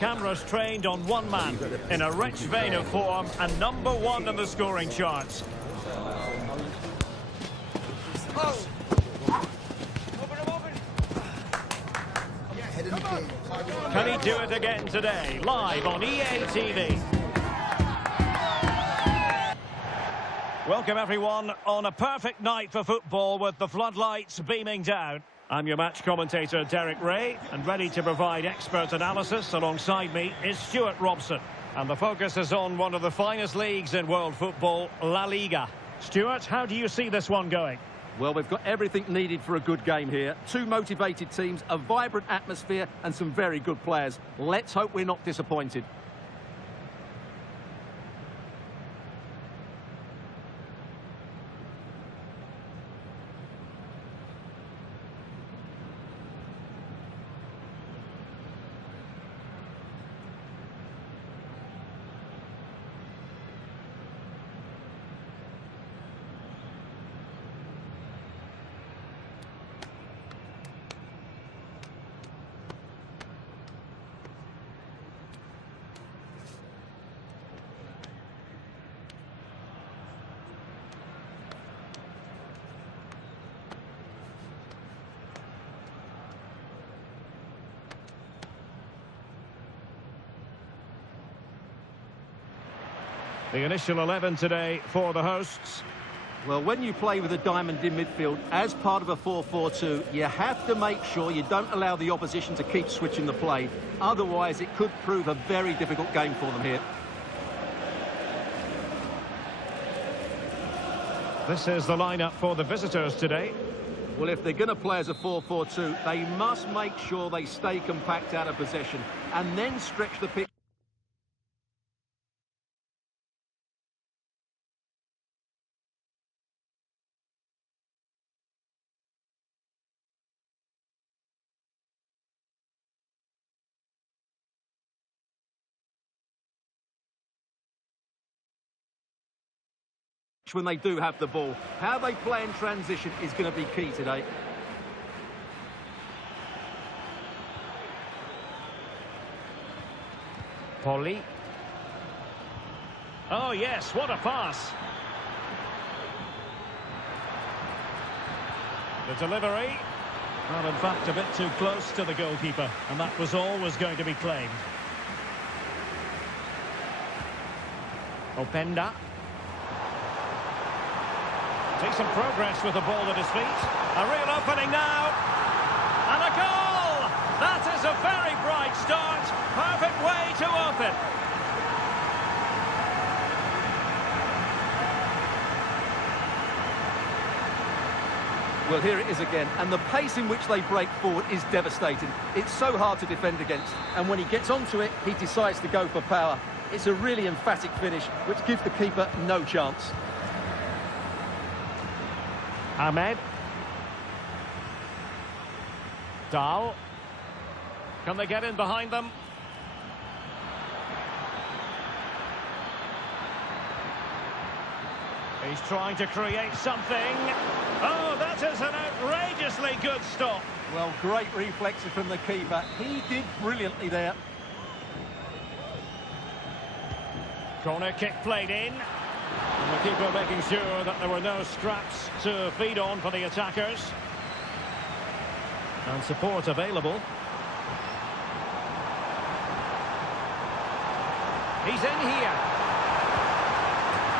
cameras trained on one man in a rich vein of form and #1 in the scoring charts. Can he do it again today? Live on EA TV. Welcome everyone on a perfect night for football with the floodlights beaming down. I'm your match commentator Derek Ray, and ready to provide expert analysis alongside me is Stuart Robson. And the focus is on one of the finest leagues in world football, La Liga. Stuart, how do you see this one going? Well, we've got everything needed for a good game here. Two motivated teams, a vibrant atmosphere and some very good players. Let's hope we're not disappointed. The initial 11 today for the hosts. Well, when you play with a diamond in midfield as part of a 4-4-2, you have to make sure you don't allow the opposition to keep switching the play. Otherwise, it could prove a very difficult game for them here. This is the lineup for the visitors today. Well, if they're going to play as a 4-4-2, they must make sure they stay compact out of possession and then stretch the pitch. When they do have the ball. How they play in transition is going to be key today. Polly. Oh yes, what a pass. The delivery. Well, in fact, a bit too close to the goalkeeper, and that was always going to be claimed. Openda. Decent progress with the ball at his feet. A real opening now. And a goal! That is a very bright start. Perfect way to open. Well, here it is again. And the pace in which they break forward is devastating. It's so hard to defend against. And when he gets onto it, he decides to go for power. It's a really emphatic finish, which gives the keeper no chance. Ahmed. Dahl. Can they get in behind them? He's trying to create something. Oh, that is an outrageously good stop. Well, great reflexes from the keeper. He did brilliantly there. Corner kick played in. And the keeper making sure that there were no scraps to feed on for the attackers. And support available. He's in here.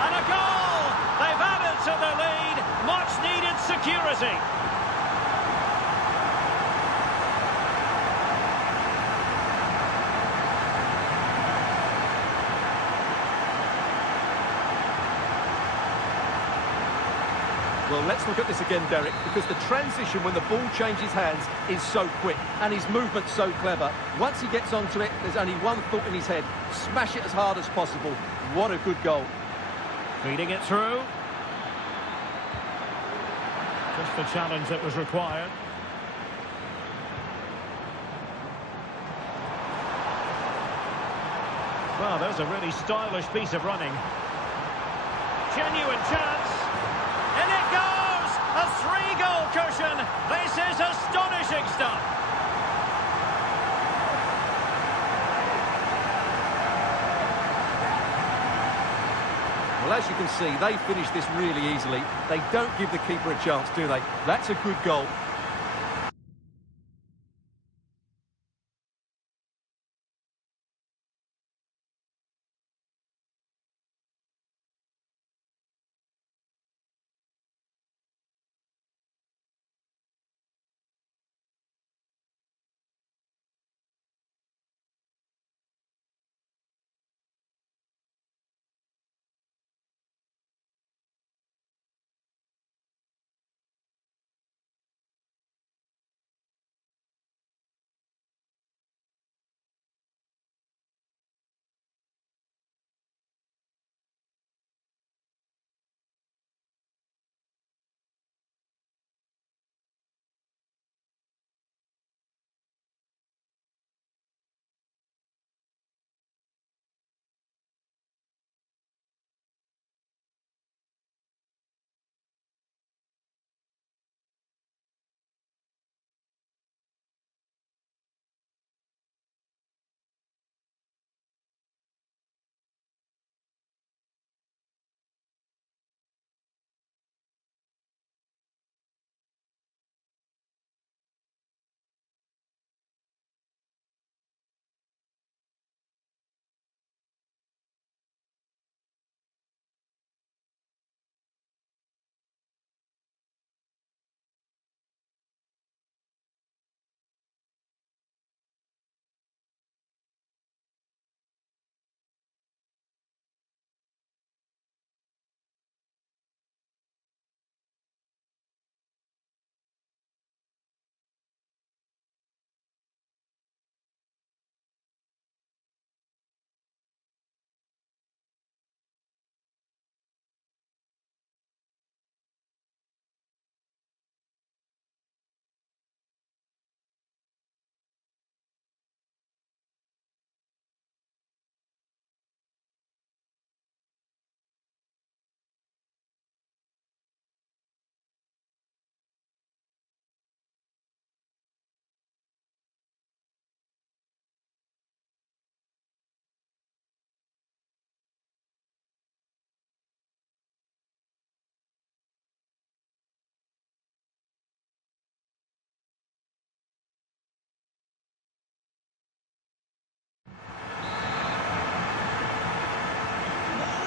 And a goal! They've added to the lead. Much needed security. Well, let's look at this again, Derek, because the transition when the ball changes hands is so quick and his movement's so clever. Once he gets onto it, there's only one thought in his head: smash it as hard as possible. What a good goal. Feeding it through. Just the challenge that was required. Well, there's a really stylish piece of running. Genuine chance. In it goes! A 3-goal cushion. This is astonishing stuff. Well, as you can see, they finish this really easily. They don't give the keeper a chance, do they? That's a good goal.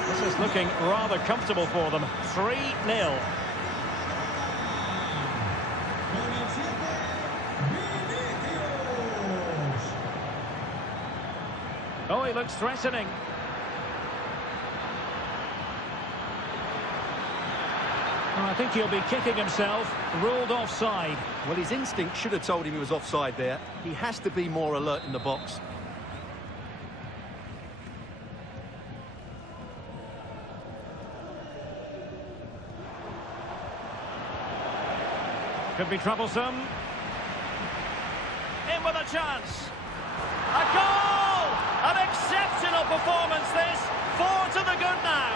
This is looking rather comfortable for them. 3-0. Oh, he looks threatening. Oh, I think he'll be kicking himself. Ruled offside. Well, his instinct should have told him he was offside there. He has to be more alert in the box. Could be troublesome. In with a chance. A goal! An exceptional performance this. 4 to the good now.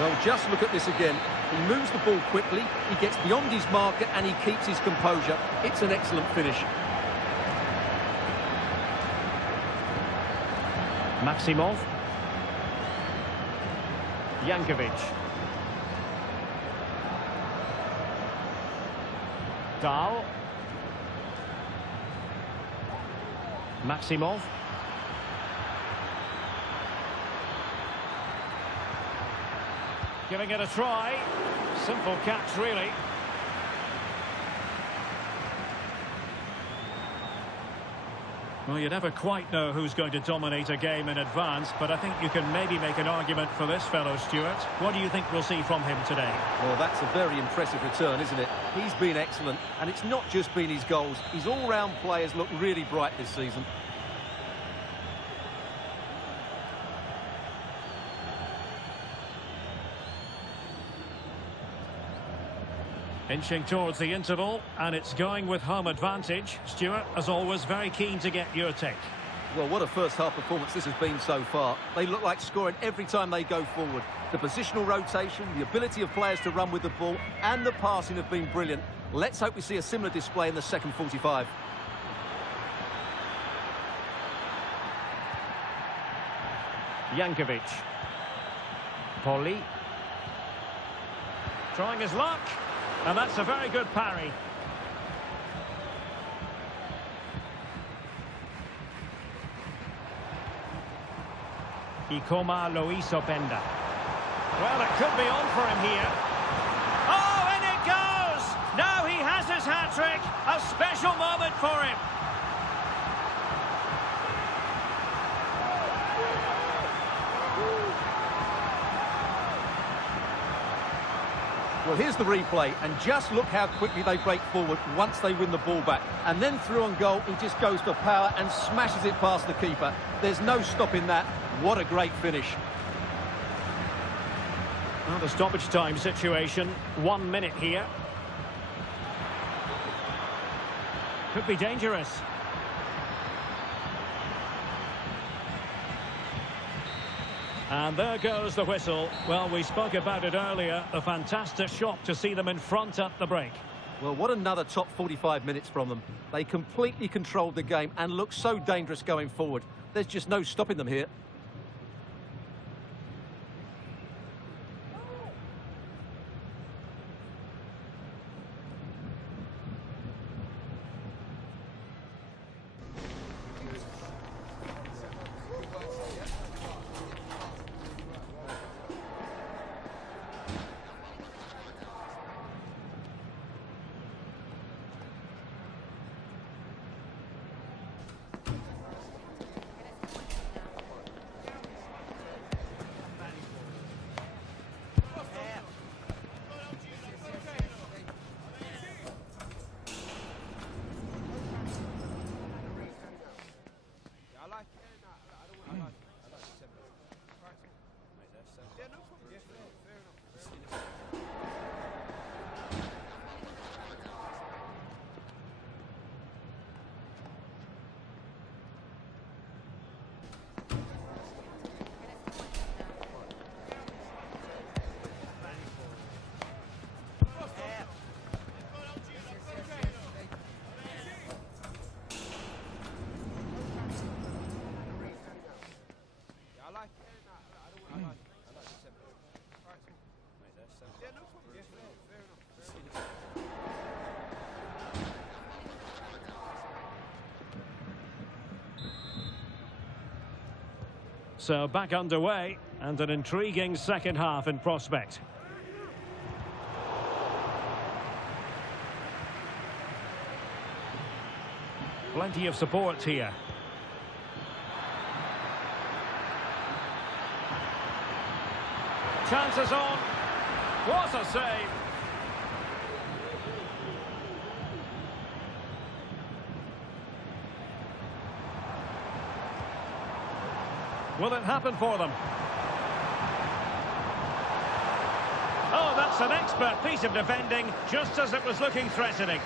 Well, just look at this again. He moves the ball quickly, he gets beyond his marker and he keeps his composure. It's an excellent finish. Maximov. Jankovic. Dahl. Maximov. Giving it a try. Simple catch, really. Well, you never quite know who's going to dominate a game in advance, but I think you can maybe make an argument for this fellow, Stuart. What do you think we'll see from him today? Well, that's a very impressive return, isn't it? He's been excellent, and it's not just been his goals. His all-round play has looked really bright this season. Inching towards the interval, and it's going with home advantage. Stuart, as always, very keen to get your take. Well, what a first-half performance this has been so far. They look like scoring every time they go forward. The positional rotation, the ability of players to run with the ball, and the passing have been brilliant. Let's hope we see a similar display in the second 45. Jankovic. Poli. Trying his luck. And that's a very good parry. Ikoma lo hizo Penda. Well, it could be on for him here. Oh, and it goes! Now he has his hat-trick. A special moment for him. Well, here's the replay, and just look how quickly they break forward once they win the ball back. And then through on goal, he just goes for power and smashes it past the keeper. There's no stopping that. What a great finish. Well, the stoppage time situation, 1 minute here. Could be dangerous. And there goes the whistle. Well, we spoke about it earlier. A fantastic shock to see them in front at the break. Well, what another top 45 minutes from them. They completely controlled the game and look so dangerous going forward. There's just no stopping them here. So back underway, and an intriguing second half in prospect. Plenty of support here. Chances on. What a save. Will it happen for them? Oh, that's an expert piece of defending, just as it was looking threatening.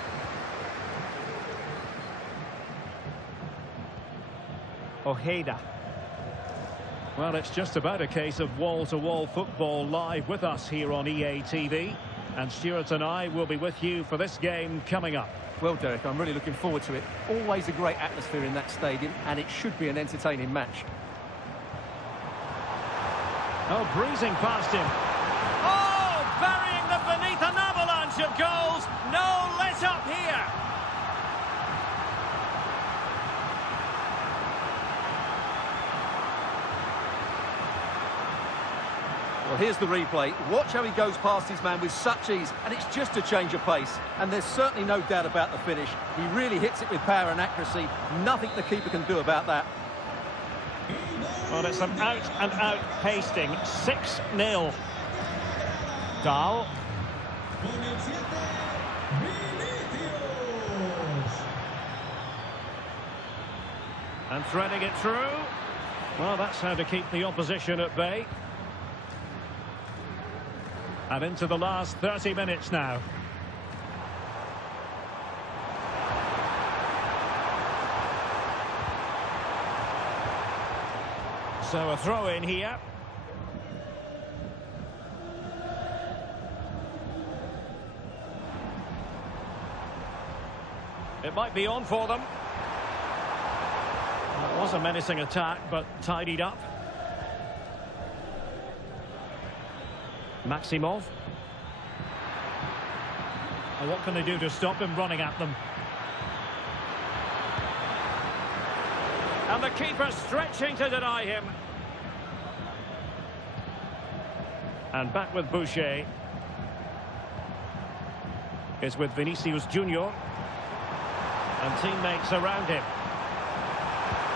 Ojeda. Well, it's just about a case of wall-to-wall football live with us here on EA TV. And Stuart and I will be with you for this game coming up. Well, Derek, I'm really looking forward to it. Always a great atmosphere in that stadium, and it should be an entertaining match. Oh, breezing past him. Oh, burying them beneath an avalanche of goals. No let up here. Well, here's the replay. Watch how he goes past his man with such ease, and it's just a change of pace. And there's certainly no doubt about the finish. He really hits it with power and accuracy. Nothing the keeper can do about that. Well, it's an out-and-out pasting. 6-0. Dahl. And threading it through. Well, that's how to keep the opposition at bay. And into the last 30 minutes now. So a throw in here. It might be on for them. It was a menacing attack, but tidied up. Maximov. And what can they do to stop him running at them? And the keeper stretching to deny him. And back with Boucher. Is with Vinicius Junior. And teammates around him.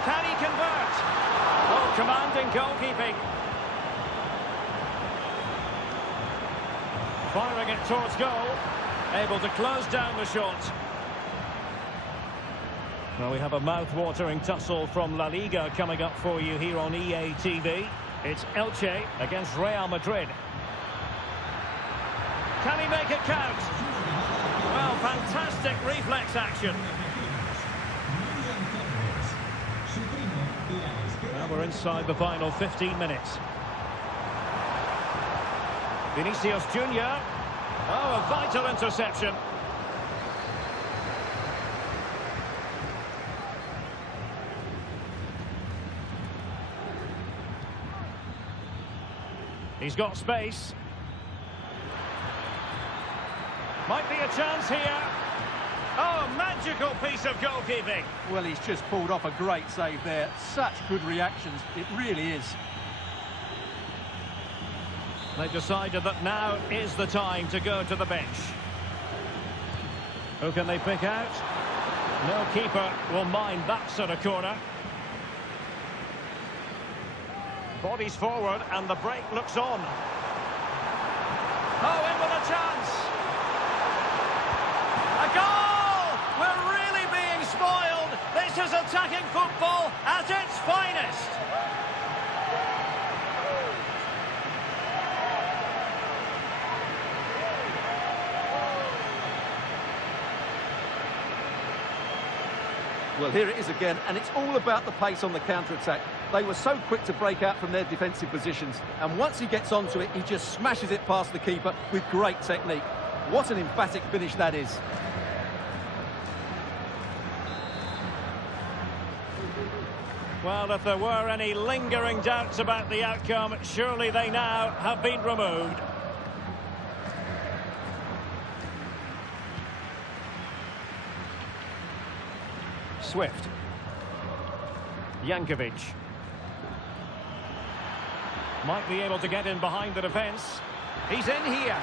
Can he convert? Oh, commanding goalkeeping. Firing it towards goal. Able to close down the shot. Well, we have a mouth-watering tussle from La Liga coming up for you here on EATV. It's Elche against Real Madrid. Can he make it count? Well, fantastic reflex action. Now we're inside the final 15 minutes. Vinicius Junior. Oh, a vital interception. He's got space. Might be a chance here. Oh, magical piece of goalkeeping. Well, he's just pulled off a great save there. Such good reactions. It really is. They've decided that now is the time to go to the bench. Who can they pick out? No keeper will mind that sort of corner. Bodies forward and the break looks on. Oh, in with a chance. A goal! We're really being spoiled. This is attacking football at its finest. Well, here it is again, and it's all about the pace on the counter-attack. They were so quick to break out from their defensive positions, and once he gets onto it, he just smashes it past the keeper with great technique. What an emphatic finish that is. Well, if there were any lingering doubts about the outcome, surely they now have been removed. Swift. Jankovic. Might be able to get in behind the defence. He's in here.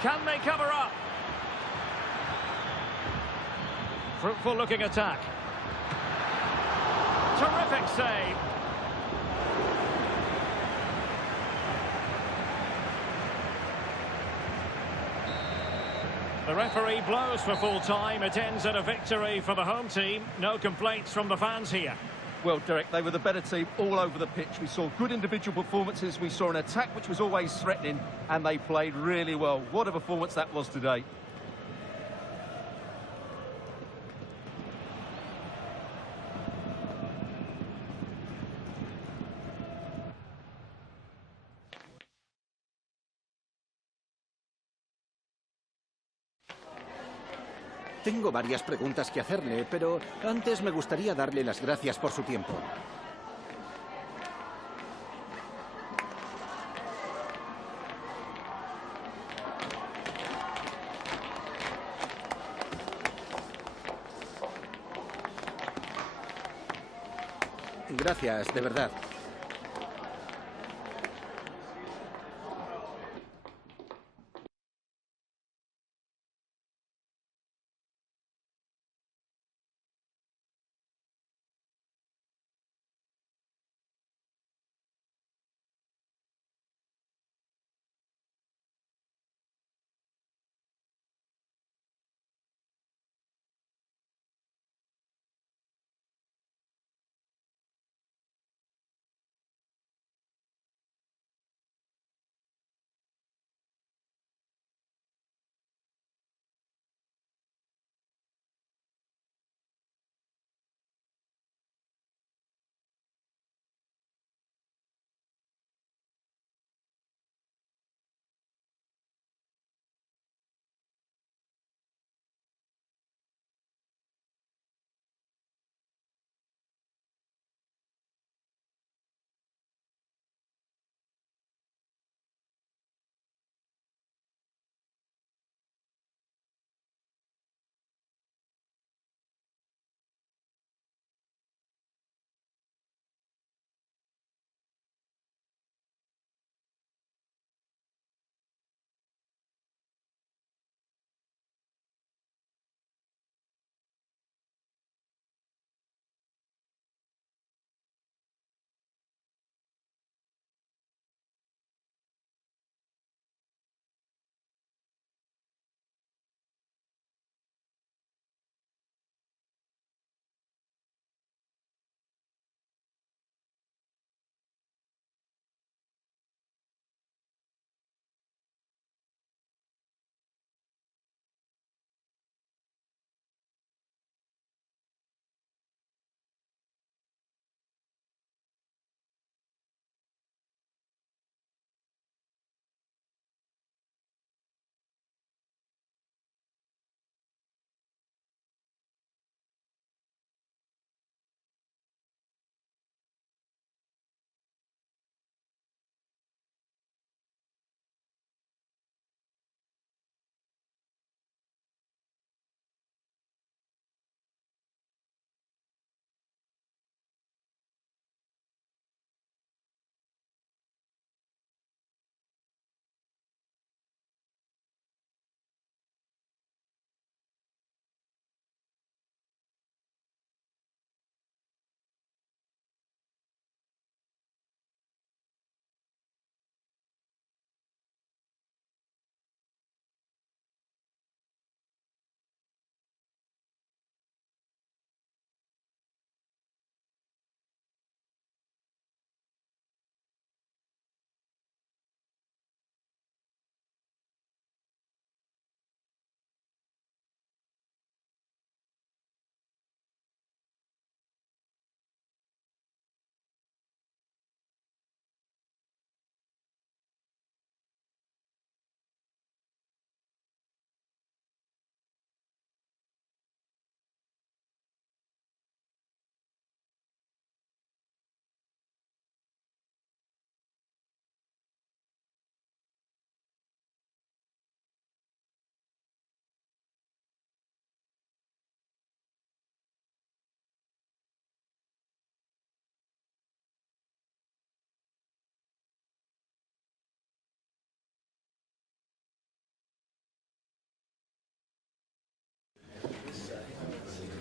Can they cover up? Fruitful looking attack. Terrific save. The referee blows for full time. It ends at a victory for the home team. No complaints from the fans here. Well, Derek, they were the better team all over the pitch. We saw good individual performances. We saw an attack which was always threatening, and they played really well. What a performance that was today. Tengo varias preguntas que hacerle, pero antes me gustaría darle las gracias por su tiempo. Gracias, de verdad.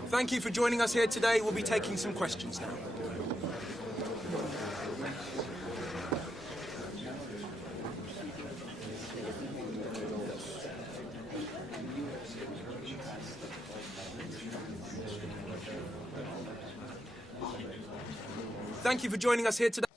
Thank you for joining us here today. We'll be taking some questions now. Thank you for joining us here today.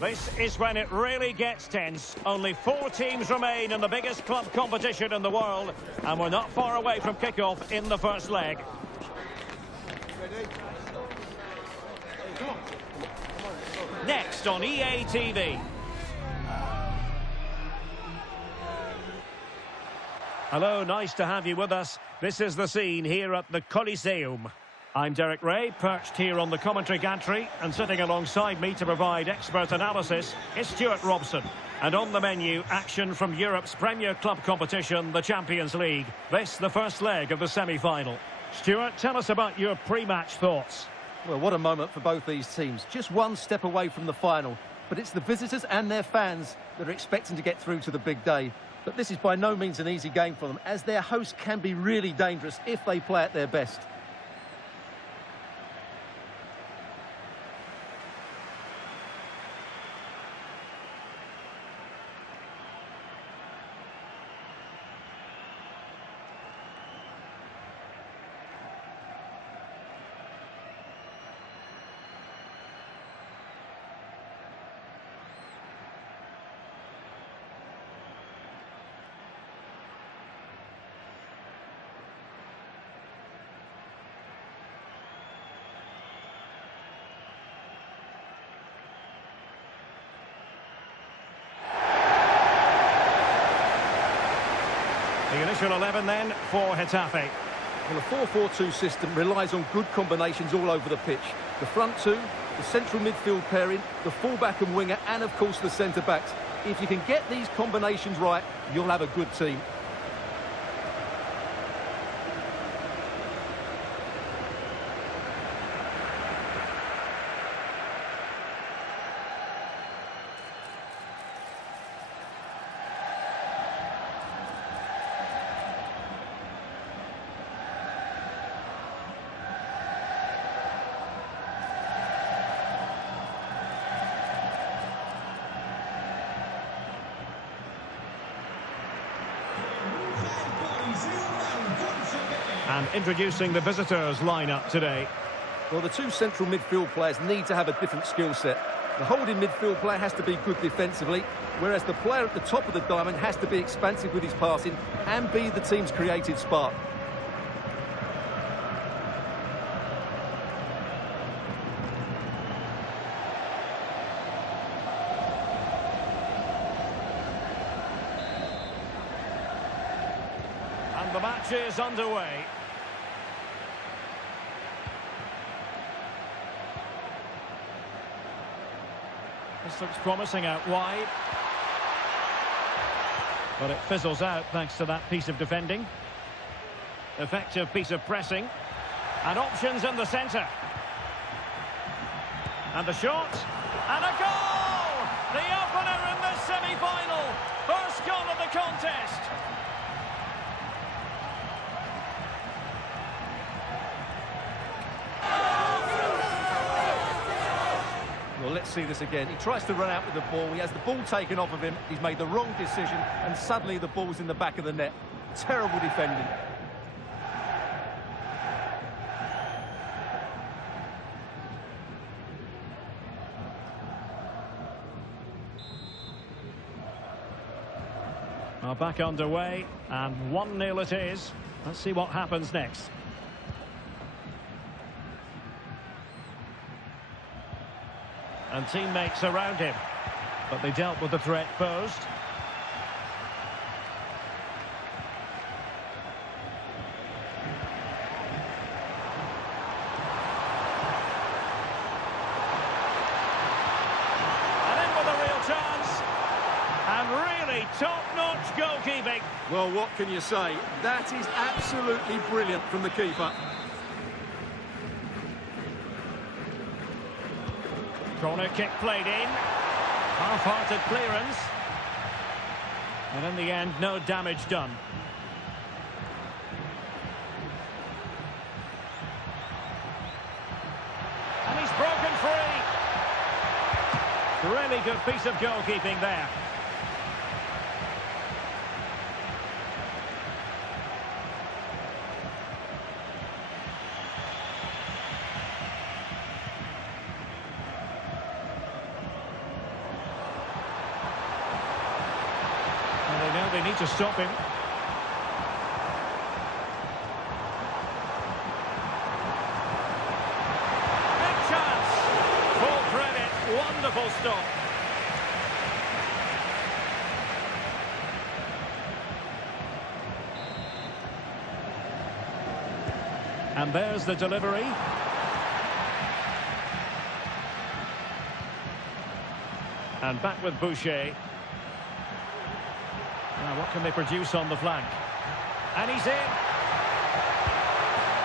This is when it really gets tense. Only 4 teams remain in the biggest club competition in the world, and we're not far away from kickoff in the first leg. Next on EATV. Hello, nice to have you with us. This is the scene here at the Coliseum. I'm Derek Ray, perched here on the commentary gantry, and sitting alongside me to provide expert analysis is Stuart Robson. And on the menu, action from Europe's premier club competition, the Champions League. This, the first leg of the semi-final. Stuart, tell us about your pre-match thoughts. Well, what a moment for both these teams. Just one step away from the final. But it's the visitors and their fans that are expecting to get through to the big day. But this is by no means an easy game for them, as their hosts can be really dangerous if they play at their best. The initial 11 then for Getafe. Well, the 4-4-2 system relies on good combinations all over the pitch. The front two, the central midfield pairing, the fullback and winger, and of course the centre-backs. If you can get these combinations right, you'll have a good team. And introducing the visitors' lineup today. Well, the two central midfield players need to have a different skill set. The holding midfield player has to be good defensively, whereas the player at the top of the diamond has to be expansive with his passing and be the team's creative spark. And the match is underway. This looks promising out wide. But it fizzles out thanks to that piece of defending. Effective piece of pressing. And options in the centre. And the shot. And a goal! The opener in the semi-final. First goal of the contest. Well, let's see this again. He tries to run out with the ball. He has the ball taken off of him. He's made the wrong decision, and suddenly the ball's in the back of the net. Terrible defending. Well, back underway, and 1-0 it is. Let's see what happens next. And teammates around him, but they dealt with the threat posed. And in with a real chance, and really top-notch goalkeeping. Well, what can you say? That is absolutely brilliant from the keeper. Corner kick played in. Half-hearted clearance. And in the end, no damage done. And he's broken free. Really good piece of goalkeeping there. need to stop him. Big chance. Full credit. Wonderful stop. And there's the delivery. And back with Boucher. Now, what can they produce on the flank? And he's in.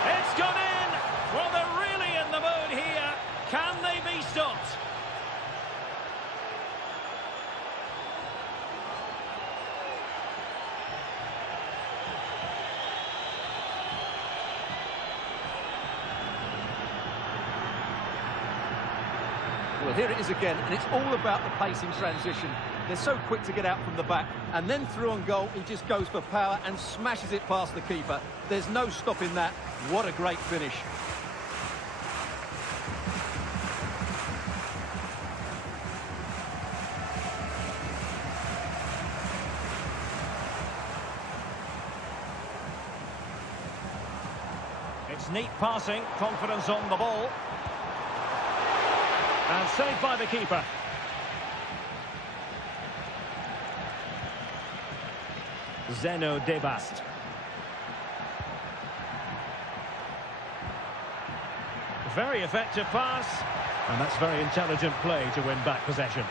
It's gone in. Well, they're really in the mood here. Can they be stopped? Well, here it is again, and it's all about the pace in transition. They're so quick to get out from the back, and then through on goal, he just goes for power and smashes it past the keeper. There's no stopping that. What a great finish. It's neat passing, confidence on the ball. And saved by the keeper. Zeno Debast. Very effective pass. And that's very intelligent play to win back possession.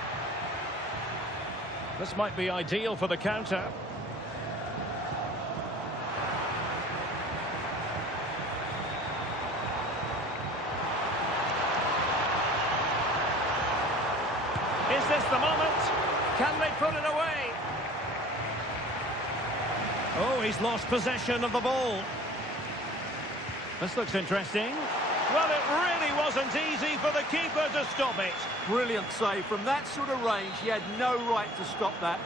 This might be ideal for the counter. Is this the moment? Can they put it away? Oh, he's lost possession of the ball. This looks interesting. Well, it really wasn't easy for the keeper to stop it. Brilliant save. From that sort of range, he had no right to stop that.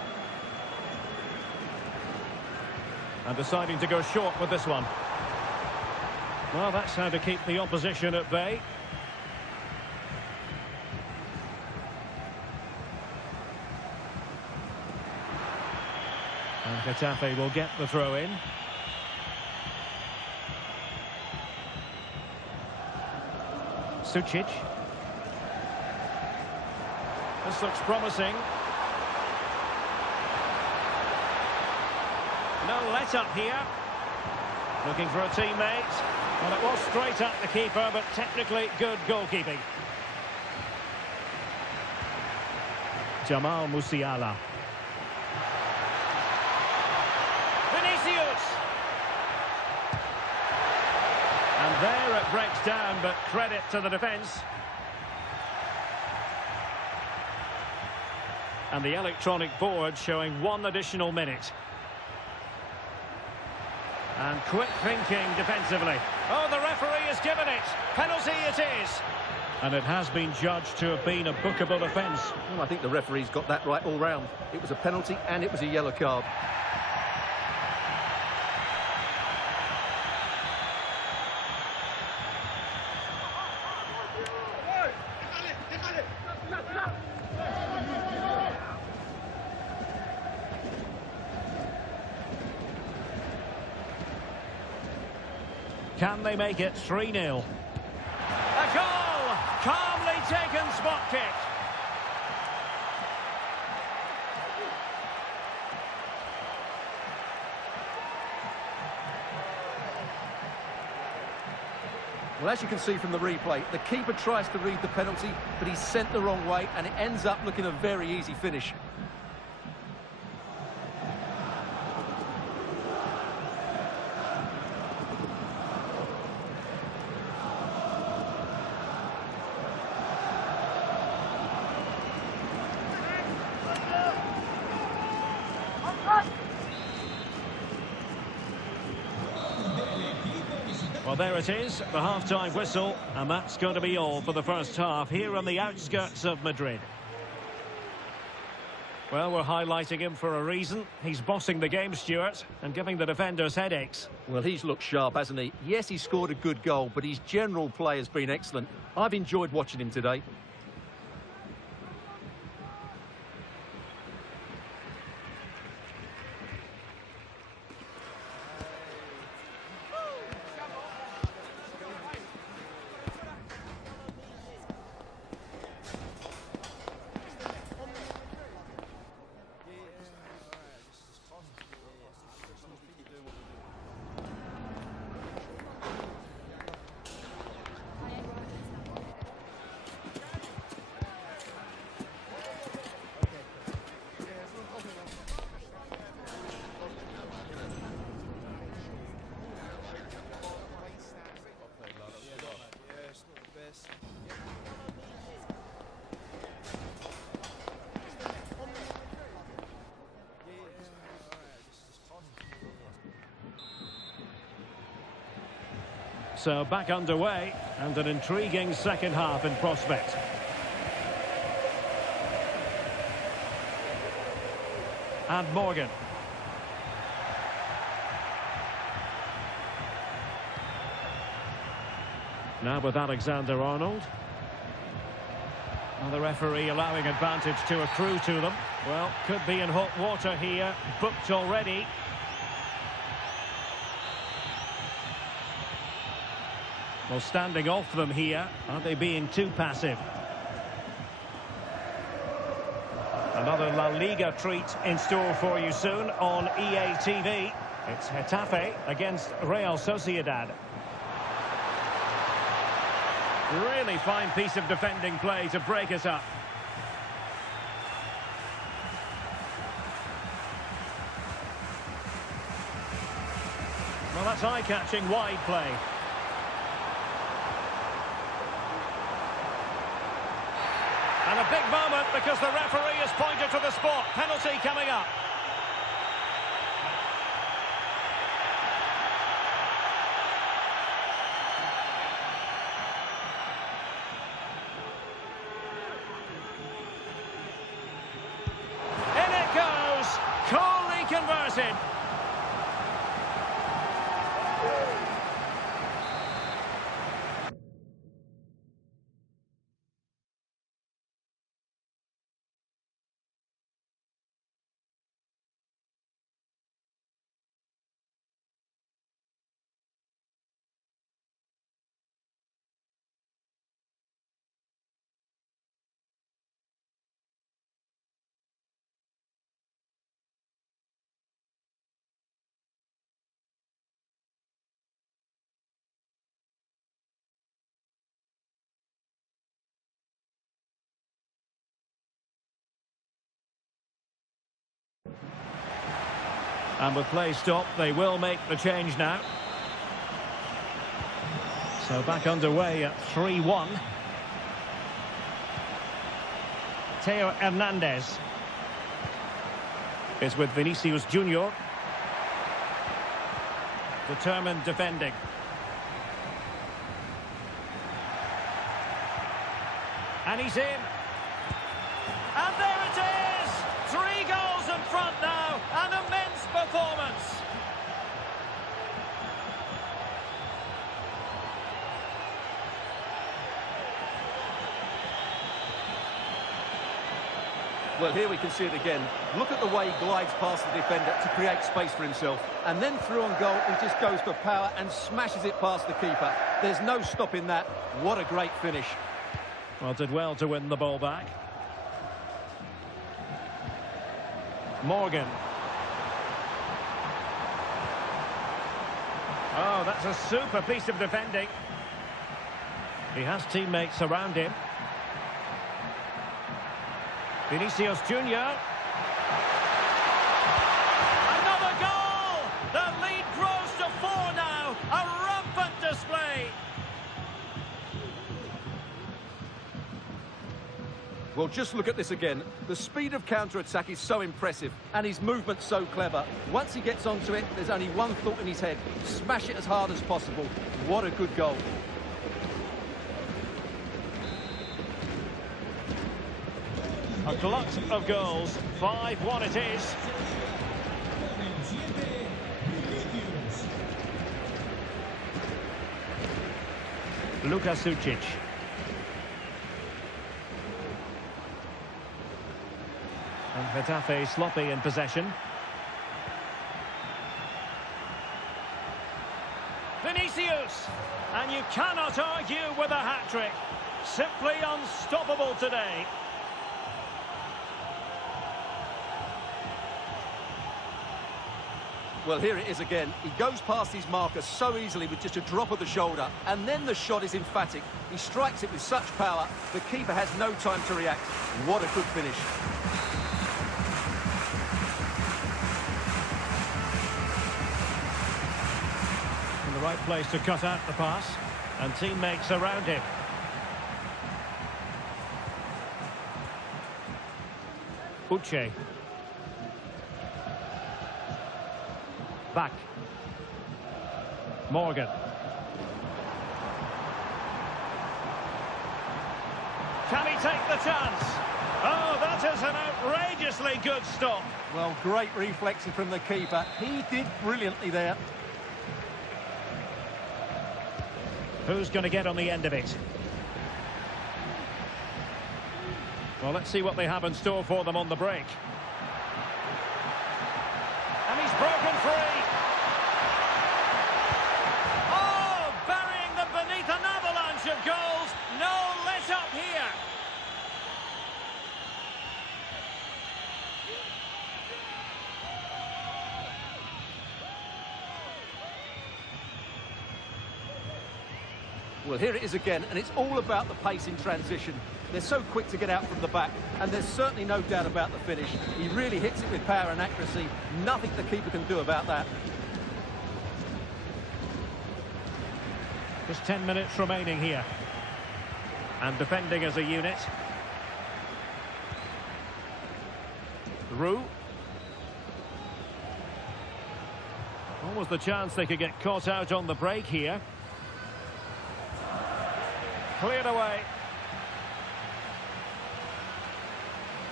And deciding to go short with this one. Well, that's how to keep the opposition at bay. And Getafe will get the throw in. Sucic. This looks promising. No let-up here. Looking for a teammate. Well, it was straight at the keeper, but technically good goalkeeping. Jamal Musiala. And there it breaks down, but credit to the defence. And the electronic board showing 1 additional minute. And quick thinking defensively. Oh, the referee has given it. Penalty it is. And it has been judged to have been a bookable offence. Well, I think the referee's got that right all round. It was a penalty and it was a yellow card. Can they make it 3-0? A goal! Calmly taken spot kick. Well, as you can see from the replay, the keeper tries to read the penalty, but he's sent the wrong way, and it ends up looking a very easy finish. Well, there it is, the half-time whistle, and that's going to be all for the first half here on the outskirts of Madrid. Well, we're highlighting him for a reason. He's bossing the game, Stuart, and giving the defenders headaches. Well, he's looked sharp, hasn't he? Yes, he scored a good goal, but his general play has been excellent. I've enjoyed watching him today. So back underway, and an intriguing second half in prospect. And Morgan. Now with Alexander-Arnold. And the referee allowing advantage to accrue to them. Well, could be in hot water here, booked already. Well, standing off them here, are they being too passive? Another La-Liga treat in store for you soon on EATV. It's Getafe against Real Sociedad. Really fine piece of defending play to break us up. Well, that's eye-catching wide play. And a big moment because the referee has pointed to the spot. Penalty coming up. In it goes. Coolly converted. And with play stopped, they will make the change now. So back underway at 3-1. Theo Hernandez is with Vinicius Junior. Determined defending. And he's in. And there it is! 3 goals in front now. An immense performance. Well, here we can see it again. Look at the way he glides past the defender to create space for himself. And then through on goal, he just goes for power and smashes it past the keeper. There's no stopping that. What a great finish. Well, did well to win the ball back. Morgan. Oh, that's a super piece of defending. He has teammates around him. Vinicius Junior. Another goal! The lead grows to 4 now. A rampant display. Well, just look at this again. The speed of counter-attack is so impressive, and his movement so clever. Once he gets onto it, there's only one thought in his head. Smash it as hard as possible. What a good goal. A glut of goals. 5-1 it is. Luka Sucic. And Getafe sloppy in possession. Vinicius! And you cannot argue with a hat-trick. Simply unstoppable today. Well, here it is again. He goes past his marker so easily with just a drop of the shoulder, and then the shot is emphatic. He strikes it with such power, the keeper has no time to react. What a good finish. In the right place to cut out the pass, and teammates around him. Uche. Back. Morgan. Can he take the chance? Oh, that is an outrageously good stop. Well, great reflexing from the keeper. He did brilliantly there. Who's going to get on the end of it? Well, let's see what they have in store for them on the break. And he's broken free. Oh, burying them beneath an avalanche of goals. No let up here. Well, here it is again, and it's all about the pace in transition. They're so quick to get out from the back, and there's certainly no doubt about the finish. He really hits it with power and accuracy. Nothing the keeper can do about that. Just 10 minutes remaining here. And defending as a unit. Roux. What was the chance they could get caught out on the break here? Cleared away.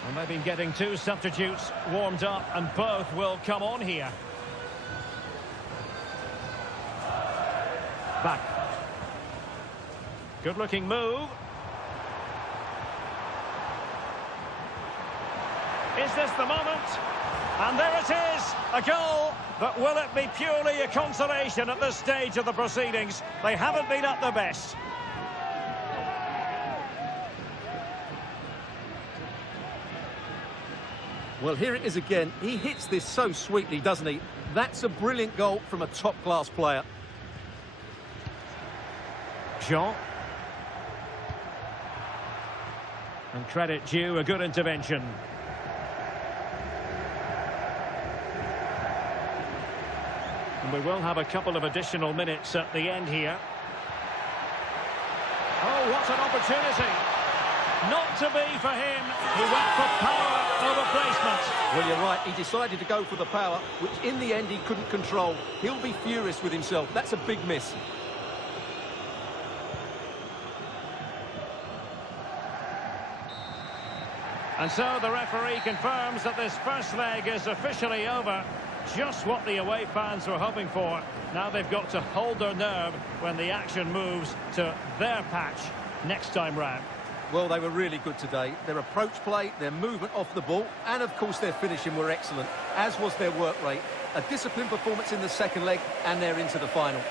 And they've been getting two substitutes warmed up, and both will come on here. Back. Good-looking move. Is this the moment? And there it is, a goal. But will it be purely a consolation at this stage of the proceedings? They haven't been at their best. Well, here it is again. He hits this so sweetly, doesn't he? That's a brilliant goal from a top-class player. Jean. And credit due, a good intervention. And we will have a couple of additional minutes at the end here. Oh, what an opportunity. Not to be for him. He went for power over placement. Well, you're right. He decided to go for the power, which in the end he couldn't control. He'll be furious with himself. That's a big miss. And so the referee confirms that this first leg is officially over. Just what the away fans were hoping for. Now they've got to hold their nerve when the action moves to their patch next time round. Well, they were really good today. Their approach play, their movement off the ball, and of course their finishing were excellent, as was their work rate. A disciplined performance in the second leg, and they're into the final.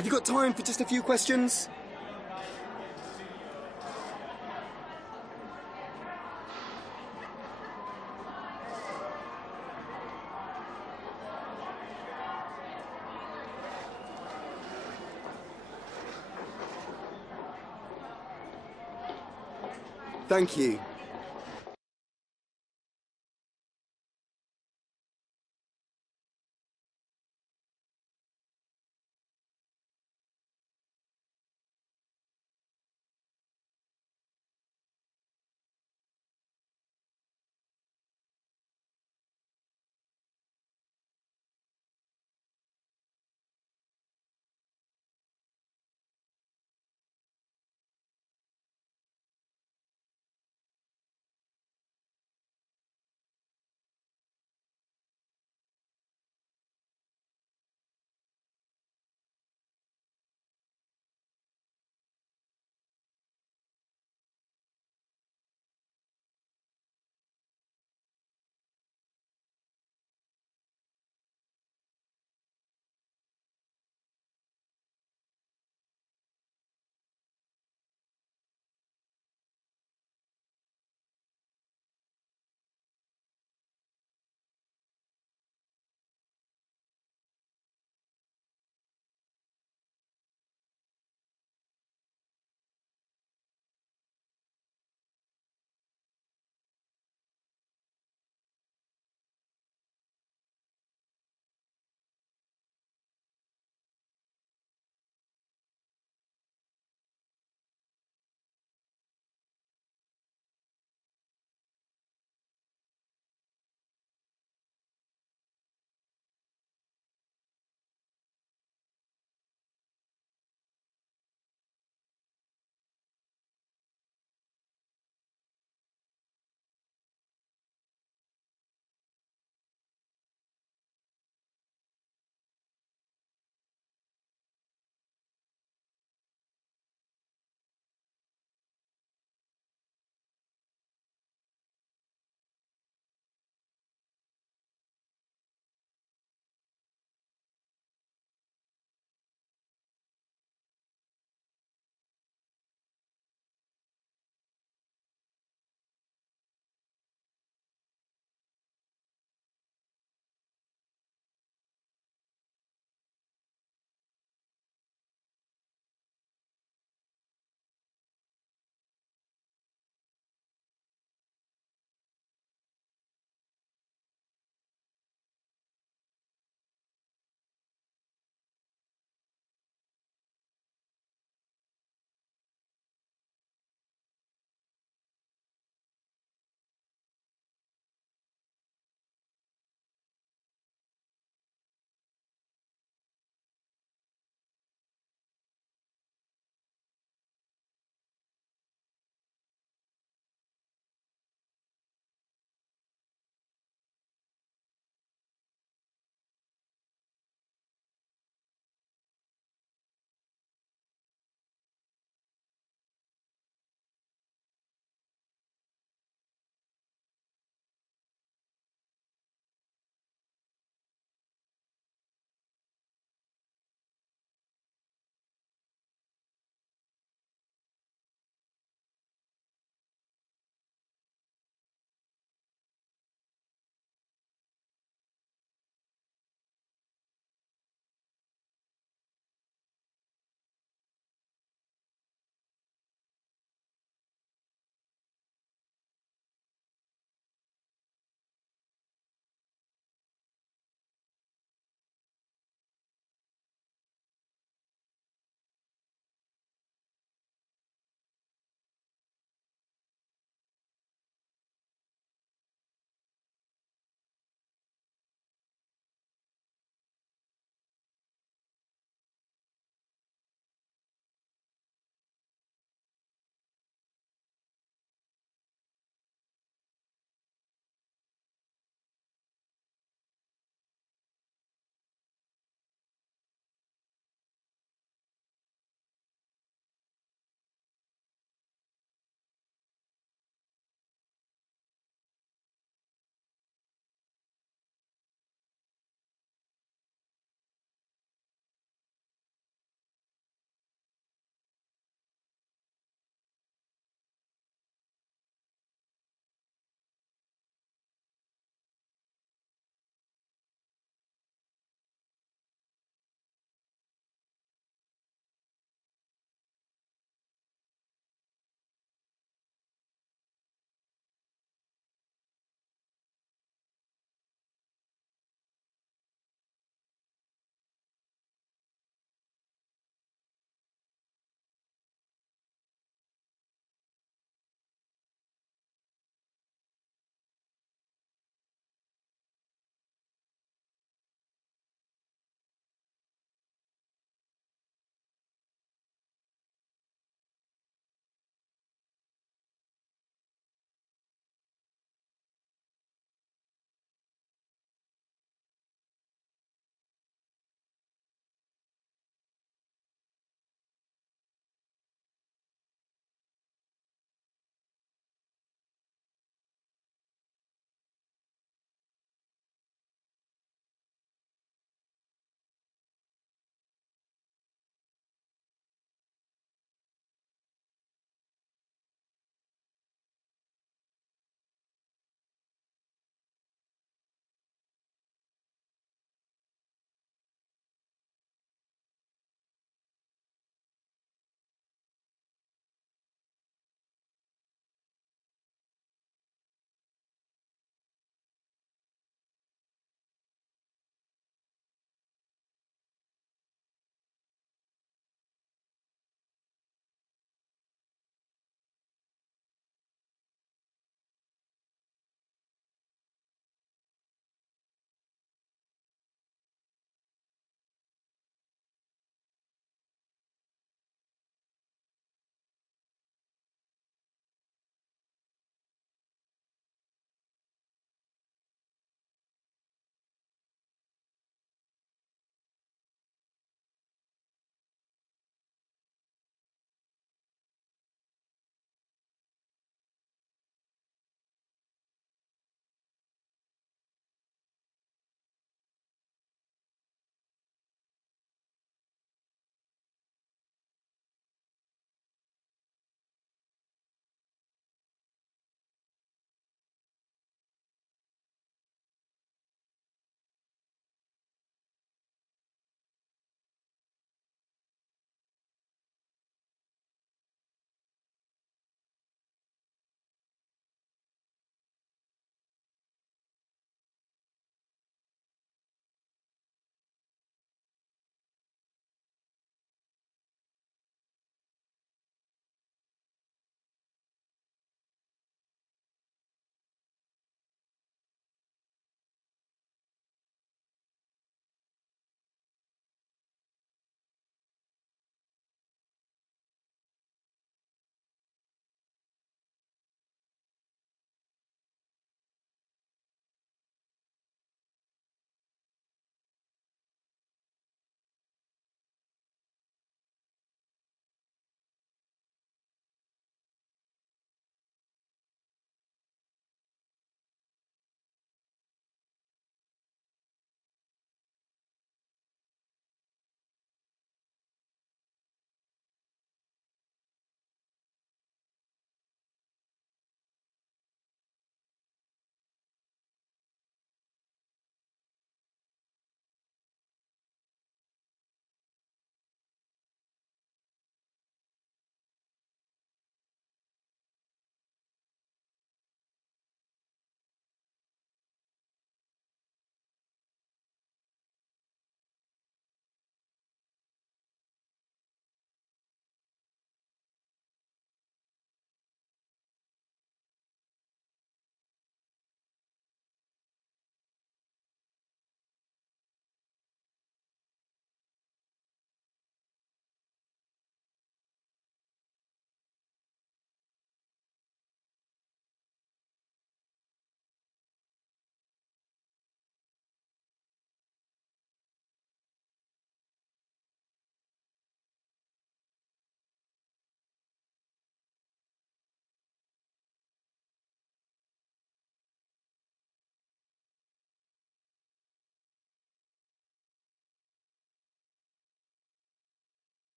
Have you got time for just a few questions? Thank you.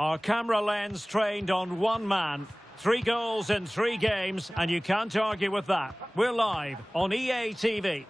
Our camera lens trained on one man. 3 goals in 3 games, and you can't argue with that. We're live on EA TV.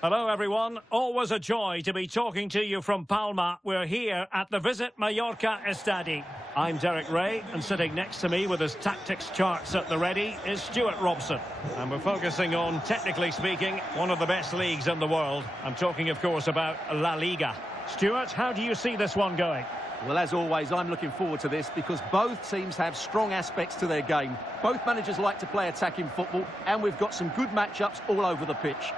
Hello everyone, always a joy to be talking to you from Palma. We're here at the Visit Mallorca Estadi. I'm Derek Ray, and sitting next to me with his tactics charts at the ready is Stuart Robson. And we're focusing on, technically speaking, one of the best leagues in the world. I'm talking, of course, about La-Liga. Stuart, how do you see this one going? Well, as always, I'm looking forward to this because both teams have strong aspects to their game. Both managers like to play attacking football, and we've got some good matchups all over the pitch.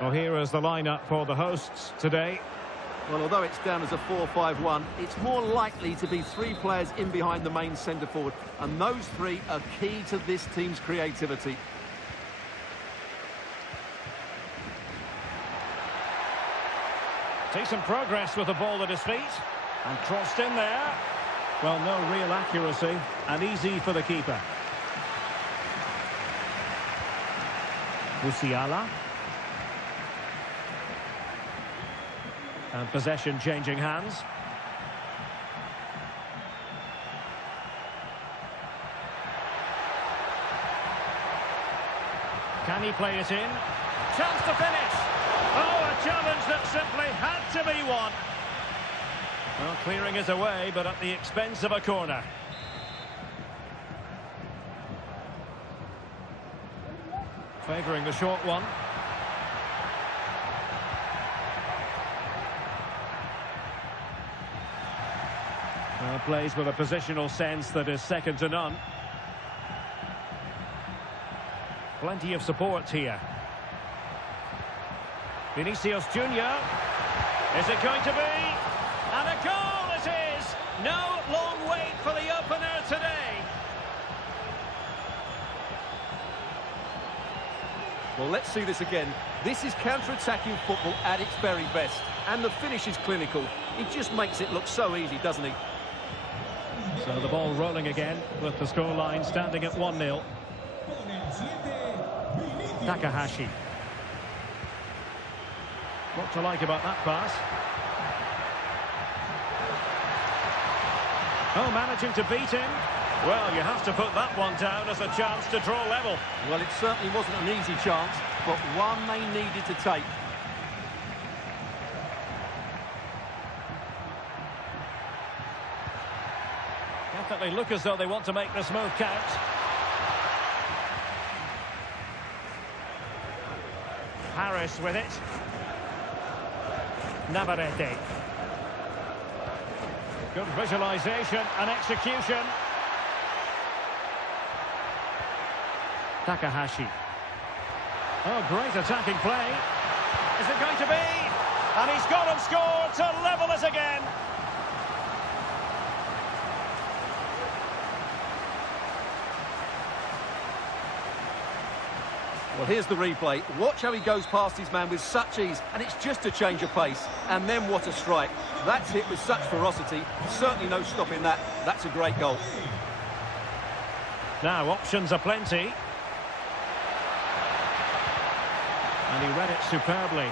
Well, here is the lineup for the hosts today. Well, although it's down as a 4-5-1, it's more likely to be 3 players in behind the main centre-forward, and those 3 are key to this team's creativity. Decent progress with the ball at his feet, and crossed in there. Well, no real accuracy, and easy for the keeper. Musiala. And possession changing hands. Can he play it in? Chance to finish! Oh, a challenge that simply had to be won. Well, clearing it away, but at the expense of a corner. Favouring the short one. Plays with a positional sense that is second to none. Plenty of support here. Vinicius Junior. Is it going to be? And a goal it is! No long wait for the opener today. Well, let's see this again. This is counter-attacking football at its very best. And the finish is clinical. He just makes it look so easy, doesn't he? So the ball rolling again with the scoreline standing at 1-0. Takahashi. What to like about that pass? Oh, managing to beat him. Well, you have to put that one down as a chance to draw level. Well, it certainly wasn't an easy chance, but one they needed to take. Definitely look as though they want to make this move count. Harris with it. Navarrete. Good visualization and execution. Takahashi. Oh, great attacking play. Is it going to be? And he's got him scored to level it again. Well, here's the replay. Watch how he goes past his man with such ease, and it's just a change of pace. And then what a strike. That's hit with such ferocity. Certainly no stopping that. That's a great goal. Now, options are plenty. And he read it superbly.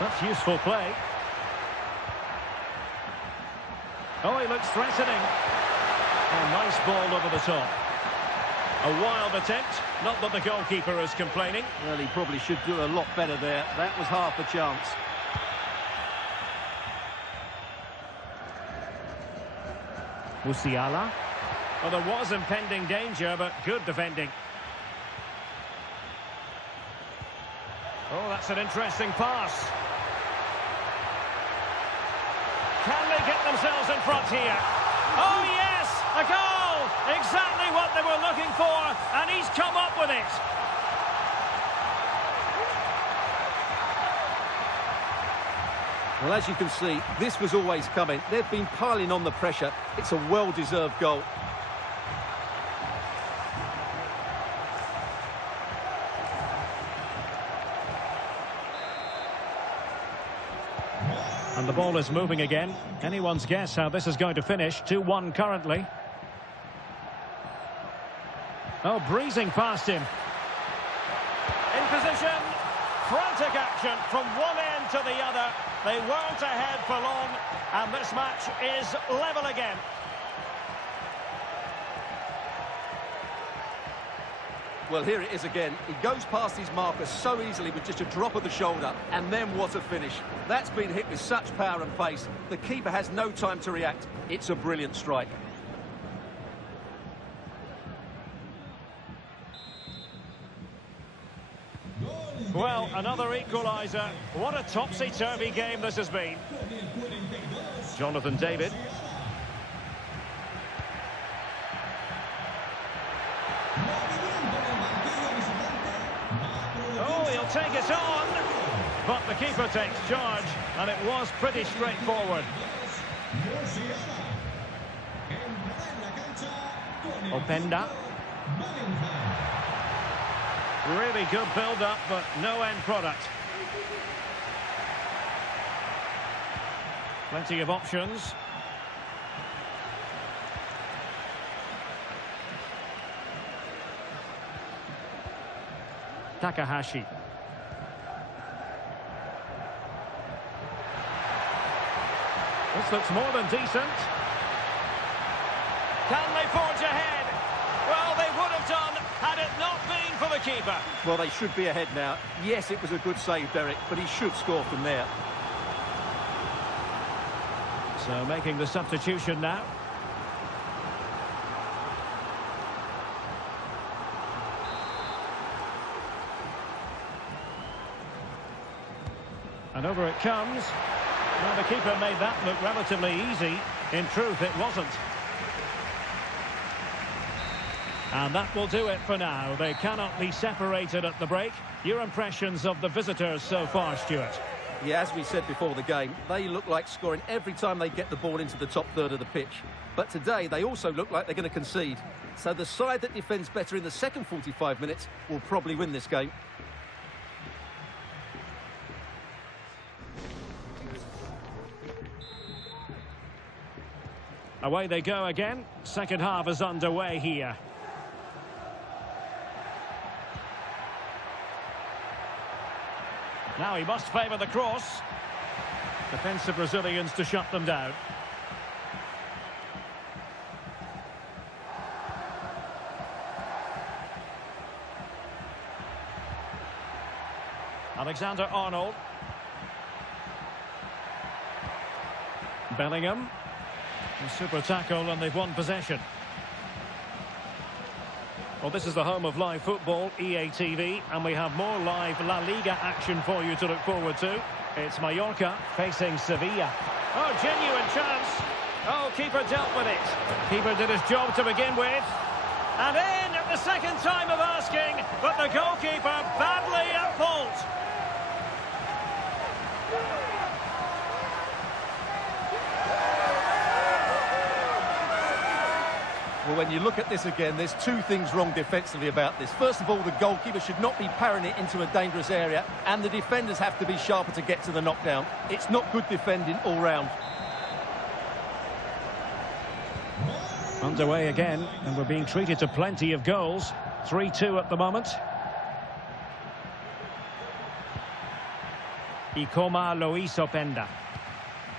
That's useful play. Oh, he looks threatening. A nice ball over the top. A wild attempt. Not that the goalkeeper is complaining. Well, he probably should do a lot better there. That was half a chance. Musiala. Well, there was impending danger, but good defending. Oh, that's an interesting pass. Can they get themselves in front here? Oh, yes! A goal! Exactly what they were looking for, and he's come up with it. Well, as you can see, this was always coming. They've been piling on the pressure. It's a well-deserved goal. And the ball is moving again. Anyone's guess how this is going to finish. 2-1 currently. Oh, breezing past him. In position. Frantic action from one end to the other. They weren't ahead for long, and this match is level again. Well, here it is again. He goes past his marker so easily with just a drop of the shoulder, and then what a finish. That's been hit with such power and pace. The keeper has no time to react. It's a brilliant strike. Well, another equaliser. What a topsy-turvy game this has been. Jonathan David. Oh, he'll take it on. But the keeper takes charge, and it was pretty straightforward. Openda. Really good build-up, but no end product. Plenty of options. Takahashi. This looks more than decent. Can they forge ahead? Well, they would have done had it not been for the keeper. Well, they should be ahead now. Yes, it was a good save, Derek, but he should score from there. So making the substitution now. And over it comes. Now the keeper made that look relatively easy. In truth, it wasn't. And that will do it for now. They cannot be separated at the break. Your impressions of the visitors so far, Stuart? Yeah, as we said before the game, they look like scoring every time they get the ball into the top third of the pitch. But today, they also look like they're going to concede. So the side that defends better in the second 45 minutes will probably win this game. Away they go again. Second half is underway here. Now he must favour the cross. Defensive Brazilians to shut them down. Alexander-Arnold. Bellingham. A super tackle, and they've won possession. Well, this is the home of live football, EATV, and we have more live La-Liga action for you to look forward to. It's Mallorca facing Sevilla. Oh, genuine chance. Oh, keeper dealt with it. Keeper did his job to begin with. And in at the second time of asking, but the goalkeeper badly at fault. Well, when you look at this again, there's two things wrong defensively about this. First of all, the goalkeeper should not be parrying it into a dangerous area, and the defenders have to be sharper to get to the knockdown. It's not good defending all round. Underway again, and we're being treated to plenty of goals. 3-2 at the moment. Openda.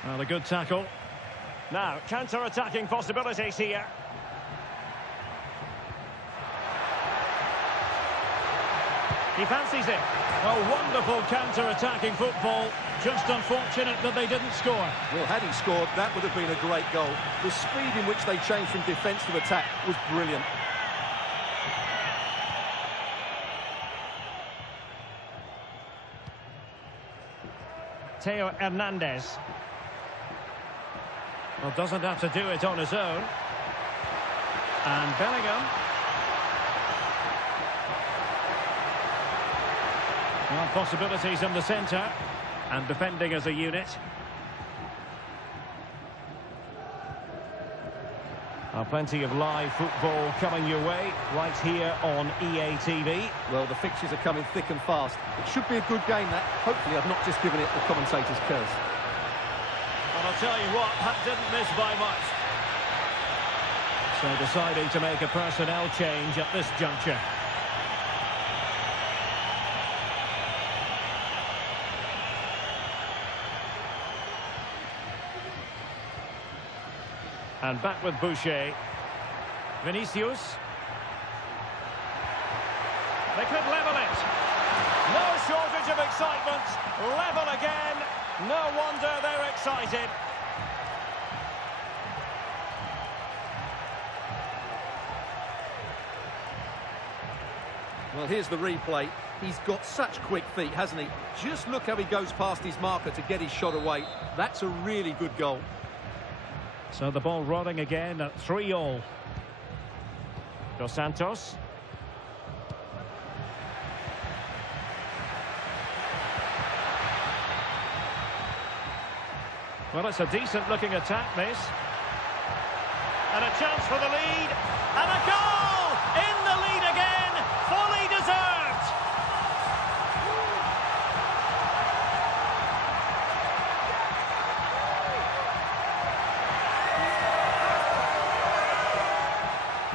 Well, a good tackle. Now, counter-attacking possibilities here. He fancies it. A wonderful counter-attacking football. Just unfortunate that they didn't score. Well, had he scored, that would have been a great goal. The speed in which they changed from defence to attack was brilliant. Theo Hernandez. Well, doesn't have to do it on his own. And Bellingham. Well, possibilities in the centre. And defending as a unit. Plenty of live football coming your way right here on EATV. Well, the fixtures are coming thick and fast. It should be a good game, that. Hopefully I've not just given it the commentator's curse. And I'll tell you what, that didn't miss by much. So deciding to make a personnel change at this juncture. And back with Boucher. Vinicius. They could level it. No shortage of excitement. Level again. No wonder they're excited. Well, here's the replay. He's got such quick feet, hasn't he? Just look how he goes past his marker to get his shot away. That's a really good goal. So the ball rolling again at 3-3. Dos Santos. Well, it's a decent-looking attack, this. And a chance for the lead. And a goal! In the lead again! Fully deserved!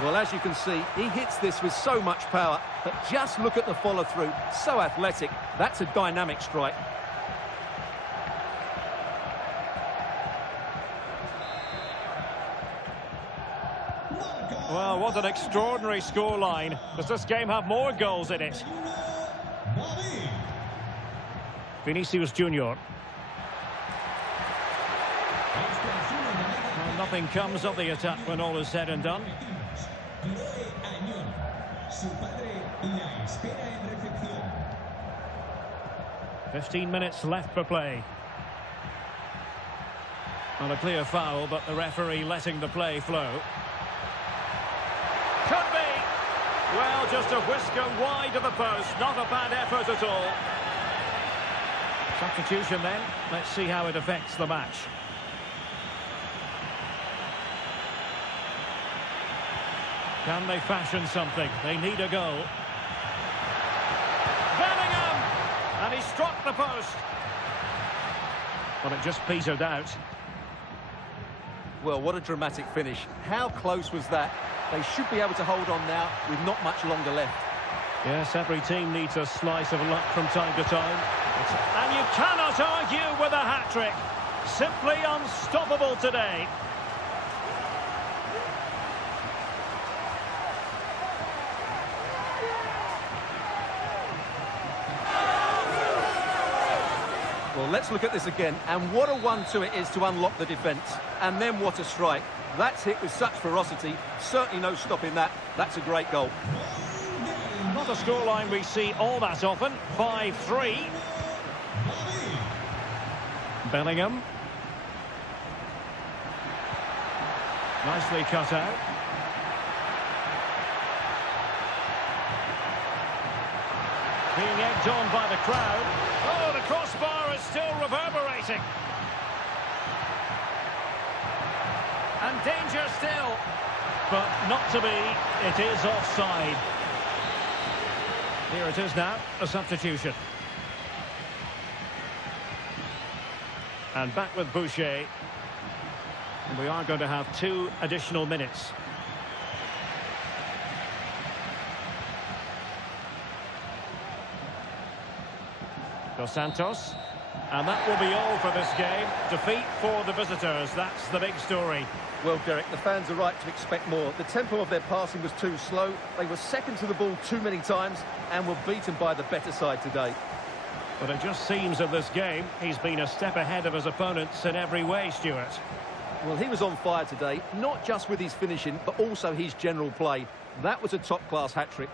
Well, as you can see, he hits this with so much power, but just look at the follow-through. So athletic. That's a dynamic strike. Well, what an extraordinary scoreline. Does this game have more goals in it? Vinicius Junior. Well, nothing comes of the attack when all is said and done. 15 minutes left for play. Well, a clear foul, but the referee letting the play flow. Could be. Well, just a whisker wide of the post. Not a bad effort at all. Substitution then. Let's see how it affects the match. Can they fashion something? They need a goal. Bellingham! And he struck the post. Well, it just petered out. Well, what a dramatic finish. How close was that? They should be able to hold on now with not much longer left. Yes, every team needs a slice of luck from time to time. And you cannot argue with a hat-trick. Simply unstoppable today. Well, let's look at this again. And what a 1-2 it is to unlock the defence. And then what a strike. That's hit with such ferocity. Certainly no stopping that. That's a great goal. Not a scoreline we see all that often. 5-3. Bellingham. Nicely cut out. Being egged on by the crowd. Oh, the crossbar is still reverberating. And danger still. But not to be. It is offside. Here it is now, a substitution. And back with Boucher. And we are going to have 2 additional minutes. Dos Santos. And that will be all for this game. Defeat for the visitors. That's the big story. Well, Derek, the fans are right to expect more. The tempo of their passing was too slow. They were second to the ball too many times and were beaten by the better side today. But it just seems in this game he's been a step ahead of his opponents in every way, Stuart. Well, he was on fire today, not just with his finishing, but also his general play. That was a top-class hat-trick.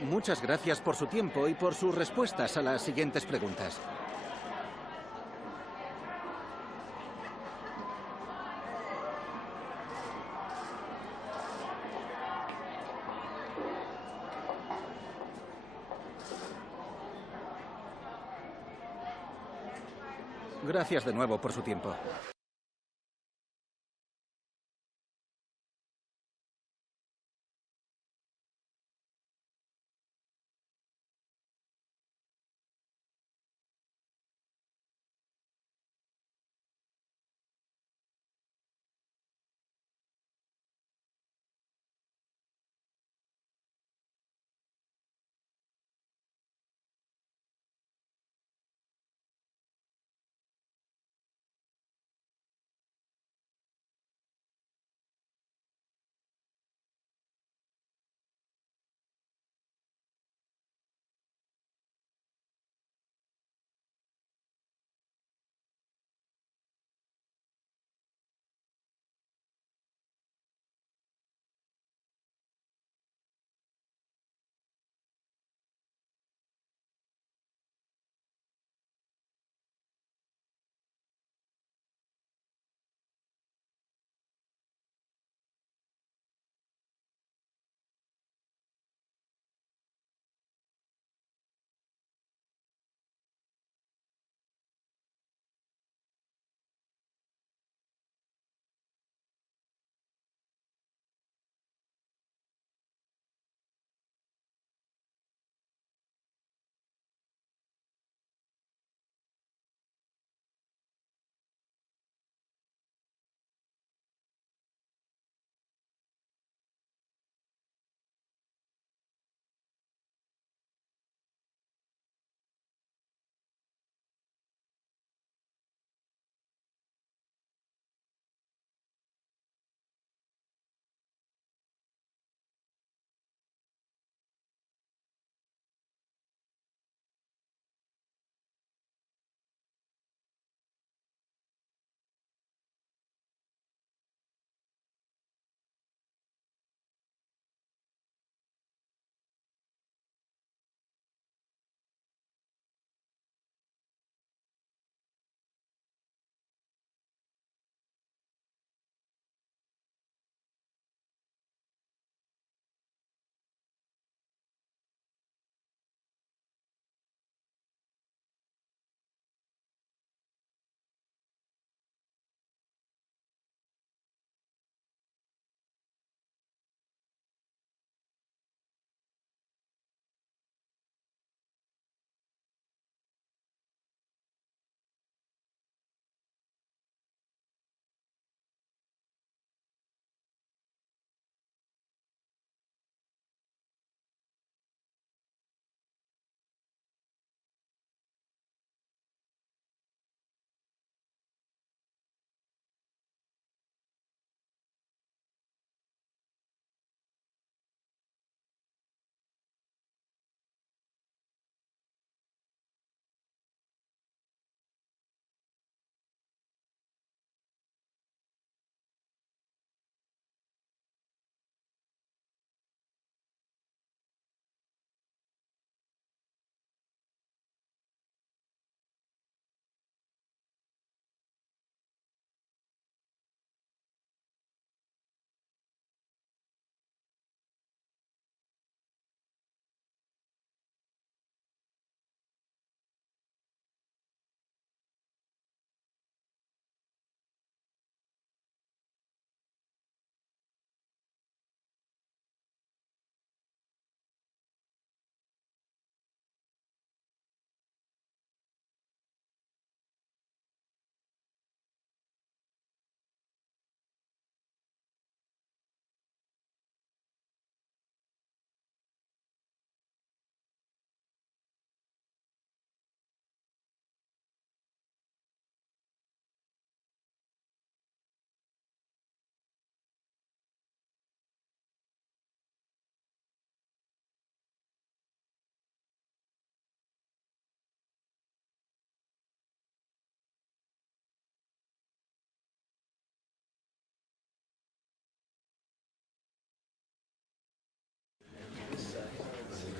Muchas gracias por su tiempo y por sus respuestas a las siguientes preguntas. Gracias de nuevo por su tiempo.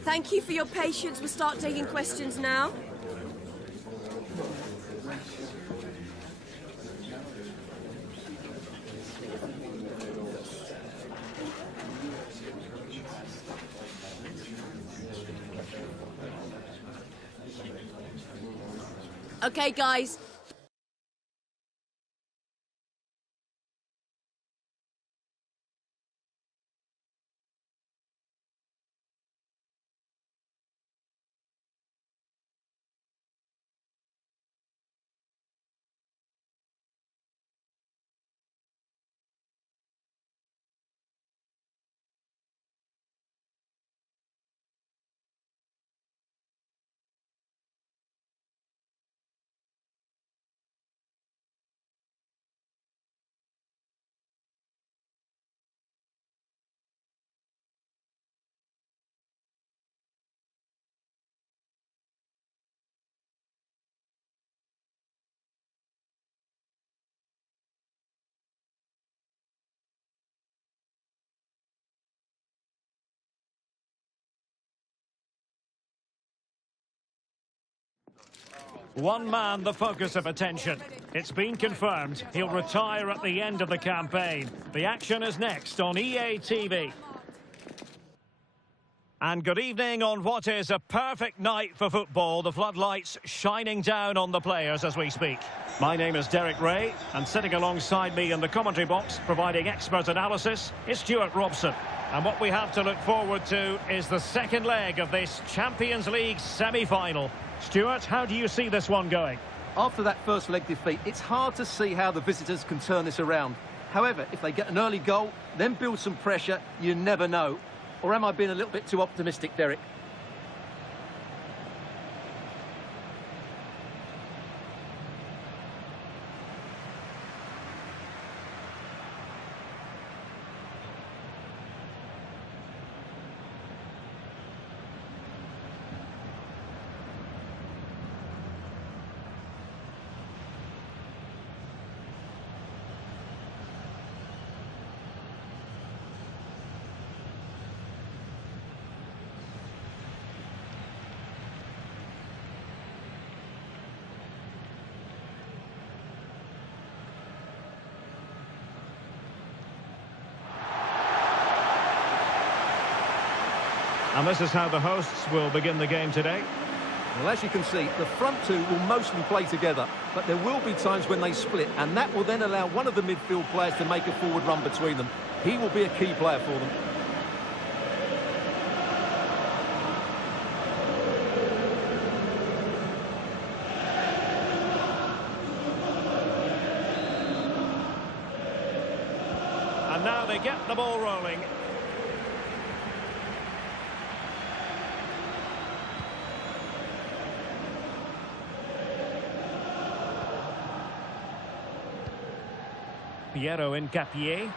Thank you for your patience. We'll start taking questions now. Okay, guys. One man the focus of attention. It's been confirmed he'll retire at the end of the campaign. The action is next on EA TV. And good evening on what is a perfect night for football. The floodlights shining down on the players as we speak. My name is Derek Ray, and sitting alongside me in the commentary box, providing expert analysis, is Stuart Robson. And what we have to look forward to is the second leg of this Champions League semi-final. Stuart, how do you see this one going? After that first leg defeat, it's hard to see how the visitors can turn this around. However, if they get an early goal, then build some pressure, you never know. Or am I being a little bit too optimistic, Derek? And this is how the hosts will begin the game today. Well, as you can see, the front two will mostly play together, but there will be times when they split, and that will then allow one of the midfield players to make a forward run between them. He will be a key player for them. And now they get the ball rolling. Piero Incapié.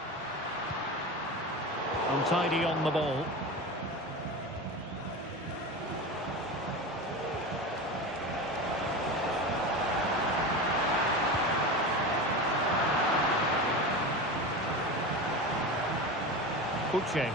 Untidy on the ball. Uche.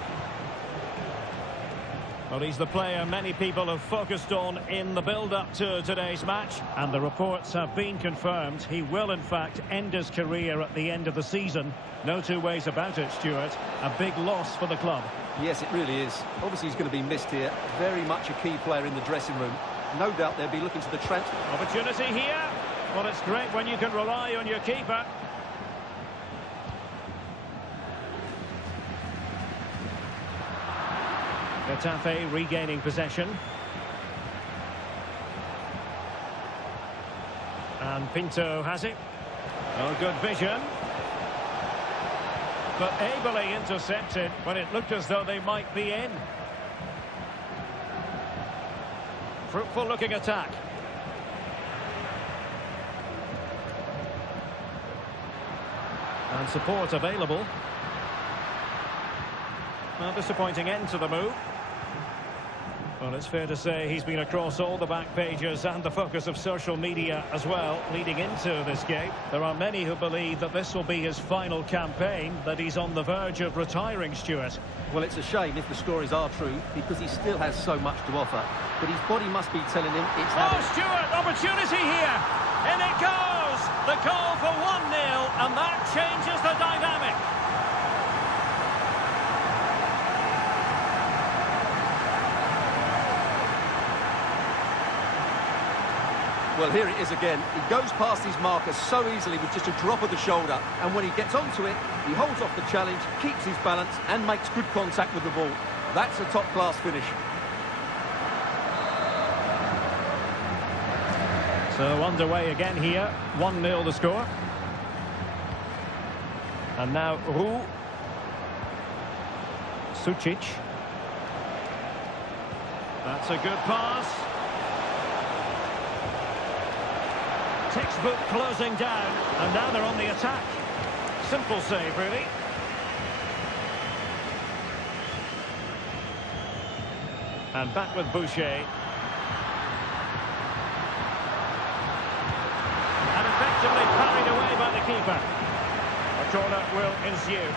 Well, he's the player many people have focused on in the build-up to today's match. And the reports have been confirmed. He will, in fact, end his career at the end of the season. No two ways about it, Stuart. A big loss for the club. Yes, it really is. Obviously, he's going to be missed here. Very much a key player in the dressing room. No doubt they'll be looking to the transfer. Opportunity here. Well, it's great when you can rely on your keeper. Getafe regaining possession. And Pinto has it. Oh, good vision. But ably intercepted when it looked as though they might be in. Fruitful looking attack. And support available. Well, disappointing end to the move. Well, it's fair to say he's been across all the back pages and the focus of social media as well, leading into this game. There are many who believe that this will be his final campaign, that he's on the verge of retiring, Stuart. Well, it's a shame if the stories are true, because he still has so much to offer. But his body must be telling him it's... Oh, Stuart, opportunity here! In it goes! The goal for 1-0, and that changes the dynamic. Well, here it is again. He goes past his marker so easily with just a drop of the shoulder. And when he gets onto it, he holds off the challenge, keeps his balance and makes good contact with the ball. That's a top-class finish. So underway again here. 1-0 the score. And now Sucic. That's a good pass. Textbook closing down, and now they're on the attack. Simple save, really. And back with Boucher. And effectively parried away by the keeper. A corner will ensue.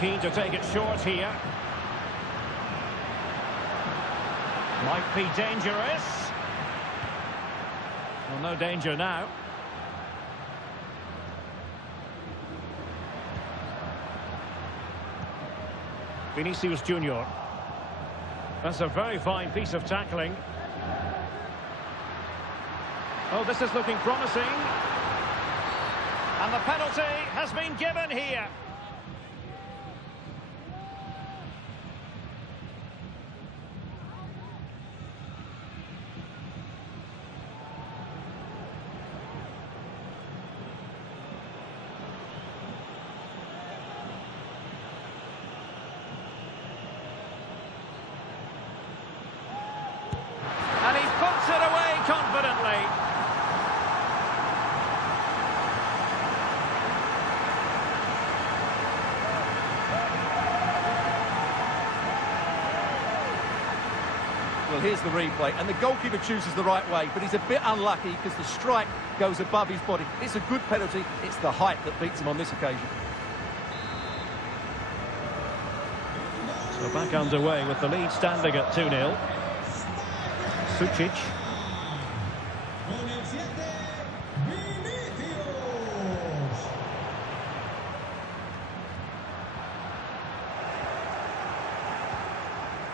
Keen to take it short here. Might be dangerous. Well, no danger now. Vinicius Junior. That's a very fine piece of tackling. Oh, this is looking promising. And the penalty has been given here. And he puts it away confidently. Well, here's the replay, and the goalkeeper chooses the right way, but he's a bit unlucky because the strike goes above his body. It's a good penalty. It's the height that beats him on this occasion. So back underway with the lead standing at 2-0. Sucic.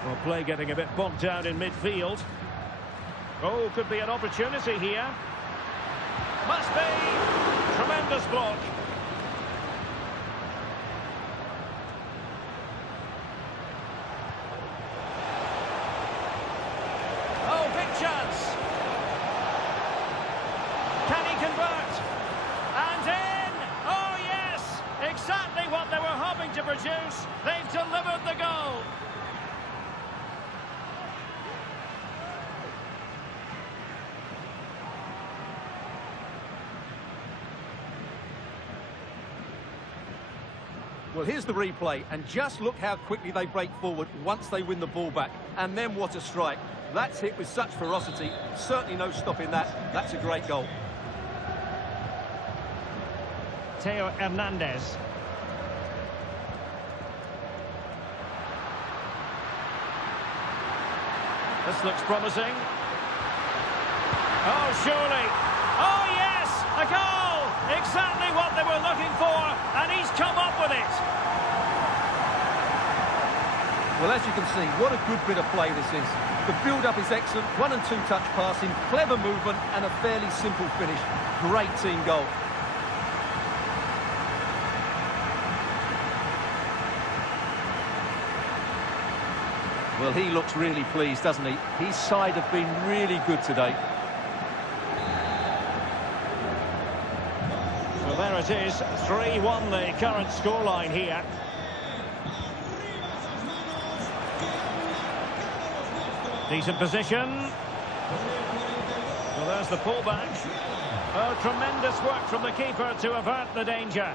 Well, play getting a bit bogged down in midfield. Oh, could be an opportunity here. Must be. Tremendous block. Oh, big chance. Can he convert? And in! Oh, yes! Exactly what they were hoping to produce. They've delivered the goal. Well, here's the replay, and just look how quickly they break forward once they win the ball back. And then what a strike. That's hit with such ferocity. Certainly no stopping that. That's a great goal. Theo Hernandez. This looks promising. Oh, surely. Oh, yes! A goal! Exactly what they were looking for, and he's come up with it. Well, as you can see, what a good bit of play this is. The build-up is excellent, 1- and 2-touch passing, clever movement, and a fairly simple finish. Great team goal. Well, he looks really pleased, doesn't he? His side have been really good today. Well, there it is, 3-1 the current scoreline here. Decent position. Well, there's the pullback. Oh, tremendous work from the keeper to avert the danger.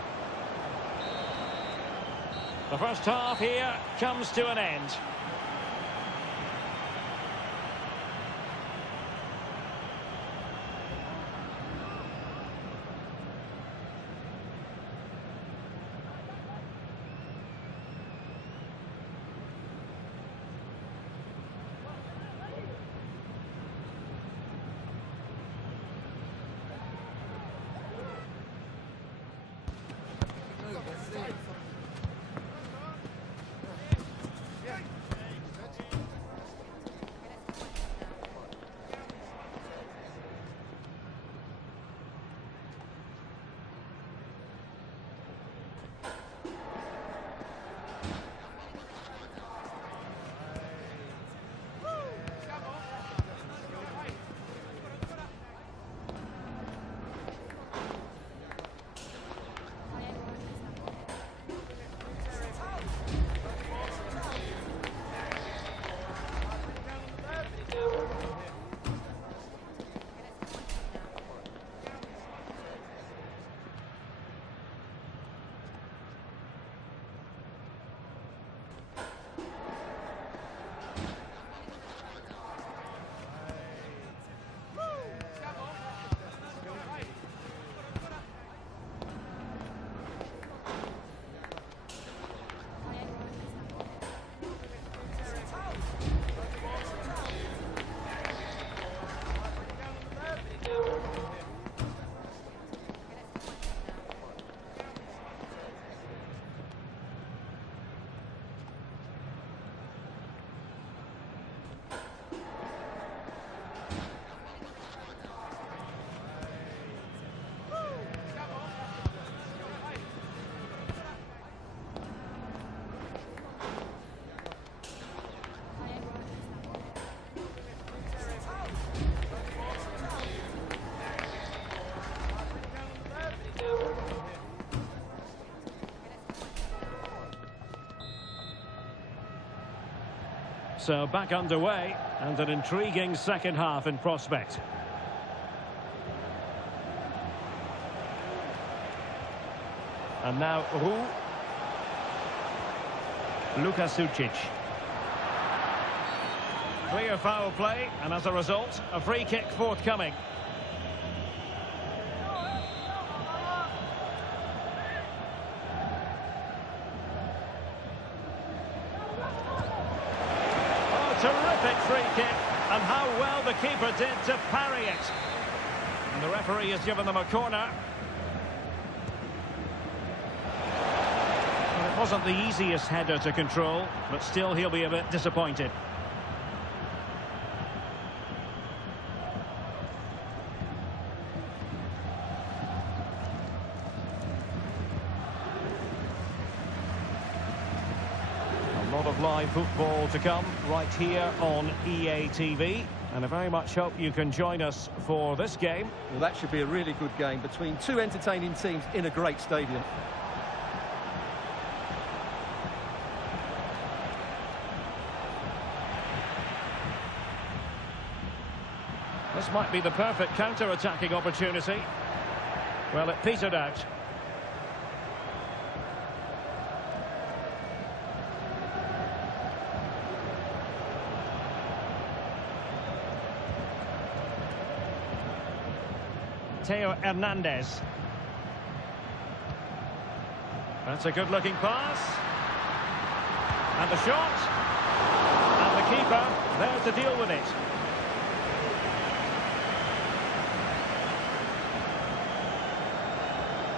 The first half here comes to an end. So back underway, and an intriguing second half in prospect. And now Luka Sucic. Clear foul play, and as a result, a free kick forthcoming. Terrific free kick, and how well the keeper did to parry it. And the referee has given them a corner. Well, it wasn't the easiest header to control, but still he'll be a bit disappointed. A lot of live football to come right here on EATV, and I very much hope you can join us for this game. Well, that should be a really good game between two entertaining teams in a great stadium. This might be the perfect counter-attacking opportunity. Well, it petered out. Theo Hernandez. That's a good-looking pass. And the shot. And the keeper there to deal with it.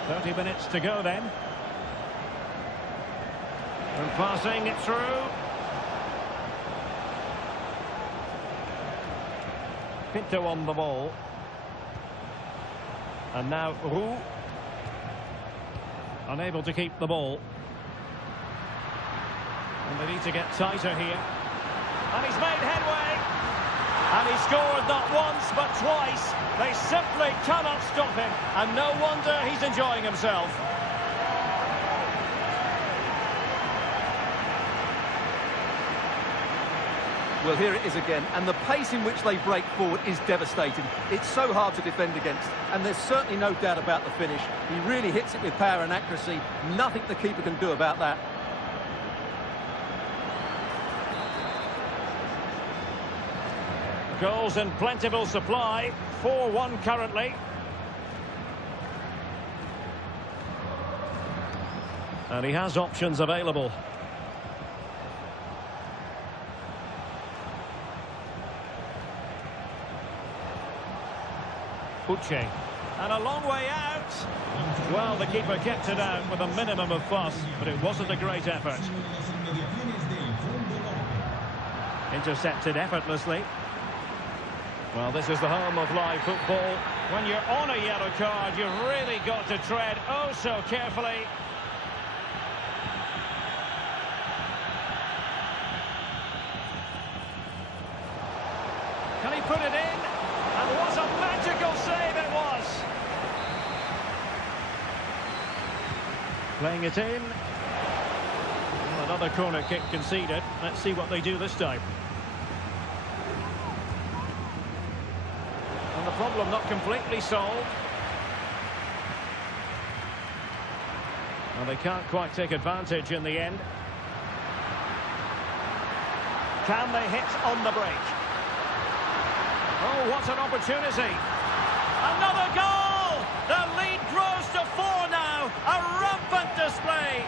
"30 minutes to go then. And passing it through. Pinto on the ball. And now Roux, unable to keep the ball. And they need to get tighter here. And he's made headway. And he scored not once but twice. They simply cannot stop him. And no wonder he's enjoying himself. Well, here it is again, and the pace in which they break forward is devastating. It's so hard to defend against, and there's certainly no doubt about the finish. He really hits it with power and accuracy. Nothing the keeper can do about that. Goals in plentiful supply. 4-1 currently. And he has options available. Pucci. And a long way out. Well, the keeper kept it out with a minimum of fuss, but it wasn't a great effort. Intercepted effortlessly. Well, this is the home of live football. When you're on a yellow card, you've really got to tread oh so carefully. Can he put it in? And what a magical save it was! Playing it in. Well, another corner kick conceded. Let's see what they do this time. And the problem not completely solved. Well, they can't quite take advantage in the end. Can they hit on the break? Oh, what an opportunity. Another goal! The lead grows to 4 now. A rampant display.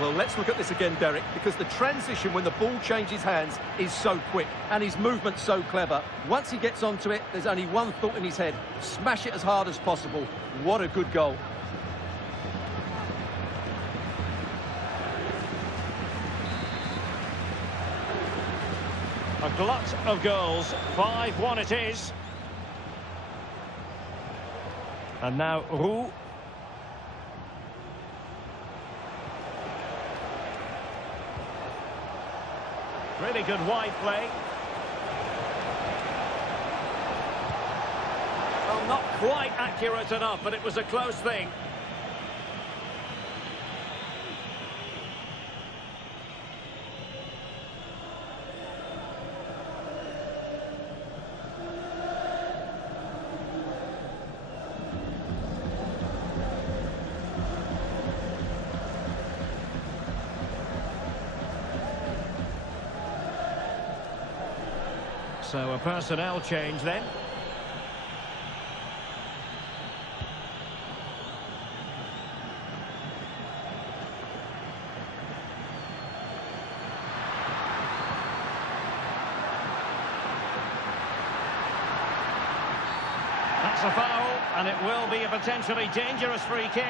Well, let's look at this again, Derek, because the transition when the ball changes hands is so quick and his movement's so clever. Once he gets onto it, there's only one thought in his head. Smash it as hard as possible. What a good goal. A glut of goals. 5-1 it is. And now Roux. Really good wide play. Well, not quite accurate enough, but it was a close thing. So a personnel change then. That's a foul, and it will be a potentially dangerous free kick.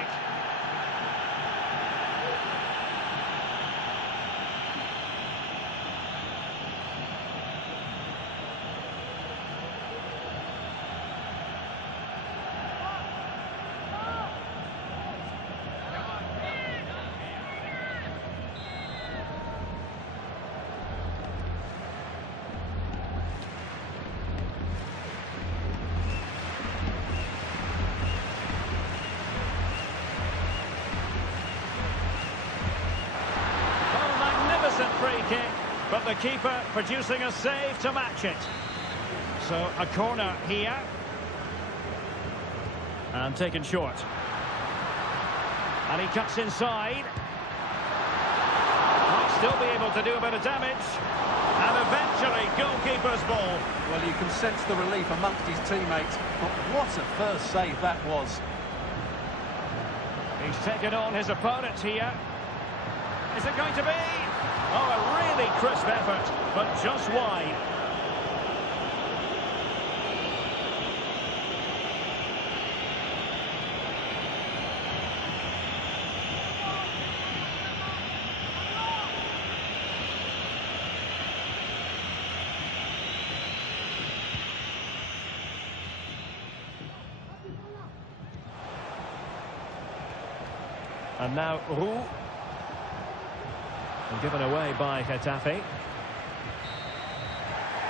Free kick, but the keeper producing a save to match it. So a corner here. And taken short. And he cuts inside. Might still be able to do a bit of damage. And eventually goalkeeper's ball. Well, you can sense the relief amongst his teammates, but what a first save that was. He's taken on his opponent here. Is it going to be? Oh, a really crisp effort, but just wide. And now Roux. Given away by Getafe.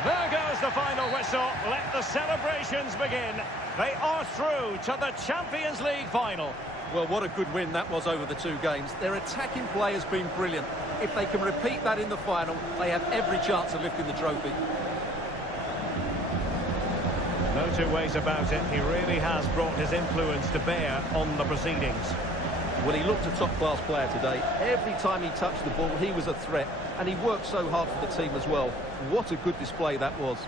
There goes the final whistle. Let the celebrations begin. They are through to the Champions League final. Well, what a good win that was over the two games. Their attacking play has been brilliant. If they can repeat that in the final, they have every chance of lifting the trophy. No two ways about it. He really has brought his influence to bear on the proceedings. Well, he looked a top-class player today. Every time he touched the ball, he was a threat, and he worked so hard for the team as well. What a good display that was.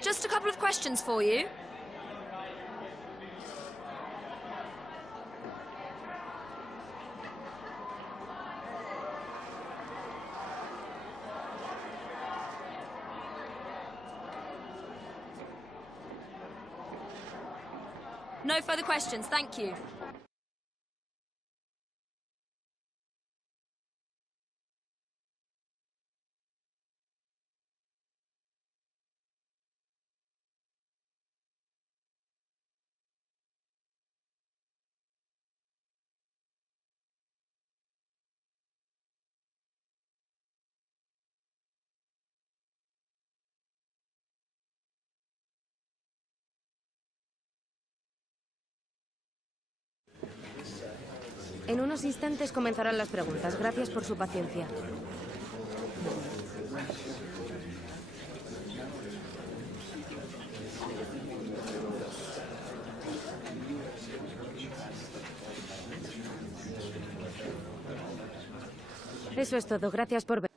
Just a couple of questions for you. No further questions, thank you. En unos instantes comenzarán las preguntas. Gracias por su paciencia. Eso es todo. Gracias por ver.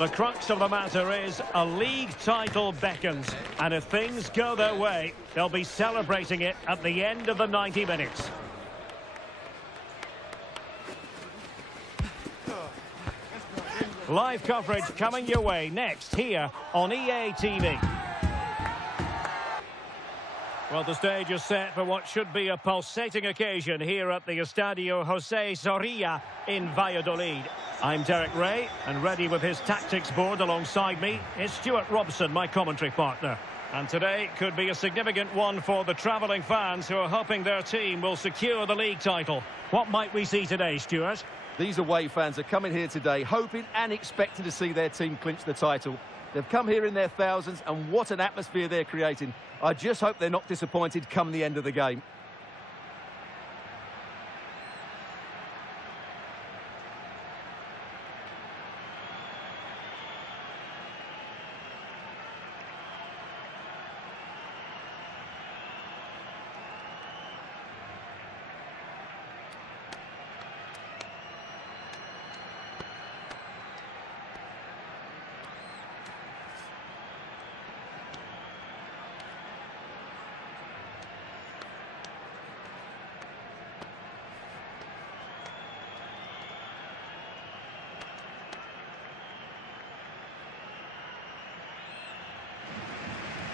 The crux of the matter is a league title beckons, and if things go their way, they'll be celebrating it at the end of the 90 minutes. Live coverage coming your way next here on EA TV. Well, the stage is set for what should be a pulsating occasion here at the Estadio José Zorrilla in Valladolid. I'm Derek Ray, and ready with his tactics board alongside me is Stuart Robson, my commentary partner. And today could be a significant one for the travelling fans who are hoping their team will secure the league title. What might we see today, Stuart? These away fans are coming here today hoping and expecting to see their team clinch the title. They've come here in their thousands, and what an atmosphere they're creating. I just hope they're not disappointed come the end of the game.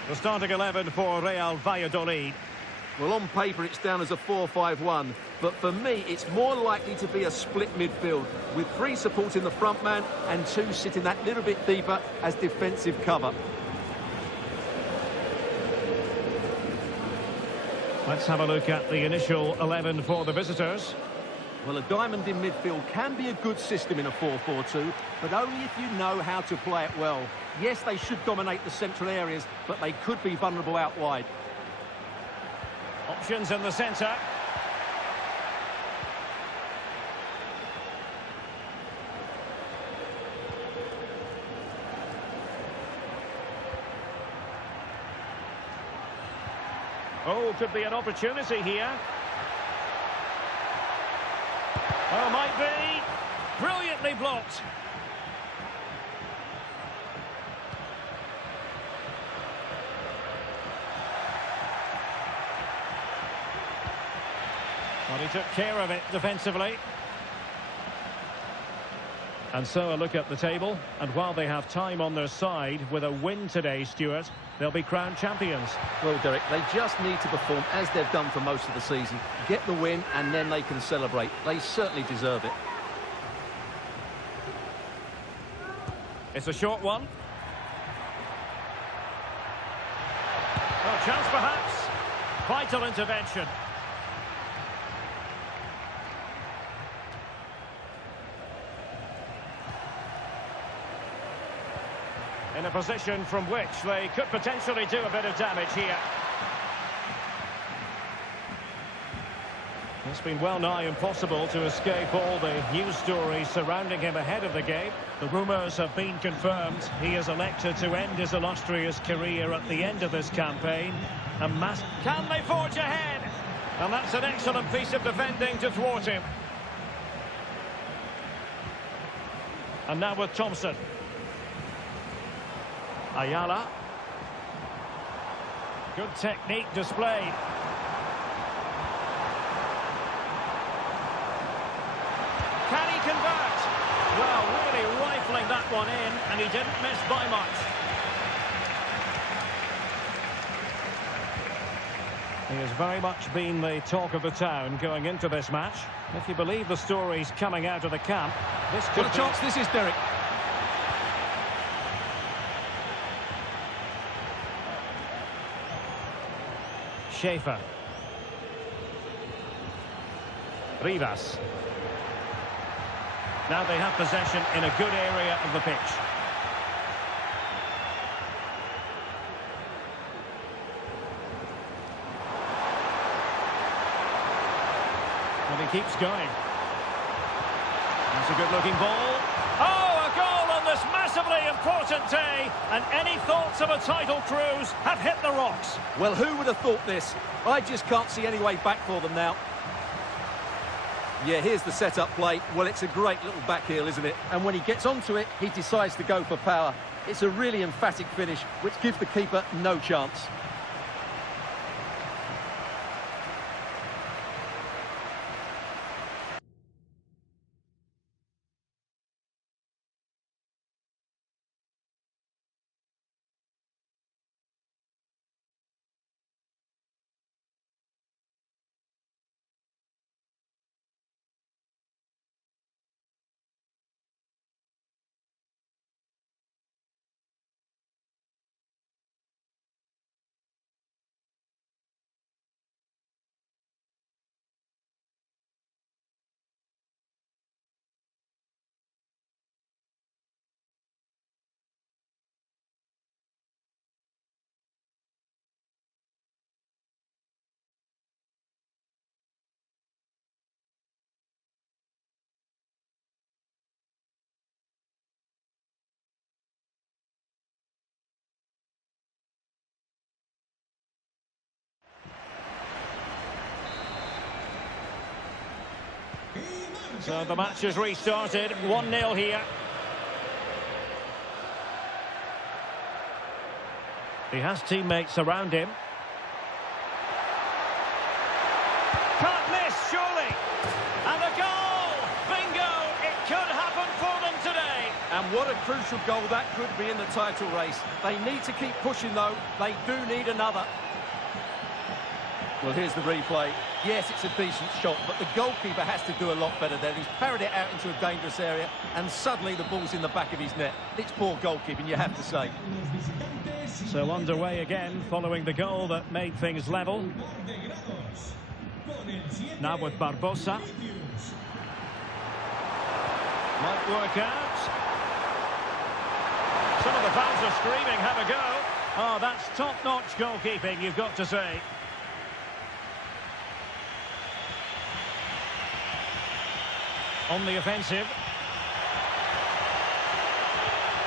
The starting 11 for Real Valladolid. Well, on paper it's down as a 4-5-1, but for me it's more likely to be a split midfield, with 3 supporting the front man and 2 sitting that little bit deeper as defensive cover. Let's have a look at the initial 11 for the visitors. Well, a diamond in midfield can be a good system in a 4-4-2, but only if you know how to play it well. Yes, they should dominate the central areas, but they could be vulnerable out wide. Options in the centre. Oh, could be an opportunity here. Oh, might be. Brilliantly blocked. Well, he took care of it defensively. And so a look at the table. And while they have time on their side, with a win today, Stuart, they'll be crowned champions. Well, Derek, they just need to perform as they've done for most of the season. Get the win, and then they can celebrate. They certainly deserve it. It's a short one. Well, chance perhaps. Vital intervention. In a position from which they could potentially do a bit of damage here. It's been well nigh impossible to escape all the news stories surrounding him ahead of the game. The rumours have been confirmed. He has elected to end his illustrious career at the end of this campaign. Can they forge ahead? And that's an excellent piece of defending to thwart him. And now with Thompson. Ayala. Good technique displayed. Can he convert? Well, really rifling that one in, and he didn't miss by much. He has very much been the talk of the town going into this match. If you believe the stories coming out of the camp, this could What a chance this is, Derek. Schaefer. Rivas. Now they have possession in a good area of the pitch. And he keeps going. That's a good-looking ball. Oh, a goal on this massively important day. And any thoughts of a title cruise have hit the rocks. Well, who would have thought this? I just can't see any way back for them now. Yeah, here's the set-up play. Well, it's a great little back heel, isn't it? And when he gets onto it, he decides to go for power. It's a really emphatic finish, which gives the keeper no chance. So the match has restarted, 1-0 here. He has teammates around him. Can't miss, surely. And a goal! Bingo! It could happen for them today. And what a crucial goal that could be in the title race. They need to keep pushing, though. They do need another. Well, here's the replay. Yes, it's a decent shot, but the goalkeeper has to do a lot better there. He's parried it out into a dangerous area, and suddenly the ball's in the back of his net. It's poor goalkeeping, you have to say. So underway again, following the goal that made things level. Now with Barbosa. Might work out. Some of the fans are screaming, have a go. Oh, that's top-notch goalkeeping, you've got to say. On the offensive.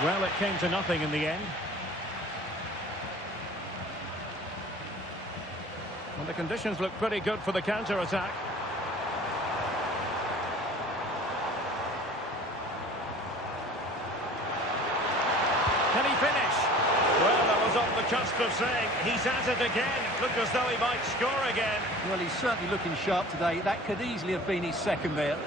Well, it came to nothing in the end. And the conditions look pretty good for the counter-attack. Can he finish? Well, that was on the cusp of saying he's at it again. Looked as though he might score again. Well, he's certainly looking sharp today. That could easily have been his second there.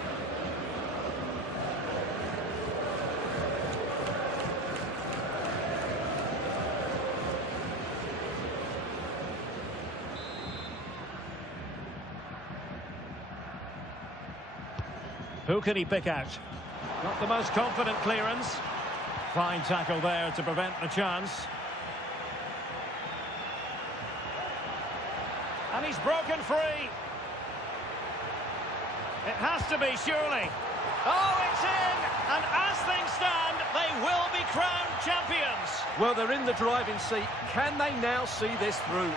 Who can he pick out? Not the most confident clearance. Fine tackle there to prevent the chance. And he's broken free. It has to be, surely. Oh, it's in! And as things stand, they will be crowned champions. Well, they're in the driving seat. Can they now see this through?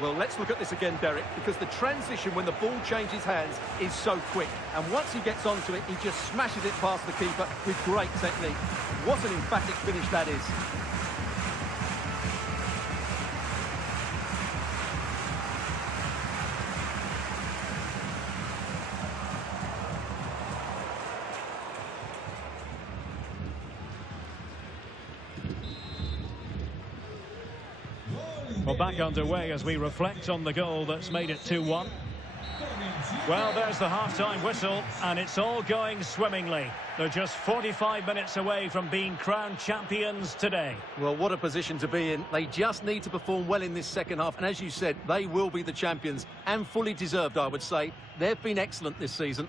Well, let's look at this again, Derek, because the transition when the ball changes hands is so quick. And once he gets onto it, he just smashes it past the keeper with great technique. What an emphatic finish that is. Well, back underway as we reflect on the goal that's made it 2-1. Well, there's the half-time whistle, and it's all going swimmingly. They're just 45 minutes away from being crowned champions today. Well, what a position to be in. They just need to perform well in this second half, and as you said, they will be the champions, and fully deserved, I would say. They've been excellent this season.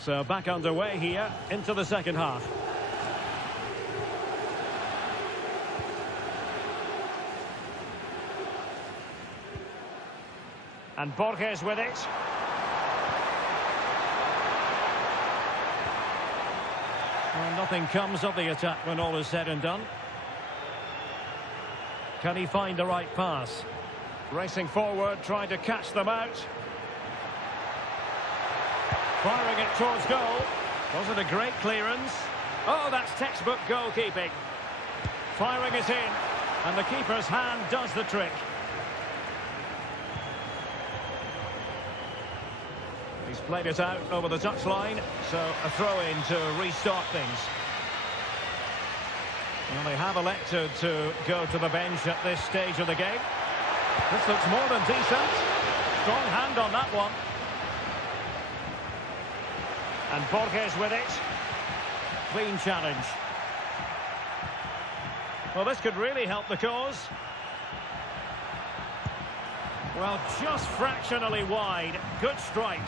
So back underway here into the second half. And Borges with it. Well, nothing comes of the attack when all is said and done. Can he find the right pass? Racing forward, trying to catch them out. Firing it towards goal. Wasn't a great clearance. Oh, that's textbook goalkeeping. Firing it in. And the keeper's hand does the trick. He's played it out over the touchline. So a throw-in to restart things. Well, they have elected to go to the bench at this stage of the game. This looks more than decent. Strong hand on that one. And Borges with it. Clean challenge. Well, this could really help the cause. Well, just fractionally wide. Good strike.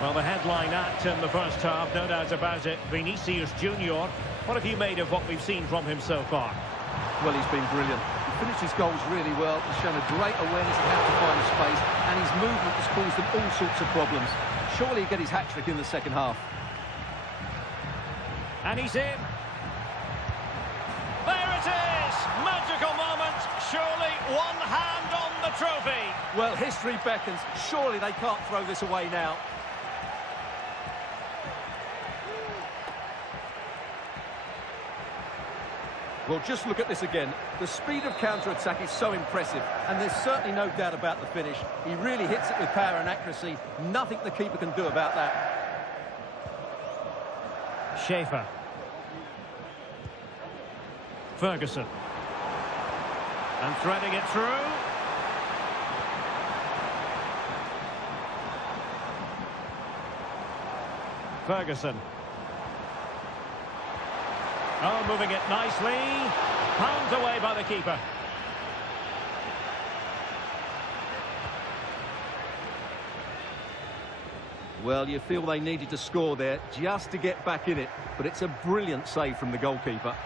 Well, the headline act in the first half, no doubt about it, Vinicius Junior. What have you made of what we've seen from him so far? Well, he's been brilliant. He finished his goals really well. He's shown a great awareness of how to find space, and his movement has caused them all sorts of problems. Surely he'll get his hat-trick in the second half. And he's in. There it is! Magical moment. Surely one hand on the trophy. Well, history beckons. Surely they can't throw this away now. Well, just look at this again. The speed of counter-attack is so impressive, and there's certainly no doubt about the finish. He really hits it with power and accuracy. Nothing the keeper can do about that. Schaefer. Ferguson. And threading it through. Ferguson. Oh, moving it nicely. Pounded away by the keeper. Well, you feel they needed to score there just to get back in it, but it's a brilliant save from the goalkeeper.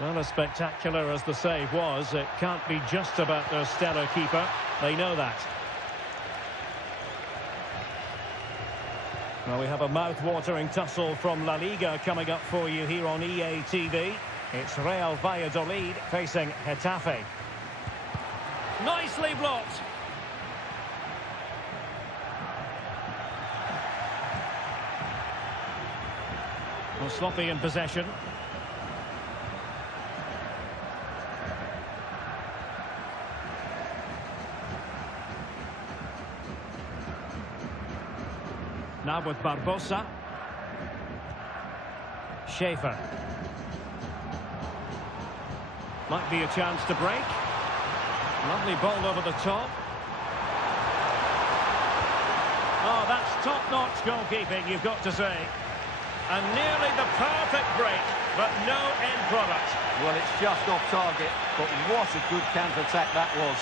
Well, as spectacular as the save was, it can't be just about their stellar keeper. They know that. Well, we have a mouth-watering tussle from La-Liga coming up for you here on EATV. It's Real Valladolid facing Getafe. Nicely blocked. Well, sloppy in possession. Now with Barbosa. Schaefer. Might be a chance to break. Lovely ball over the top. Oh, that's top-notch goalkeeping, you've got to say. And nearly the perfect break, but no end product. Well, it's just off target, but what a good counter-attack that was.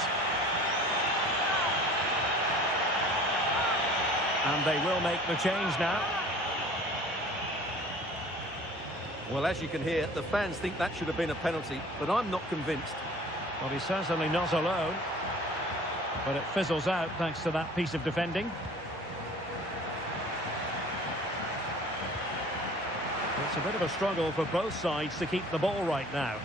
And they will make the change now. Well, as you can hear, the fans think that should have been a penalty, but I'm not convinced. Well, he's certainly not alone. But it fizzles out thanks to that piece of defending. It's a bit of a struggle for both sides to keep the ball right now.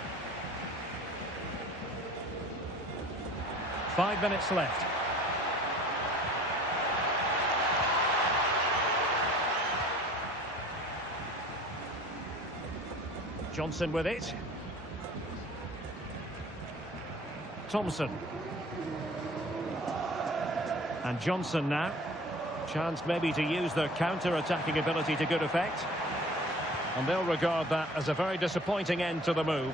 5 minutes left. Johnson with it. Thompson. And Johnson now. Chance maybe to use their counter-attacking ability to good effect. And they'll regard that as a very disappointing end to the move.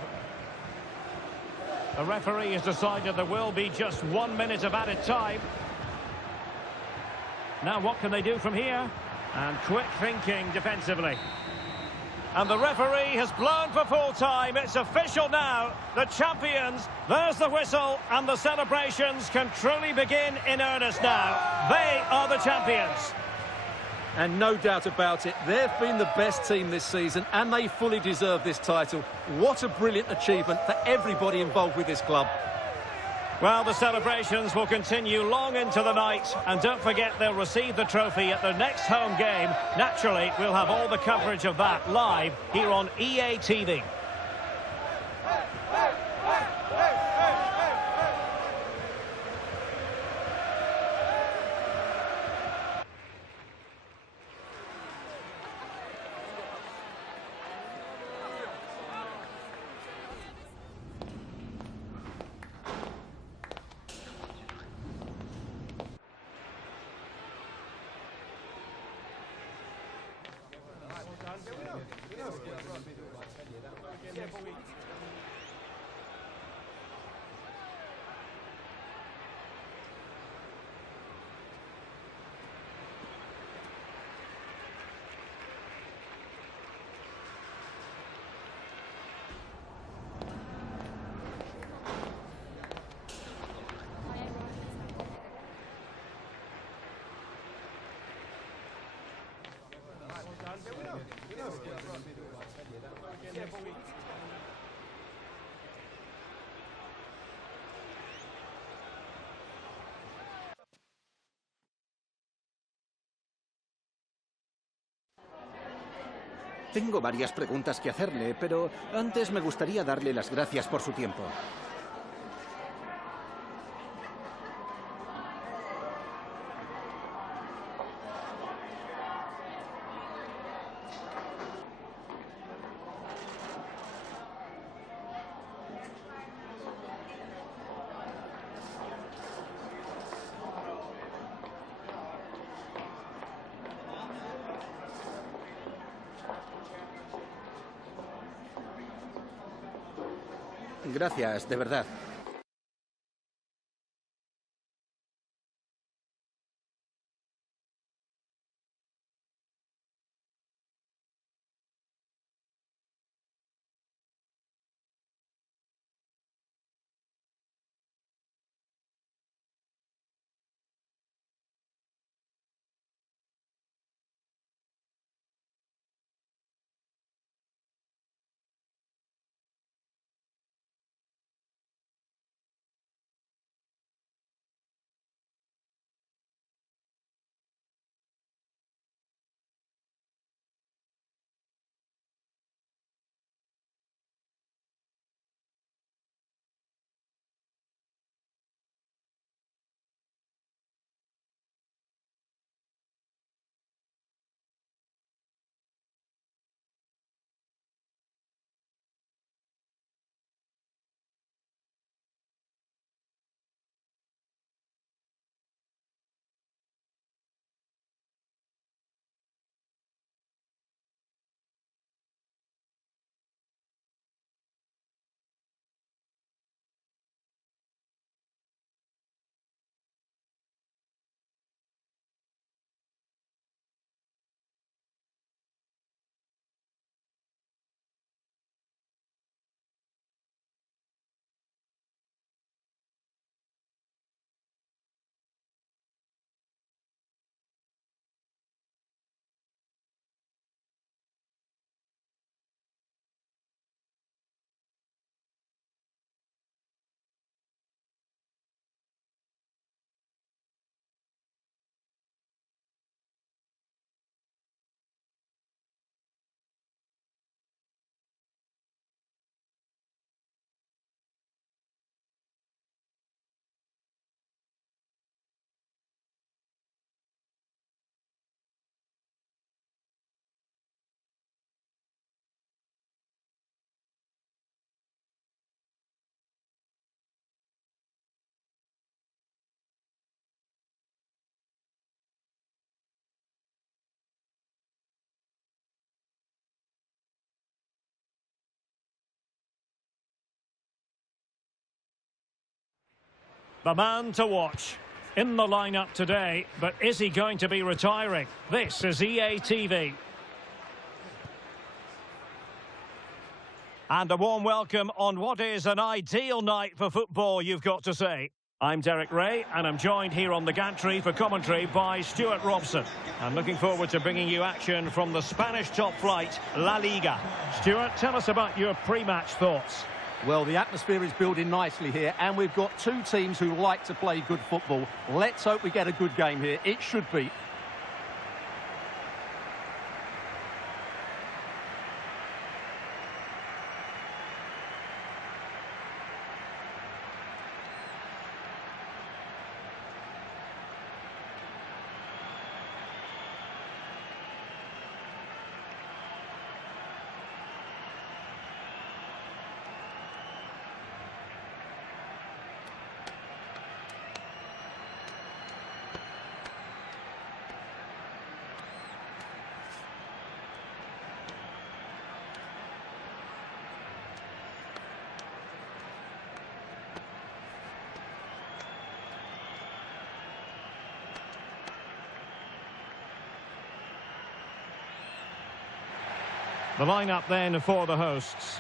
The referee has decided there will be just 1 minute of added time. Now what can they do from here? And quick thinking defensively. And the referee has blown for full time. It's official now. The champions, there's the whistle, and the celebrations can truly begin in earnest now. They are the champions. And no doubt about it, they've been the best team this season, and they fully deserve this title. What a brilliant achievement for everybody involved with this club. Well, the celebrations will continue long into the night, and don't forget they'll receive the trophy at their next home game. Naturally, we'll have all the coverage of that live here on EA TV. Tengo varias preguntas que hacerle, pero antes me gustaría darle las gracias por su tiempo. Gracias, de verdad. The man to watch. In the lineup today, but is he going to be retiring? This is EATV. And a warm welcome on what is an ideal night for football, you've got to say. I'm Derek Ray, and I'm joined here on the gantry for commentary by Stuart Robson. I'm looking forward to bringing you action from the Spanish top flight, La-Liga. Stuart, tell us about your pre-match thoughts. Well, the atmosphere is building nicely here, and we've got two teams who like to play good football. Let's hope we get a good game here. It should be. The lineup then for the hosts.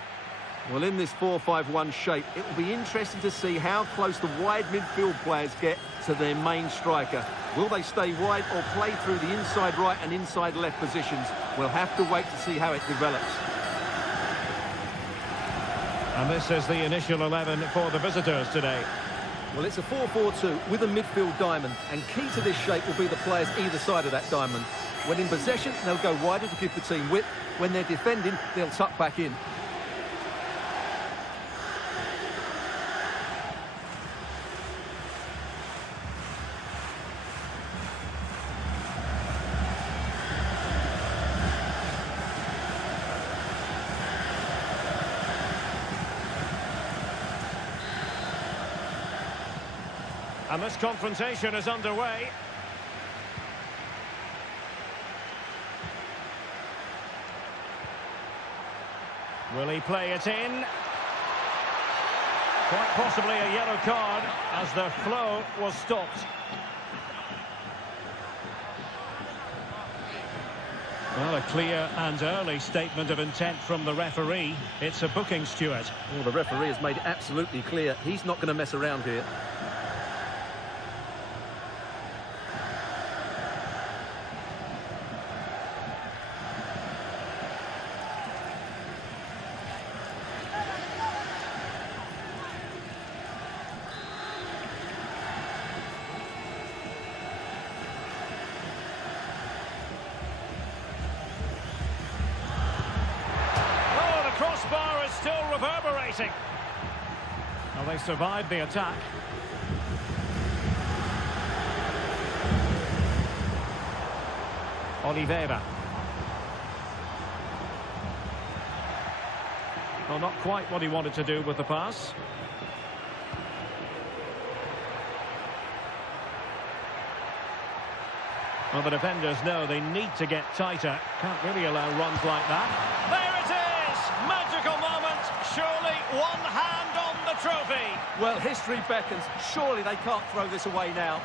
Well, in this 4-5-1 shape, it will be interesting to see how close the wide midfield players get to their main striker. Will they stay wide or play through the inside right and inside left positions? We'll have to wait to see how it develops. And this is the initial 11 for the visitors today. Well, it's a 4-4-2 with a midfield diamond, and key to this shape will be the players either side of that diamond. When in possession, they'll go wider to give the team width. When they're defending, they'll tuck back in. And this confrontation is underway. Will he play it in? Quite possibly a yellow card as the flow was stopped. Well, a clear and early statement of intent from the referee. It's a booking, Stuart. Well, the referee has made it absolutely clear he's not going to mess around here. Crossbar is still reverberating. Well, they survived the attack. Oliveira. Well, not quite what he wanted to do with the pass. Well, the defenders know they need to get tighter. Can't really allow runs like that. There it is! Magical moment. Surely one hand on the trophy. Well, history beckons. Surely they can't throw this away now.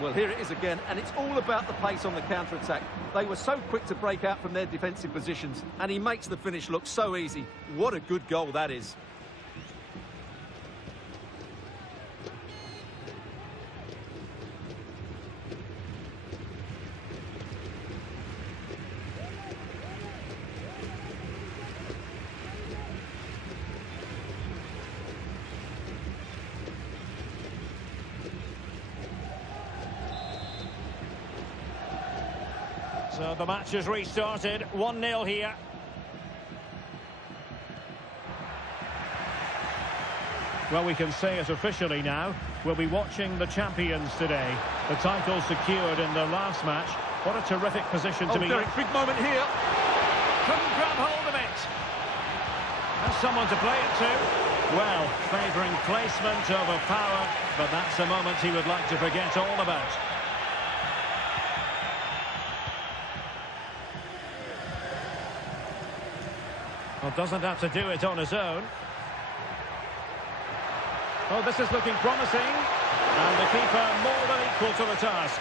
Well, here it is again, and it's all about the pace on the counter-attack. They were so quick to break out from their defensive positions, and he makes the finish look so easy. What a good goal that is. So the match has restarted, 1-0 here. Well, we can say it officially now. We'll be watching the champions today. The title secured in their last match. What a terrific position to be in. Big moment here. Couldn't grab hold of it. Has someone to play it to? Well, favouring placement over power, but that's a moment he would like to forget all about. Well, doesn't have to do it on his own. Oh, this is looking promising. And the keeper more than equal to the task.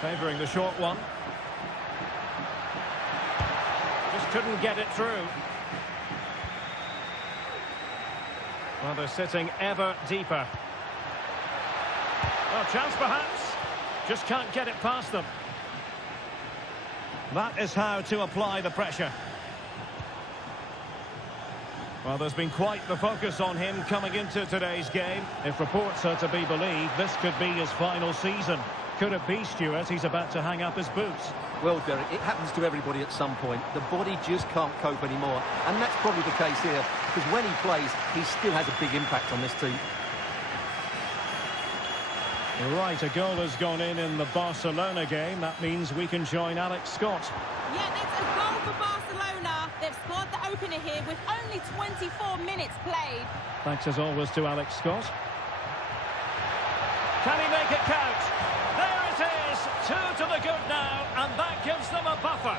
Favouring the short one. Just couldn't get it through. Well, they're sitting ever deeper. Well, chance perhaps. Just can't get it past them. That is how to apply the pressure. Well, there's been quite the focus on him coming into today's game. If reports are to be believed, this could be his final season. Could it be, Stuart, he's about to hang up his boots? Well, Derek, it happens to everybody at some point. The body just can't cope anymore. And that's probably the case here, because when he plays, he still has a big impact on this team. Right, a goal has gone in the Barcelona game. That means we can join Alex Scott. Yeah, that's a goal for Barcelona. They've scored the opener here with only 24 minutes played. Thanks as always to Alex Scott. Can he make it count? There it is, 2 to the good now, and that gives them a buffer.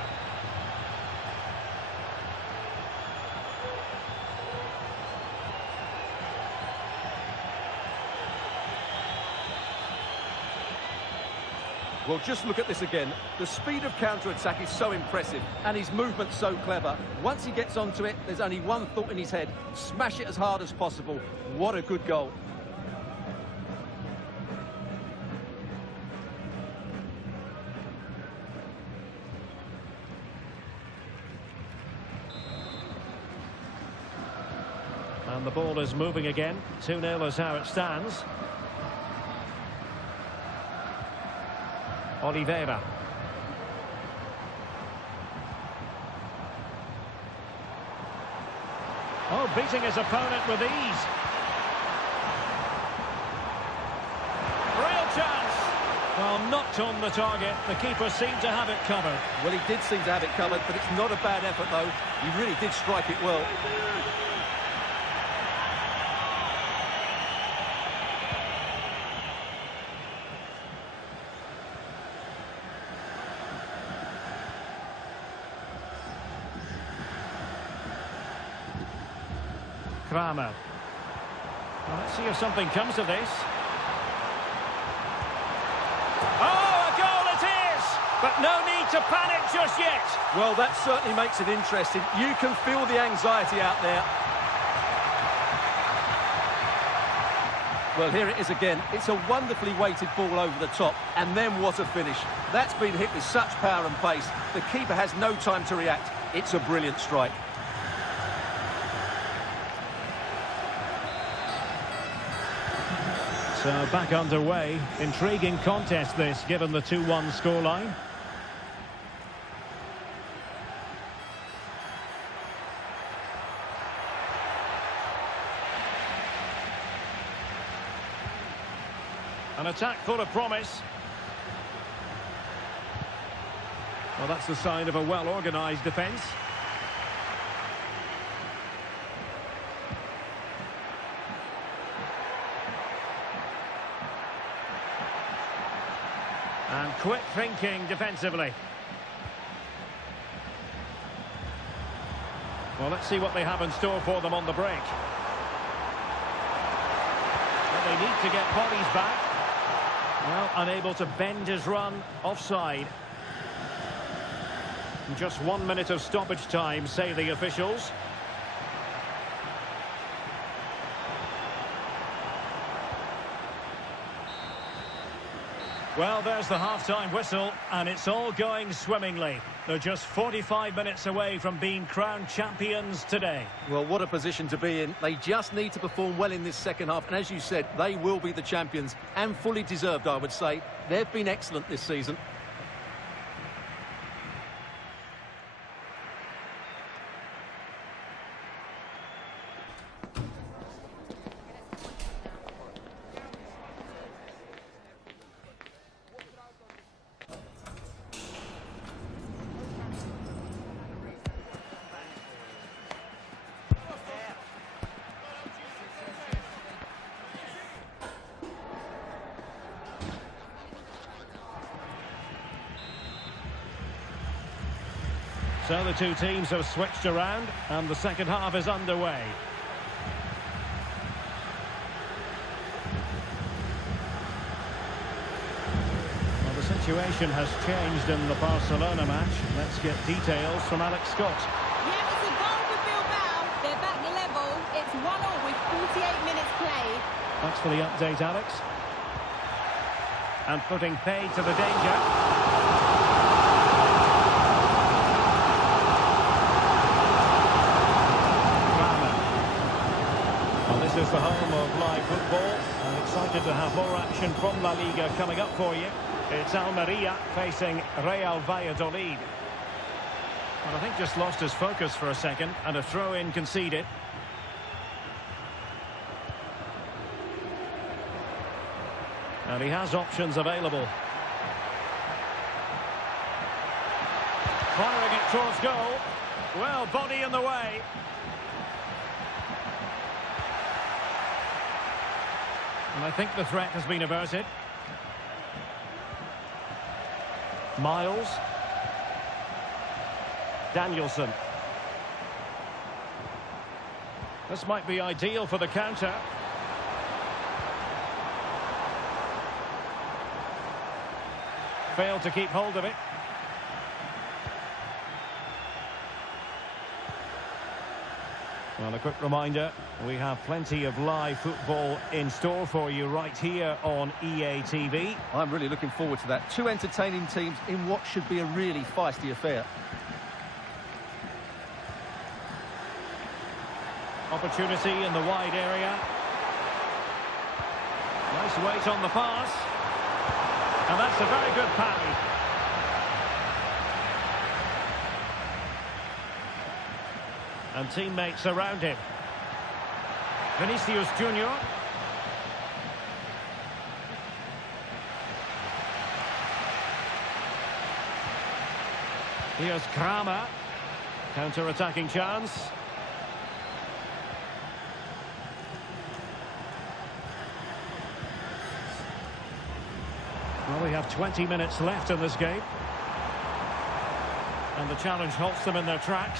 Well, just look at this again. The speed of counter-attack is so impressive, and his movement's so clever. Once he gets onto it, there's only one thought in his head. Smash it as hard as possible. What a good goal. And the ball is moving again. 2-0 is how it stands. Oliveira. Oh, beating his opponent with ease. Real chance. Well, not on the target. The keeper seemed to have it covered. Well, he did seem to have it covered, but it's not a bad effort, though. He really did strike it well. Well, let's see if something comes of this. Oh, a goal it is! But no need to panic just yet. Well, that certainly makes it interesting. You can feel the anxiety out there. Well, here it is again. It's a wonderfully weighted ball over the top. And then what a finish. That's been hit with such power and pace. The keeper has no time to react. It's a brilliant strike. So back underway. Intriguing contest this, given the 2-1 scoreline. An attack full of promise. Well, that's the sign of a well-organised defence. And quick thinking defensively. Well, let's see what they have in store for them on the break. Well, they need to get bodies back. Well, unable to bend his run, offside. Just 1 minute of stoppage time, say the officials. Well, there's the half-time whistle, and it's all going swimmingly. They're just 45 minutes away from being crowned champions today. Well, what a position to be in. They just need to perform well in this second half. And as you said, they will be the champions, and fully deserved, I would say. They've been excellent this season. So the two teams have switched around and the second half is underway. Well, the situation has changed in the Barcelona match. Let's get details from Alex Scott. Yeah, it's a goal for Bilbao. They're back level. It's 1-1 with 48 minutes played. Thanks for the update, Alex. And putting paid to the danger. This is the home of live football. I'm excited to have more action from La-Liga coming up for you. It's Almeria facing Real Valladolid. Well, I think just lost his focus for a second and a throw-in conceded. And he has options available. Firing it towards goal. Well, body in the way. And I think the threat has been averted. Miles. Danielson. This might be ideal for the counter. Failed to keep hold of it. Well, a quick reminder, we have plenty of live football in store for you right here on EATV. I'm really looking forward to that. Two entertaining teams in what should be a really feisty affair. Opportunity in the wide area. Nice weight on the pass. And that's a very good parry. And teammates around him. Vinicius Junior. Here's Kramer. Counter-attacking chance. Well, we have 20 minutes left in this game. And the challenge halts them in their tracks.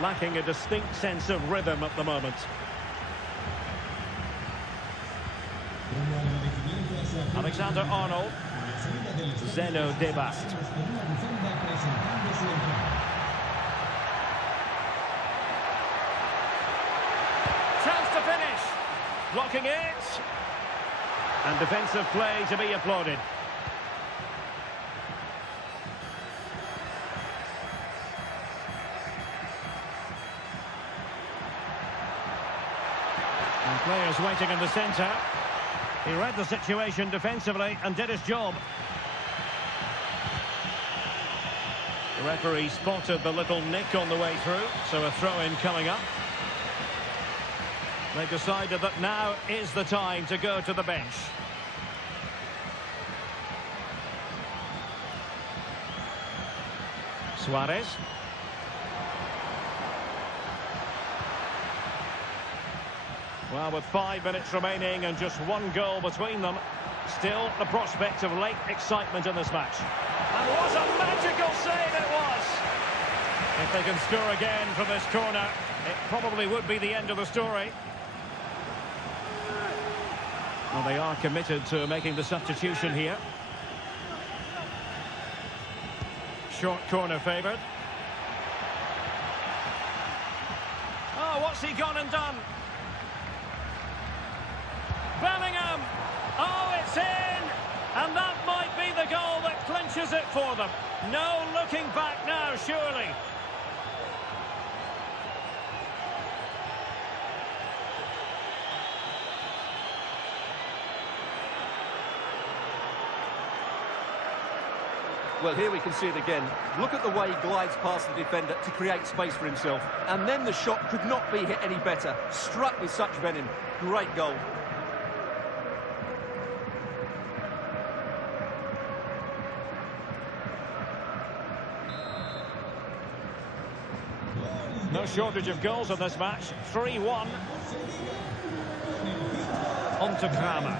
Lacking a distinct sense of rhythm at the moment. Alexander-Arnold. Zeno Debast. Chance to finish. Blocking it. And defensive play to be applauded. And players waiting in the centre. He read the situation defensively and did his job. The referee spotted the little nick on the way through, so a throw-in coming up. They've decided that now is the time to go to the bench. Suarez. Well, with 5 minutes remaining and just one goal between them, still the prospect of late excitement in this match. And what a magical save it was! If they can score again from this corner, it probably would be the end of the story. Well, they are committed to making the substitution here. Short corner favoured. Oh, what's he gone and done? Bellingham! Oh, it's in! And that might be the goal that clinches it for them. No looking back now, surely. Well, here we can see it again. Look at the way he glides past the defender to create space for himself. And then the shot could not be hit any better. Struck with such venom. Great goal. No shortage of goals in this match. 3-1. On to Kramer.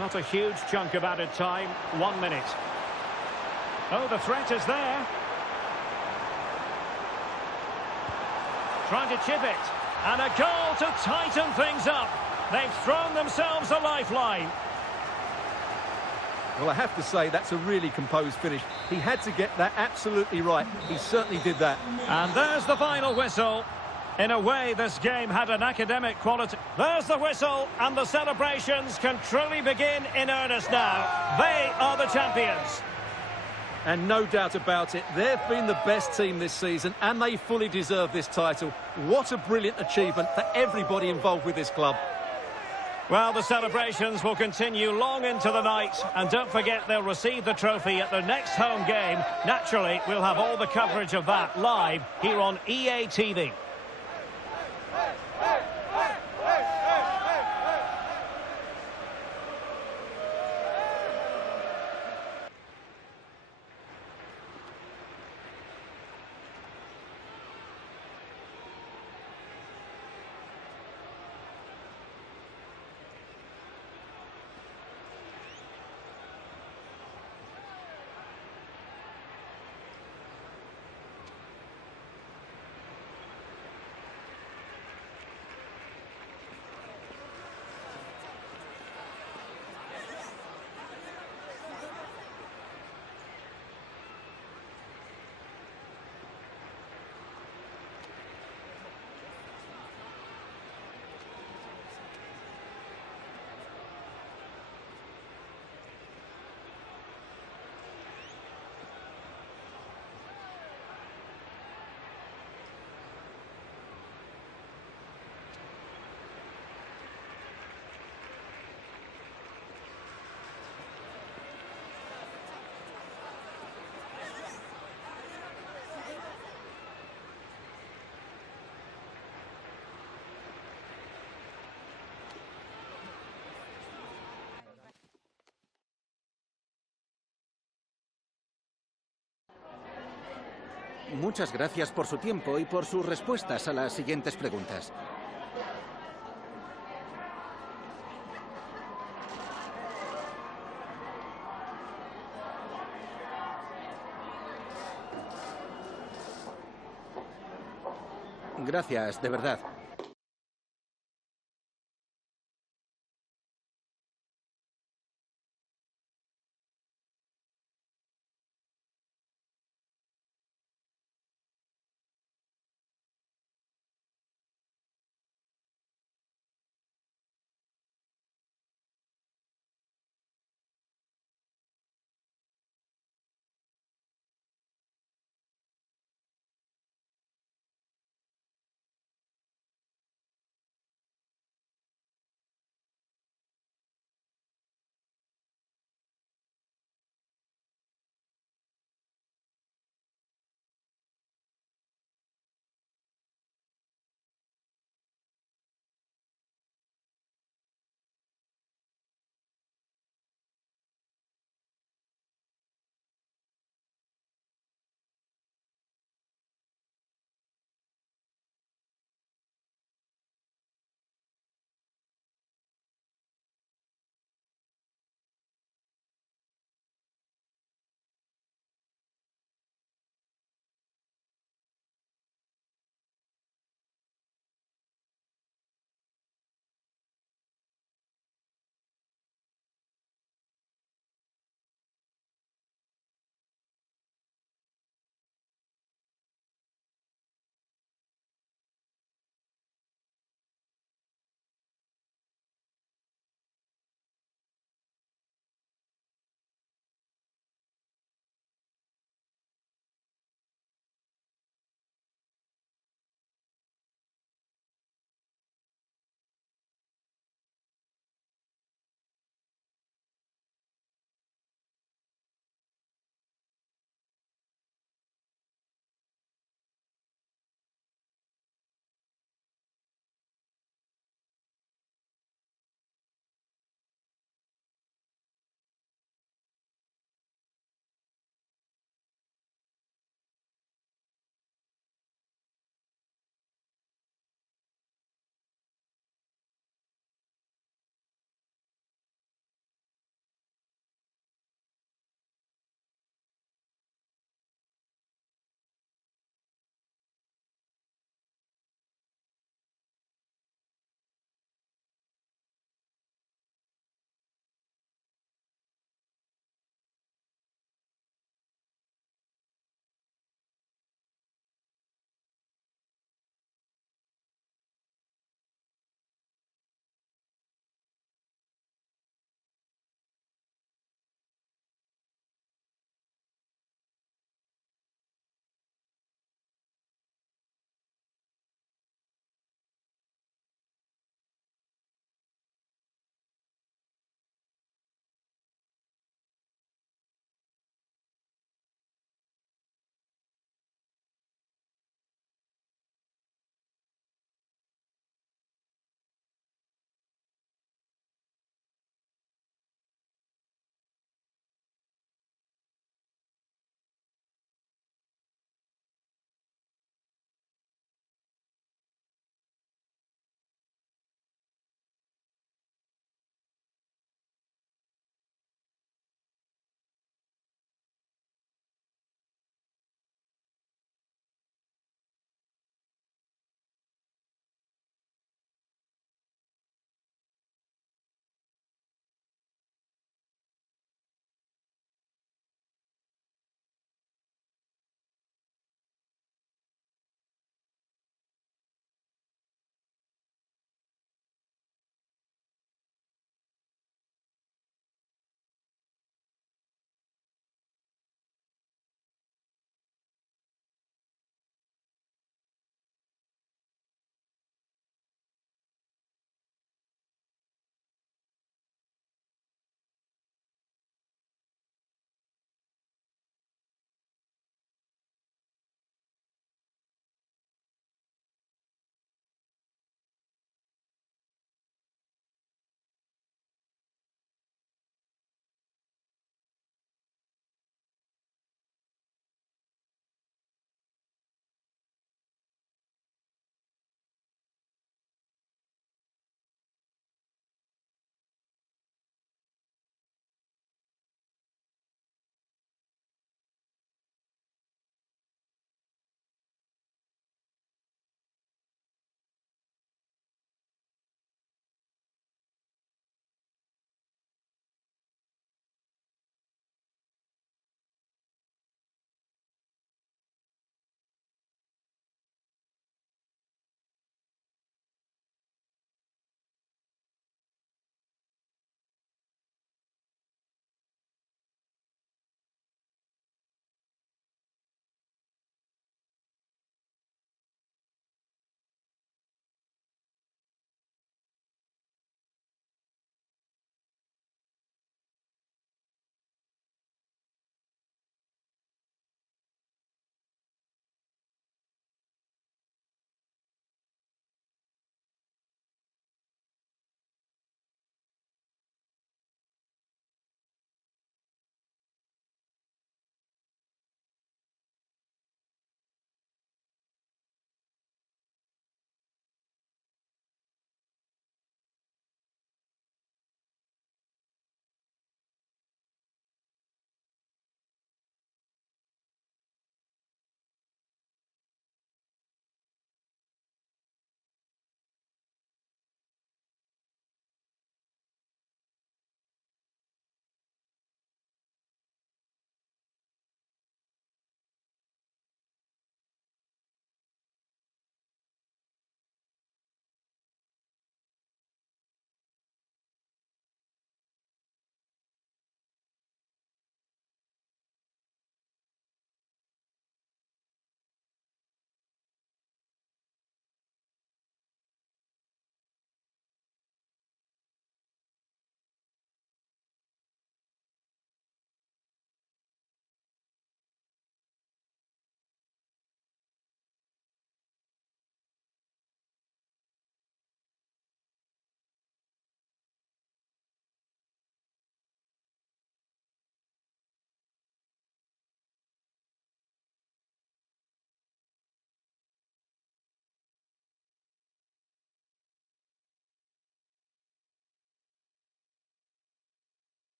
Not a huge chunk of added time. 1 minute. Oh, the threat is there. Trying to chip it. And a goal to tighten things up. They've thrown themselves a lifeline. Well, I have to say, that's a really composed finish. He had to get that absolutely right. He certainly did that. And there's the final whistle. In a way, this game had an academic quality. There's the whistle, and the celebrations can truly begin in earnest now. They are the champions. And no doubt about it, they've been the best team this season, and they fully deserve this title. What a brilliant achievement for everybody involved with this club. Well, the celebrations will continue long into the night, and don't forget they'll receive the trophy at their next home game. Naturally, we'll have all the coverage of that live here on EATV. Muchas gracias por su tiempo y por sus respuestas a las siguientes preguntas. Gracias, de verdad.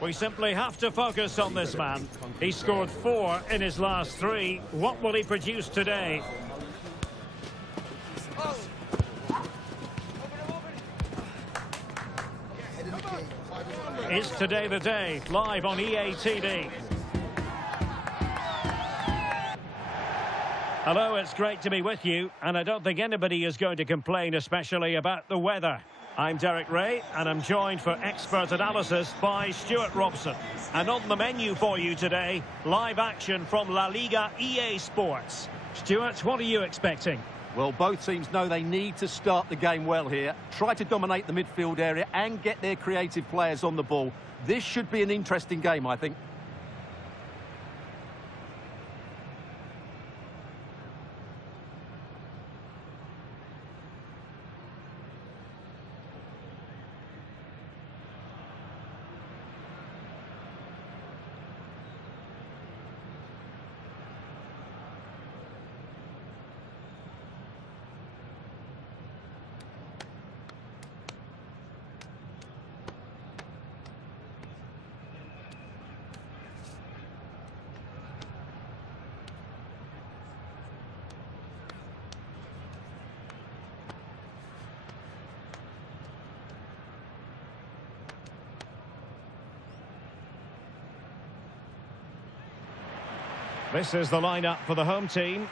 We simply have to focus on this man. He scored 4 in his last 3. What will he produce today? Is today the day? Live on EATV. Hello, it's great to be with you, and I don't think anybody is going to complain, especially about the weather. I'm Derek Ray, and I'm joined for expert analysis by Stuart Robson. And on the menu for you today, live action from La-Liga EASPORTS. Stuart, what are you expecting? Well, both teams know they need to start the game well here. Try to dominate the midfield area and get their creative players on the ball. This should be an interesting game, I think. This is the lineup for the home team.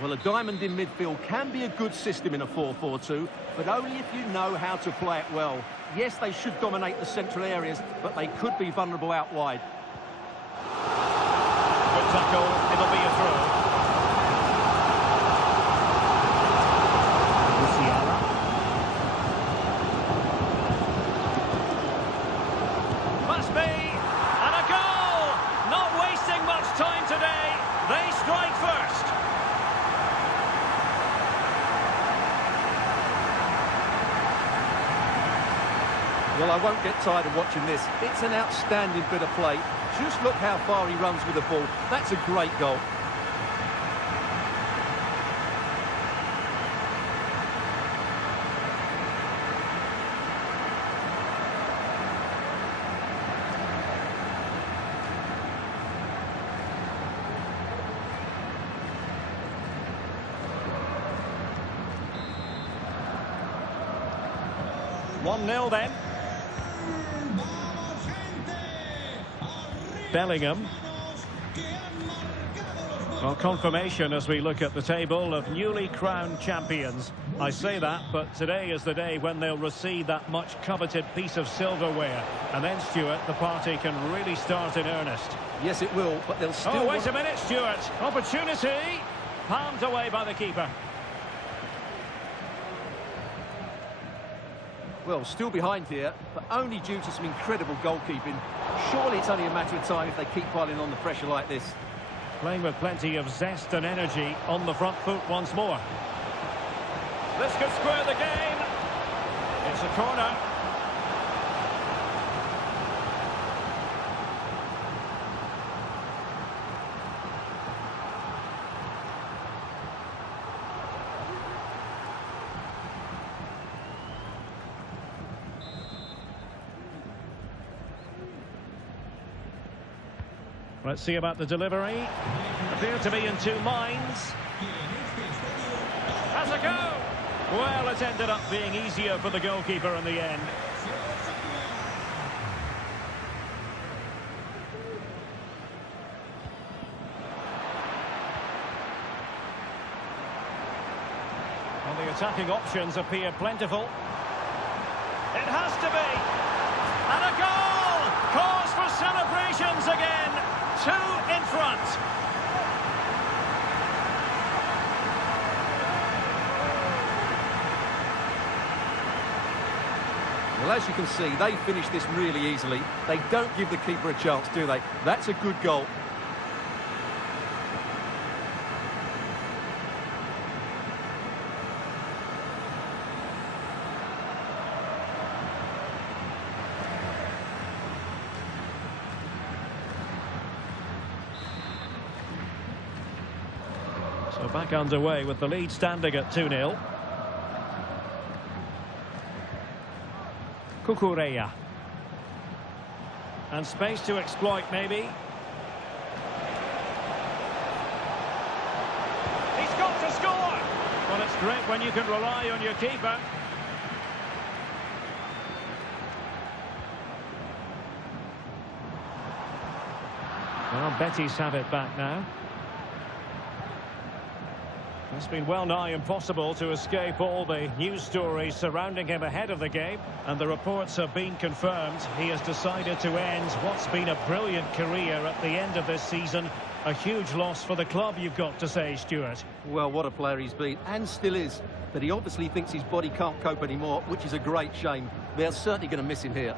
Well, a diamond in midfield can be a good system in a 4-4-2, but only if you know how to play it well. Yes, they should dominate the central areas, but they could be vulnerable out wide. Good tackle, it'll be a throw. Must be, and a goal! Not wasting much time today, they strike first. Well, I won't get tired of watching this. It's an outstanding bit of play. Just look how far he runs with the ball. That's a great goal. One 1-0 then. Bellingham. Well, confirmation as we look at the table of newly crowned champions. I say that, but today is the day when they'll receive that much coveted piece of silverware. And then, Stuart, the party can really start in earnest. Yes, it will, but they'll still... Oh, wait a minute, Stuart. Opportunity. Palmed away by the keeper. Well, still behind here, but only due to some incredible goalkeeping. Surely it's only a matter of time if they keep piling on the pressure like this. Playing with plenty of zest and energy on the front foot once more. This could square the game. It's a corner. Let's see about the delivery. Appear to be in two minds. Has a go! Well, it ended up being easier for the goalkeeper in the end. Well, the attacking options appear plentiful. It has to be! And a goal! Cause for celebrations again! 2 in front. Well, as you can see, they finish this really easily. They don't give the keeper a chance, do they? That's a good goal. So back underway with the lead standing at 2-0. Cucurella. And space to exploit, maybe. He's got to score! Well, it's great when you can rely on your keeper. Well, Betis have it back now. It's been well nigh impossible to escape all the news stories surrounding him ahead of the game, and the reports have been confirmed. He has decided to end what's been a brilliant career at the end of this season. A huge loss for the club, you've got to say, Stuart. Well, what a player he's been, and still is. But he obviously thinks his body can't cope anymore, which is a great shame. They're certainly going to miss him here.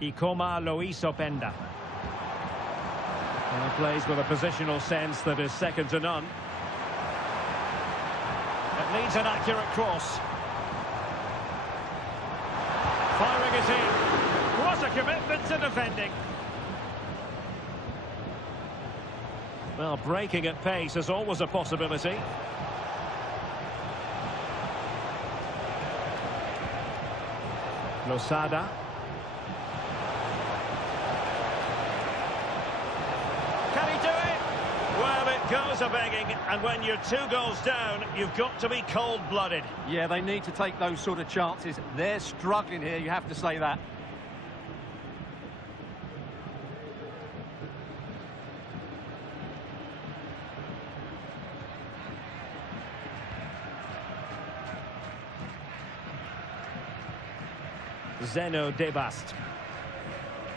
Ikoma Loisopenda. Plays with a positional sense that is second to none. It needs an accurate cross. Firing it in. What a commitment to defending. Well, breaking at pace is always a possibility. Losada. Goes a-begging, and when you're 2 goals down, you've got to be cold-blooded. Yeah, they need to take those sort of chances. They're struggling here, you have to say that. Zeno Debast.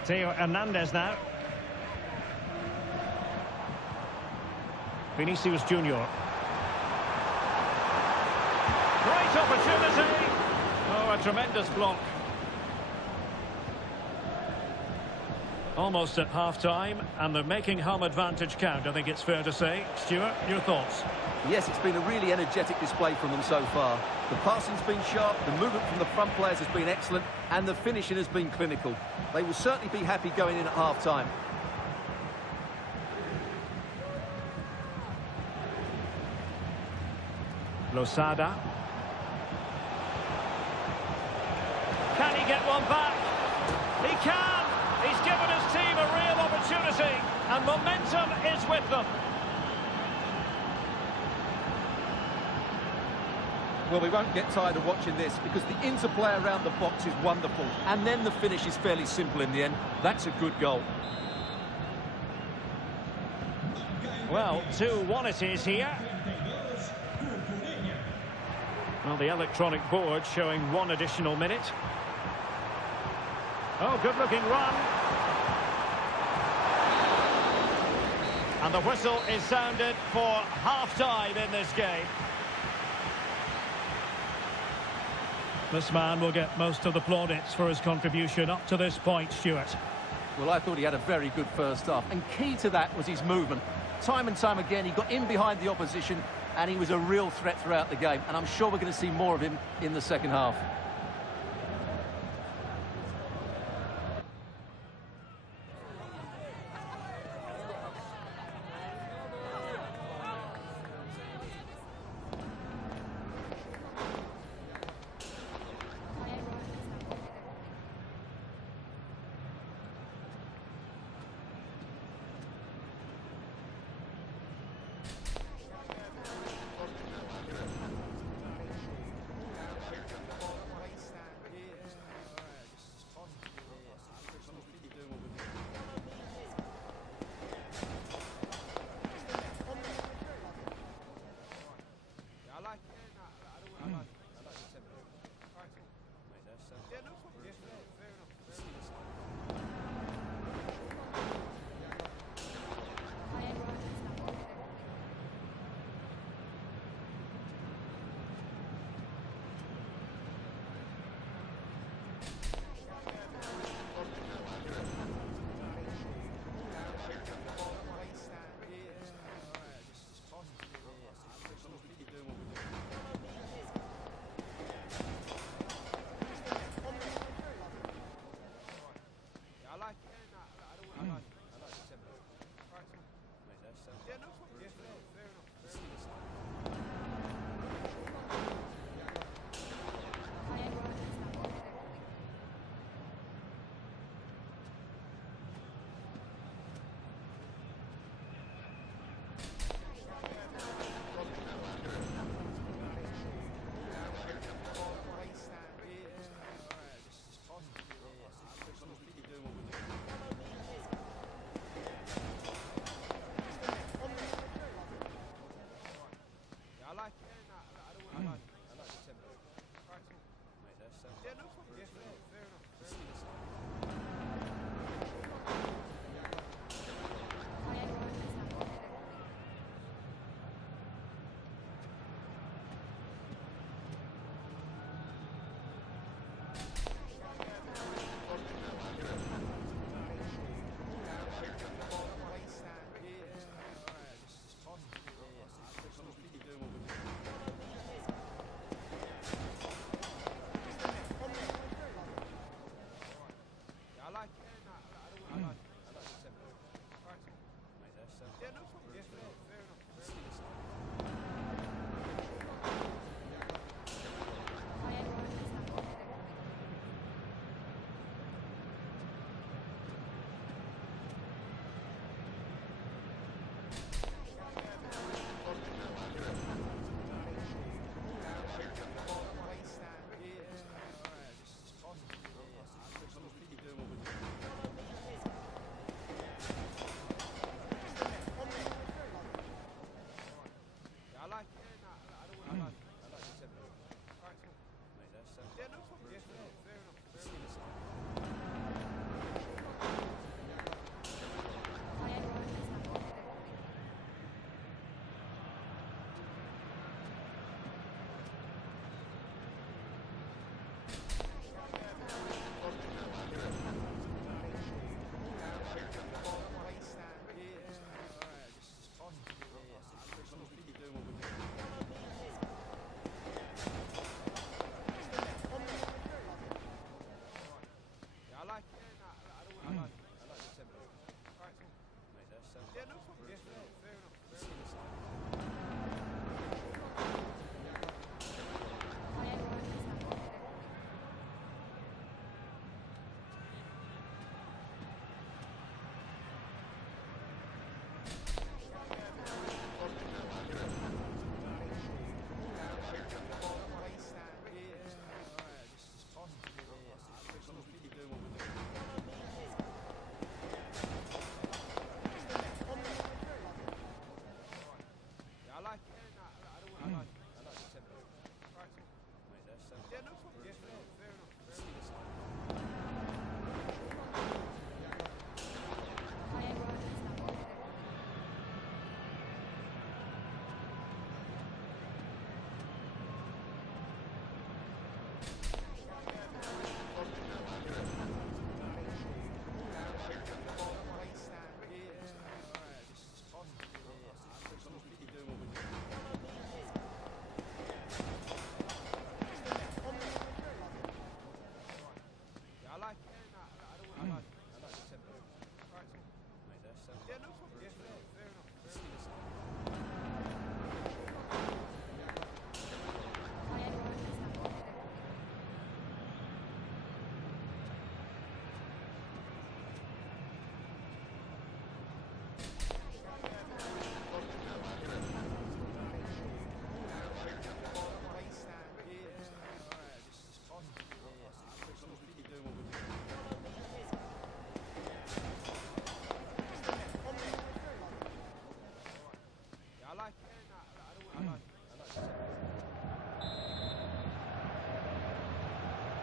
Theo Hernandez now. Vinicius Junior. Great opportunity. Oh, a tremendous block. Almost at half-time, and they're making home advantage count, I think it's fair to say. Stuart, your thoughts? Yes, it's been a really energetic display from them so far. The passing's been sharp, the movement from the front players has been excellent, and the finishing has been clinical. They will certainly be happy going in at half-time. Losada. Can he get one back? He can! He's given his team a real opportunity, and momentum is with them. Well, we won't get tired of watching this because the interplay around the box is wonderful, and then the finish is fairly simple in the end. That's a good goal. Well, 2-1 it is here. Well, the electronic board showing 1 additional minute. Oh, good-looking run. And the whistle is sounded for half-time in this game. This man will get most of the plaudits for his contribution up to this point, Stuart. Well, I thought he had a very good first half, and key to that was his movement. Time and time again, he got in behind the opposition, and he was a real threat throughout the game, and I'm sure we're going to see more of him in the second half.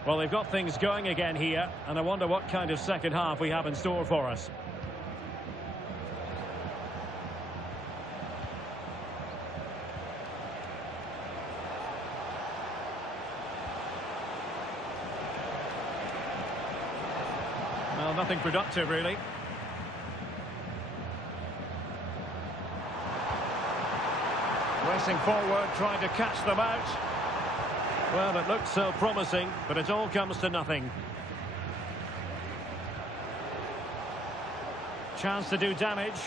Well, they've got things going again here, and I wonder what kind of second half we have in store for us. Well, nothing productive, really. Racing forward, trying to catch them out. Well, it looked so promising, but it all comes to nothing. Chance to do damage.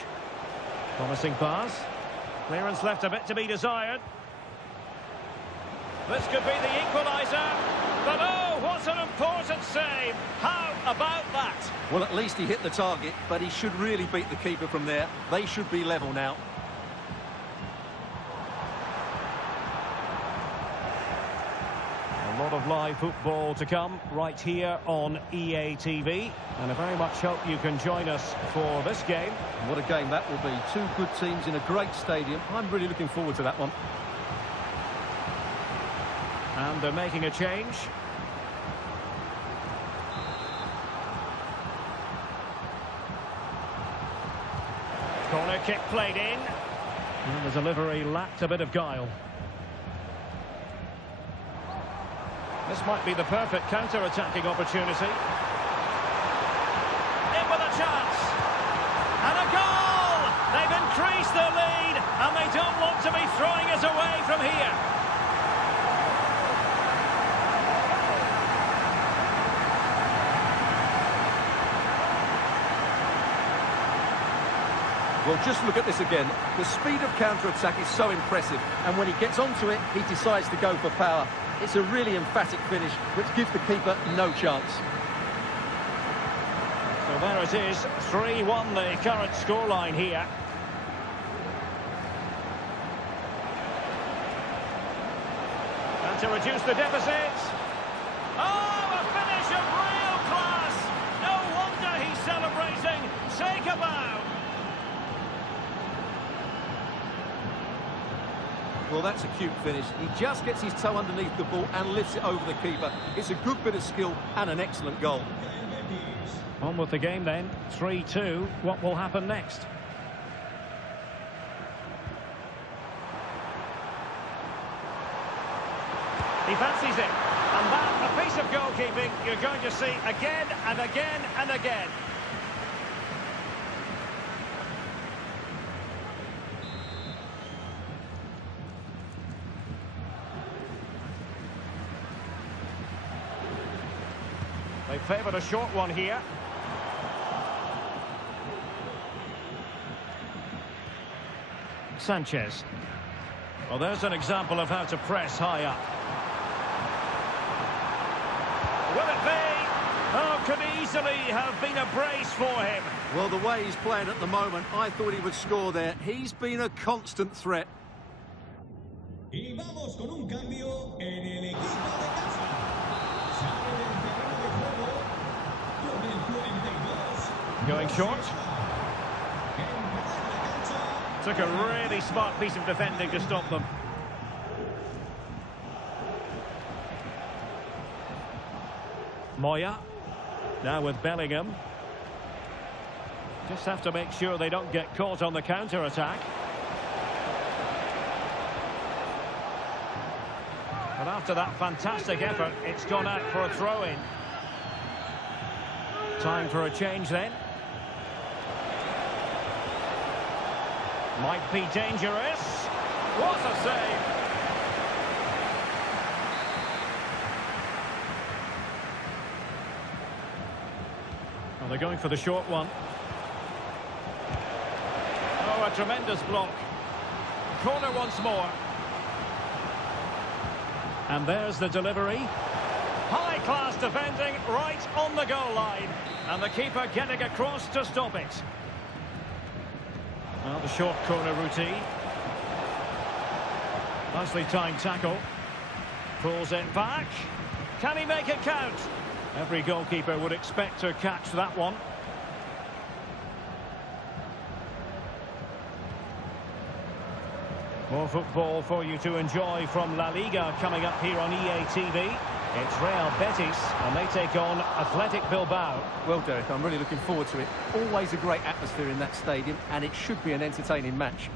Promising pass. Clearance left a bit to be desired. This could be the equaliser. But oh, what an important save. How about that? Well, at least he hit the target, but he should really beat the keeper from there. They should be level now. A lot of live football to come right here on EATV, and I very much hope you can join us for this game. What a game that will be. Two good teams in a great stadium. I'm really looking forward to that one. And they're making a change. Corner kick played in. And the delivery lacked a bit of guile. This might be the perfect counter-attacking opportunity. In with a chance. And a goal! They've increased their lead, and they don't want to be throwing it away from here. Well, just look at this again. The speed of counter-attack is so impressive, and when he gets onto it, he decides to go for power. It's a really emphatic finish, which gives the keeper no chance. So there it is, 3-1 the current scoreline here. And to reduce the deficit. Oh, a finish of real class! No wonder he's celebrating. Say CARABAO! Well, that's a cute finish. He just gets his toe underneath the ball and lifts it over the keeper. It's a good bit of skill and an excellent goal. On with the game then, 3-2. What will happen next? He fancies it. And that, a piece of goalkeeping you're going to see again and again and again. They favoured a short one here. Sanchez. Well, there's an example of how to press high up. Will it be? Oh, could easily have been a brace for him. Well, the way he's playing at the moment, I thought he would score there. He's been a constant threat. Y vamos con un cambio en el equipo de casa. Sale del terreno de juego con el 42. Going short. Took a really smart piece of defending to stop them. Moya. Now with Bellingham. Just have to make sure they don't get caught on the counter-attack. But after that fantastic effort, it's gone out for a throw-in. Time for a change then. Might be dangerous. What a save! Well, they're going for the short one. Oh, a tremendous block. Corner once more. And there's the delivery. High-class defending right on the goal line. And the keeper getting across to stop it. Well, the short corner routine. Nicely timed tackle. Pulls it back. Can he make it count? Every goalkeeper would expect to catch that one. More football for you to enjoy from La-Liga coming up here on EATV. It's Real Betis, and they take on Athletic Bilbao. Well, Derek, I'm really looking forward to it. Always a great atmosphere in that stadium, and it should be an entertaining match.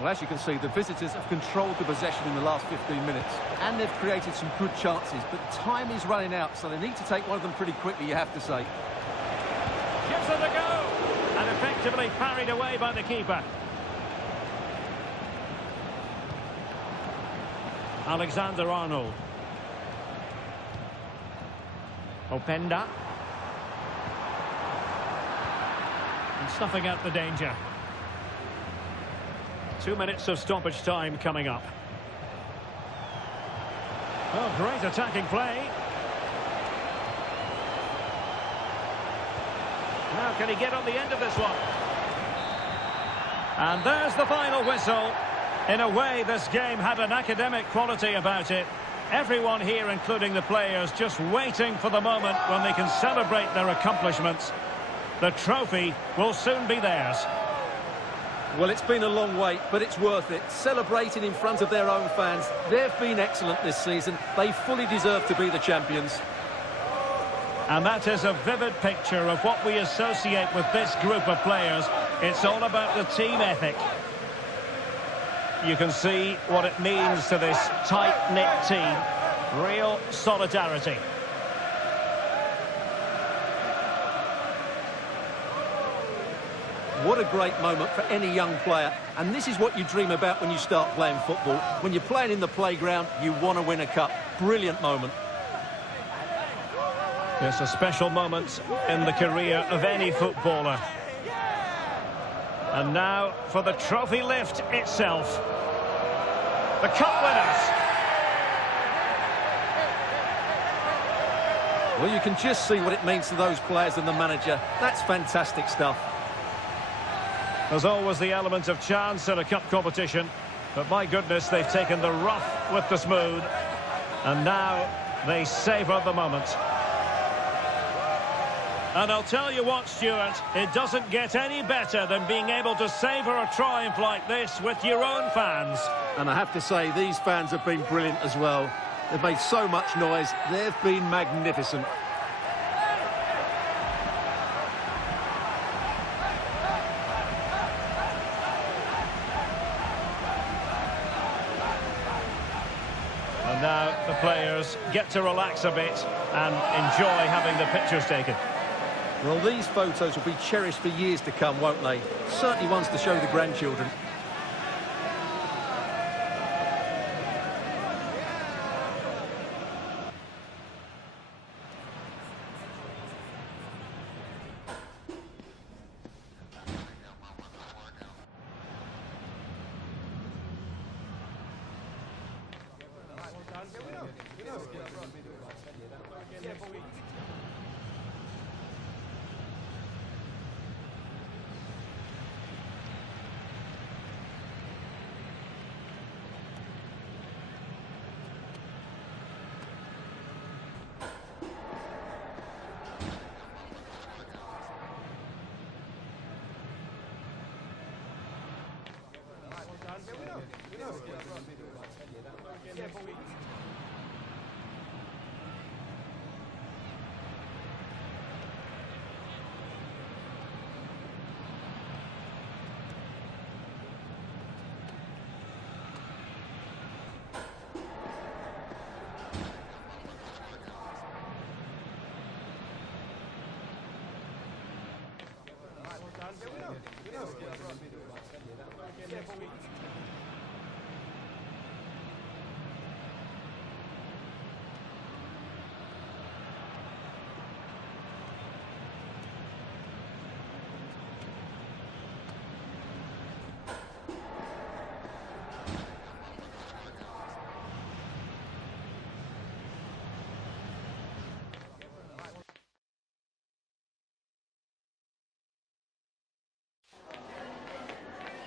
Well, as you can see, the visitors have controlled the possession in the last 15 minutes, and they've created some good chances, but time is running out, so they need to take one of them pretty quickly, you have to say. Gives it a go, and effectively parried away by the keeper. Alexander-Arnold. Openda. And snuffing out the danger. 2 minutes of stoppage time coming up. Oh, great attacking play. Now can he get on the end of this one? And there's the final whistle. In a way, this game had an academic quality about it. Everyone here, including the players, just waiting for the moment when they can celebrate their accomplishments. The trophy will soon be theirs. Well, it's been a long wait, but it's worth it. Celebrating in front of their own fans. They've been excellent this season. They fully deserve to be the champions. And that is a vivid picture of what we associate with this group of players. It's all about the team ethic. You can see what it means to this tight-knit team. Real solidarity. What a great moment for any young player. And this is what you dream about when you start playing football. When you're playing in the playground, you want to win a cup. Brilliant moment. It's a special moment in the career of any footballer. And now for the trophy lift itself. The cup winners. Well, you can just see what it means to those players and the manager. That's fantastic stuff. There's always the element of chance in a cup competition, but my goodness, they've taken the rough with the smooth, and now they savour the moment. And I'll tell you what, Stuart, it doesn't get any better than being able to savour a triumph like this with your own fans. And I have to say, these fans have been brilliant as well. They've made so much noise. They've been magnificent. And now the players get to relax a bit and enjoy having the pictures taken. Well, these photos will be cherished for years to come, won't they? Certainly ones to show the grandchildren.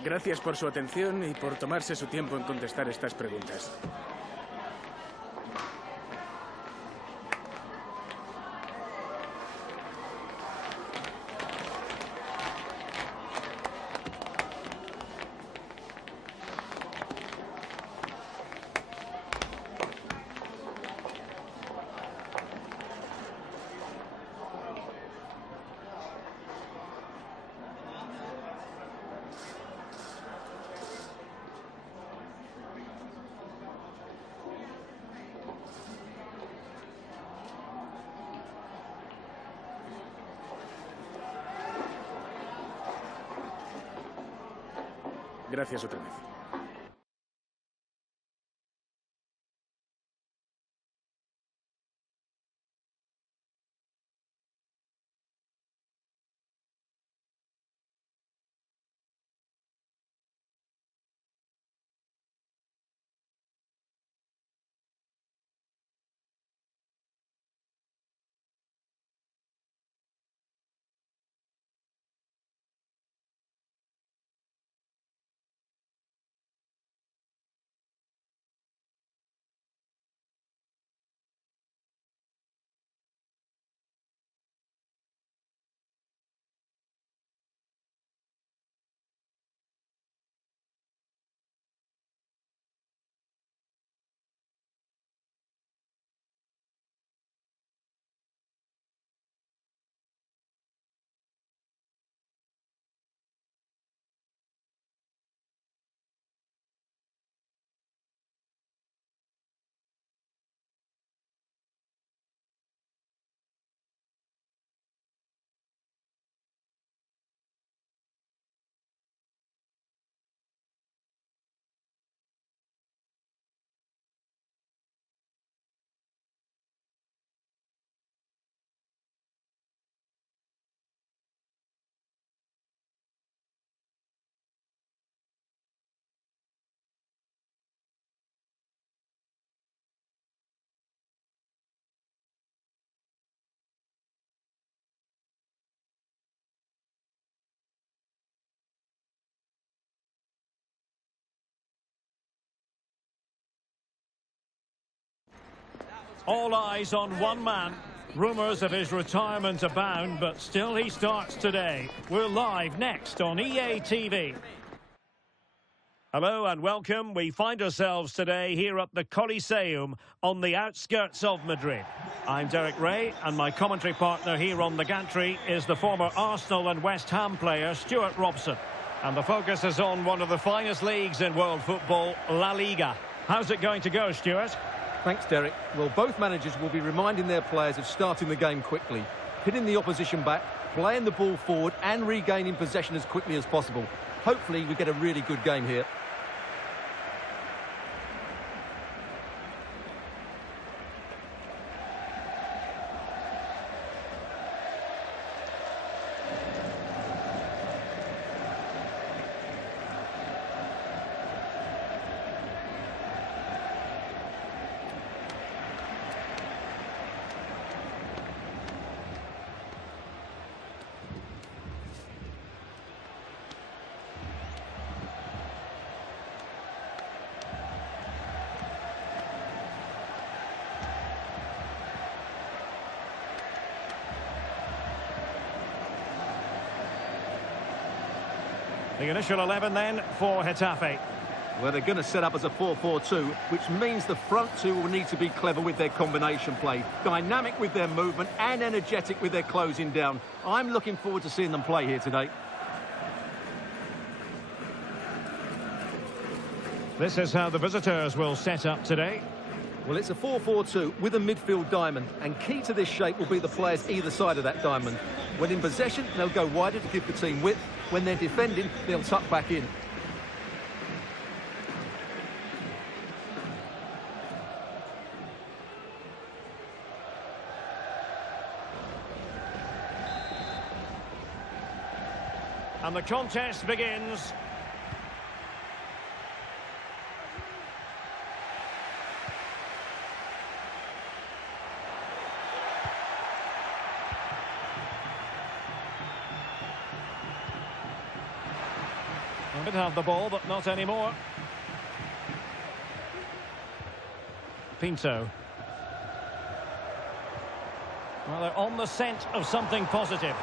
Gracias por su atención y por tomarse su tiempo en contestar estas preguntas. Gracias otra vez. All eyes on one man. Rumours of his retirement abound, but still he starts today. We're live next on EATV. Hello and welcome. We find ourselves today here at the Coliseum on the outskirts of Madrid. I'm Derek Ray, and my commentary partner here on the gantry is the former Arsenal and West Ham player Stuart Robson. And the focus is on one of the finest leagues in world football, La-Liga. How's it going to go, Stuart? Thanks, Derek. Well, both managers will be reminding their players of starting the game quickly, hitting the opposition back, playing the ball forward and regaining possession as quickly as possible. Hopefully we get a really good game here. The initial 11 then for Getafe. Well, they're going to set up as a 4-4-2, which means the front two will need to be clever with their combination play, dynamic with their movement and energetic with their closing down. I'm looking forward to seeing them play here today. This is how the visitors will set up today. Well, it's a 4-4-2 with a midfield diamond, and key to this shape will be the players either side of that diamond. When in possession, they'll go wider to give the team width. When they're defending, they'll tuck back in. And the contest begins. Did have the ball, but not anymore. Pinto. Well, they're on the scent of something positive.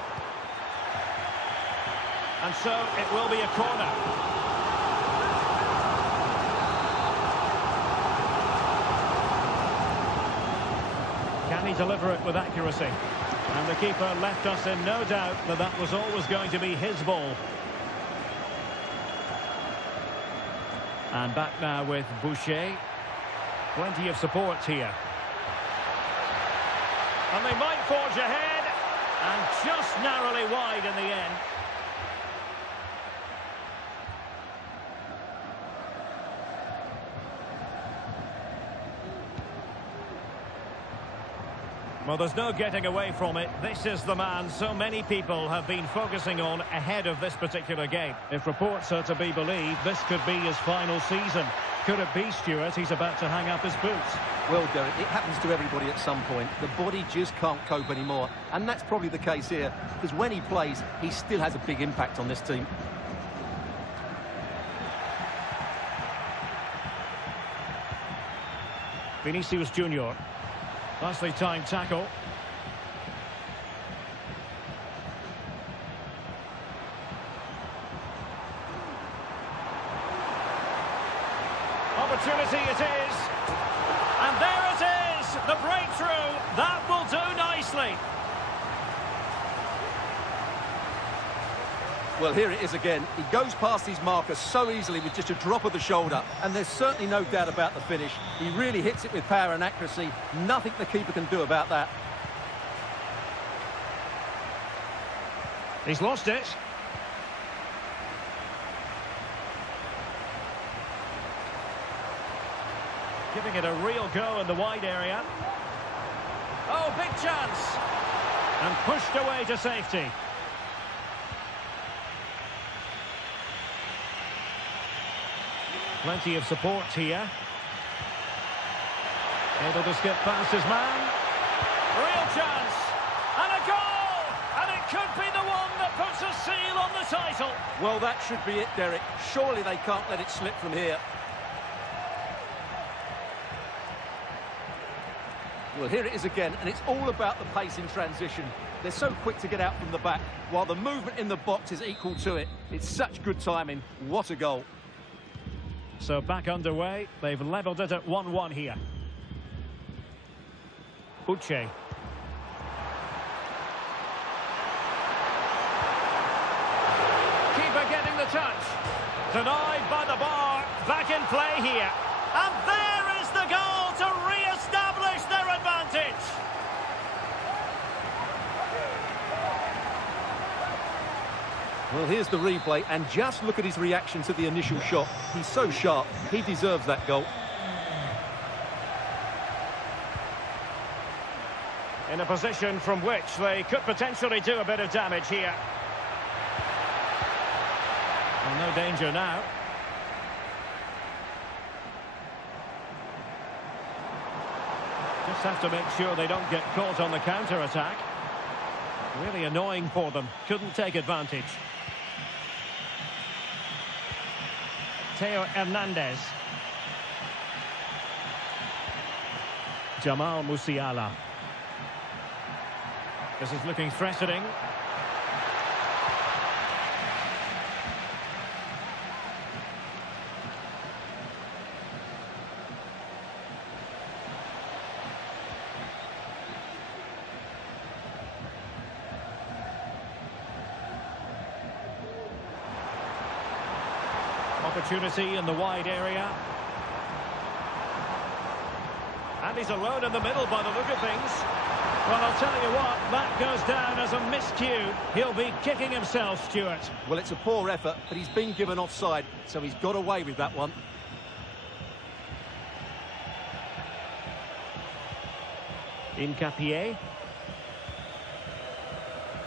And so it will be a corner. Can he deliver it with accuracy? And the keeper left us in no doubt that that was always going to be his ball. And back now with Boucher. Plenty of support here. And they might forge ahead. And just narrowly wide in the end. Well, there's no getting away from it. This is the man so many people have been focusing on ahead of this particular game. If reports are to be believed, this could be his final season. Could it be, Stuart, he's about to hang up his boots? Well, Derek, it happens to everybody at some point. The body just can't cope anymore. And that's probably the case here, because when he plays, he still has a big impact on this team. Vinicius Junior. Nicely timed tackle. Opportunity it is. And there it is. The breakthrough. That will do nicely. Well, here it is again. He goes past his marker so easily with just a drop of the shoulder, and there's certainly no doubt about the finish. He really hits it with power and accuracy. Nothing the keeper can do about that. He's lost it. Giving it a real go in the wide area. Oh, big chance. And pushed away to safety. Plenty of support here. Able to skip past his man. Real chance. And a goal! And it could be the one that puts a seal on the title. Well, that should be it, Derek. Surely they can't let it slip from here. Well, here it is again, and it's all about the pace in transition. They're so quick to get out from the back, while the movement in the box is equal to it. It's such good timing. What a goal. So back underway. They've levelled it at 1-1 here. Uche. Keeper getting the touch. Denied by the bar. Back in play here. And there is the goal to re-establish their advantage. Well, here's the replay, and just look at his reaction to the initial shot. He's so sharp. He deserves that goal. In a position from which they could potentially do a bit of damage here. Well, no danger now. Just have to make sure they don't get caught on the counter-attack. Really annoying for them. Couldn't take advantage. Theo Hernandez. Jamal Musiala. This is looking threatening. Opportunity in the wide area. And he's alone in the middle by the look of things. Well, I'll tell you what, that goes down as a miscue. He'll be kicking himself, Stuart. Well, it's a poor effort, but he's been given offside, so he's got away with that one. Incapié.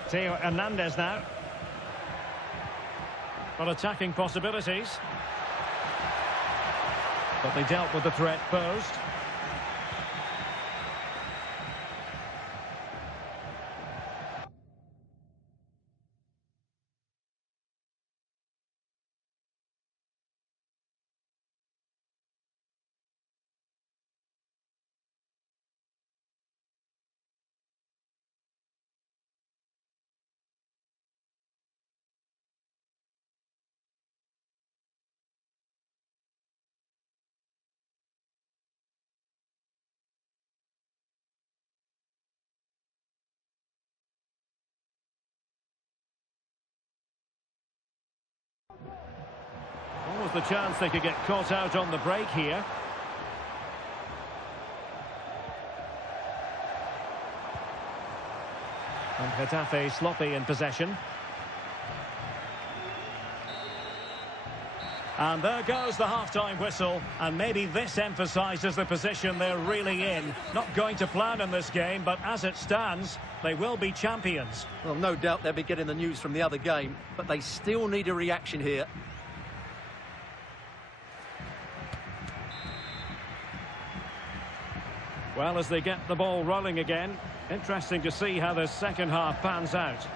Theo Hernandez now. Well, attacking possibilities. But they dealt with the threat posed. What was the chance they could get caught out on the break here? And Getafe sloppy in possession. And there goes the half-time whistle, and maybe this emphasises the position they're really in. Not going to plan in this game, but as it stands, they will be champions. Well, no doubt they'll be getting the news from the other game, but they still need a reaction here. Well, as they get the ball rolling again, interesting to see how the second half pans out.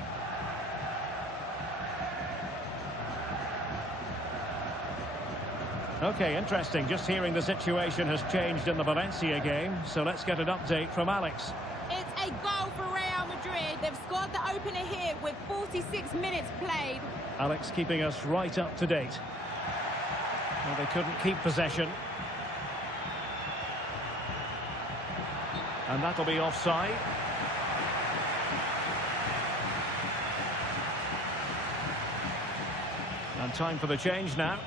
Okay, interesting. Just hearing the situation has changed in the Valencia game, so let's get an update from Alex. It's a goal for Real Madrid. They've scored the opener here with 46 minutes played. Alex keeping us right up to date. Well, they couldn't keep possession. And that'll be offside. And time for the change now.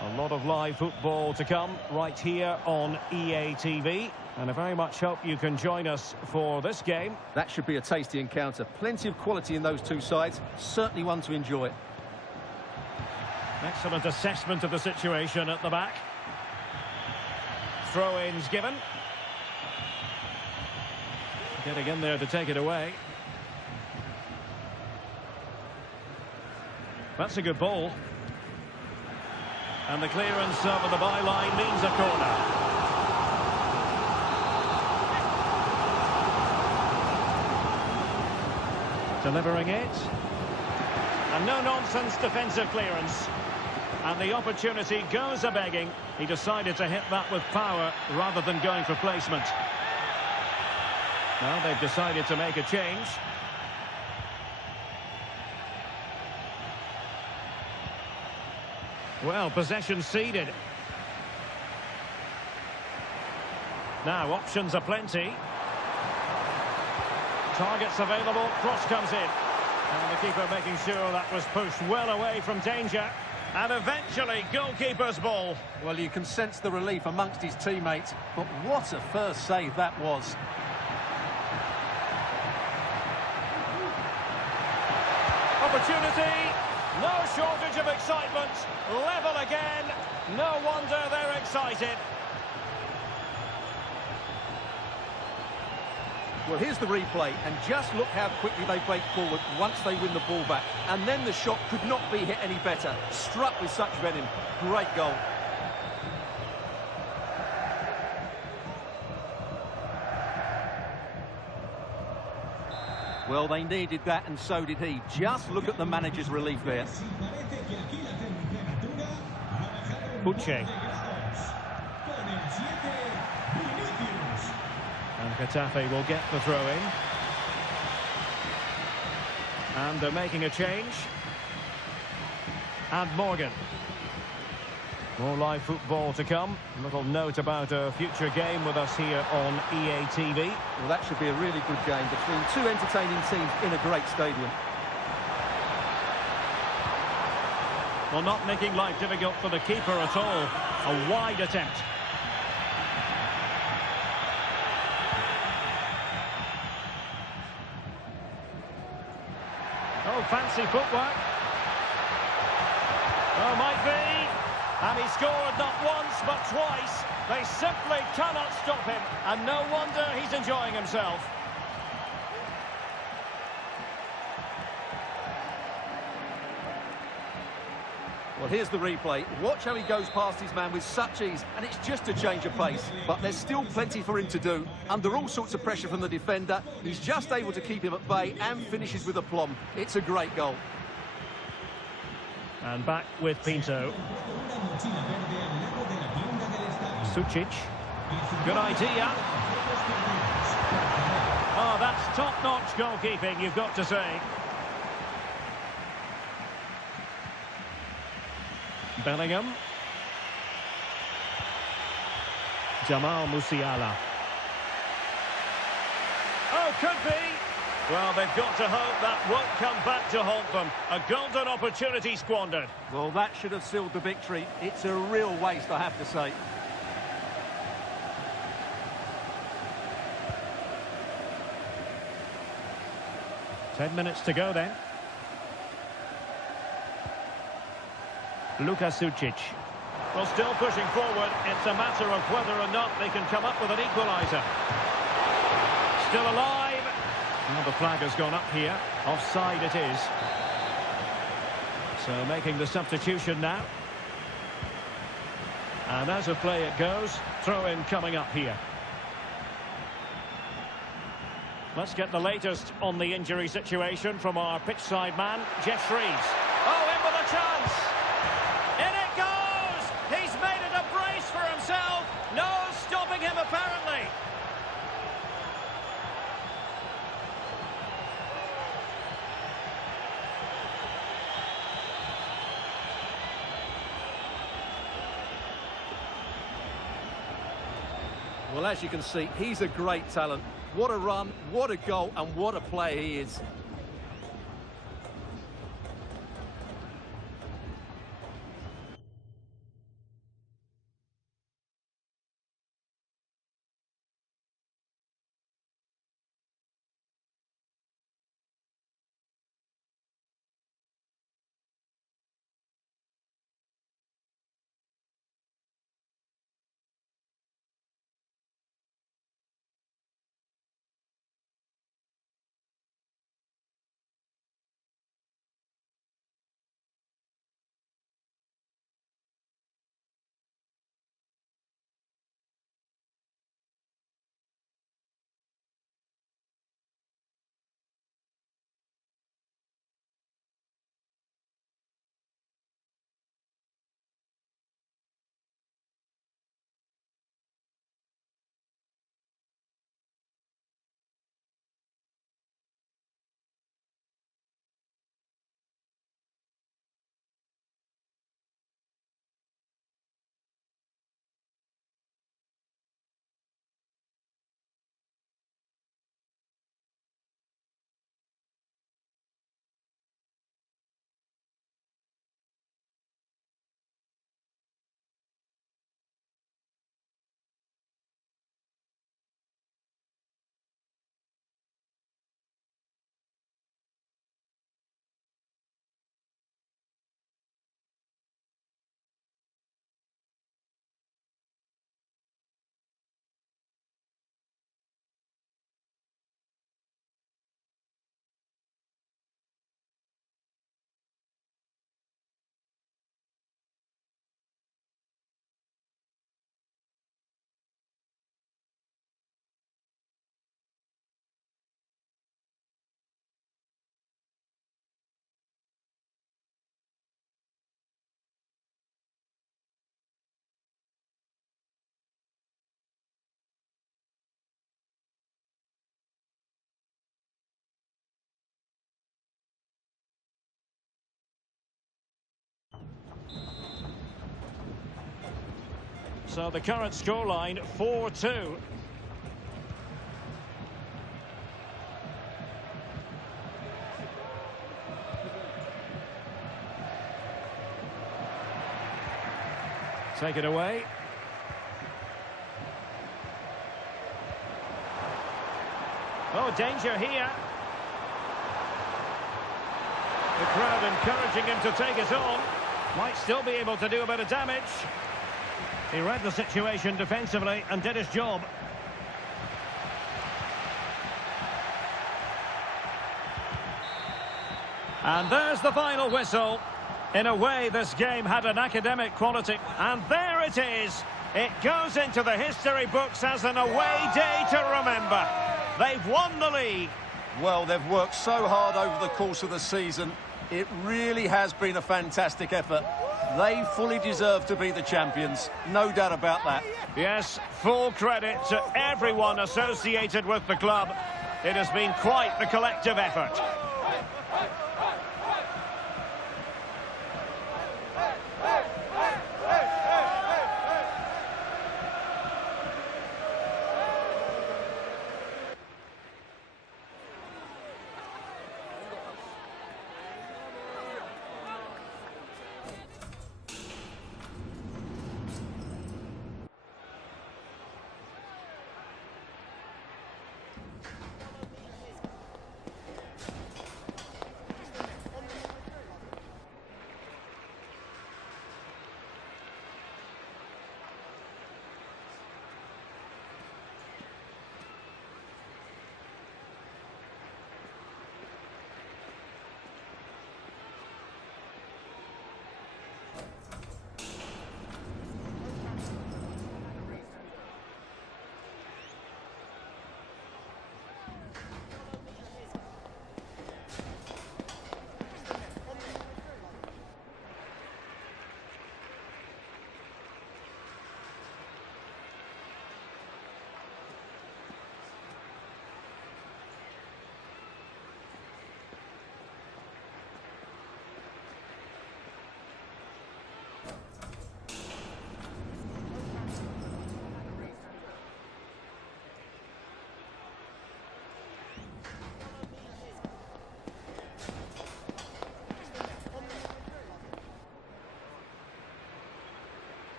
A lot of live football to come right here on EATV. And I very much hope you can join us for this game. That should be a tasty encounter. Plenty of quality in those two sides. Certainly one to enjoy. Excellent assessment of the situation at the back. Throw-ins given. Getting in there to take it away. That's a good ball. And the clearance over the byline means a corner. Delivering it. And no-nonsense defensive clearance. And the opportunity goes a-begging. He decided to hit that with power rather than going for placement. Well, they've decided to make a change. Well, possession ceded. Now, options are plenty. Targets available, cross comes in. And the keeper making sure that was pushed well away from danger. And eventually, goalkeeper's ball. Well, you can sense the relief amongst his teammates, but what a first save that was. Opportunity, no shortage of excitement, level again, no wonder they're excited. Well, here's the replay, and just look how quickly they break forward once they win the ball back. And then the shot could not be hit any better. Struck with such venom. Great goal. Well, they needed that, and so did he. Just look at the manager's relief there. Buche. And Getafe will get the throw-in. And they're making a change. And Morgan. More live football to come. A little note about a future game with us here on EATV. Well, that should be a really good game between two entertaining teams in a great stadium. Well, not making life difficult for the keeper at all. A wide attempt. Oh, fancy footwork. Oh, might be. And he scored not once, but twice. They simply cannot stop him. And no wonder he's enjoying himself. Well, here's the replay. Watch how he goes past his man with such ease, and it's just a change of pace. But there's still plenty for him to do. Under all sorts of pressure from the defender, he's just able to keep him at bay and finishes with aplomb. It's a great goal. And back with Pinto. Sucic. Good idea. Oh, that's top-notch goalkeeping, you've got to say. Bellingham. Jamal Musiala. Oh, could be. Well, they've got to hope that won't come back to haunt them. A golden opportunity squandered. Well, that should have sealed the victory. It's a real waste, I have to say. Ten minutes to go then. Luka Sucic. Well, still pushing forward. It's a matter of whether or not they can come up with an equaliser. Still alive. Well, the flag has gone up here. Offside it is. So making the substitution now. And as a play it goes, throw-in coming up here. Let's get the latest on the injury situation from our pitchside man, Jeff Shreves. Oh, in with a chance! In it goes! He's made it a brace for himself. No stopping him, apparently. Well, as you can see, he's a great talent. What a run, what a goal, and what a player he is. So the current scoreline, 4-2. Take it away. Oh, danger here. The crowd encouraging him to take it on. Might still be able to do a bit of damage. He read the situation defensively and did his job. And there's the final whistle. In a way, this game had an academic quality. And there it is. It goes into the history books as an away day to remember. They've won the league. Well, they've worked so hard over the course of the season. It really has been a fantastic effort. They fully deserve to be the champions. No doubt about that. Yes, full credit to everyone associated with the club. It has been quite the collective effort.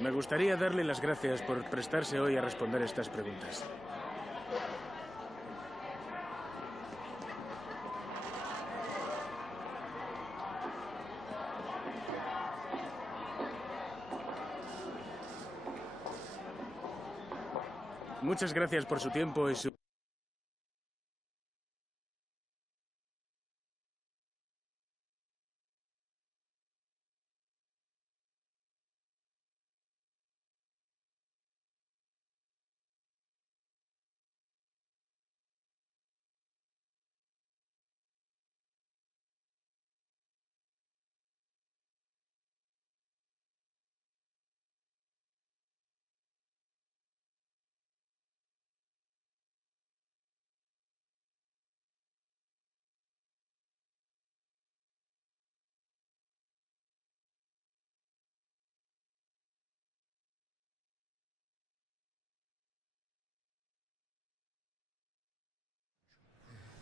Me gustaría darle las gracias por prestarse hoy a responder estas preguntas. Muchas gracias por su tiempo y su...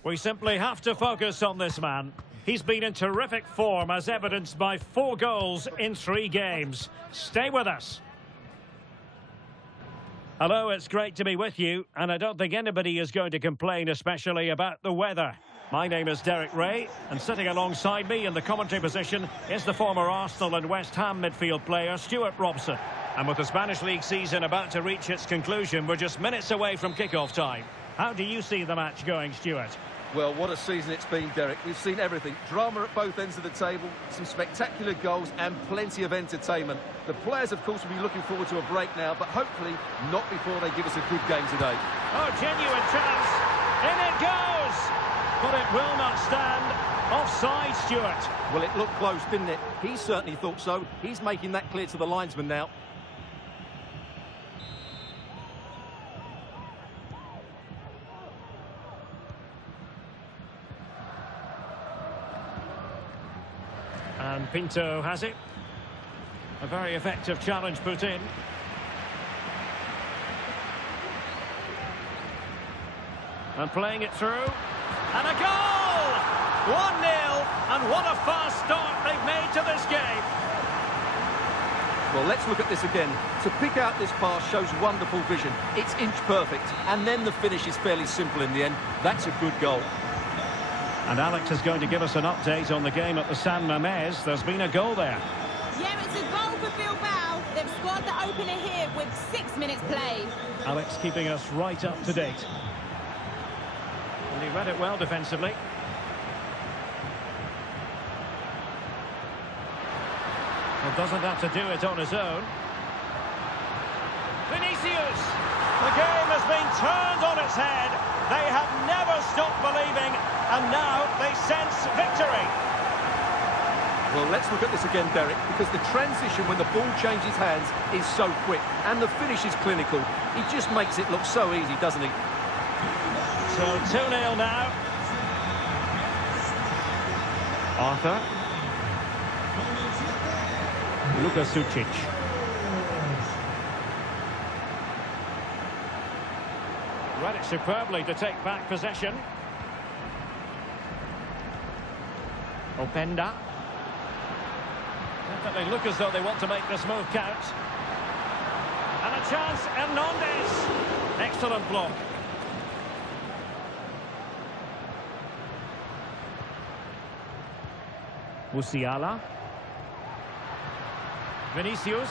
We simply have to focus on this man. He's been in terrific form, as evidenced by 4 goals in 3 games. Stay with us. Hello, it's great to be with you, and I don't think anybody is going to complain, especially about the weather. My name is Derek Ray, and sitting alongside me in the commentary position is the former Arsenal and West Ham midfield player, Stuart Robson. And with the Spanish League season about to reach its conclusion, we're just minutes away from kick-off time. How do you see the match going, Stuart? Well, what a season it's been, Derek. We've seen everything. Drama at both ends of the table, some spectacular goals and plenty of entertainment. The players, of course, will be looking forward to a break now, but hopefully not before they give us a good game today. Oh, genuine chance. In it goes! But it will not stand. Offside, Stuart. Well, it looked close, didn't it? He certainly thought so. He's making that clear to the linesman now. And Pinto has it. A very effective challenge put in. And playing it through. And a goal! 1-0. And what a fast start they've made to this game. Well, let's look at this again. To pick out this pass shows wonderful vision. It's inch perfect. And then the finish is fairly simple in the end. That's a good goal. And Alex is going to give us an update on the game at the San Mamés. There's been a goal there. Yeah, it's a goal for Bilbao. They've scored the opener here with 6 minutes played. Alex keeping us right up to date. And he read it well defensively. Well, doesn't have to do it on his own. Vinicius! The game has been turned on its head. They have never stopped believing, and now they sense victory. Well, let's look at this again, Derek, because the transition when the ball changes hands is so quick, and the finish is clinical. He just makes it look so easy, doesn't he? So 2-0 now. Arthur. Luka Sucic. Read it superbly to take back possession. Openda. Definitely look as though they want to make this move count. And a chance, Hernandez. Excellent block. Musiala. Vinicius.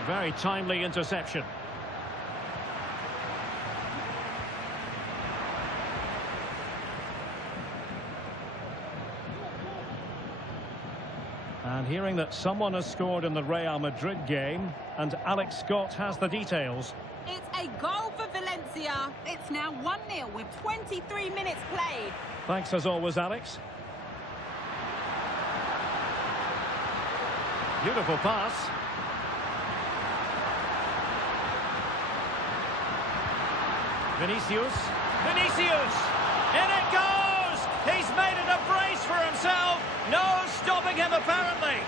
A very timely interception. And hearing that someone has scored in the Real Madrid game, and Alex Scott has the details. It's a goal for Valencia. It's now 1-0 with 23 minutes played. Thanks as always, Alex. Beautiful pass. Vinicius. Vinicius! In it goes! He's made it a brace for himself. No stopping him, apparently.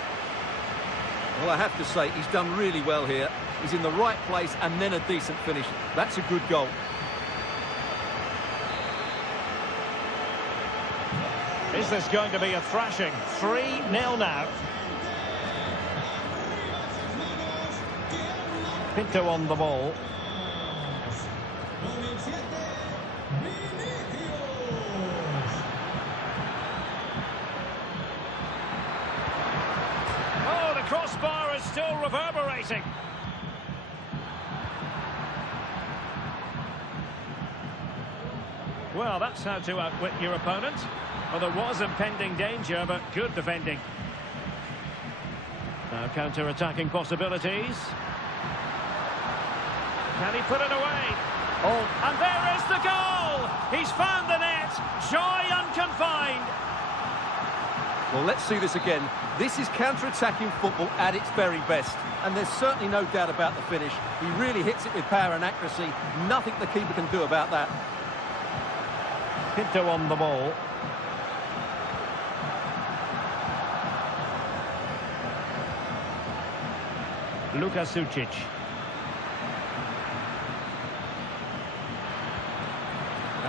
Well, I have to say, he's done really well here. He's in the right place and then a decent finish. That's a good goal. Is this going to be a thrashing? 3-0 now. Pinto on the ball. Oh, the crossbar is still reverberating. Well, that's how to outwit your opponent. Well, there was impending danger, but good defending. Now counter-attacking possibilities. Can he put it away? Oh, and there is the goal! He's found the net. Joy unconfined. Well, let's see this again. This is counter-attacking football at its very best. And there's certainly no doubt about the finish. He really hits it with power and accuracy. Nothing the keeper can do about that. Pinto on the ball. Luka Sucic.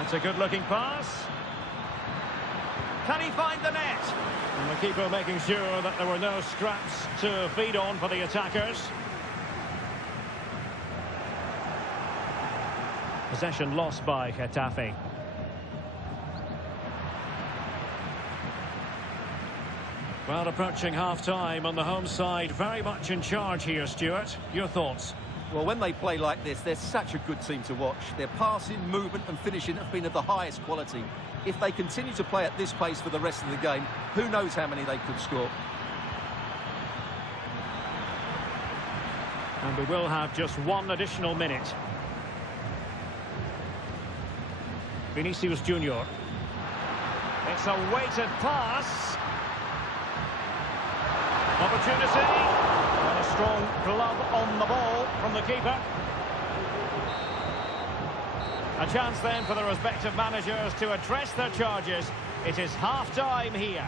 That's a good-looking pass. Can he find the net? And the keeper making sure that there were no scraps to feed on for the attackers. Possession lost by Getafe. Well, approaching half-time on the home side, very much in charge here, Stuart. Your thoughts? Well, when they play like this, they're such a good team to watch. Their passing, movement and finishing have been of the highest quality. If they continue to play at this pace for the rest of the game, who knows how many they could score. And we will have just one additional minute. Vinicius Junior. It's a weighted pass. Opportunity. And a strong glove on the ball from the keeper. A chance then for the respective managers to address their charges. It is half-time here.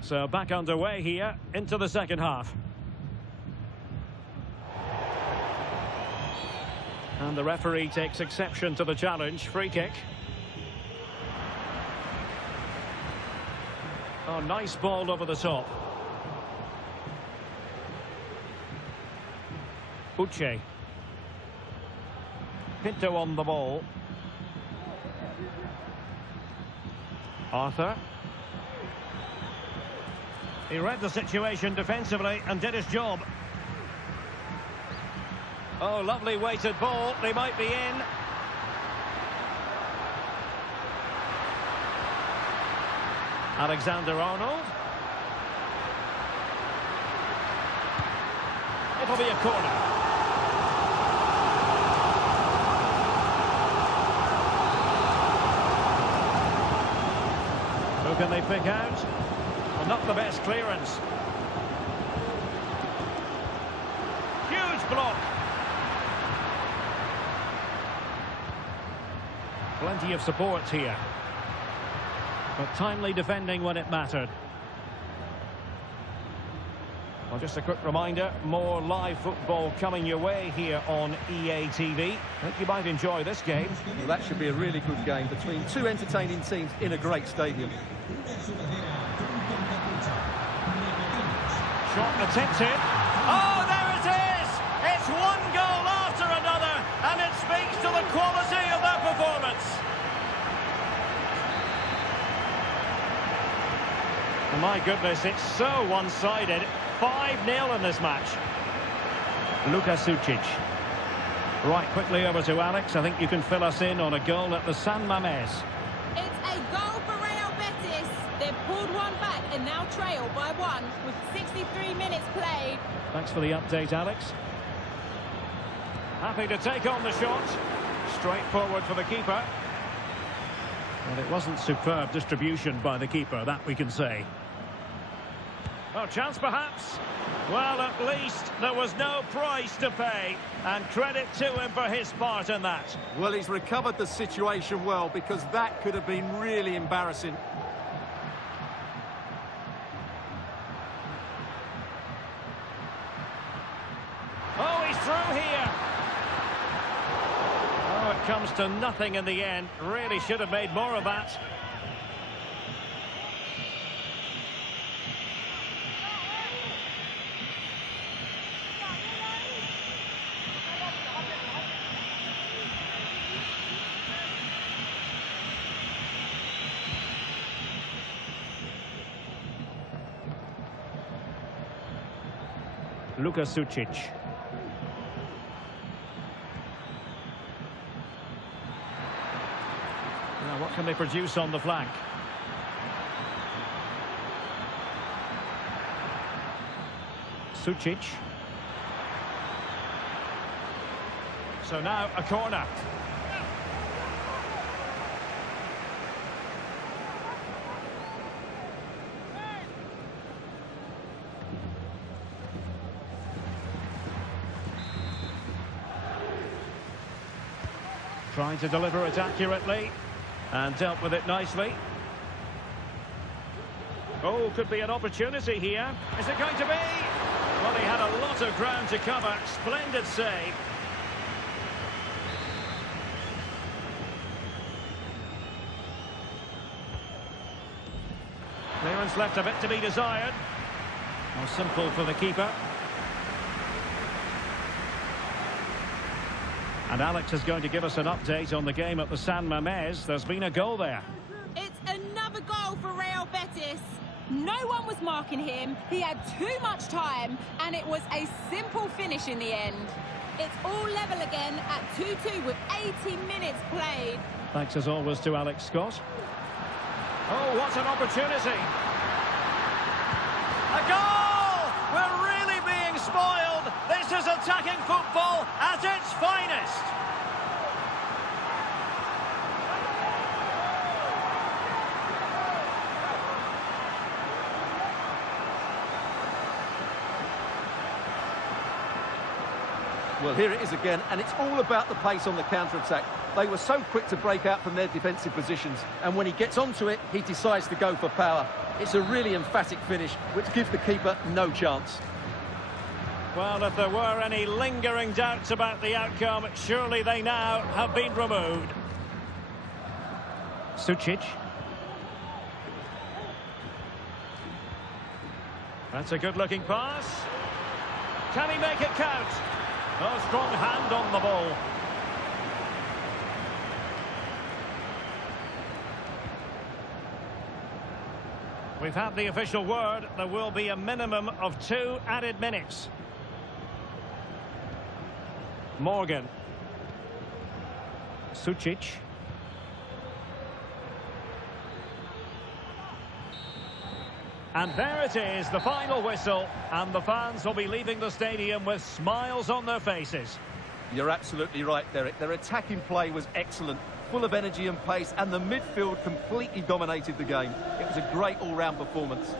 So back underway here into the second half. And the referee takes exception to the challenge. Free kick. Oh, nice ball over the top. Uche. Pinto on the ball. Arthur. He read the situation defensively and did his job. Oh, lovely weighted ball. They might be in. Alexander-Arnold. It'll be a corner. Who can they pick out? Well, not the best clearance. Huge block. Plenty of support here. But timely defending when it mattered. Well, just a quick reminder, more live football coming your way here on EATV. I think you might enjoy this game. Well, that should be a really good game between two entertaining teams in a great stadium. Shot attempted. Oh, there it is! It's one goal after another, and it speaks to the quality of that performance. Oh, my goodness, it's so one-sided. 5-0 in this match. Luka Sucic. Right, quickly over to Alex. I think you can fill us in on a goal at the San Mamés. It's a goal for Real Betis. They've pulled one back and now trail by one with 63 minutes played. Thanks for the update, Alex. Happy to take on the shot. Straight forward for the keeper. And it wasn't superb distribution by the keeper, that we can say. Oh, chance perhaps. Well, at least there was no price to pay. And credit to him for his part in that. Well, he's recovered the situation well, because that could have been really embarrassing. comes to nothing in the end. Really should have made more of that. Luka Sucic. Now, what can they produce on the flank? Sucic. So now a corner. Trying to deliver it accurately and dealt with it nicely. Oh, could be an opportunity here. Is it going to be? Well, he had a lot of ground to cover. Splendid save. Clearance left a bit to be desired. More simple for the keeper. And Alex is going to give us an update on the game at the San Mamés. There's been a goal there. It's another goal for Real Betis. No one was marking him. He had too much time, and it was a simple finish in the end. It's all level again at 2-2 with 80 minutes played. Thanks as always to Alex Scott. Oh, what an opportunity. A goal! We're really being spoiled. This is attacking football at its finest. Well, here it is again, and it's all about the pace on the counter-attack. They were so quick to break out from their defensive positions, and when he gets onto it, he decides to go for power. It's a really emphatic finish, which gives the keeper no chance. Well, if there were any lingering doubts about the outcome, surely they now have been removed. Sucic. That's a good-looking pass. Can he make it count? A strong hand on the ball. We've had the official word. There will be a minimum of 2 added minutes. Morgan. Sucic. And there it is, the final whistle, and the fans will be leaving the stadium with smiles on their faces. You're absolutely right, Derek. Their attacking play was excellent, full of energy and pace, and the midfield completely dominated the game. It was a great all-round performance.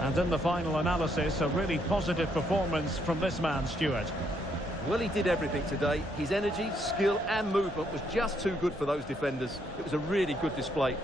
And in the final analysis, a really positive performance from this man, Stuart. Well, he did everything today. His energy, skill and movement was just too good for those defenders. It was a really good display.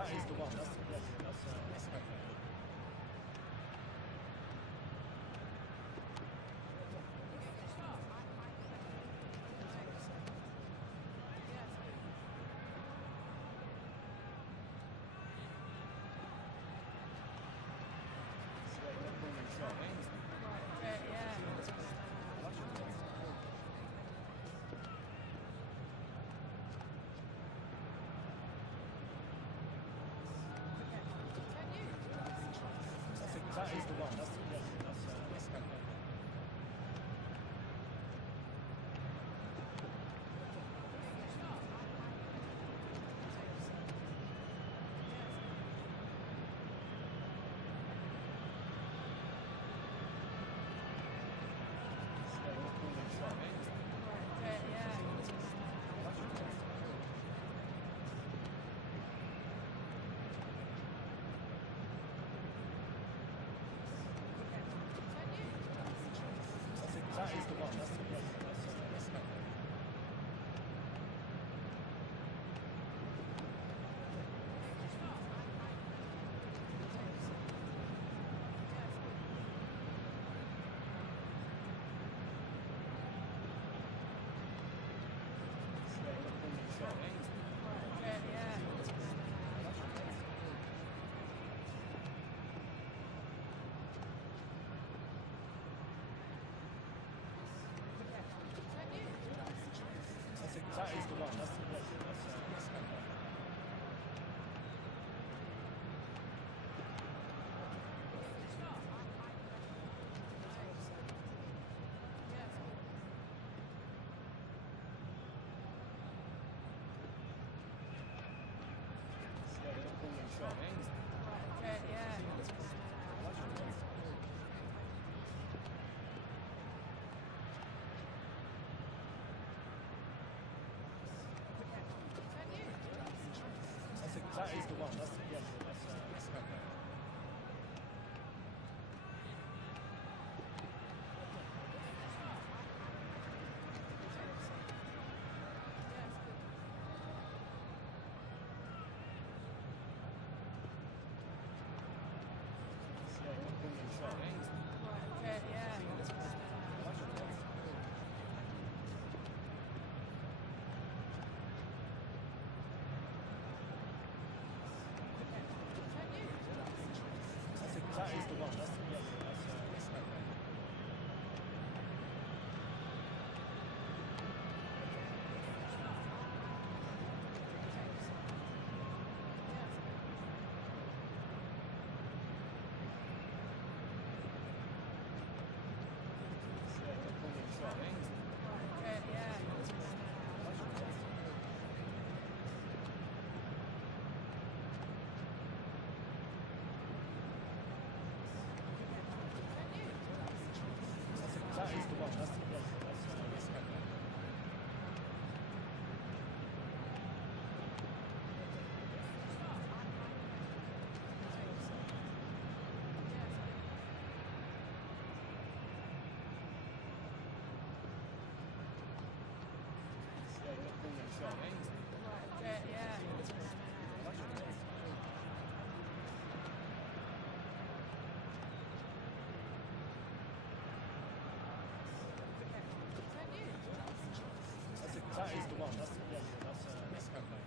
That is the one. That's That is the one. That's That is the one. That's That is the one. That's That is the one. That's That is the one. That's That is the one. That's That is the one. That's That is the one. That's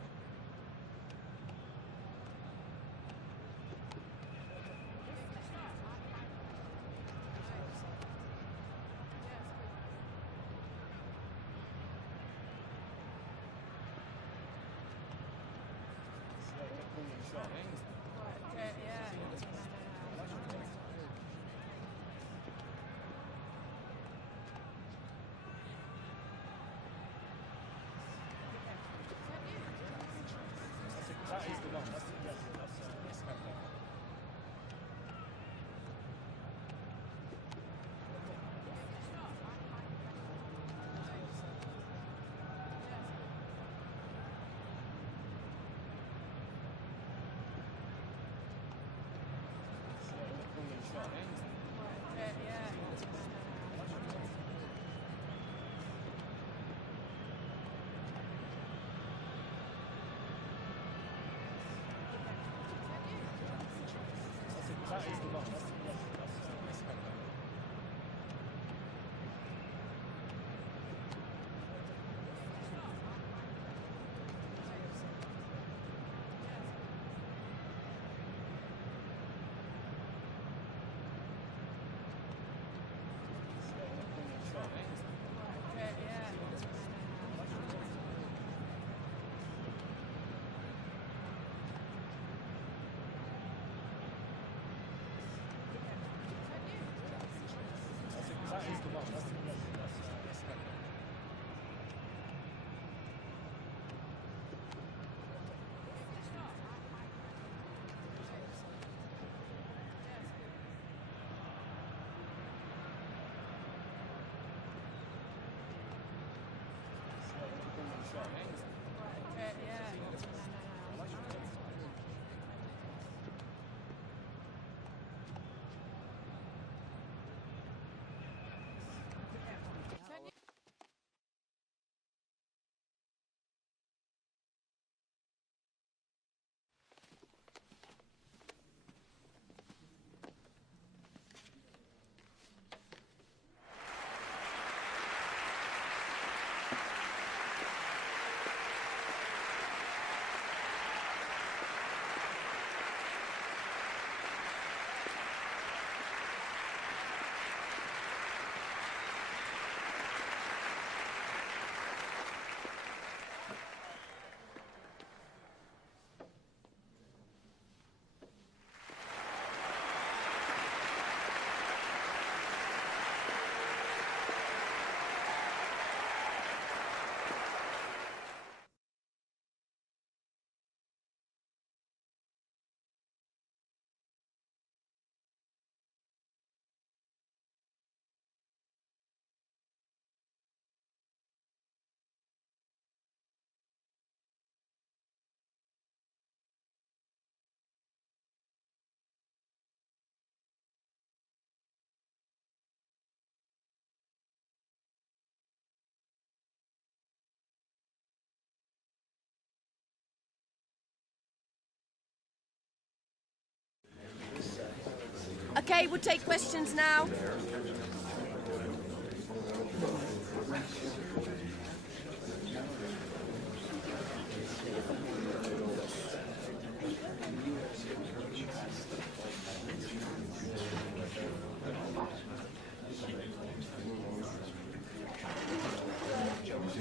Okay, we'll take questions now.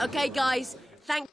Okay, guys, thank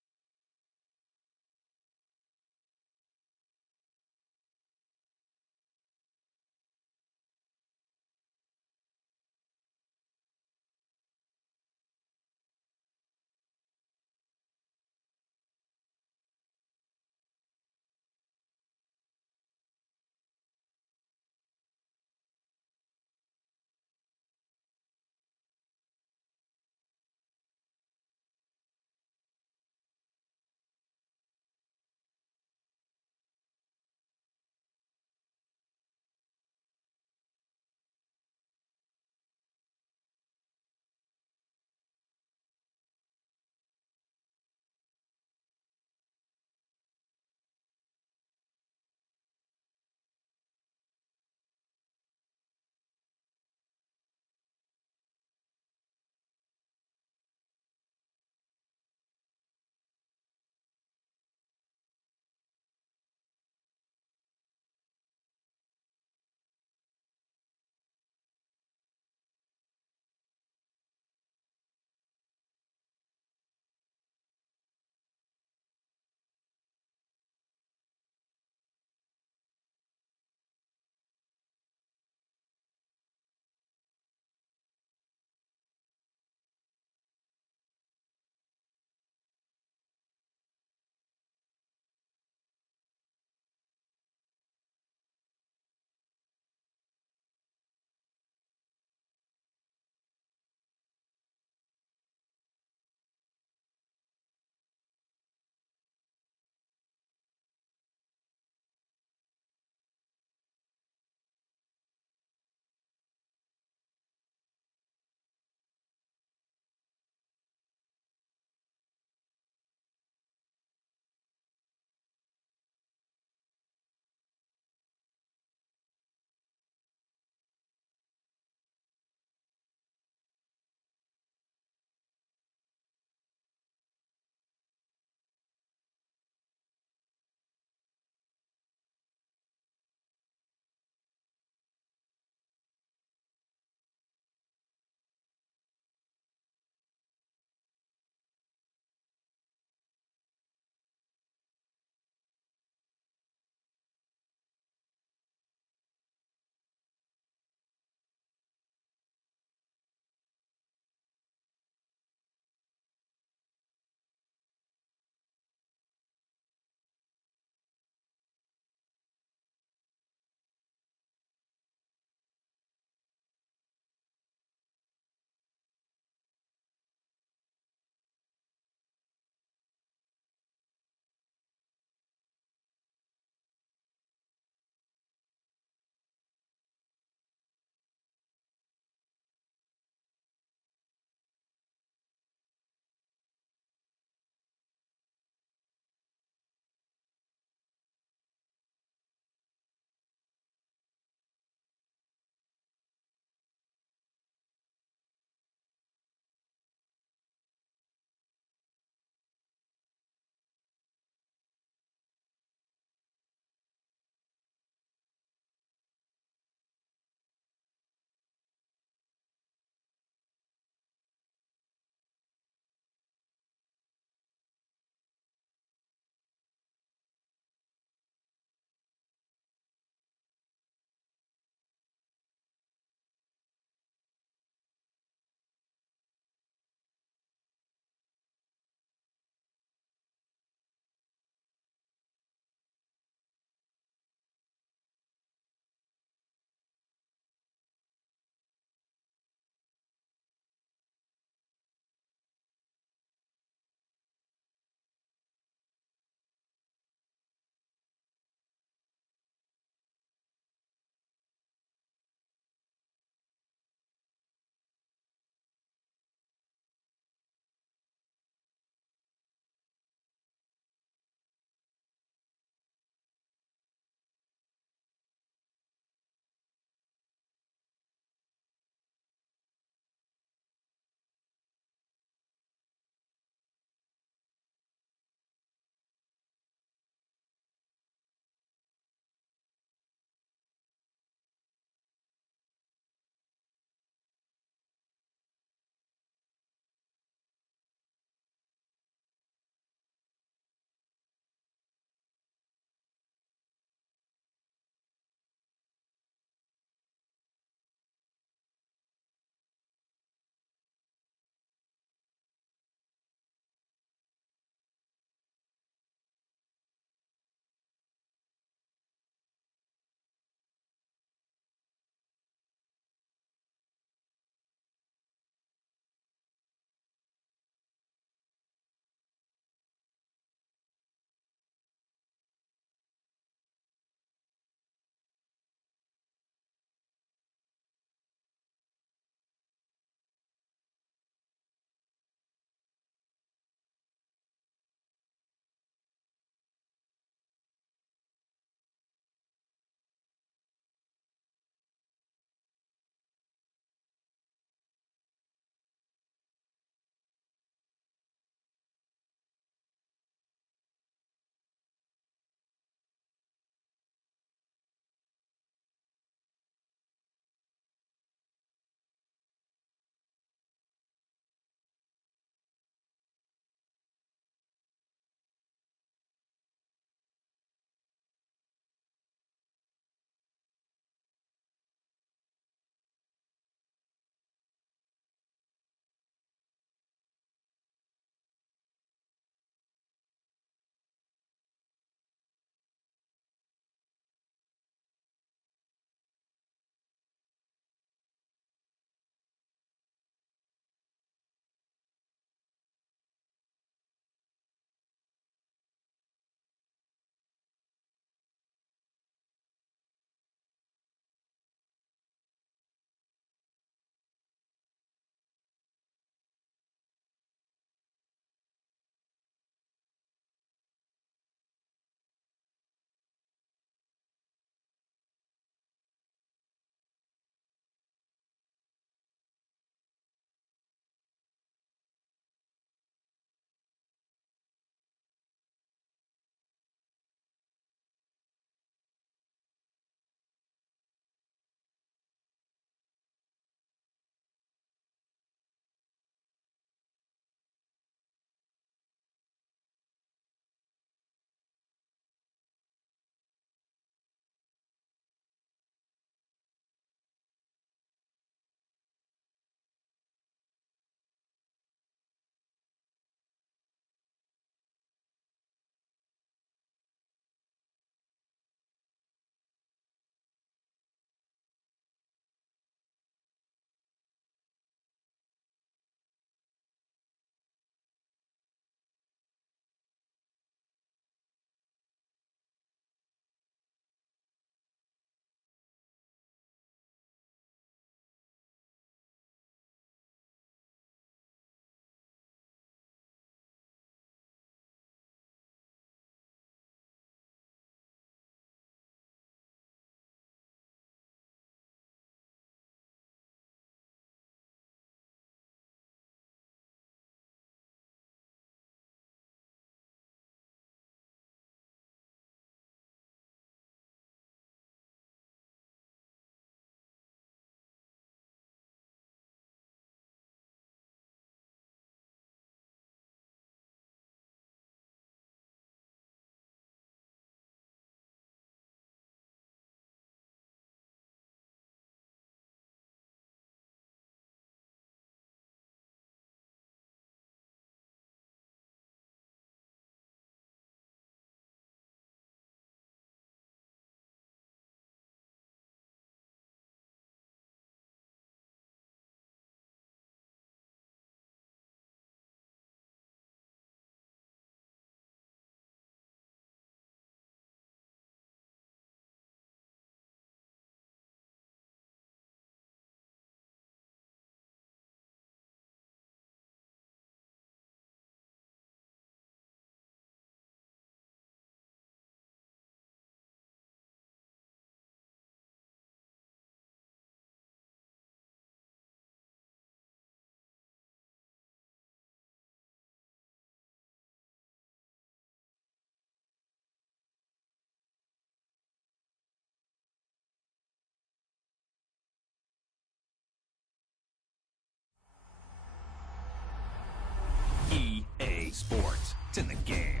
EA Sports. It's in the game.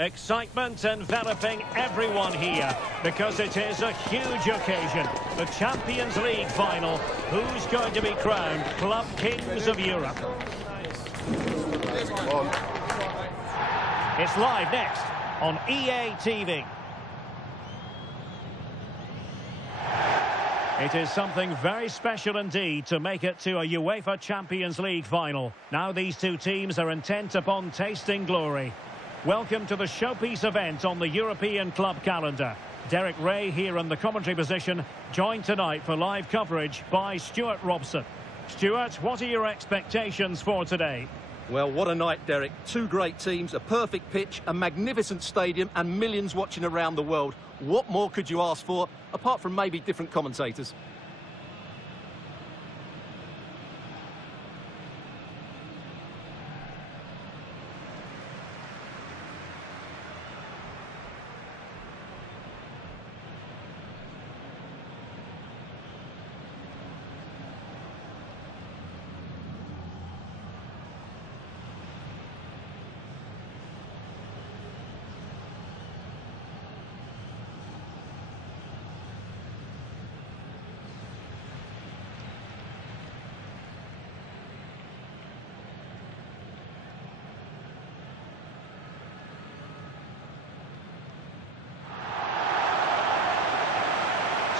Excitement enveloping everyone here because it is a huge occasion. The Champions League final. Who's going to be crowned Club Kings of Europe? It's live next on EA TV. It is something very special indeed to make it to a UEFA Champions League final. Now these two teams are intent upon tasting glory. Welcome to the showpiece event on the European club calendar. Derek Ray here in the commentary position, joined tonight for live coverage by Stuart Robson. Stuart, what are your expectations for today? Well, what a night, Derek. Two great teams, a perfect pitch, a magnificent stadium and millions watching around the world. What more could you ask for, apart from maybe different commentators?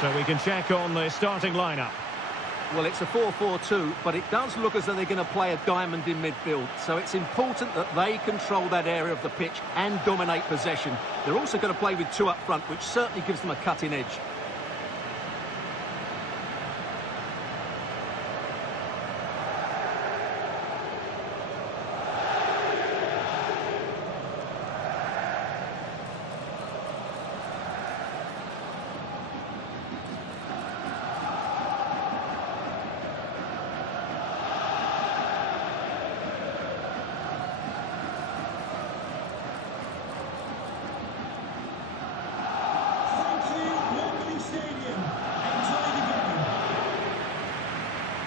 So we can check on the starting lineup. Well, it's a 4-4-2, but it does look as though they're going to play a diamond in midfield. So it's important that they control that area of the pitch and dominate possession. They're also going to play with two up front, which certainly gives them a cutting edge.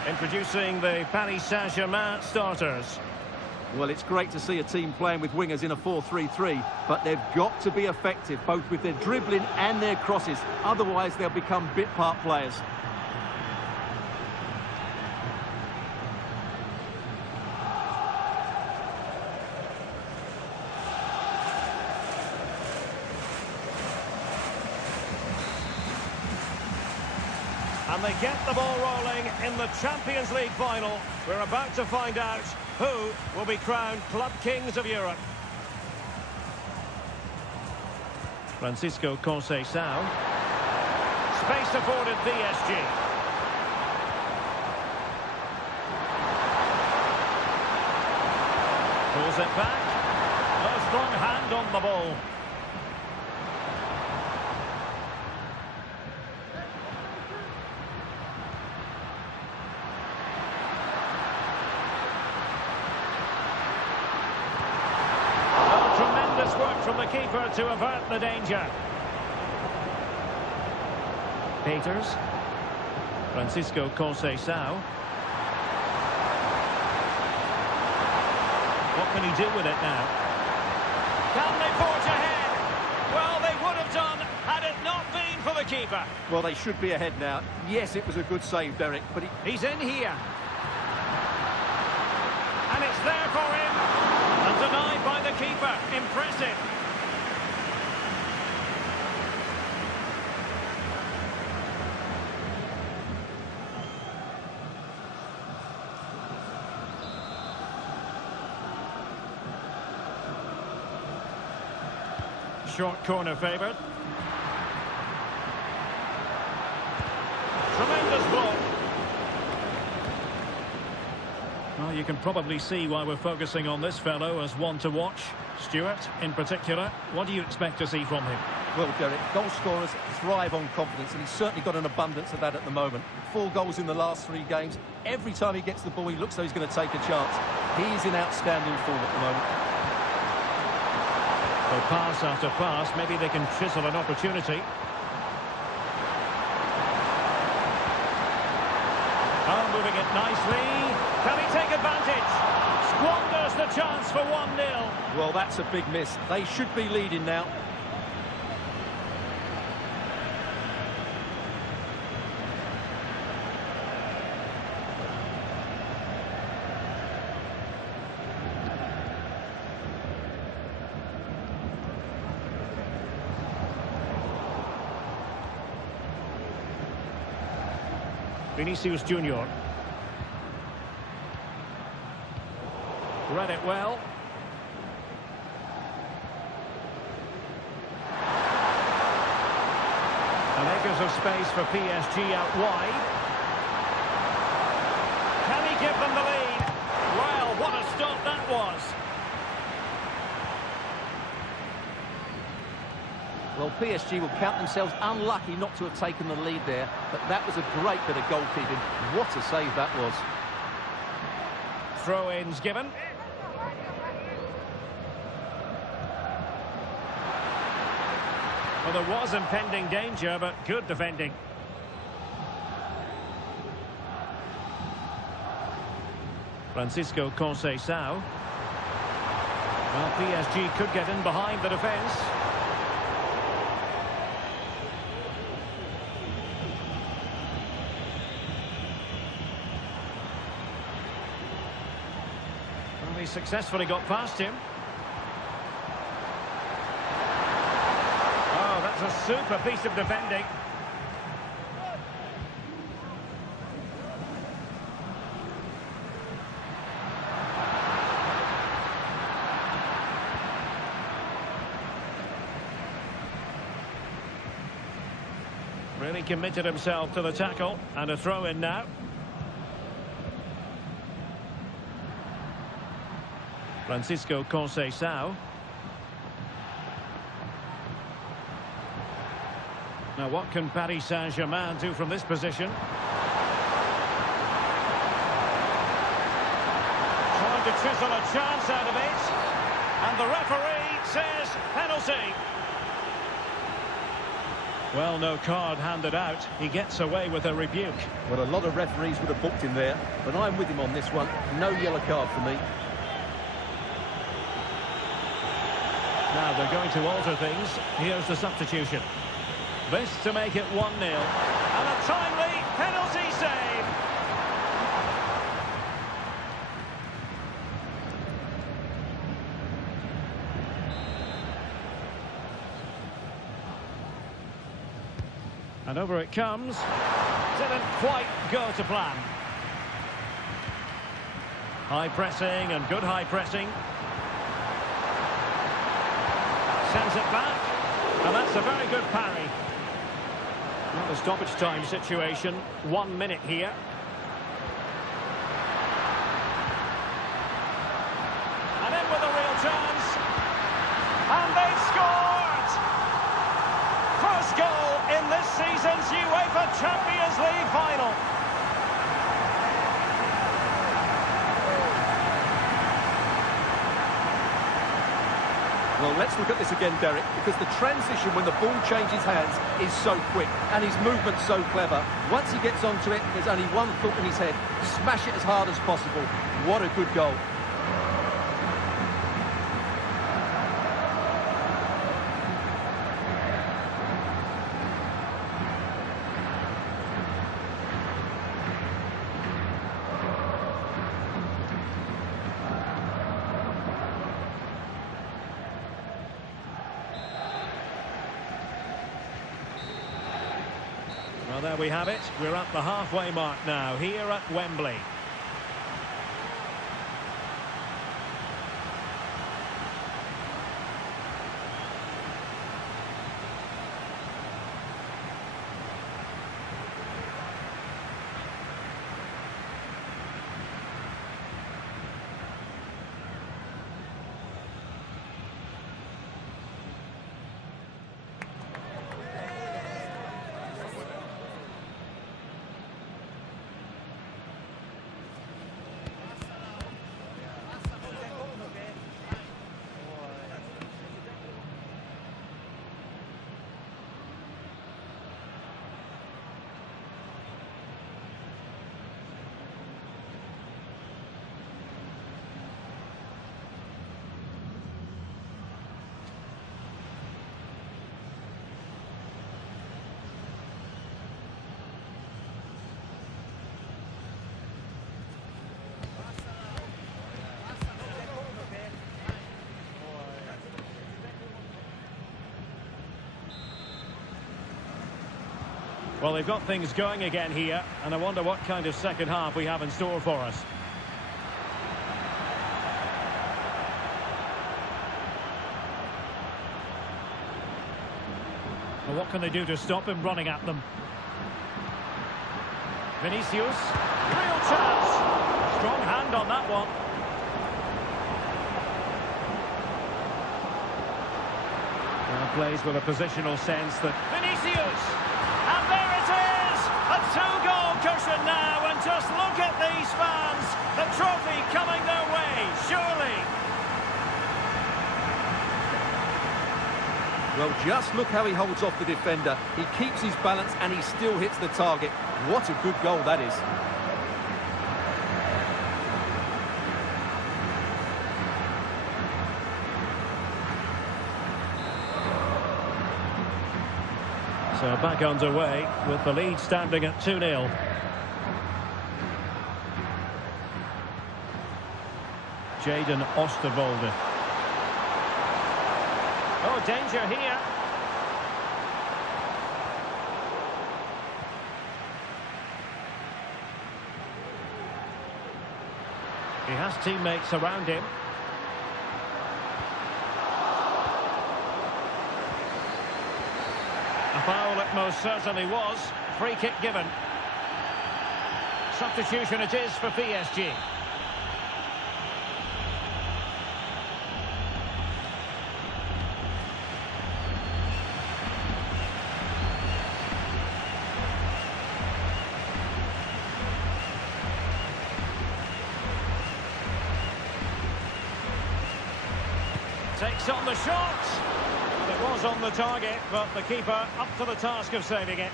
Introducing the Paris Saint-Germain starters. Well, it's great to see a team playing with wingers in a 4-3-3, but they've got to be effective, both with their dribbling and their crosses. Otherwise, they'll become bit-part players. And they get the ball rolling in the Champions League final. We're about to find out who will be crowned Club Kings of Europe. Francisco Conceição. Space afforded PSG. Pulls it back. A strong hand on the ball. Work from the keeper to avert the danger. Peters. Francisco Conceição. What can he do with it now? Can they forge ahead? Well, they would have done had it not been for the keeper. Well, they should be ahead now. Yes, it was a good save, Derek, but he's in here. And it's there for him. And denied by the keeper. Impressive. Short corner favoured. Tremendous block. Well, you can probably see why we're focusing on this fellow as one to watch. Stuart, in particular, what do you expect to see from him? Well, Derek, goal scorers thrive on confidence, and he's certainly got an abundance of that at the moment. 4 goals in the last 3 games. Every time he gets the ball, he looks like he's going to take a chance. He's in outstanding form at the moment. So pass after pass, maybe they can chisel an opportunity. Oh, moving it nicely. Can he take advantage? Squanders the chance for 1-0. Well, that's a big miss. They should be leading now. Vinicius Junior. Read it well. And acres of space for PSG out wide. Can he give them the lead? Well, what a stop that was. Well, PSG will count themselves unlucky not to have taken the lead there, but that was a great bit of goalkeeping. What a save that was. Throw-ins given. Well, there was impending danger, but good defending. Francisco Conceição. Well, PSG could get in behind the defence. Well, he successfully got past him. Oh, that's a super piece of defending. Really committed himself to the tackle, and a throw in now. Francisco Conceição. Now what can Paris Saint-Germain do from this position? Trying to chisel a chance out of it. And the referee says penalty. Well, no card handed out. He gets away with a rebuke. Well, a lot of referees would have booked him there, but I'm with him on this one. No yellow card for me. Now they're going to alter things. Here's the substitution. This to make it 1-0. And a timely penalty save. And over it comes. Didn't quite go to plan. High pressing and good high pressing. Sends it back. And that's a very good parry. Well, the stoppage time situation. 1 minute here. And in with a real chance. And they've scored! First goal in this season's UEFA Champions League final. Well, let's look at this again, Derek, because the transition when the ball changes hands is so quick and his movement's so clever. Once he gets onto it, there's only one thought in his head: smash it as hard as possible. What a good goal. Well, there we have it. We're at the halfway mark now, here at Wembley. Well, they've got things going again here, and I wonder what kind of second half we have in store for us. Well, what can they do to stop him running at them? Vinicius, real chance. Strong hand on that one. Now plays with a positional sense that Vinicius. And there it is! A two-goal cushion now, and just look at these fans. The trophy coming their way, surely. Well, just look how he holds off the defender. He keeps his balance and he still hits the target. What a good goal that is. So back underway with the lead standing at 2-0. Jadon Oosterwolde. Oh, danger here. He has teammates around him. A A foul it most certainly was. Free kick given. Substitution it is for PSG. Takes on the shot. It was on the target, but the keeper up to the task of saving it.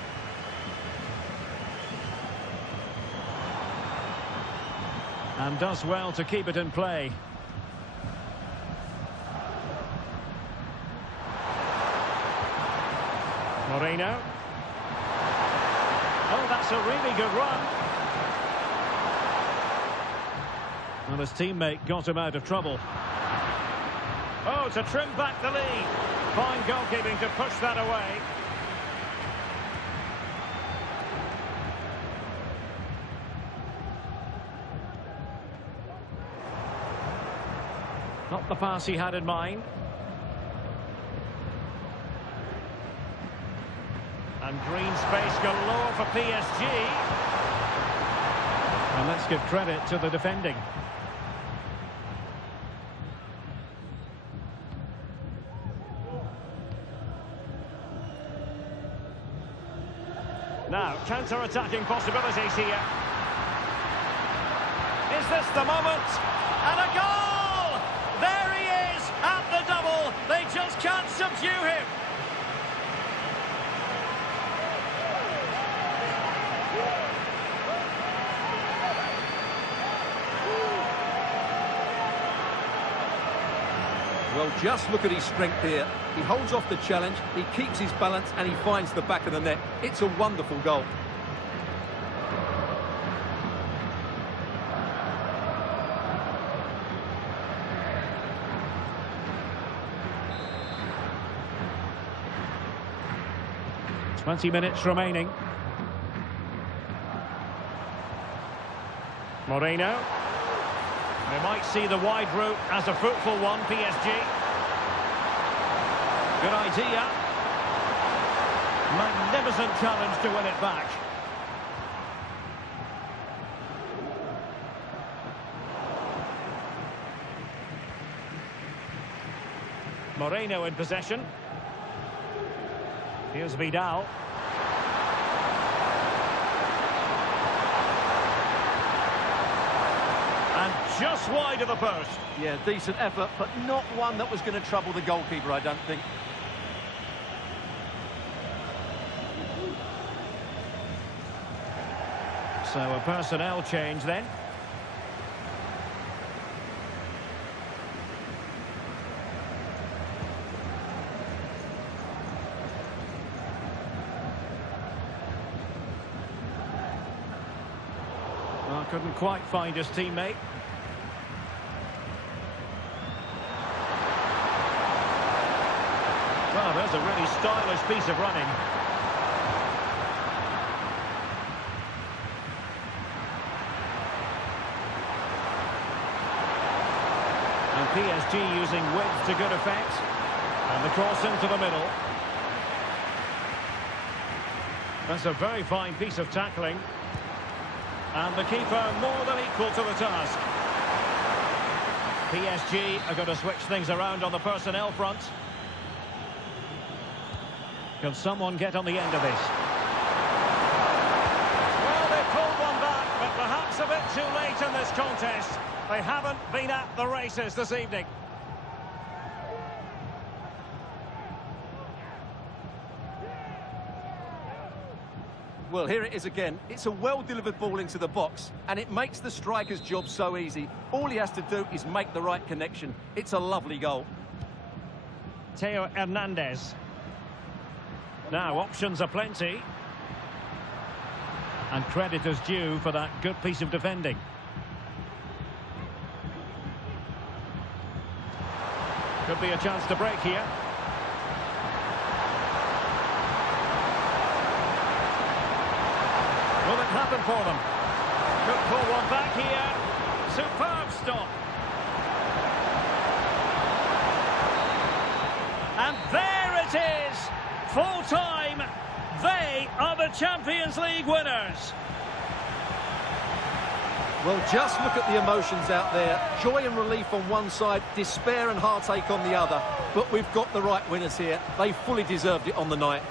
And does well to keep it in play. Moreno. Oh, that's a really good run. Well, his teammate got him out of trouble. Oh, to trim back the lead. Fine goalkeeping to push that away. Not the pass he had in mind. And green space galore for PSG. And let's give credit to the defending. Now, counter-attacking possibilities here. Is this the moment? And a goal! There he is at the double. They just can't subdue him. Well, just look at his strength here. He holds off the challenge, he keeps his balance, and he finds the back of the net. It's a wonderful goal. "20 minutes remaining. Moreno. We might see the wide route as a fruitful one, PSG. Good idea. Magnificent challenge to win it back. Moreno in possession. Here's Vidal. And just wide of the post. Yeah, decent effort, but not one that was going to trouble the goalkeeper, I don't think. So a personnel change then. Well, couldn't quite find his teammate. Well, there's a really stylish piece of running. And PSG using width to good effect. And the cross into the middle. That's a very fine piece of tackling. And the keeper more than equal to the task. PSG are going to switch things around on the personnel front. Can someone get on the end of this? Well, they pulled one back, but perhaps a bit too late in this contest. They haven't been at the races this evening. Well, here it is again. It's a well-delivered ball into the box, and it makes the striker's job so easy. All he has to do is make the right connection. It's a lovely goal. Theo Hernandez. Now, options are plenty. And credit is due for that good piece of defending. Could be a chance to break here. Will it happen for them? Could pull one back here. Superb stop. And there it is. Full time. the Champions League winners. Well, just look at the emotions out there. Joy and relief on one side, despair and heartache on the other. But we've got the right winners here. They fully deserved it on the night.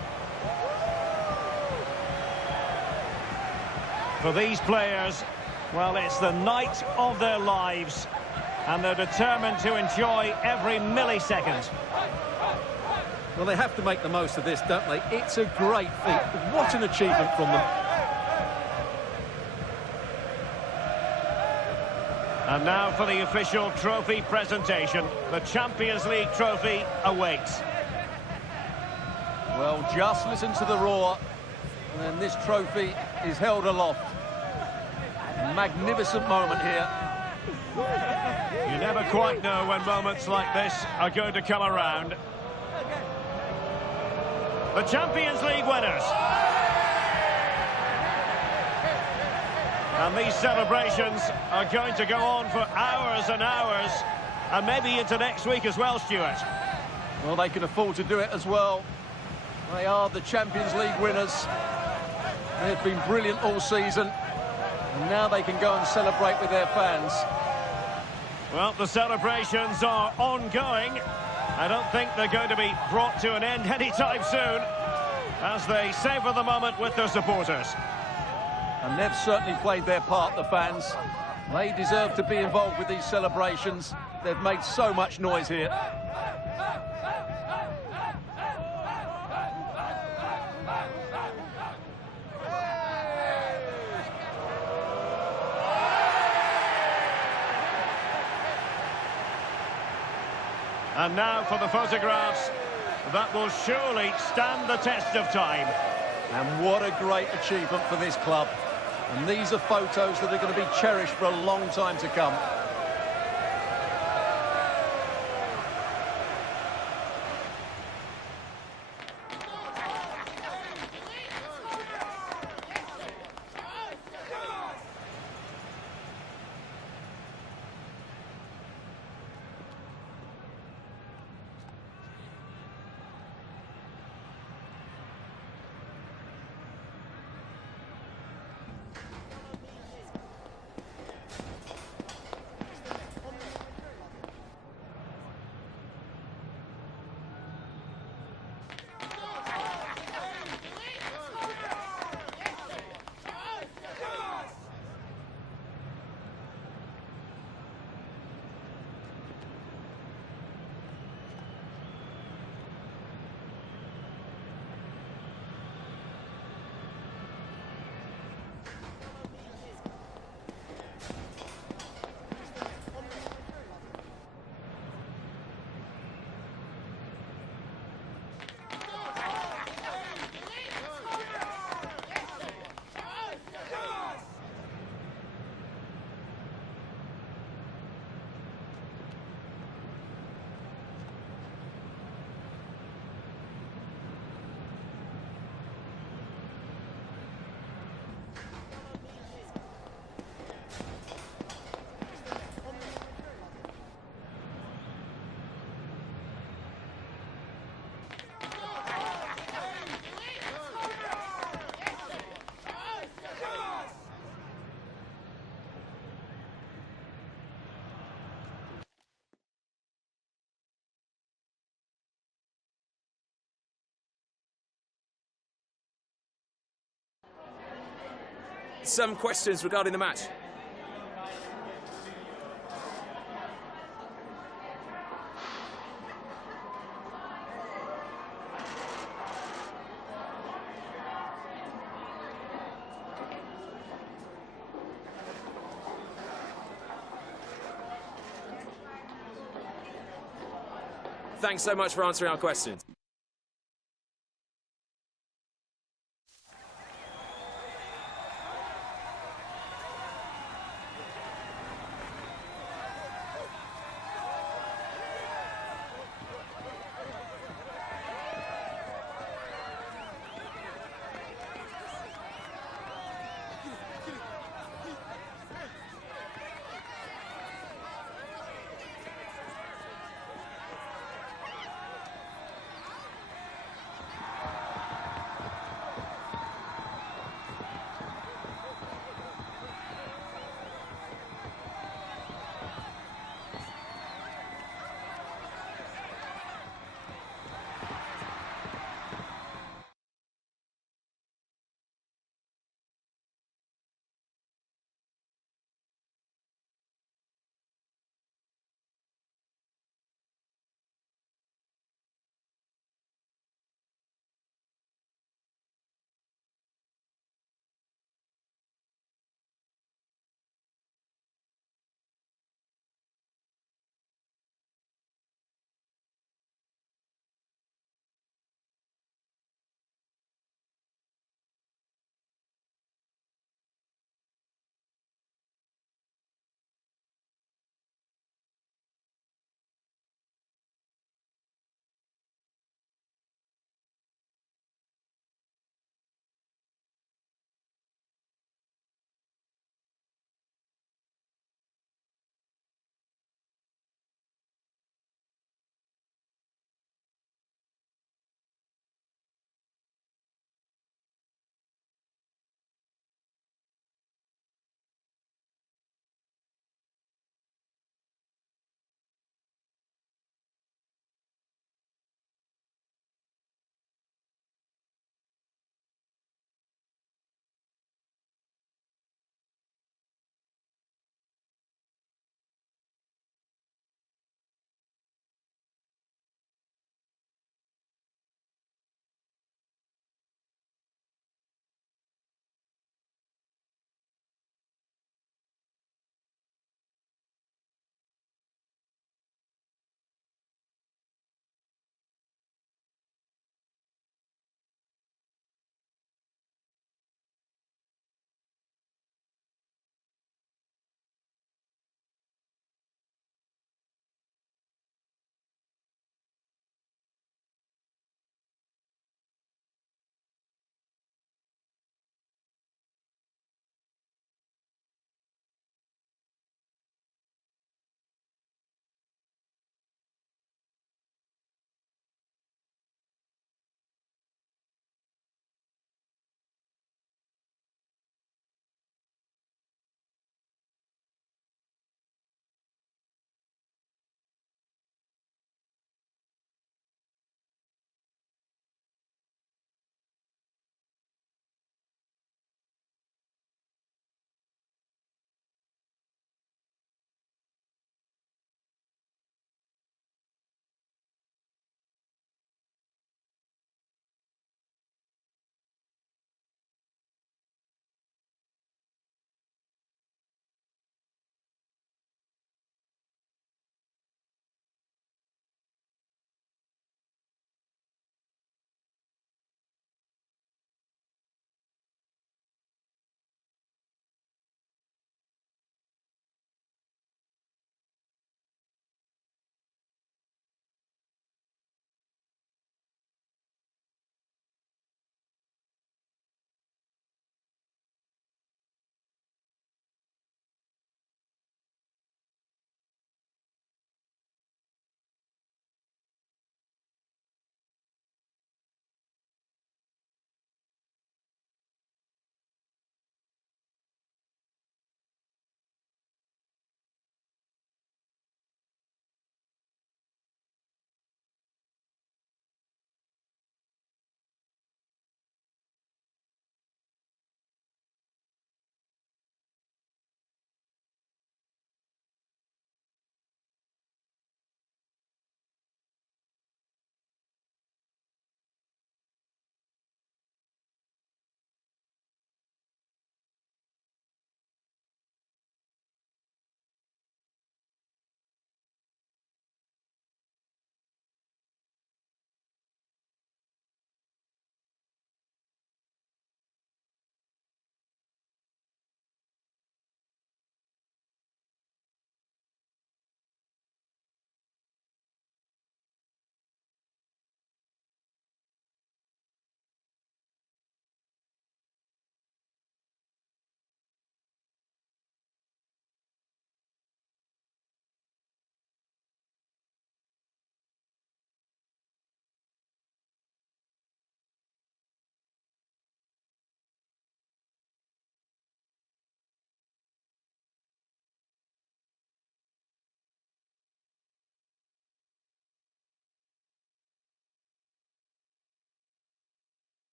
For these players, well, it's the night of their lives, and they're determined to enjoy every millisecond. Well, they have to make the most of this, don't they? It's a great feat. What an achievement from them. And now for the official trophy presentation. The Champions League trophy awaits. Well, just listen to the roar. And this trophy is held aloft. Magnificent moment here. You never quite know when moments like this are going to come around. The Champions League winners. And these celebrations are going to go on for hours and hours, and maybe into next week as well, Stuart. Well, they can afford to do it as well. They are the Champions League winners. They've been brilliant all season, and now they can go and celebrate with their fans. Well, the celebrations are ongoing. I don't think they're going to be brought to an end anytime soon, as they savour the moment with their supporters. And they've certainly played their part, the fans. They deserve to be involved with these celebrations. They've made so much noise here. And now for the photographs that will surely stand the test of time. And what a great achievement for this club. And these are photos that are going to be cherished for a long time to come. Some questions regarding the match. Thanks so much for answering our questions.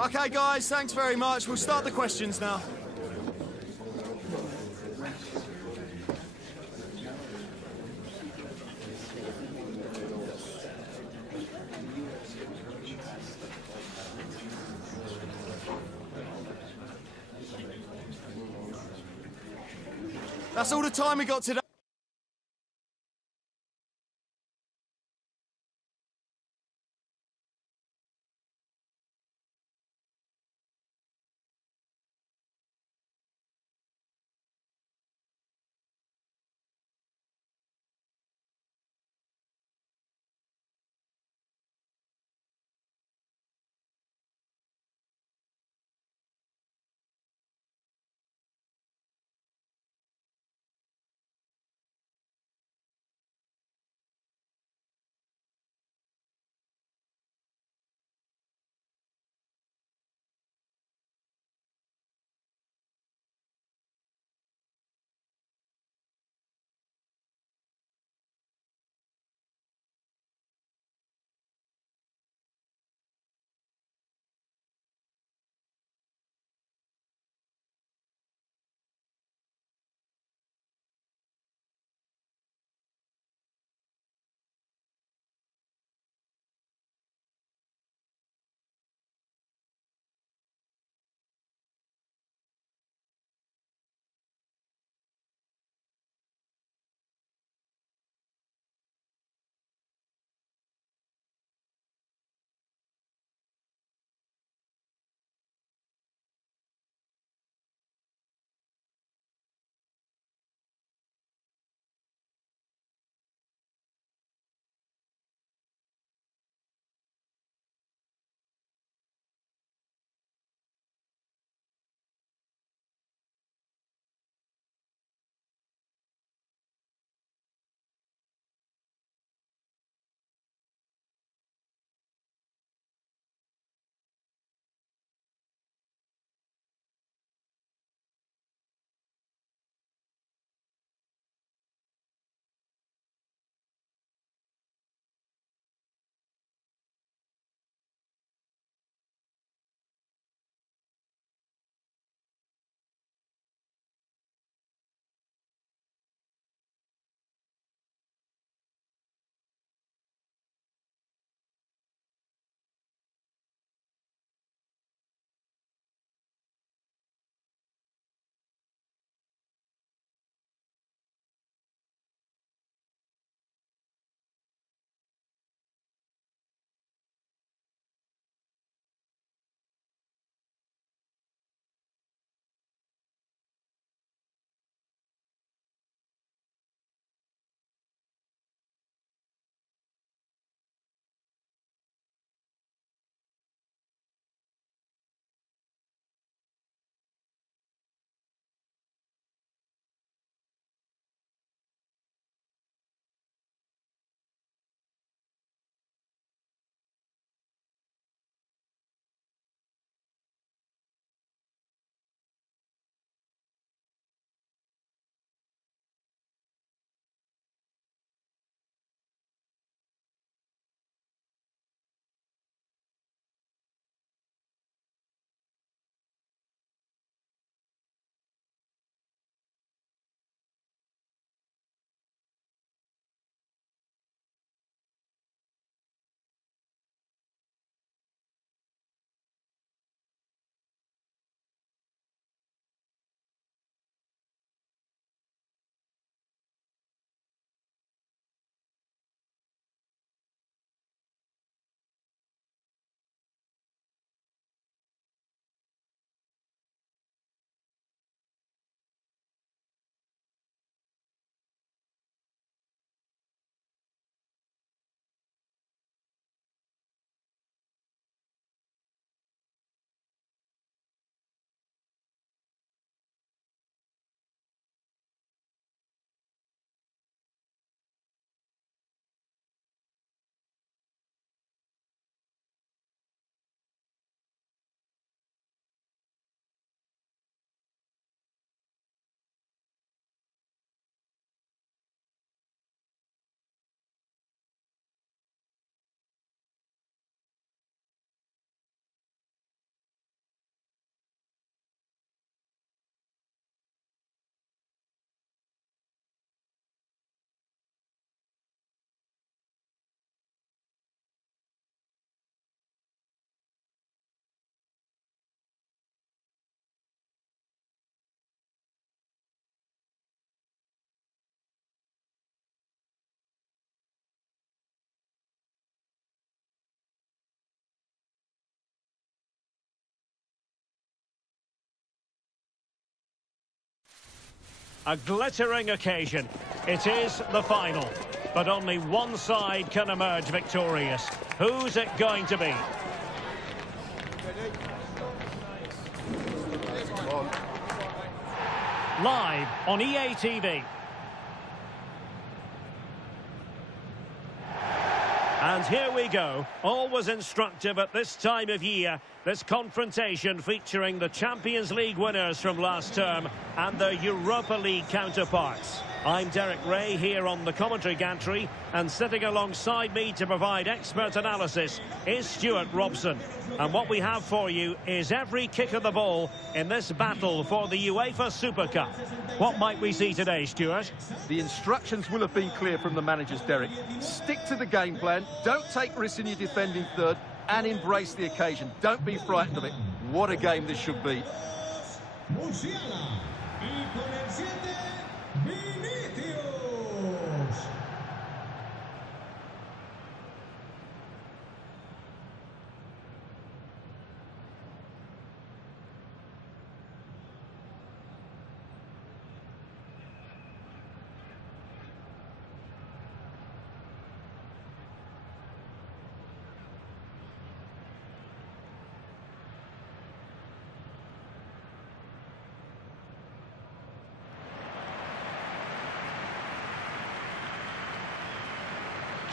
Okay, guys, thanks very much. We'll start the questions now. That's all the time we got today. A glittering occasion. It is the final. But only one side can emerge victorious. Who's it going to be? Live on EA TV. And here we go. Always instructive at this time of year. This confrontation featuring the Champions League winners from last term and their Europa League counterparts. I'm Derek Ray here on the commentary gantry, and sitting alongside me to provide expert analysis is Stuart Robson. And what we have for you is every kick of the ball in this battle for the UEFA Super Cup. What might we see today, Stuart? The instructions will have been clear from the managers, Derek. Stick to the game plan, don't take risks in your defending third, and embrace the occasion. Don't be frightened of it. What a game this should be.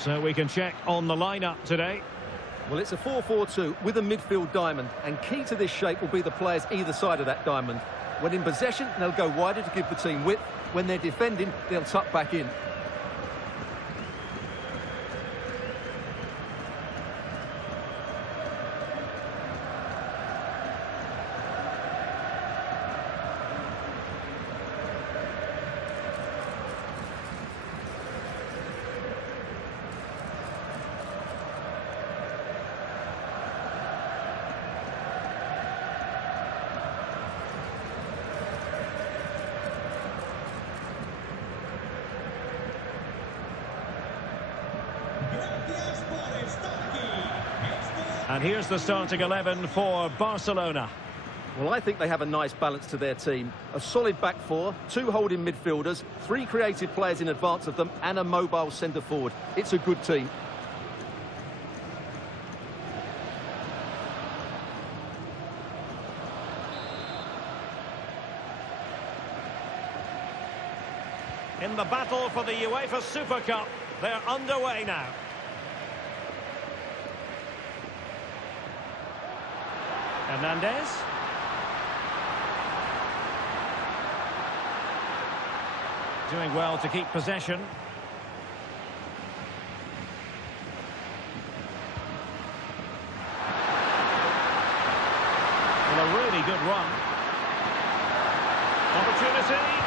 So we can check on the lineup today. Well, it's a 4-4-2 with a midfield diamond, and key to this shape will be the players either side of that diamond. When in possession, they'll go wider to give the team width. When they're defending, they'll tuck back in. And here's the starting 11 for Barcelona. Well, I think they have a nice balance to their team. A solid back four, two holding midfielders, three creative players in advance of them, and a mobile centre forward. It's a good team. In the battle for the UEFA Super Cup, they're underway now. Hernandez. Doing well to keep possession. Well, a really good run. Opportunity.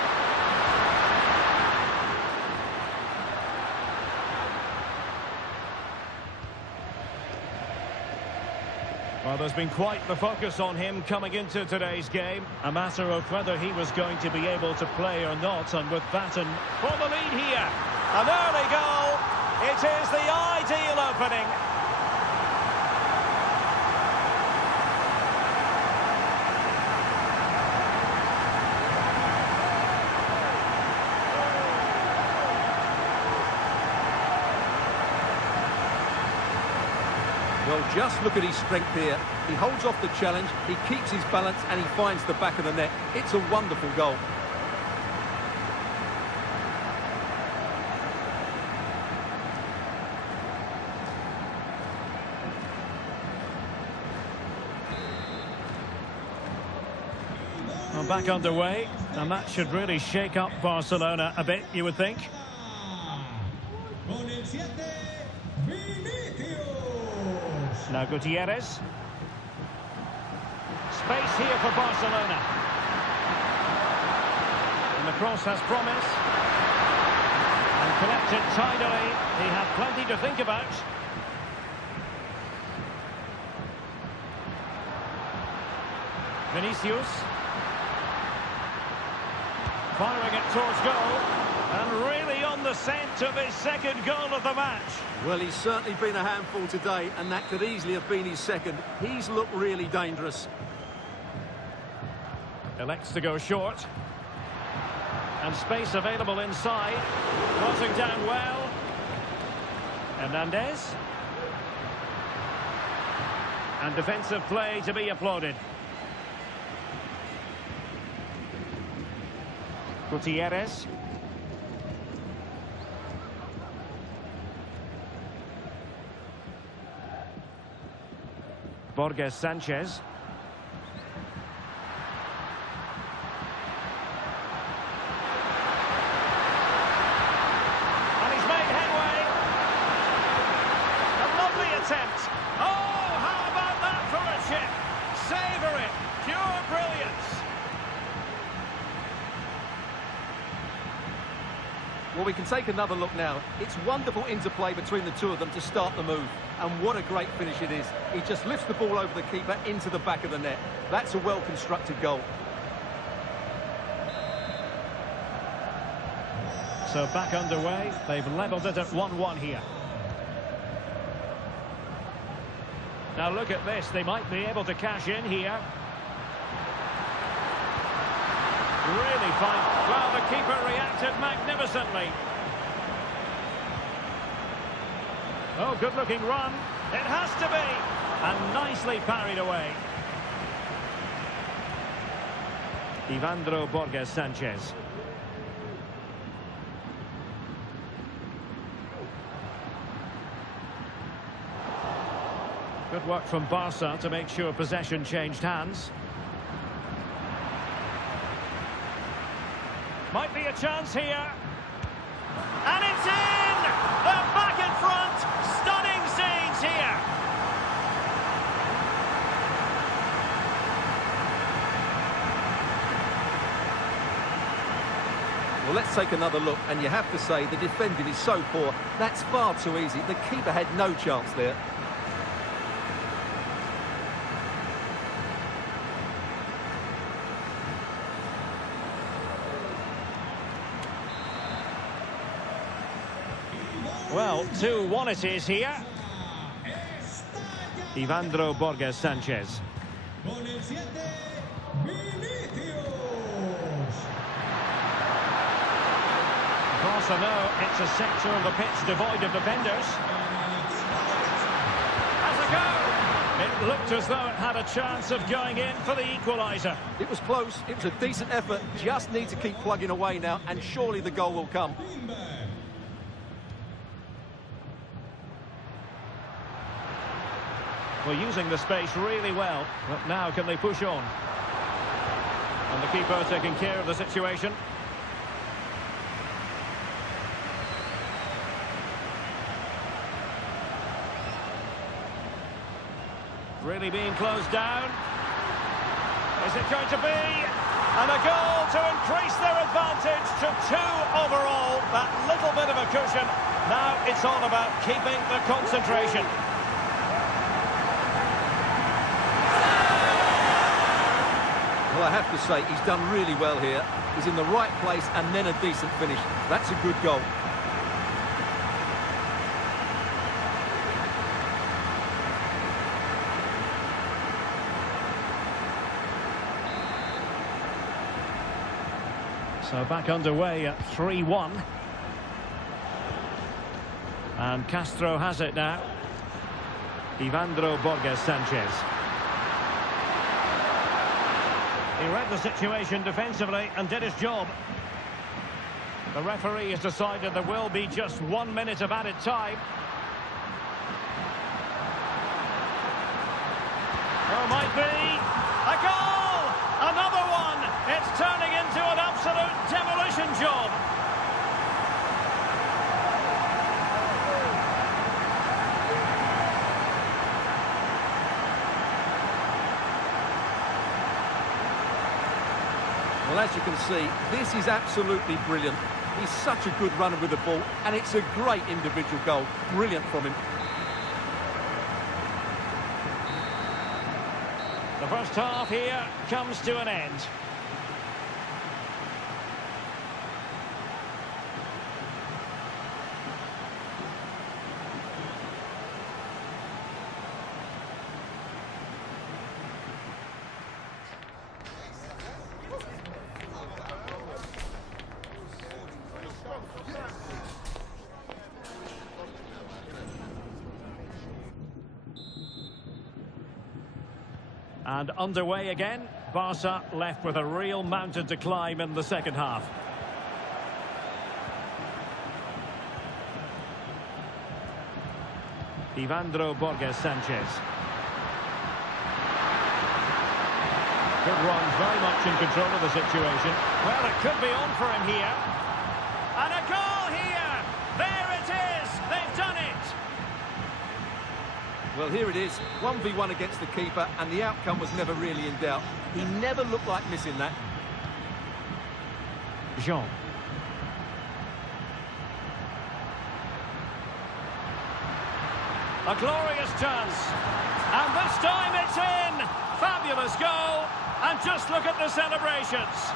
Well, there's been quite the focus on him coming into today's game. A matter of whether he was going to be able to play or not. And with Batten for the lead here. An early goal. It is the ideal opening. Well, just look at his strength here. He holds off the challenge, he keeps his balance, and he finds the back of the net. It's a wonderful goal. Well, back underway, and that should really shake up Barcelona a bit, you would think. Now Gutierrez. Space here for Barcelona. And the cross has promise. And collected tidily. He had plenty to think about. Vinicius. Firing it towards goal. And really on the scent of his second goal of the match. Well, he's certainly been a handful today, and that could easily have been his second. He's looked really dangerous. Elects to go short. And space available inside. Crossing down well. Hernandez. And defensive play to be applauded. Gutierrez. Borges Sanchez. And he's made headway. A lovely attempt. Oh, how about that for a chip? Savour it. Pure brilliance. Well, we can take another look now. It's wonderful interplay between the two of them to start the move. And what a great finish it is. He just lifts the ball over the keeper into the back of the net. That's a well-constructed goal. So back underway. They've levelled it at 1-1 here. Now look at this. They might be able to cash in here. Really fine. Well, the keeper reacted magnificently. Oh, good-looking run. It has to be. And nicely parried away. Ivandro Borges Sanchez. Good work from Barca to make sure possession changed hands. Might be a chance here. And it's in! They're back in front! Stunning scenes here! Well, let's take another look, and you have to say the defending is so poor. That's far too easy. The keeper had no chance there. Well, 2-1 it is here. Ivandro Borges Sanchez. Barca know it's a sector of the pitch devoid of defenders. Has a go! It looked as though it had a chance of going in for the equaliser. It was close. It was a decent effort. Just need to keep plugging away now, and surely the goal will come. We're using the space really well, but now can they push on? And the keeper taking care of the situation. Really being closed down. Is it going to be? And a goal to increase their advantage to 2 overall. That little bit of a cushion. Now it's all about keeping the concentration. Well, I have to say, he's done really well here. He's in the right place and then a decent finish. That's a good goal. So back underway at 3-1. And Castro has it now. Ivandro Borges Sanchez. He read the situation defensively and did his job. The referee has decided there will be just 1 minute of added time. Oh, might be a goal! Another one! It's turning into an absolute demolition job. Well, as you can see, this is absolutely brilliant. He's such a good runner with the ball, and it's a great individual goal. Brilliant from him. The first half here comes to an end. And underway again. Barca left with a real mountain to climb in the second half. Ivandro Borges Sanchez. Good run, very much in control of the situation. Well, it could be on for him here. And a goal here! There it is! They've done it! Well, here it is, 1v1 against the keeper, and the outcome was never really in doubt. He never looked like missing that. Jean. A glorious chance. And this time it's in! Fabulous goal! And just look at the celebrations.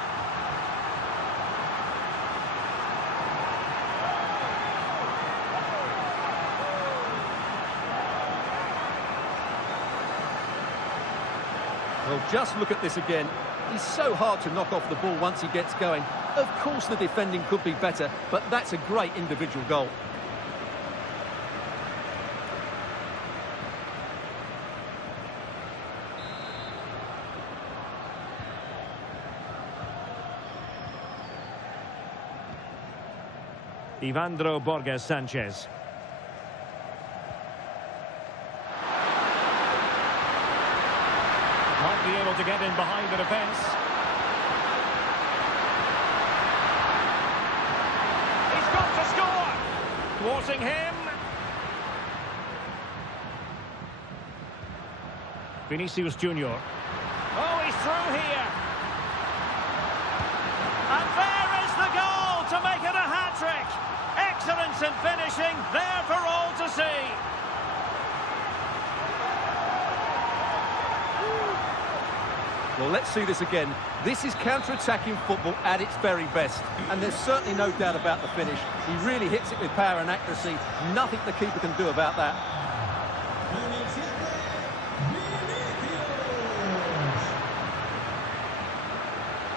Well, just look at this again. He's so hard to knock off the ball once he gets going. Of course the defending could be better, but that's a great individual goal. Ivandro Borges Sanchez. Might be able to get in behind the defence. He's got to score! Thwarting him. Vinicius Junior. Oh, he's through here. And there is the goal to make it a hat-trick. Excellence in finishing, there for all to see. Well, let's see this again. This is counter-attacking football at its very best. And there's certainly no doubt about the finish. He really hits it with power and accuracy. Nothing the keeper can do about that.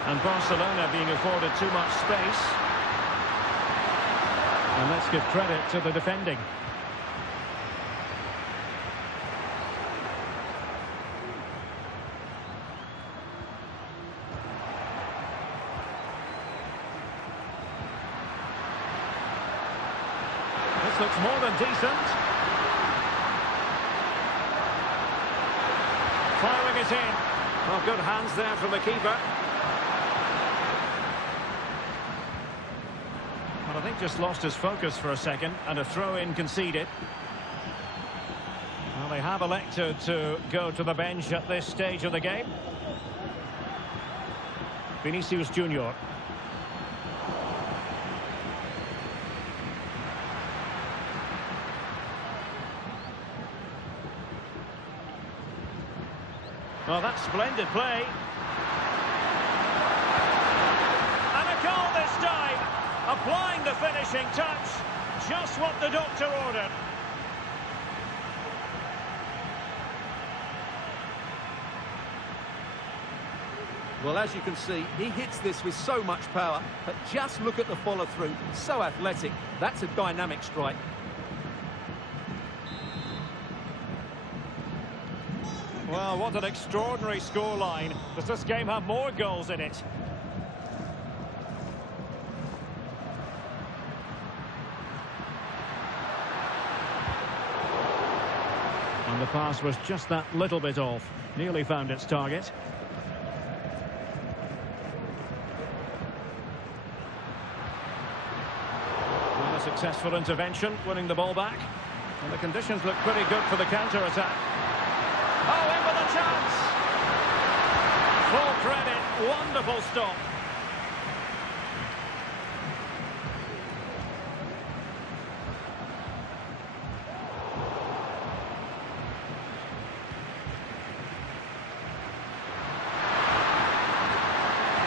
And Barcelona being afforded too much space. And let's give credit to the defending. This looks more than decent. Firing it in. Well, good hands there from the keeper. But I think just lost his focus for a second, and a throw-in conceded. Well, they have elected to go to the bench at this stage of the game. Vinicius Junior. Well, that's splendid play. And a goal this time. Applying the finishing touch. Just what the doctor ordered. Well, as you can see, he hits this with so much power, but just look at the follow-through. So athletic. That's a dynamic strike. Well, what an extraordinary scoreline. Does this game have more goals in it? And the pass was just that little bit off. Nearly found its target. Well, a successful intervention, winning the ball back. And the conditions look pretty good for the counter-attack. Oh, in with a chance! Full credit, wonderful stop.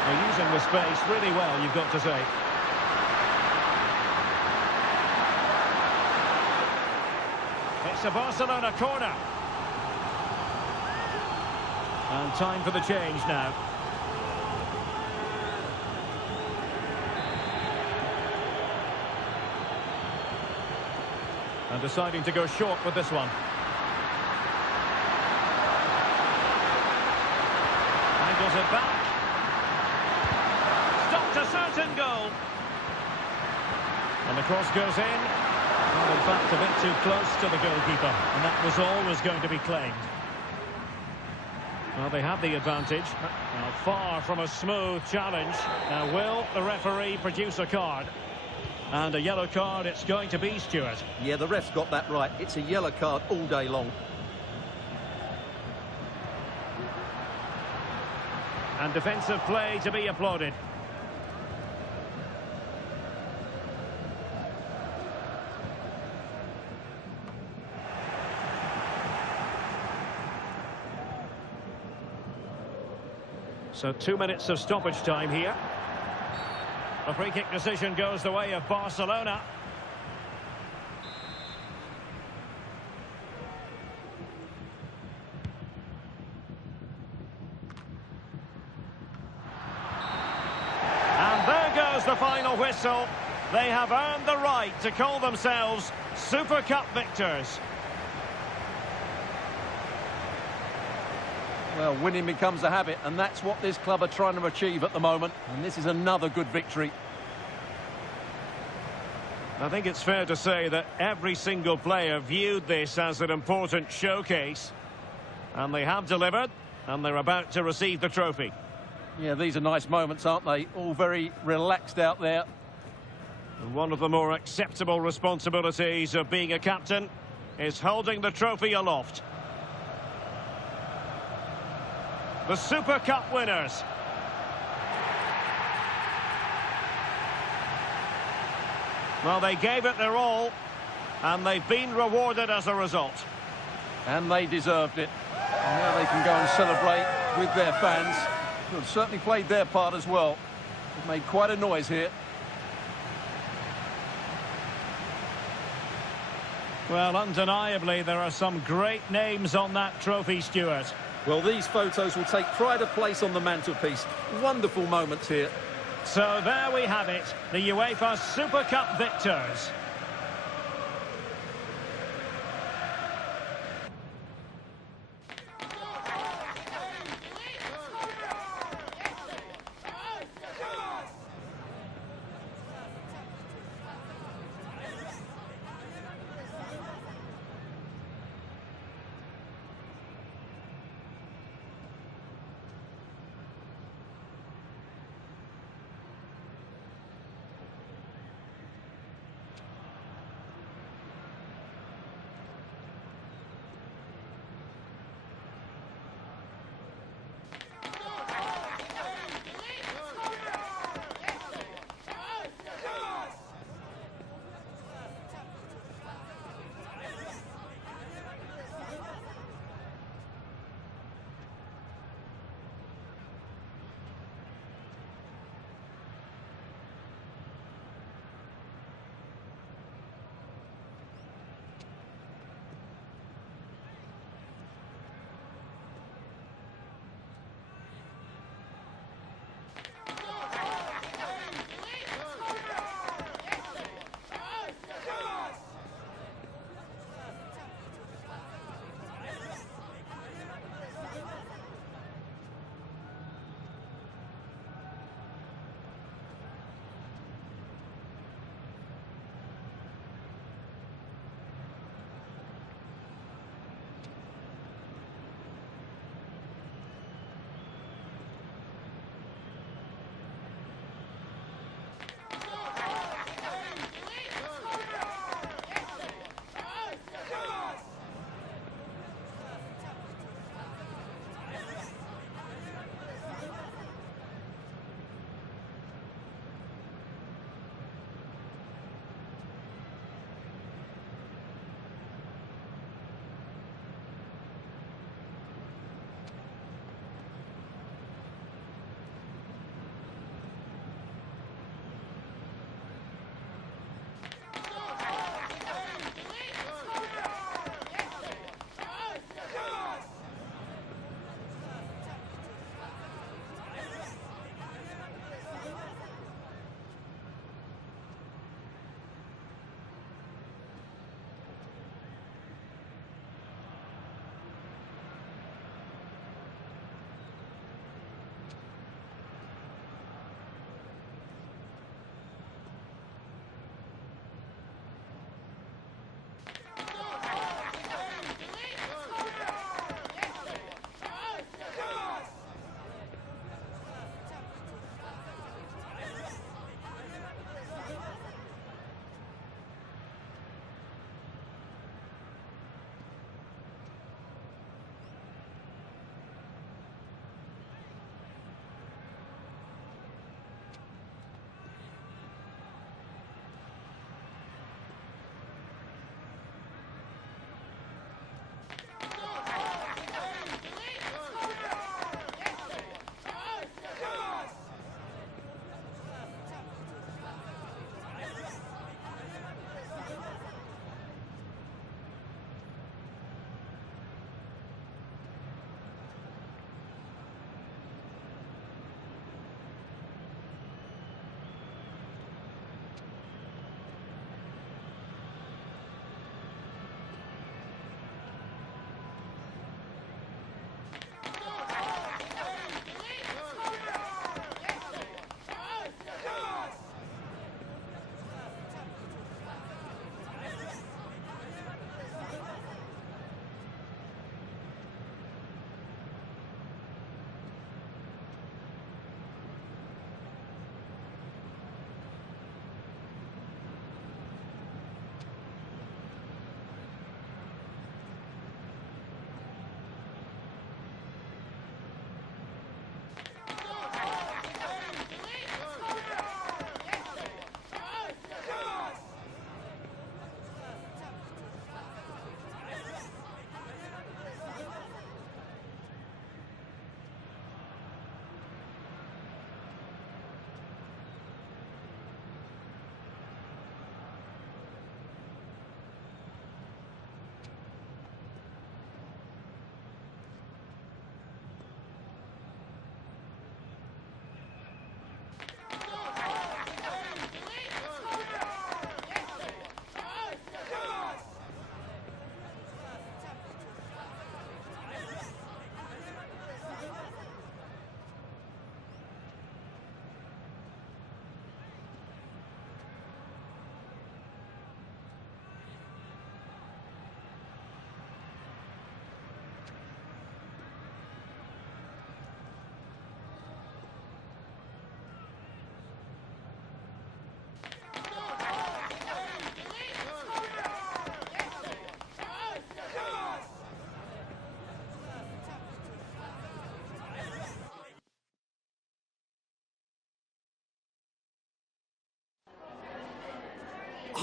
They're using the space really well, you've got to say. It's a Barcelona corner. And time for the change now. And deciding to go short with this one. Angles it back. Stopped a certain goal. And the cross goes in. Well, in fact, a bit too close to the goalkeeper. And that was always going to be claimed. Well, they have the advantage. Now, far from a smooth challenge. Now, will the referee produce a card? And a yellow card it's going to be, Stuart. Yeah, the ref's got that right. It's a yellow card all day long. And defensive play to be applauded. So 2 minutes of stoppage time here. The free kick decision goes the way of Barcelona. And there goes the final whistle. They have earned the right to call themselves Super Cup victors. Well, winning becomes a habit, and that's what this club are trying to achieve at the moment. And this is another good victory. I think it's fair to say that every single player viewed this as an important showcase. And they have delivered, and they're about to receive the trophy. Yeah, these are nice moments, aren't they? All very relaxed out there. And one of the more acceptable responsibilities of being a captain is holding the trophy aloft. The Super Cup winners. Well, they gave it their all, and they've been rewarded as a result. And they deserved it. And now they can go and celebrate with their fans, who have certainly played their part as well. They've made quite a noise here. Well, undeniably, there are some great names on that trophy, Stuart. Well, these photos will take pride of place on the mantelpiece. Wonderful moments here. So there we have it, the UEFA Super Cup victors.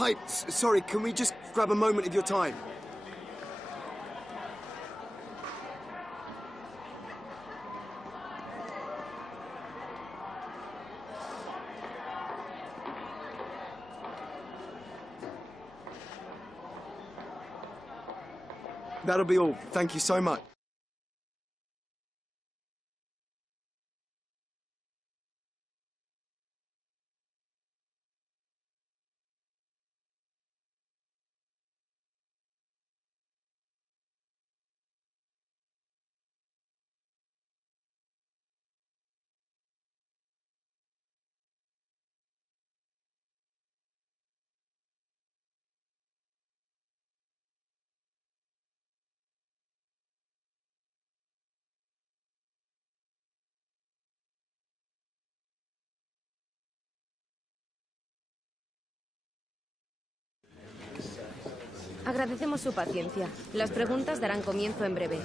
Hi, sorry, can we just grab a moment of your time? That'll be all. Thank you so much. Agradecemos su paciencia. Las preguntas darán comienzo en breve.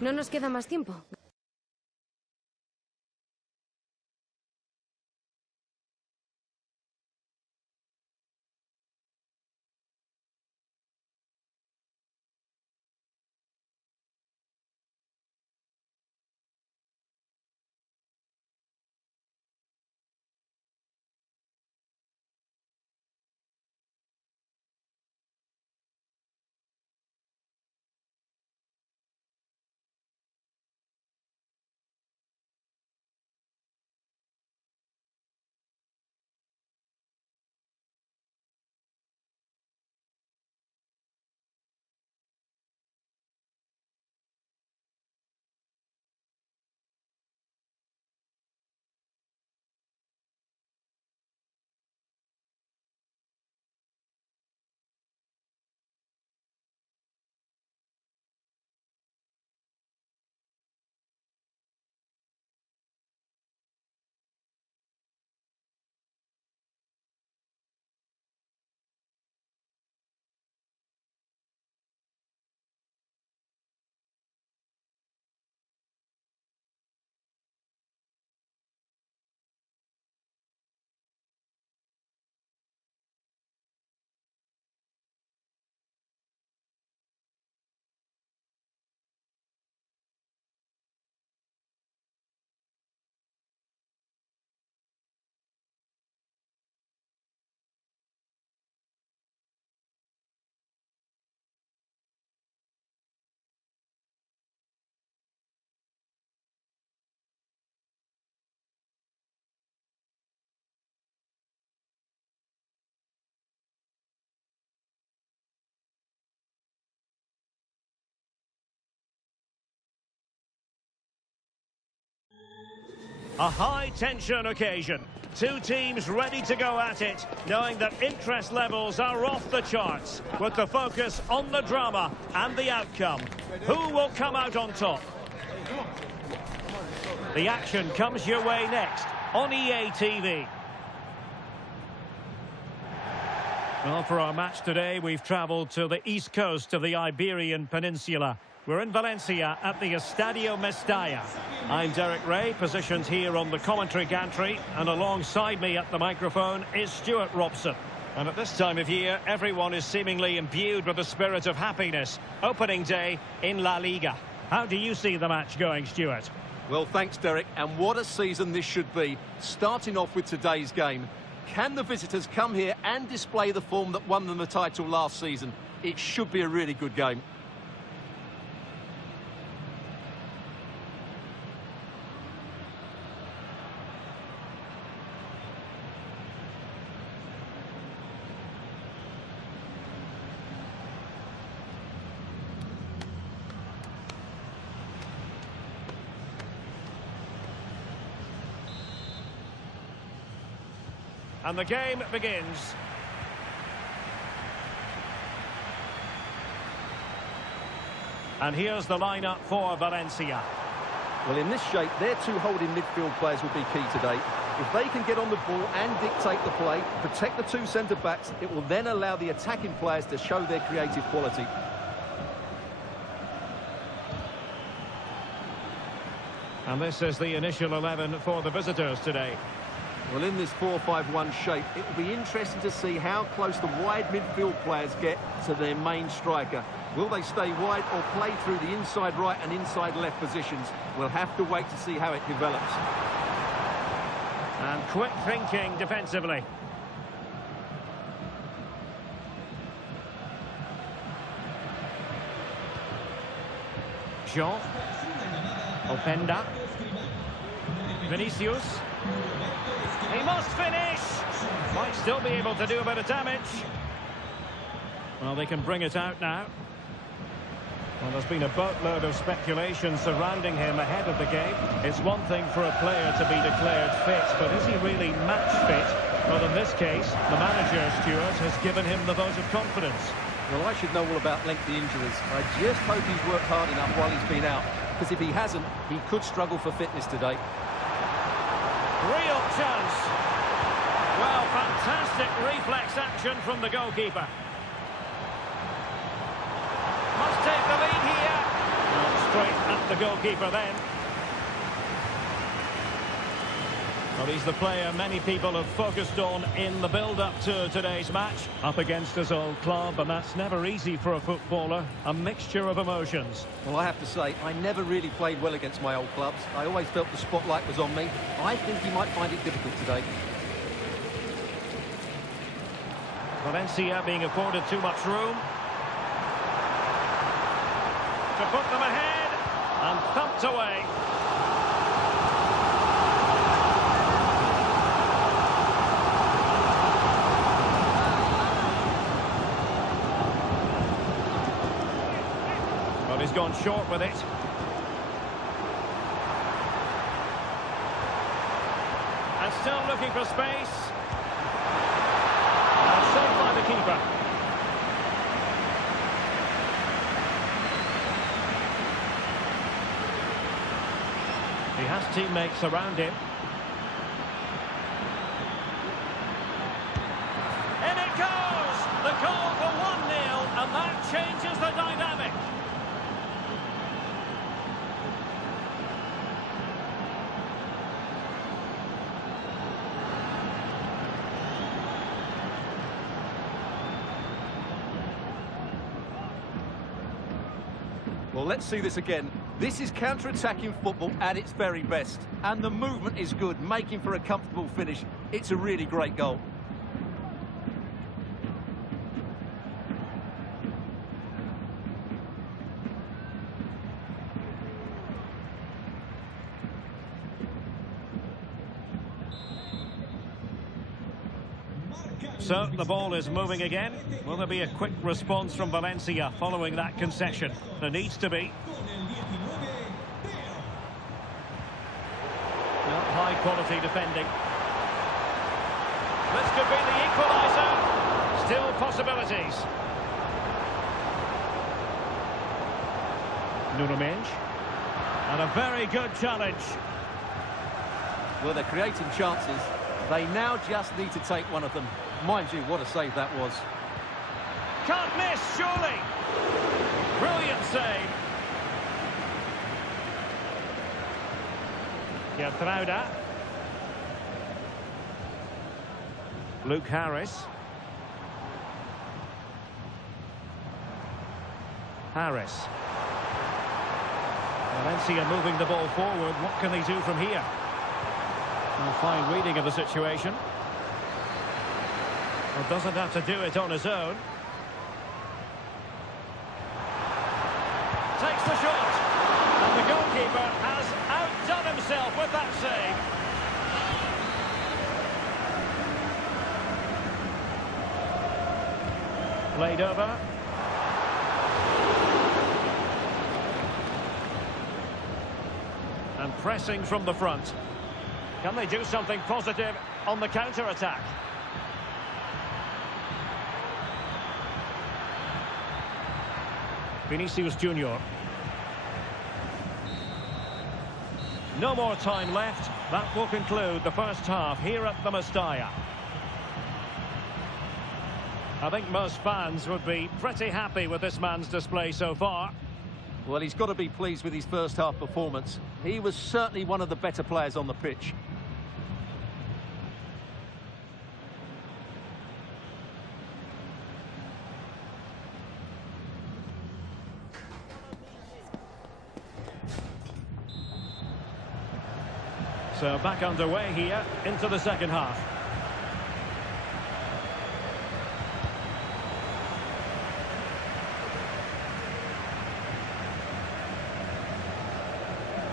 No nos queda más tiempo. A high-tension occasion. Two teams ready to go at it, knowing that interest levels are off the charts, with the focus on the drama and the outcome. Who will come out on top? The action comes your way next on EATV. Well, for our match today, we've travelled to the east coast of the Iberian Peninsula. We're in Valencia at the Estadio Mestalla. I'm Derek Ray, positioned here on the commentary gantry, and alongside me at the microphone is Stuart Robson. And at this time of year, everyone is seemingly imbued with the spirit of happiness. Opening day in La-Liga. How do you see the match going, Stuart? Well, thanks, Derek, and what a season this should be. Starting off with today's game. Can the visitors come here and display the form that won them the title last season? It should be a really good game. And the game begins. And here's the lineup for Valencia. Well, in this shape, their two holding midfield players will be key today. If they can get on the ball and dictate the play, protect the two centre-backs, it will then allow the attacking players to show their creative quality. And this is the initial 11 for the visitors today. Well, in this 4-5-1 shape, it will be interesting to see how close the wide midfield players get to their main striker. Will they stay wide or play through the inside right and inside left positions? We'll have to wait to see how it develops. And quick thinking defensively. Jean. Openda. Vinicius. He must finish. Might still be able to do a bit of damage. Well, they can bring it out now. Well, there's been a boatload of speculation surrounding him ahead of the game. It's one thing for a player to be declared fit, but is he really match fit? Well, in this case, the manager, Stuart, has given him the vote of confidence. Well, I should know all about lengthy injuries. I just hope he's worked hard enough while he's been out, because if he hasn't, he could struggle for fitness today. Real chance. Well, fantastic reflex action from the goalkeeper. Must take the lead here. Straight at the goalkeeper then. Well, he's the player many people have focused on in the build-up to today's match. Up against his old club, and that's never easy for a footballer. A mixture of emotions. Well, I have to say, I never really played well against my old clubs. I always felt the spotlight was on me. I think he might find it difficult today. Valencia being afforded too much room. To put them ahead, and thumped away. Well, he's gone short with it. And still looking for space. And saved by the keeper. He has teammates around him. In it goes! The goal for 1-0, and that changes the dynamic. Well, let's see this again. This is counter-attacking football at its very best. And the movement is good, making for a comfortable finish. It's a really great goal. So, the ball is moving again. Will there be a quick response from Valencia following that concession? There needs to be. Well, high-quality defending. This could be the equaliser. Still possibilities. Nuno Mendes. And a very good challenge. Well, they're creating chances. They now just need to take one of them. Mind you, what a save that was. Can't miss, surely. Brilliant save. Gertruida. Luke Harris. Harris. Valencia moving the ball forward. What can they do from here? A fine reading of the situation. Well, doesn't have to do it on his own. Takes the shot. And the goalkeeper has outdone himself with that save. Played over. And pressing from the front. Can they do something positive on the counter-attack? Vinicius Junior. No more time left. That will conclude the first half here at the Mestalla. I think most fans would be pretty happy with this man's display so far. Well, he's got to be pleased with his first half performance. He was certainly one of the better players on the pitch. So back underway here into the second half.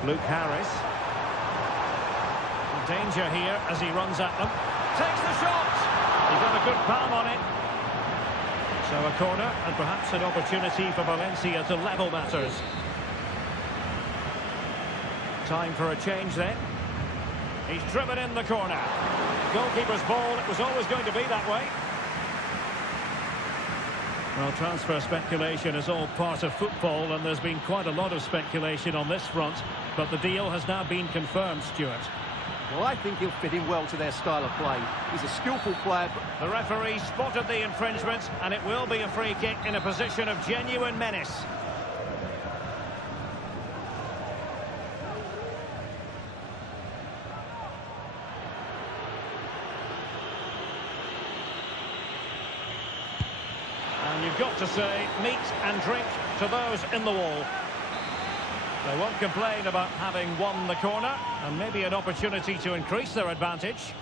Luke Harris. Danger here as he runs at them. Takes the shot. He got a good palm on it. So a corner and perhaps an opportunity for Valencia to level matters. Time for a change then. He's driven in the corner. Goalkeeper's ball, it was always going to be that way. Well, transfer speculation is all part of football, and there's been quite a lot of speculation on this front, but the deal has now been confirmed, Stuart. Well, I think he'll fit in well to their style of play. He's a skillful player. The referee spotted the infringement, and it will be a free kick in a position of genuine menace. And you've got to say, meat and drink to those in the wall. They won't complain about having won the corner, and maybe an opportunity to increase their advantage.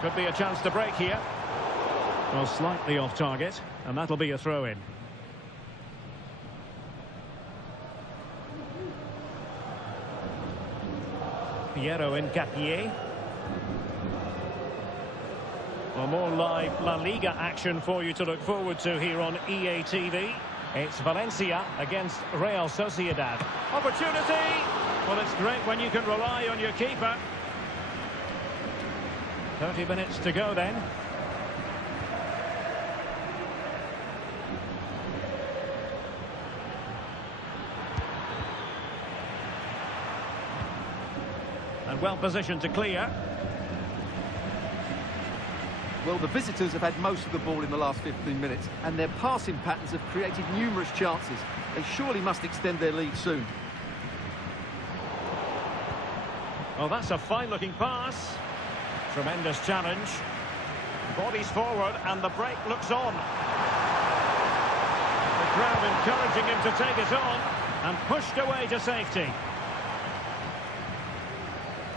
Could be a chance to break here. Well, slightly off target, and that'll be a throw-in. Piero Incapié. Well, more live La-Liga action for you to look forward to here on EATV. It's Valencia against Real Sociedad. Opportunity! Well, it's great when you can rely on your keeper. 30 minutes to go then. And well positioned to clear. Well, the visitors have had most of the ball in the last 15 minutes, and their passing patterns have created numerous chances. They surely must extend their lead soon. Well, that's a fine-looking pass. Tremendous challenge. Bodies forward, and the break looks on. The crowd encouraging him to take it on, and pushed away to safety.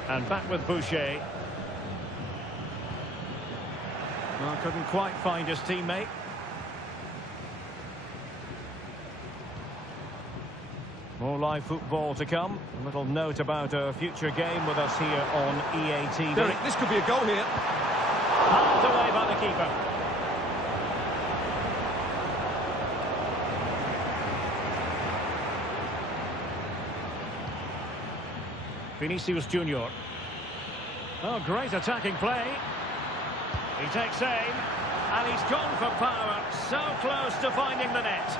And back with Boucher. Well, couldn't quite find his teammate. More live football to come. A little note about a future game with us here on EATV. Derek, this could be a goal here. Pumped away by the keeper. Vinicius Junior. Oh, great attacking play. He takes aim, and he's gone for power. So close to finding the net.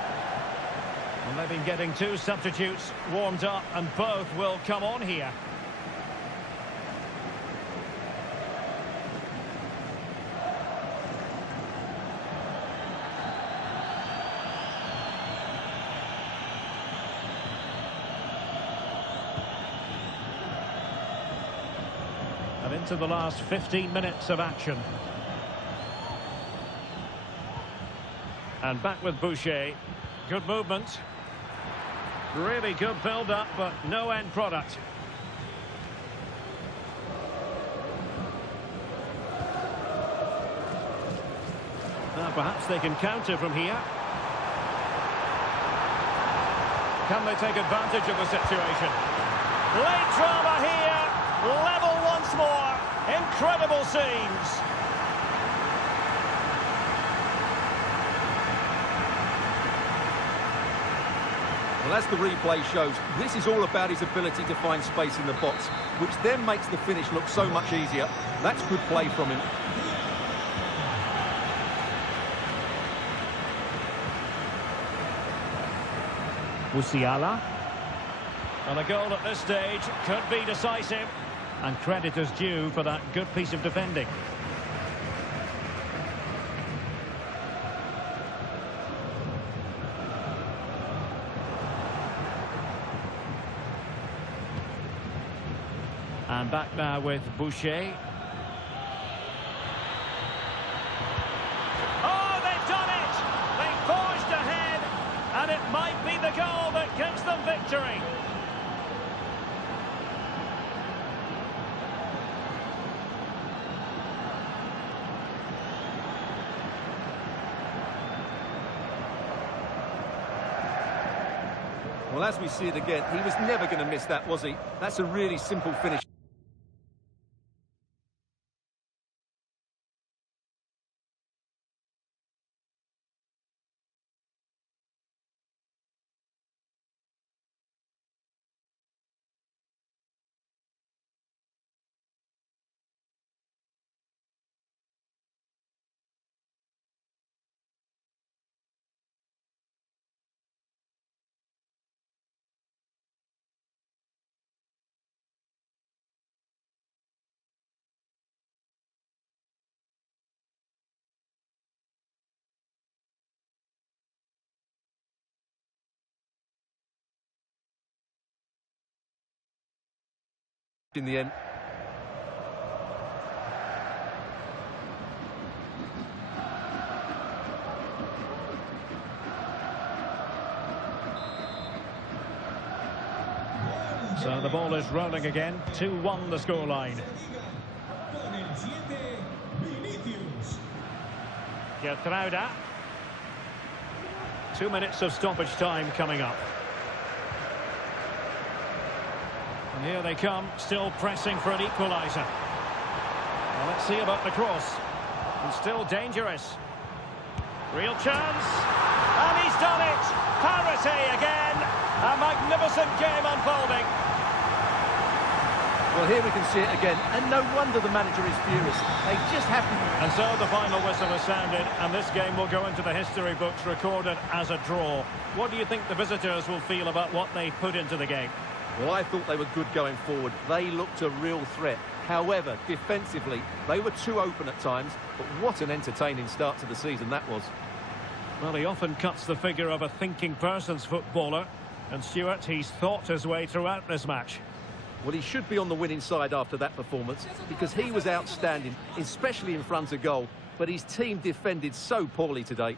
Well, they've been getting two substitutes warmed up, and both will come on here. And into the last 15 minutes of action. And back with Boucher. Good movement. Really good build-up, but no end product. Now perhaps they can counter from here. Can they take advantage of the situation? Late drama here. Level once more. Incredible scenes. Well, as the replay shows, this is all about his ability to find space in the box, which then makes the finish look so much easier. That's good play from him. Musiala. And a goal at this stage could be decisive. And credit is due for that good piece of defending. And back now with Boucher. Oh, they've done it! They forged ahead, and it might be the goal that gives them victory. Well, as we see it again, he was never going to miss that, was he? That's a really simple finish. In the end. So the ball is rolling again. 2-1 the scoreline. Gertruida. 2 minutes of stoppage time coming up. And here they come, still pressing for an equaliser. Well, let's see about the cross. And still dangerous. Real chance. And he's done it. Parity again. A magnificent game unfolding. Well, here we can see it again. And no wonder the manager is furious. They just have to... And so the final whistle has sounded. And this game will go into the history books recorded as a draw. What do you think the visitors will feel about what they put into the game? Well, I thought they were good going forward. They looked a real threat. However, defensively, they were too open at times. But what an entertaining start to the season that was. Well, he often cuts the figure of a thinking person's footballer. And Stuart, he's thought his way throughout this match. Well, he should be on the winning side after that performance because he was outstanding, especially in front of goal. But his team defended so poorly today.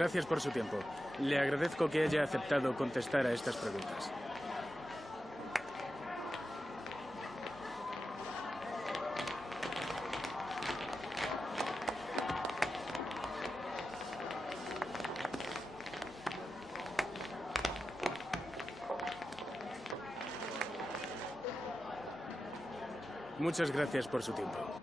Gracias por su tiempo. Le agradezco que haya aceptado contestar a estas preguntas. Muchas gracias por su tiempo.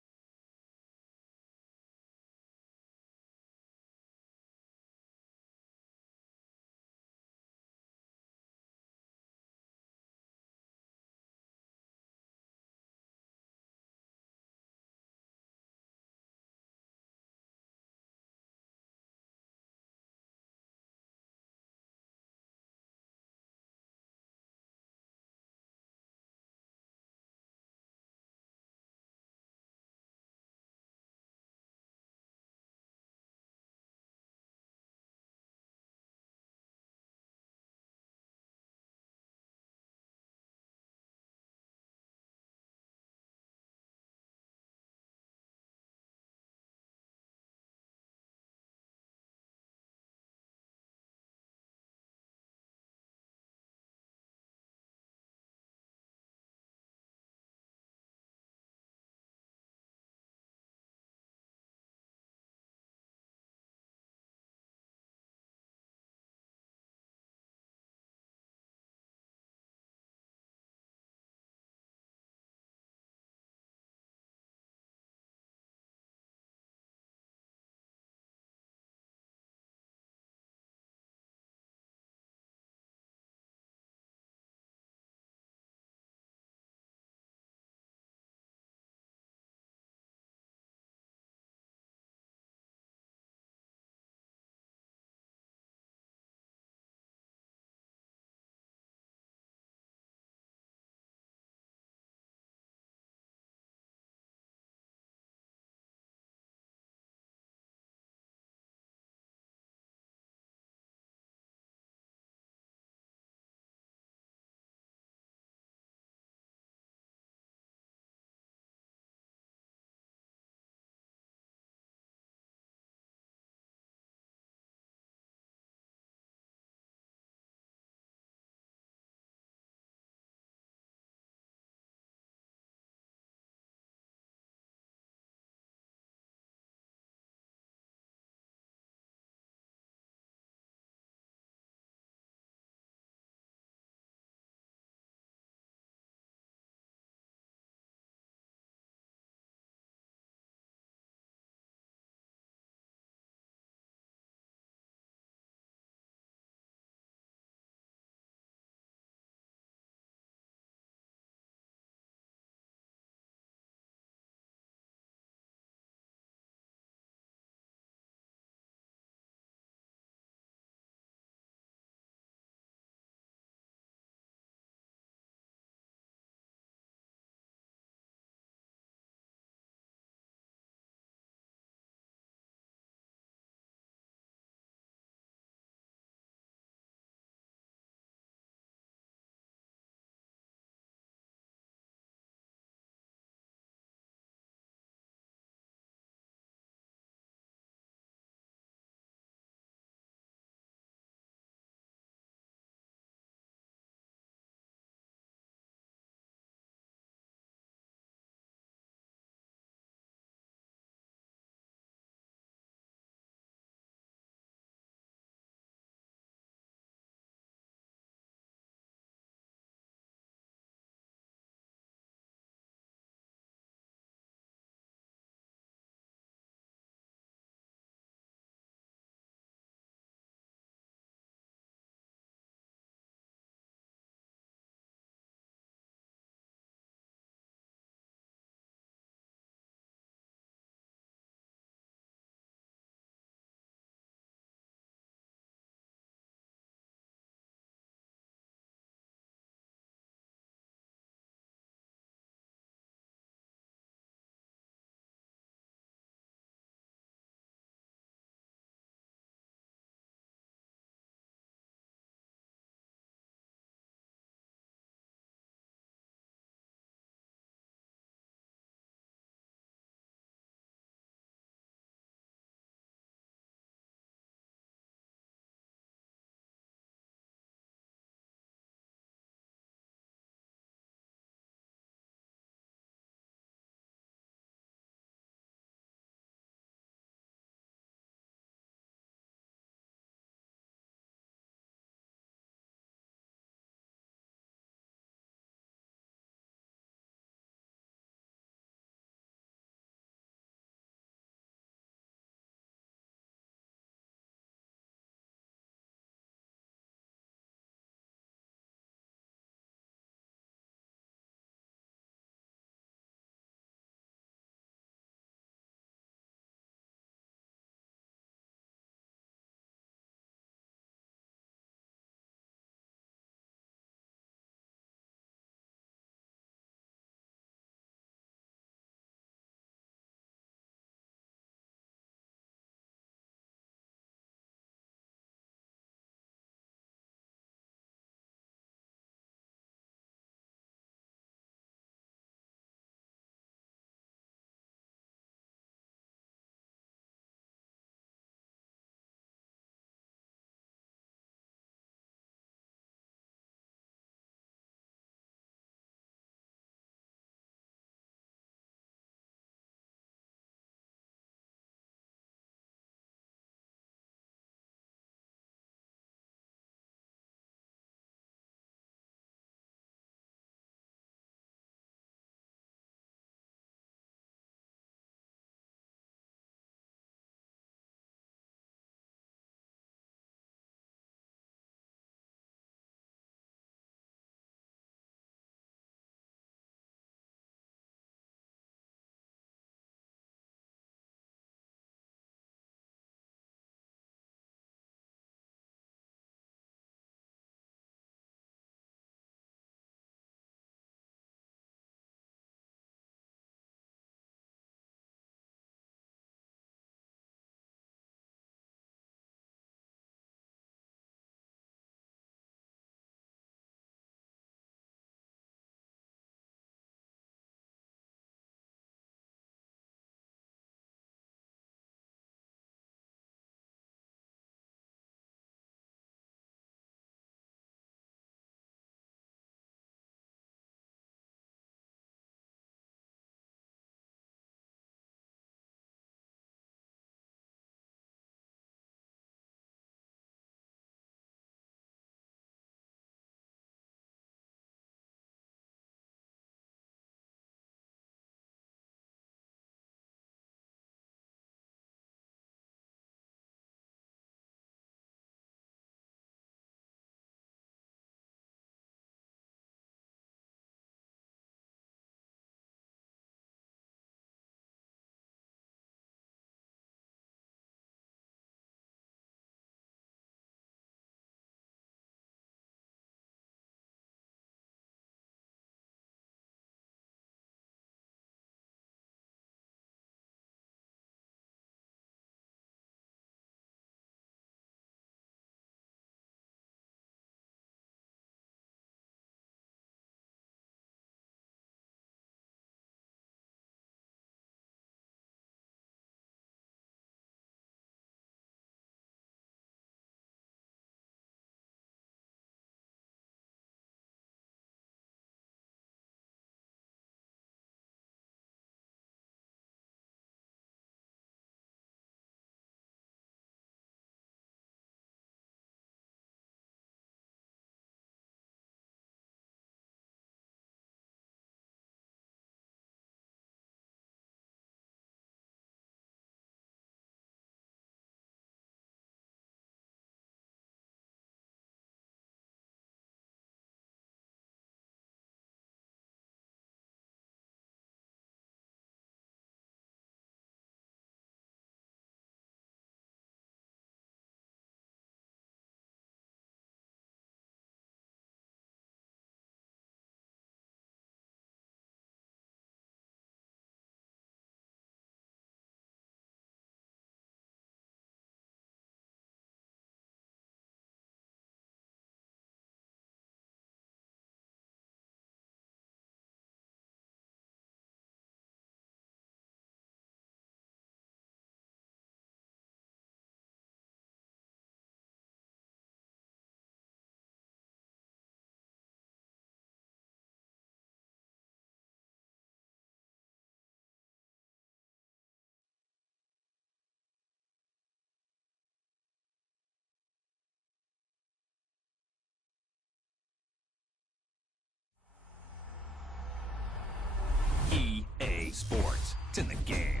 Sports. It's in the game.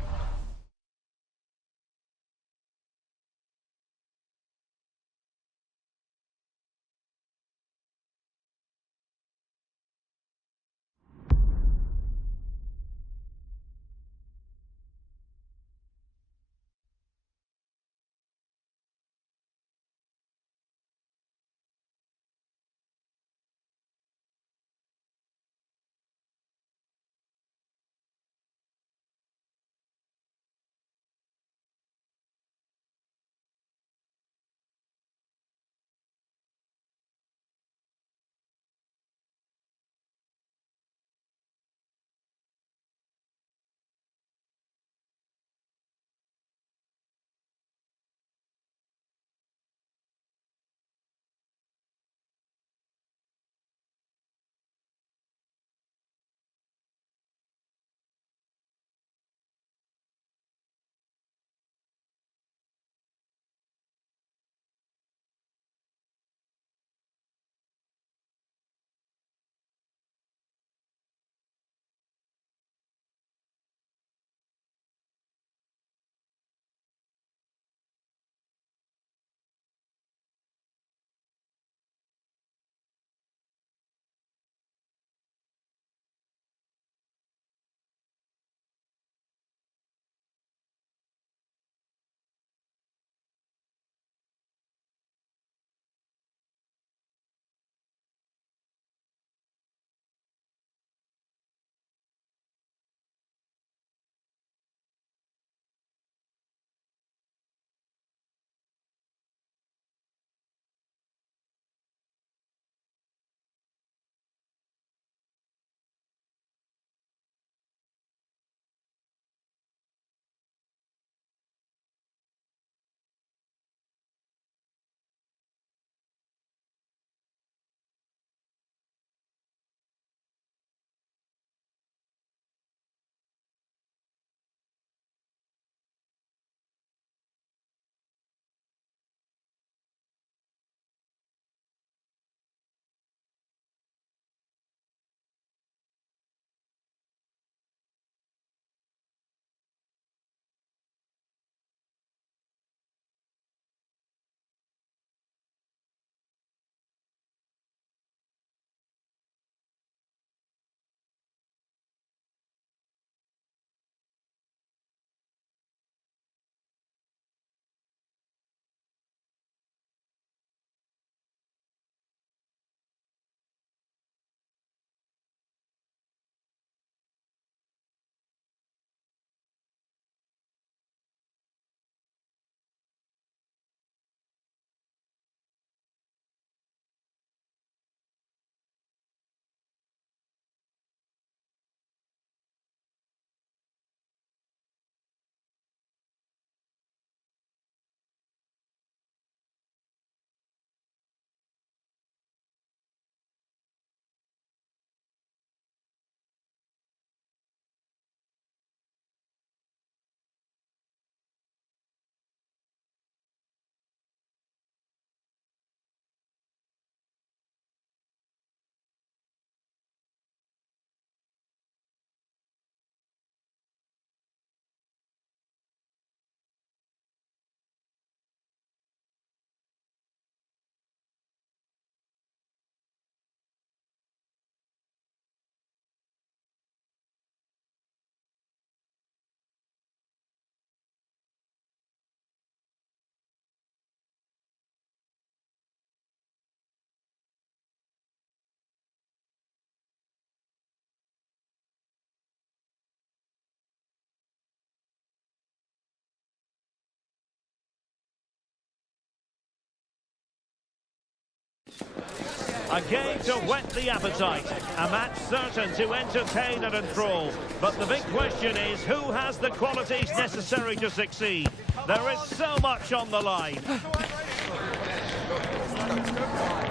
A game to whet the appetite. A match certain to entertain and enthrall. But the big question is, who has the qualities necessary to succeed? There is so much on the line.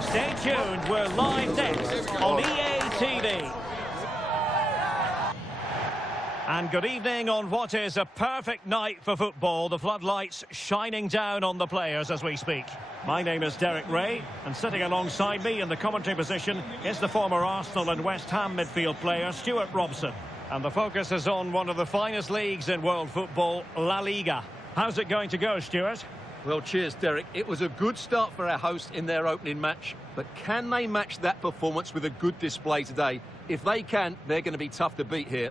Stay tuned, we're live next on EATV. And good evening on what is a perfect night for football. The floodlights shining down on the players as we speak. My name is Derek Ray, and sitting alongside me in the commentary position is the former Arsenal and West Ham midfield player, Stuart Robson. And the focus is on one of the finest leagues in world football, La-Liga. How's it going to go, Stuart? Well, cheers, Derek. It was a good start for our hosts in their opening match, but can they match that performance with a good display today? If they can, they're going to be tough to beat here.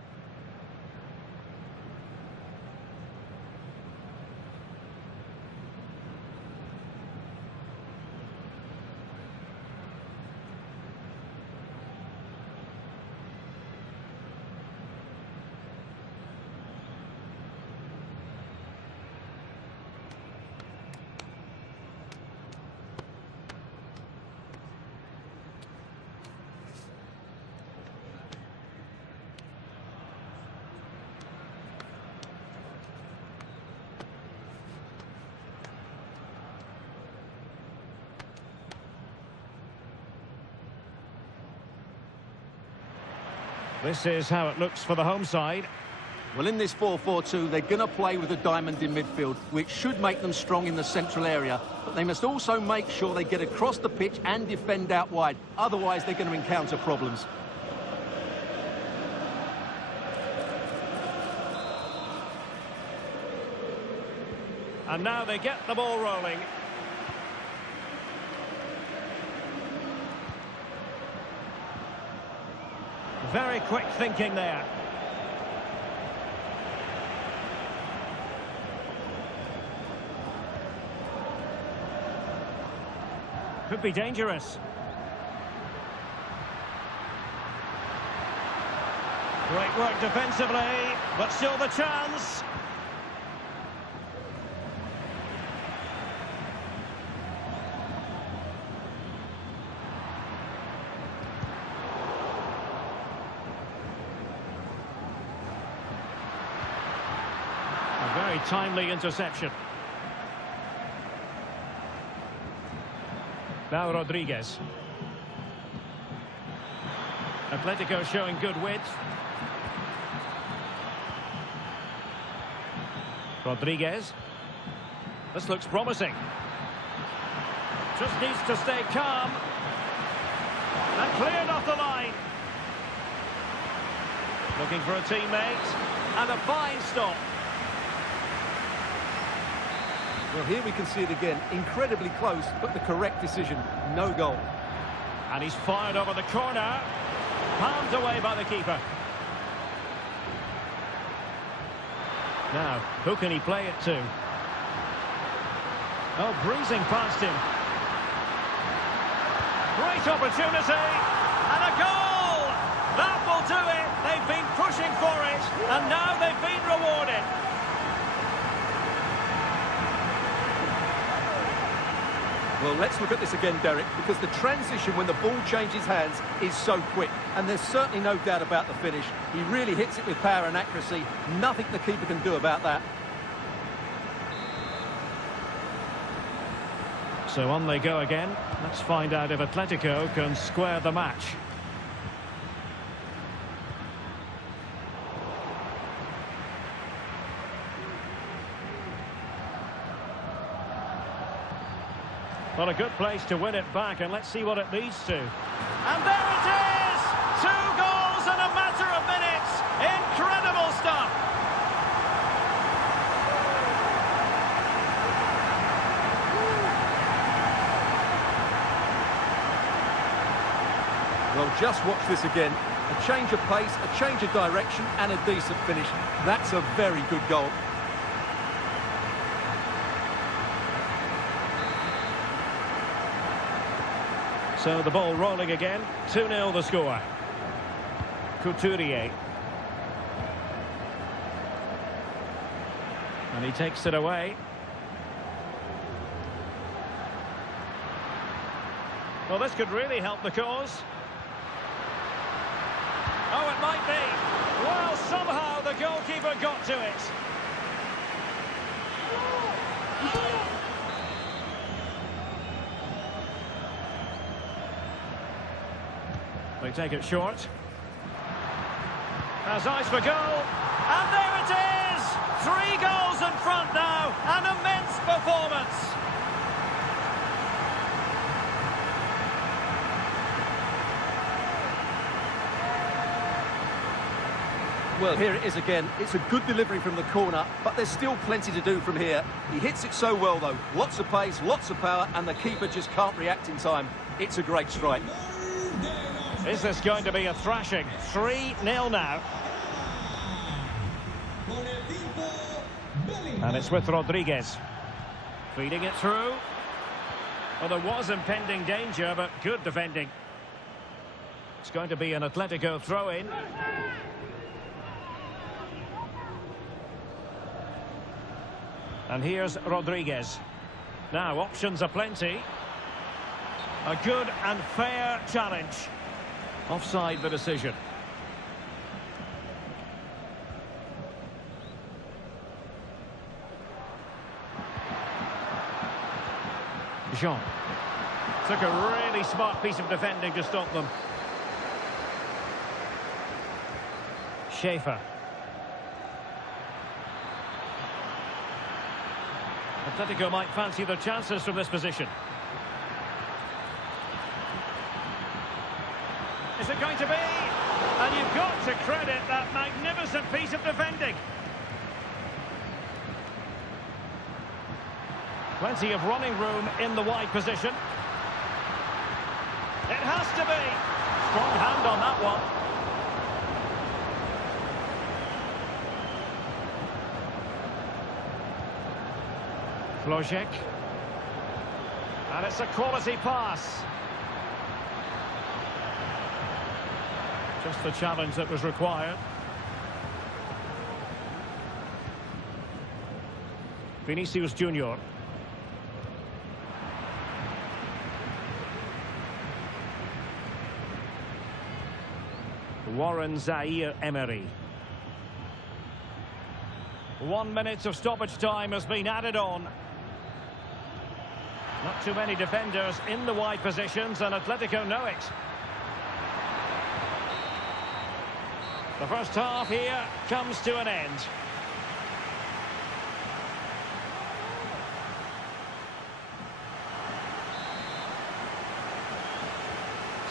This is how it looks for the home side. Well, in this 4-4-2, they're going to play with a diamond in midfield, which should make them strong in the central area. But they must also make sure they get across the pitch and defend out wide. Otherwise, they're going to encounter problems. And now they get the ball rolling. Very quick thinking there. Could be dangerous. Great work defensively, but still the chance. Very timely interception. Now Rodriguez. Atletico showing good width. Rodriguez. This looks promising. Just needs to stay calm. And cleared off the line. Looking for a teammate. And a fine stop. Well, here we can see it again. Incredibly close, but the correct decision. No goal. And he's fired over the corner. Palmed away by the keeper. Now, who can he play it to? Oh, breezing past him. Great opportunity. And a goal! That will do it. They've been pushing for it. And now they've been rewarded. Well, let's look at this again, Derek, because the transition when the ball changes hands is so quick. And there's certainly no doubt about the finish. He really hits it with power and accuracy. Nothing the keeper can do about that. So on they go again. Let's find out if Atletico can square the match. Well, a good place to win it back, and let's see what it leads to. And there it is! 2 goals in a matter of minutes! Incredible stuff! Well, just watch this again. A change of pace, a change of direction, and a decent finish. That's a very good goal. So the ball rolling again. 2-0 the score. Couturier. And he takes it away. Well, this could really help the cause. Oh, it might be. Well, somehow the goalkeeper got to it. They take it short. Has eyes for goal. And there it is! 3 goals in front now. An immense performance. Well, here it is again. It's a good delivery from the corner, but there's still plenty to do from here. He hits it so well, though. Lots of pace, lots of power, and the keeper just can't react in time. It's a great strike. Is this going to be a thrashing? 3-0 now. And it's with Rodriguez. Feeding it through. Well, there was impending danger, but good defending. It's going to be an Atletico throw-in. And here's Rodriguez. Now, options are plenty. A good and fair challenge. Offside the decision. Jean. Took a really smart piece of defending to stop them. Schaefer. Atletico might fancy their chances from this position. Is it going to be? And you've got to credit that magnificent piece of defending. Plenty of running room in the wide position. It has to be. Strong hand on that one. Flojek. And it's a quality pass. Just the challenge that was required. Vinicius Junior. Warren Zaire-Emery. 1 minute of stoppage time has been added on. Not too many defenders in the wide positions, and Atletico know it. The first half here comes to an end.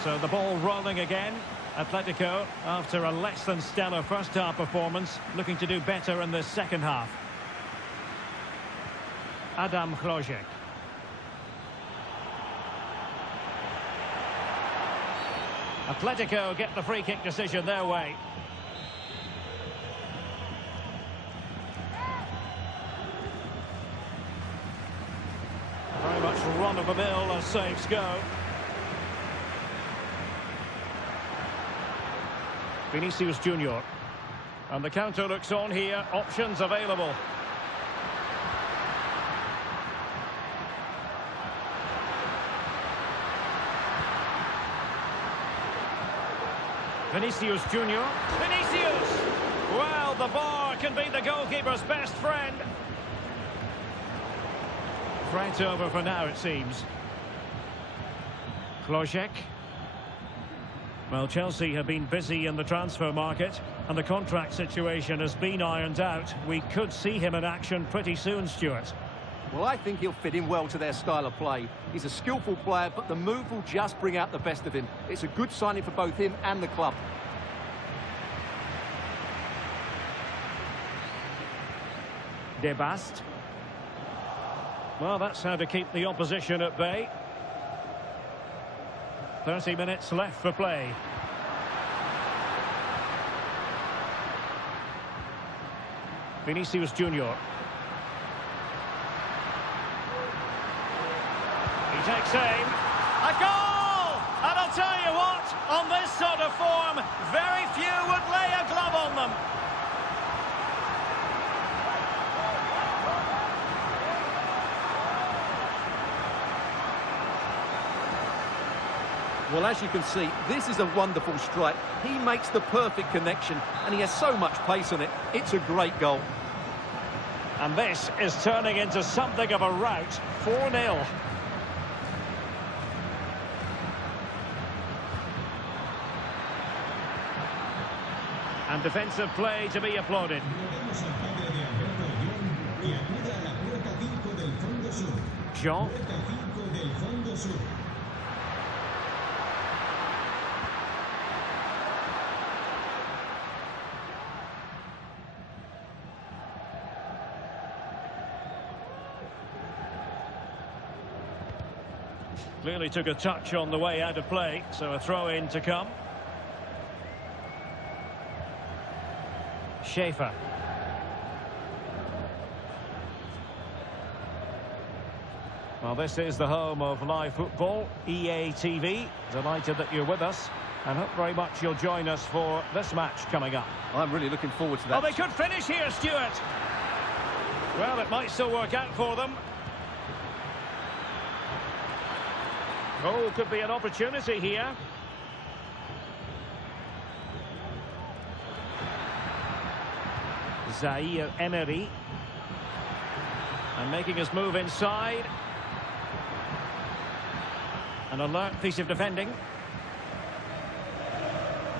So the ball rolling again. Atletico, after a less than stellar first half performance, looking to do better in the second half. Adam Flojek. Atletico get the free kick decision their way. Very much run-of-the-mill as saves go. Vinicius Junior. And the counter looks on here. Options available. Vinicius Junior. Vinicius! Well, the bar can be the goalkeeper's best friend. Threat over for now, it seems. Flojek. Well, Chelsea have been busy in the transfer market, and the contract situation has been ironed out. We could see him in action pretty soon, Stuart. Well, I think he'll fit in well to their style of play. He's a skillful player, but the move will just bring out the best of him. It's a good signing for both him and the club. De Bast. Well, that's how to keep the opposition at bay. 30 minutes left for play. Vinicius Junior. He takes aim. A goal! And I'll tell you what, on this sort of form, very few would lay a glove on them. Well, as you can see, this is a wonderful strike. He makes the perfect connection, and he has so much pace on it. It's a great goal. And this is turning into something of a rout. 4-0. And defensive play to be applauded. Jean. Clearly took a touch on the way out of play, so a throw-in to come. Schaefer. Well, this is the home of live football, EATV. Delighted that you're with us, and hope very much you'll join us for this match coming up. I'm really looking forward to that. Oh, they could finish here, Stuart. Well, it might still work out for them. Oh, could be an opportunity here. Zaire Emery. And making his move inside. An alert piece of defending.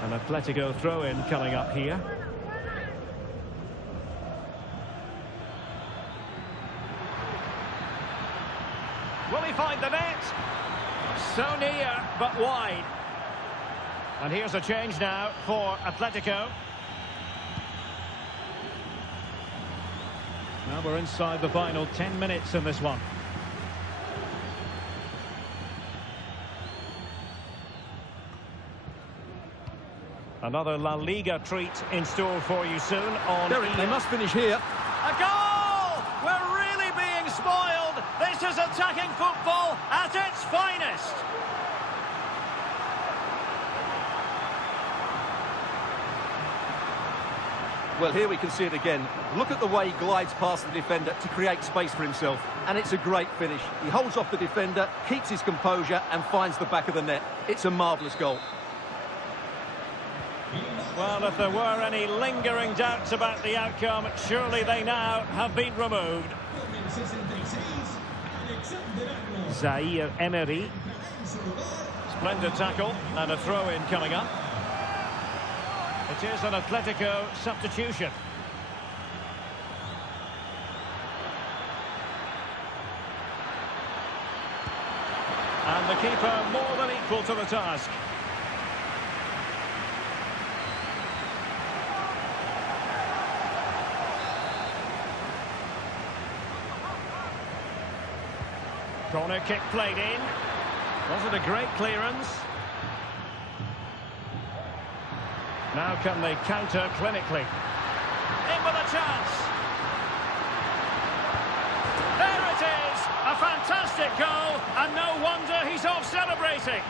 An Atletico throw-in coming up here. Will he find the net? So near, but wide. And here's a change now for Atletico. Now we're inside the final 10 minutes in this one. Another La Liga treat in store for you soon on... They must finish here. A goal! We're really being spoiled. This is attacking football at its finest. Well, here we can see it again. Look at the way he glides past the defender to create space for himself. And it's a great finish. He holds off the defender, keeps his composure and finds the back of the net. It's a marvellous goal. Well, if there were any lingering doubts about the outcome, surely they now have been removed. Zaire Emery. Splendid tackle and a throw-in coming up. It is an Atletico substitution. And the keeper more than equal to the task. Corner kick played in. Was it a great clearance? Now can they counter clinically? In with a chance. There it is! A fantastic goal, and no wonder he's off celebrating.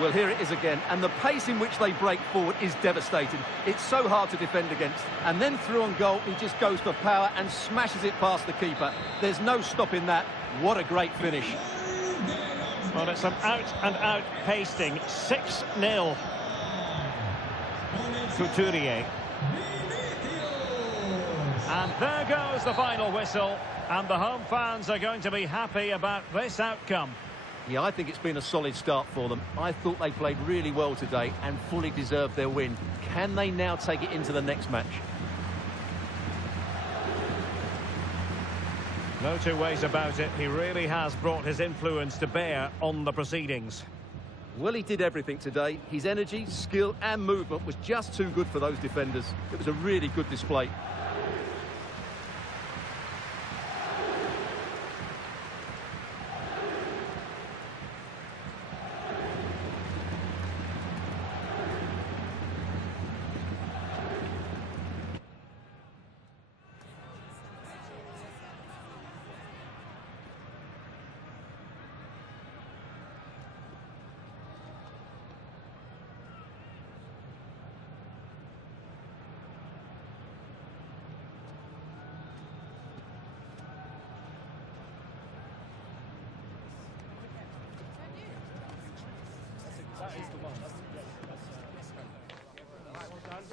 Well, here it is again, and the pace in which they break forward is devastating. It's so hard to defend against. And then through on goal, he just goes for power and smashes it past the keeper. There's no stopping that. What a great finish. Well, it's an out-and-out pasting. 6-0. Couturier. And there goes the final whistle. And the home fans are going to be happy about this outcome. Yeah, I think it's been a solid start for them. I thought they played really well today and fully deserved their win. Can they now take it into the next match? No two ways about it. He really has brought his influence to bear on the proceedings. Well, he did everything today. His energy, skill and movement was just too good for those defenders. It was a really good display.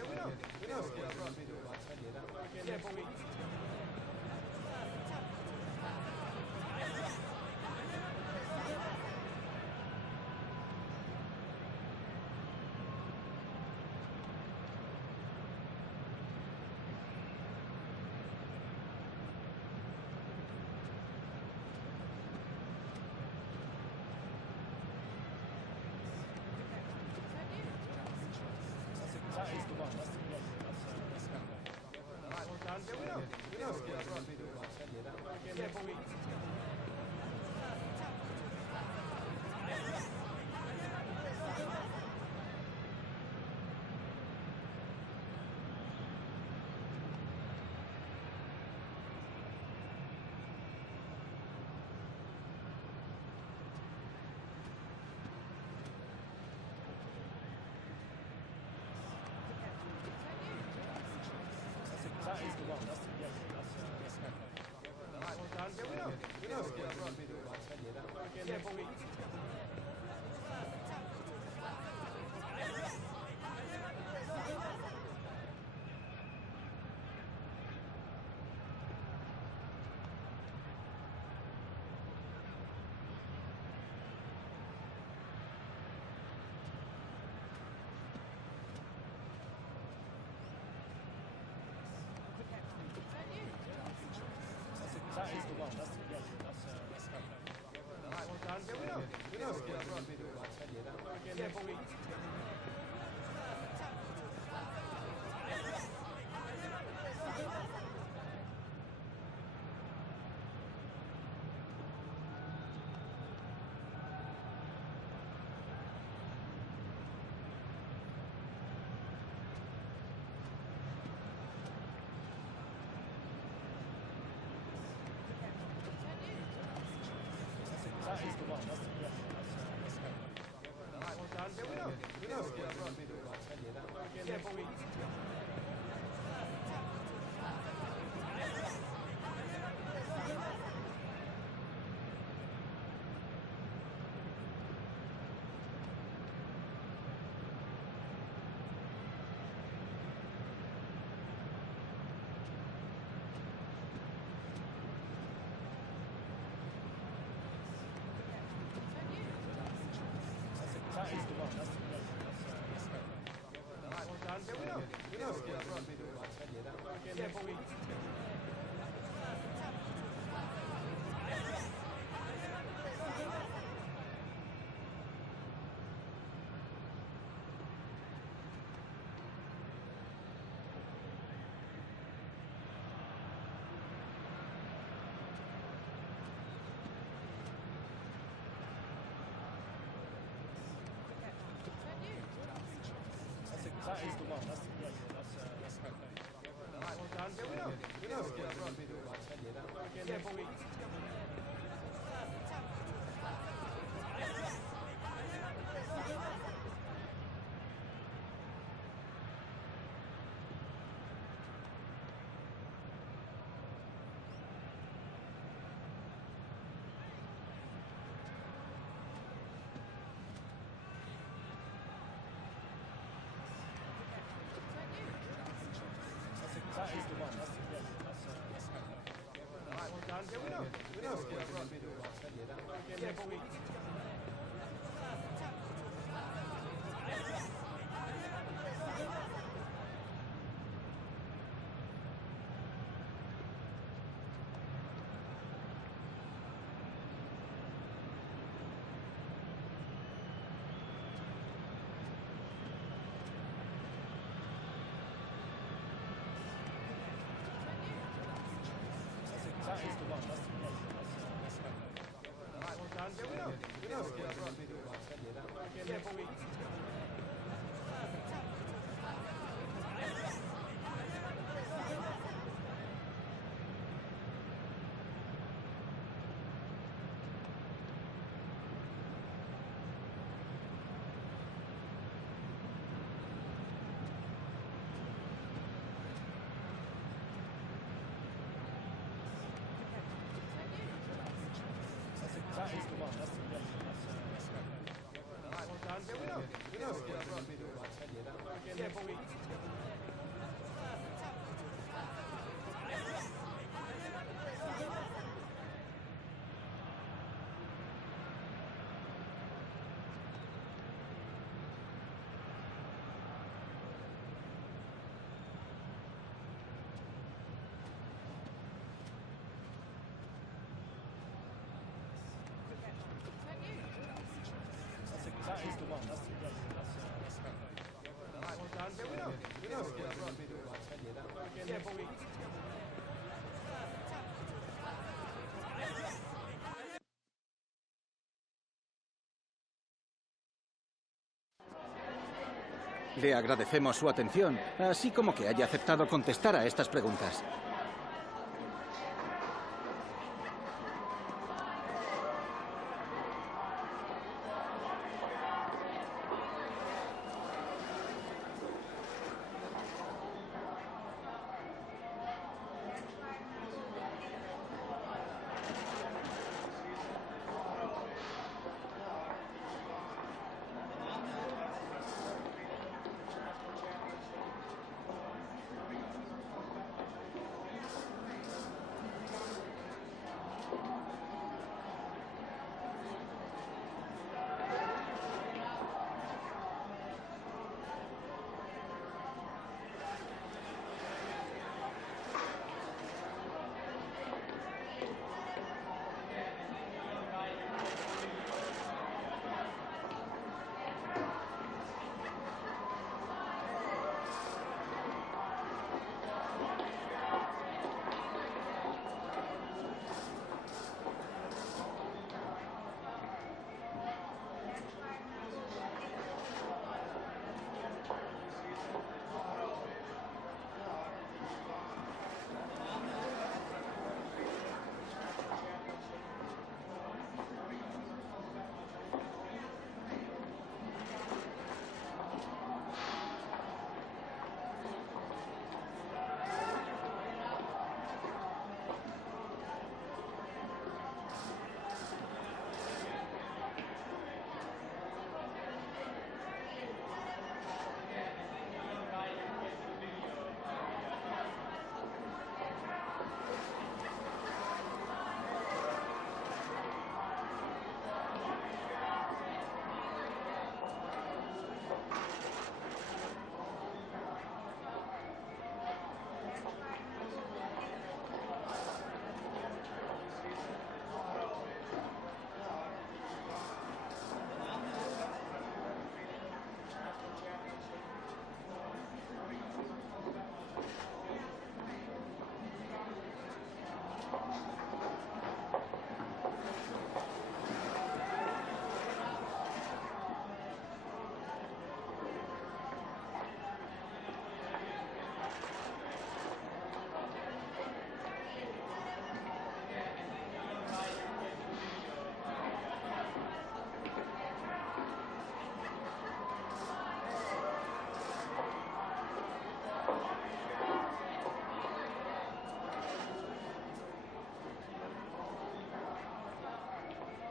Genau. Le agradecemos su atención, así como que haya aceptado contestar a estas preguntas.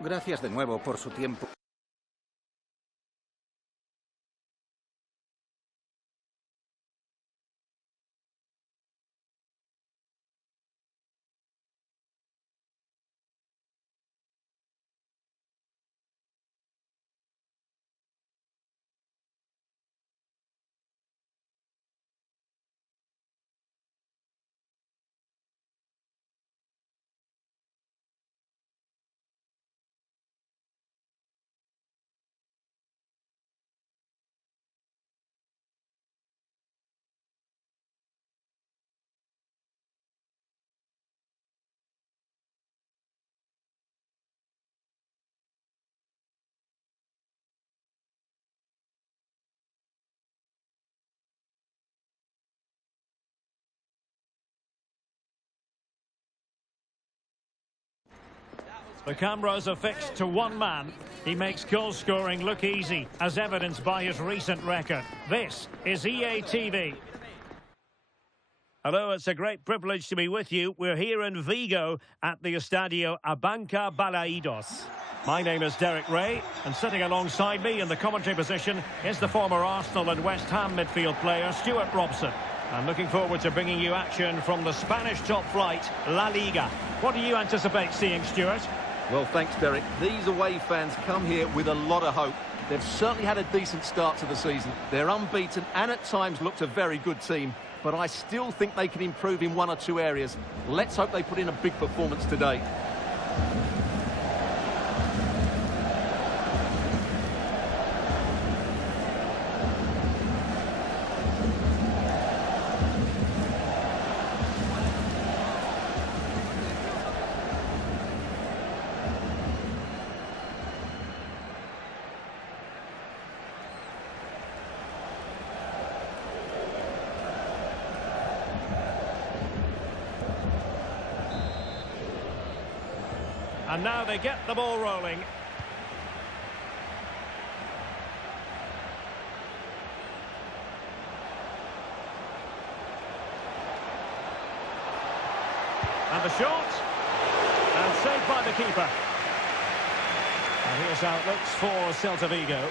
Gracias de nuevo por su tiempo. The cameras are fixed to one man. He makes goal scoring look easy, as evidenced by his recent record. This is EATV. Hello, it's a great privilege to be with you. We're here in Vigo at the Estadio Abanca Balaidos. My name is Derek Ray, and sitting alongside me in the commentary position is the former Arsenal and West Ham midfield player, Stuart Robson. I'm looking forward to bringing you action from the Spanish top flight, La-Liga. What do you anticipate seeing, Stuart? Well, thanks, Derek. These away fans come here with a lot of hope. They've certainly had a decent start to the season. They're unbeaten and at times looked a very good team. But I still think they can improve in one or two areas. Let's hope they put in a big performance today. And now they get the ball rolling. And the shot. And saved by the keeper. And here's how it looks for Celta Vigo.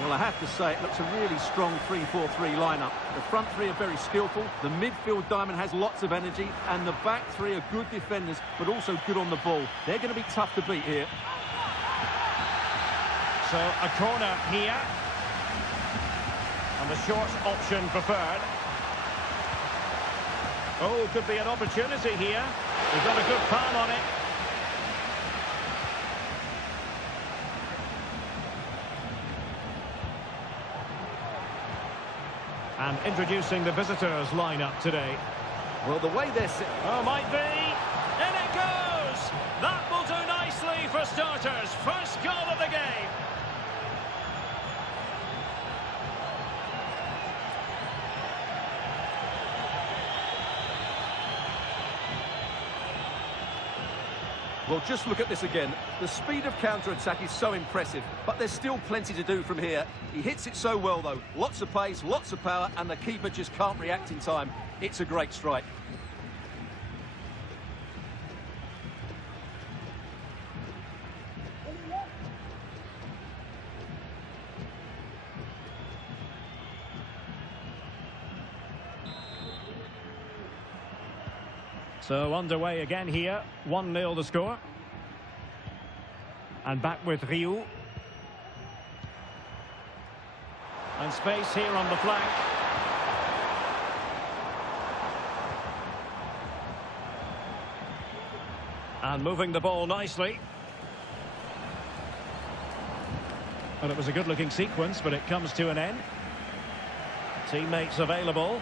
Well, I have to say, it looks a really strong 3-4-3 lineup. The front three are very skillful, the midfield diamond has lots of energy, and the back three are good defenders, but also good on the ball. They're going to be tough to beat here. So, a corner here. And the short option preferred. Oh, could be an opportunity here. We've got a good palm on it. And introducing the visitors lineup today. Well, the way they're set... Oh, might be. In it goes! That will do nicely for starters. First goal of the game. Well, just look at this again. The speed of counter-attack is so impressive, but there's still plenty to do from here. He hits it so well, though. Lots of pace, lots of power, and the keeper just can't react in time. It's a great strike. So underway again here, 1-0 the score. And back with Ryu. And space here on the flank. And moving the ball nicely. Well, it was a good-looking sequence, but it comes to an end. Teammates available.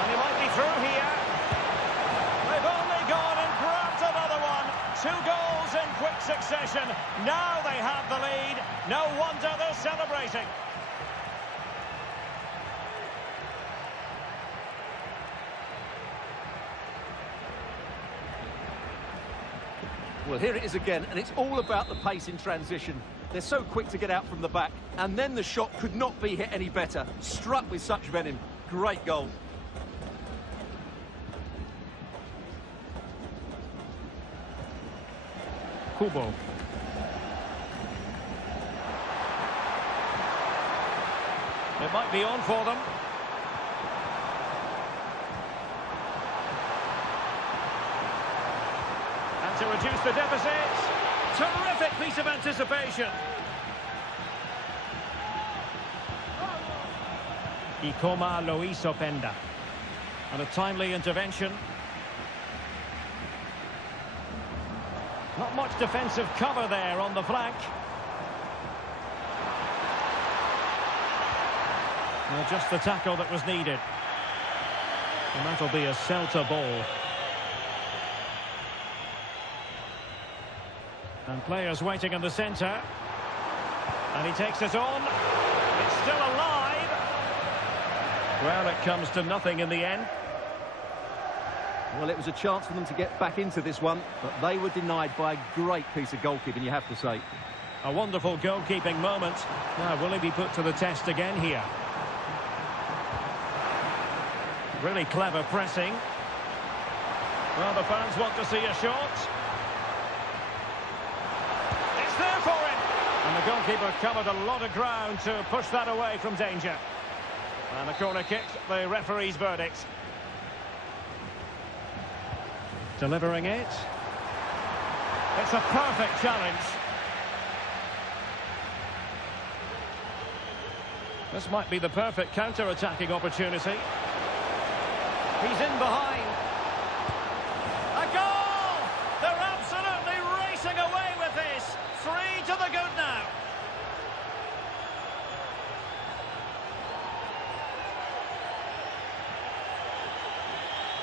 And he might be through here. They've only gone and grabbed another one. 2 goals in quick succession. Now they have the lead. No wonder they're celebrating. Well, here it is again, and it's all about the pace in transition. They're so quick to get out from the back, and then the shot could not be hit any better. Struck with such venom. Great goal. Kubo. It might be on for them. And to reduce the deficit. Terrific piece of anticipation. Ikoma lo hizo Penda. And a timely intervention. Not much defensive cover there on the flank. Well, just the tackle that was needed. And that'll be a Celta ball. And players waiting in the centre. And he takes it on. It's still alive. Well, it comes to nothing in the end. Well, it was a chance for them to get back into this one, but they were denied by a great piece of goalkeeping, you have to say. A wonderful goalkeeping moment. Now, will he be put to the test again here? Really clever pressing. Well, the fans want to see a shot. It's there for him. And the goalkeeper covered a lot of ground to push that away from danger. And the corner kick, the referee's verdict. Delivering it. It's a perfect challenge. This might be the perfect counter-attacking opportunity. He's in behind. A goal! They're absolutely racing away with this. 3 to the good now.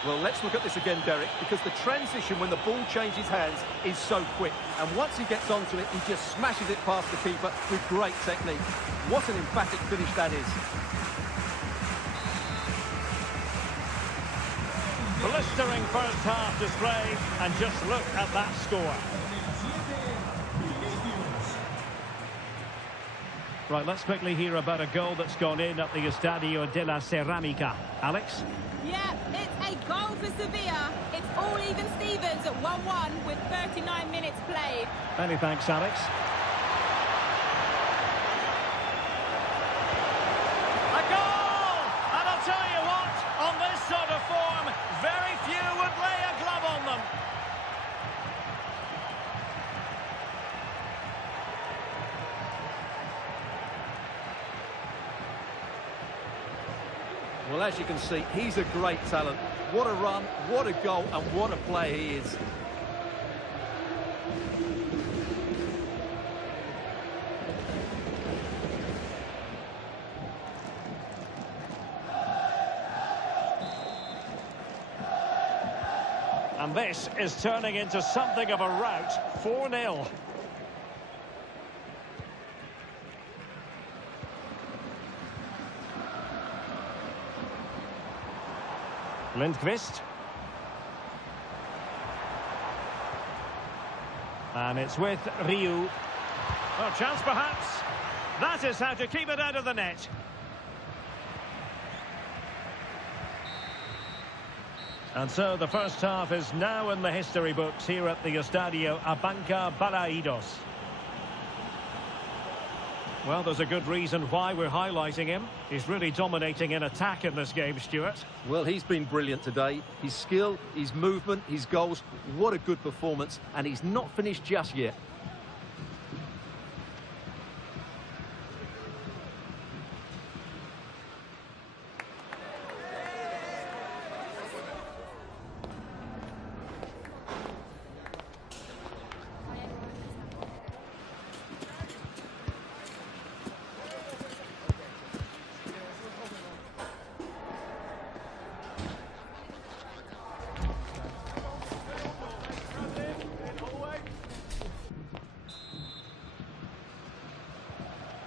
Well, let's look at this again, Derek, because the transition when the ball changes hands is so quick. And once he gets onto it, he just smashes it past the keeper with great technique. What an emphatic finish that is. Blistering first half display, and just look at that score. Right, let's quickly hear about a goal that's gone in at the Estadio de la Ceramica. Alex? Yeah, it's a goal for Sevilla. It's all even Stevens at 1-1 with 39 minutes played. Many thanks, Alex. A goal! And I'll tell you what, on this sort of form, very few would lay a glove on them. Well, as you can see, he's a great talent. What a run, what a goal, and what a player he is. And this is turning into something of a rout. 4-0. Lindqvist. And it's with Ryu. Oh, chance perhaps. That is how to keep it out of the net. And so the first half is now in the history books here at the Estadio Abanca Balaidos. Well, there's a good reason why we're highlighting him. He's really dominating in attack in this game, Stuart. Well, he's been brilliant today. His skill, his movement, his goals, what a good performance. And he's not finished just yet.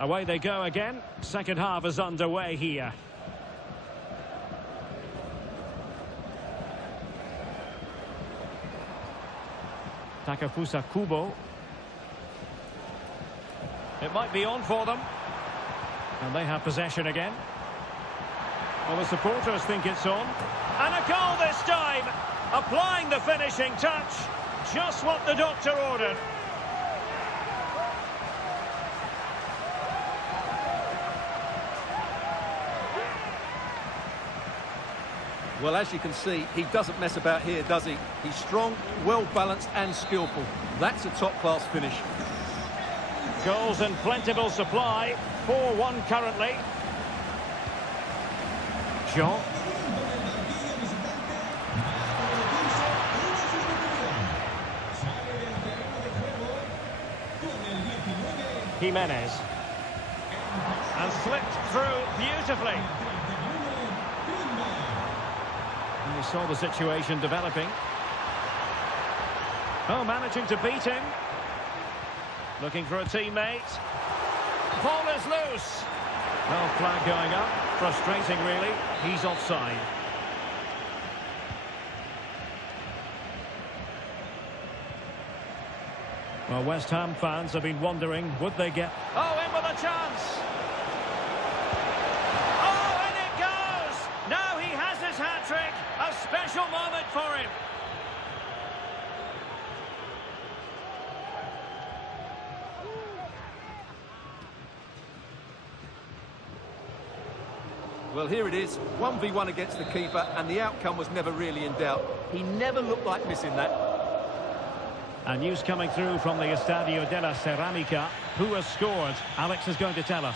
Away they go again. Second half is underway here. Takefusa Kubo. It might be on for them. And they have possession again. Well, the supporters think it's on. And a goal this time! Applying the finishing touch. Just what the doctor ordered. Well, as you can see, he doesn't mess about here, does he? He's strong, well-balanced and skillful. That's a top-class finish. Goals in plentiful supply. 4-1 currently. Jean. Jimenez. And slipped through beautifully. And we saw the situation developing. Oh, managing to beat him. Looking for a teammate. Ball is loose. Well, flag going up. Frustrating, really. He's offside. Well, West Ham fans have been wondering, would they get... Oh, in with a chance! Oh, and it goes! Now he has his hat-trick. A special moment for him. Well, here it is, 1v1 against the keeper, and the outcome was never really in doubt. He never looked like missing that. And news coming through from the Estadio de la Ceramica. Who has scored? Alex is going to tell us.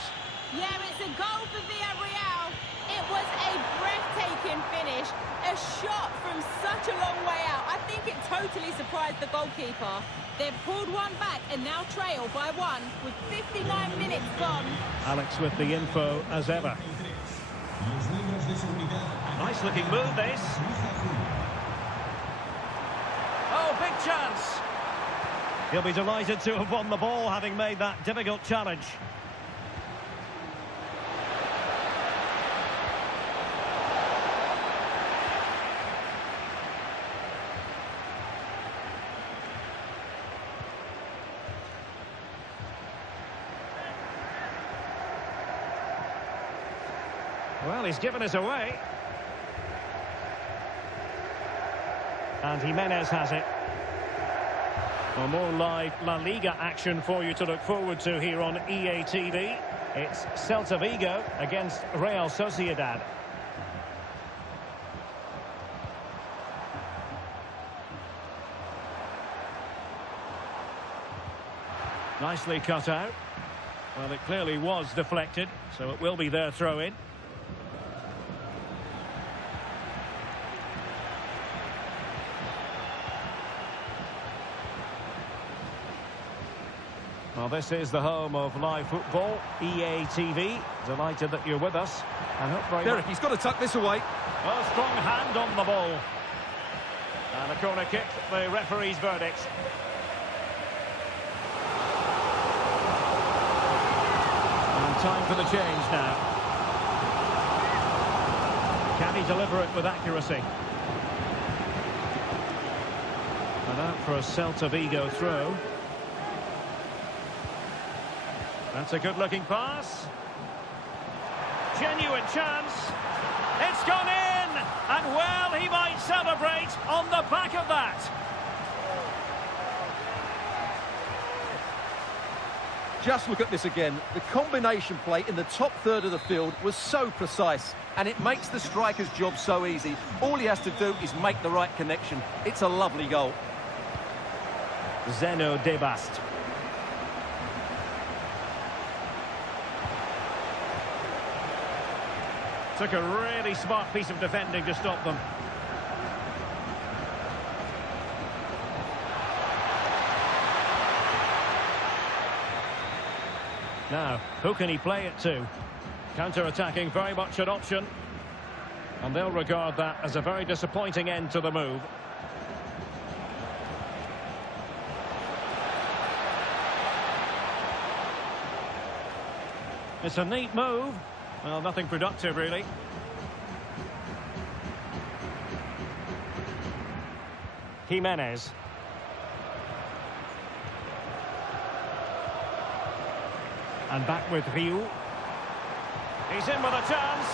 Yeah, it's a goal for Villarreal. It was a breathtaking finish. A shot from such a long way out. I think it totally surprised the goalkeeper. They've pulled one back and now trail by one with 59 minutes gone. Alex with the info as ever. Nice looking move, this. Oh, big chance. He'll be delighted to have won the ball, having made that difficult challenge. Well, he's given us away. And Jimenez has it. Well, more live La-Liga action for you to look forward to here on EATV. It's Celta Vigo against Real Sociedad. Nicely cut out. Well, it clearly was deflected, so it will be their throw-in. Well, this is the home of live football, EATV. Delighted that you're with us. And hope very Derek, he's got to tuck this away. Well, strong hand on the ball. And a corner kick, the referee's verdict. And time for the change now. Can he deliver it with accuracy? And out for a Celta Vigo throw. That's a good-looking pass. Genuine chance. It's gone in! And, well, he might celebrate on the back of that. Just look at this again. The combination play in the top third of the field was so precise, and it makes the striker's job so easy. All he has to do is make the right connection. It's a lovely goal. Zeno Debast. Took a really smart piece of defending to stop them. Now, who can he play it to? Counter-attacking, very much an option. And they'll regard that as a very disappointing end to the move. It's a neat move. Well, nothing productive, really. Jimenez. And back with Riu. He's in with a chance.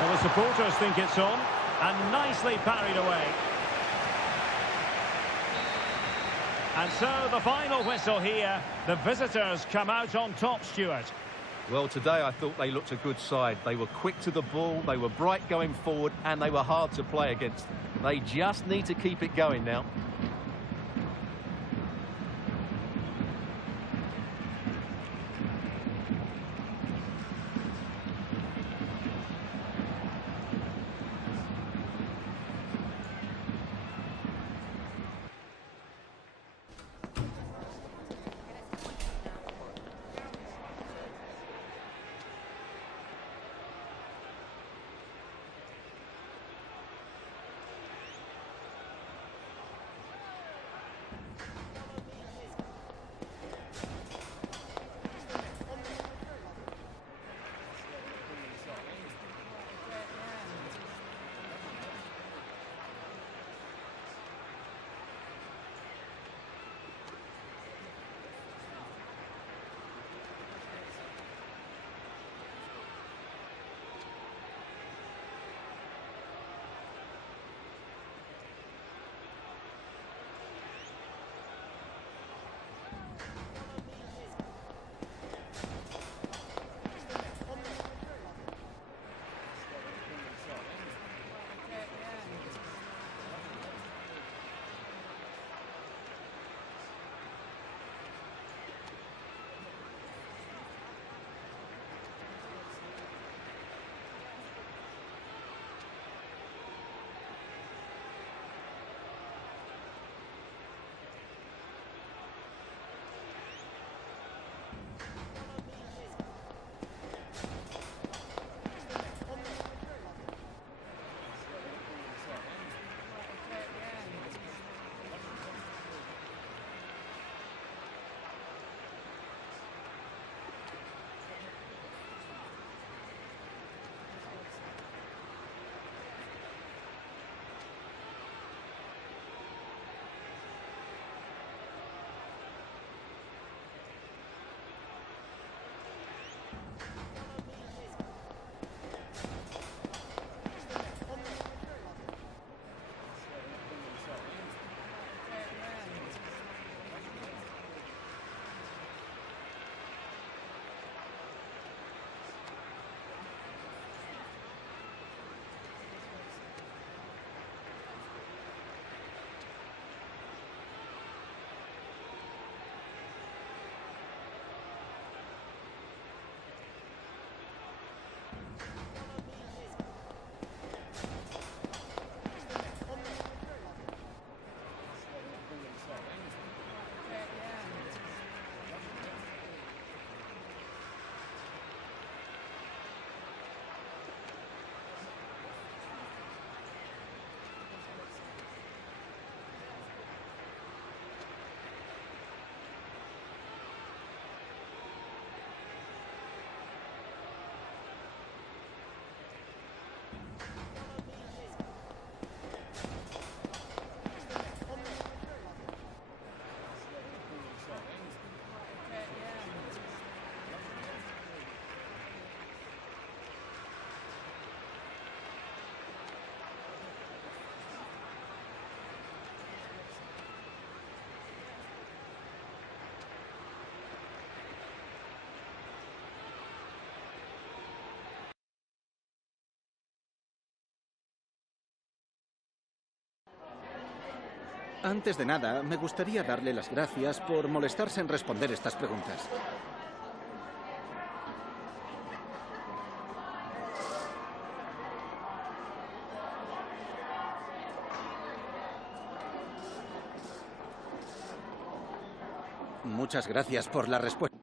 Well, the supporters think it's on. And nicely parried away. And so the final whistle here. The visitors come out on top, Stuart. Well, today I thought they looked a good side. They were quick to the ball, they were bright going forward, and they were hard to play against. They just need to keep it going now. Antes de nada, me gustaría darle las gracias por molestarse en responder estas preguntas. Muchas gracias por la respuesta.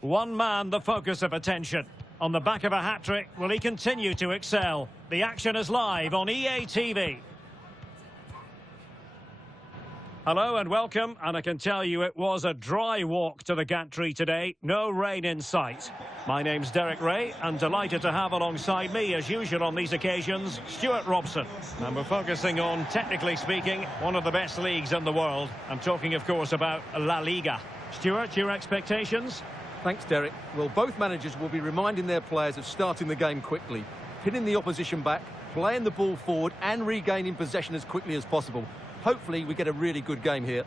One man the focus of attention. On the back of a hat-trick, will he continue to excel? The action is live on EA TV. Hello and welcome, and I can tell you it was a dry walk to the gantry today. No rain in sight. My name's Derek Ray, and delighted to have alongside me, as usual on these occasions, Stuart Robson. And we're focusing on, technically speaking, one of the best leagues in the world. I'm talking, of course, about La-Liga. Stuart, your expectations? Thanks, Derek. Well, both managers will be reminding their players of starting the game quickly, pinning the opposition back, playing the ball forward and regaining possession as quickly as possible. Hopefully, we get a really good game here.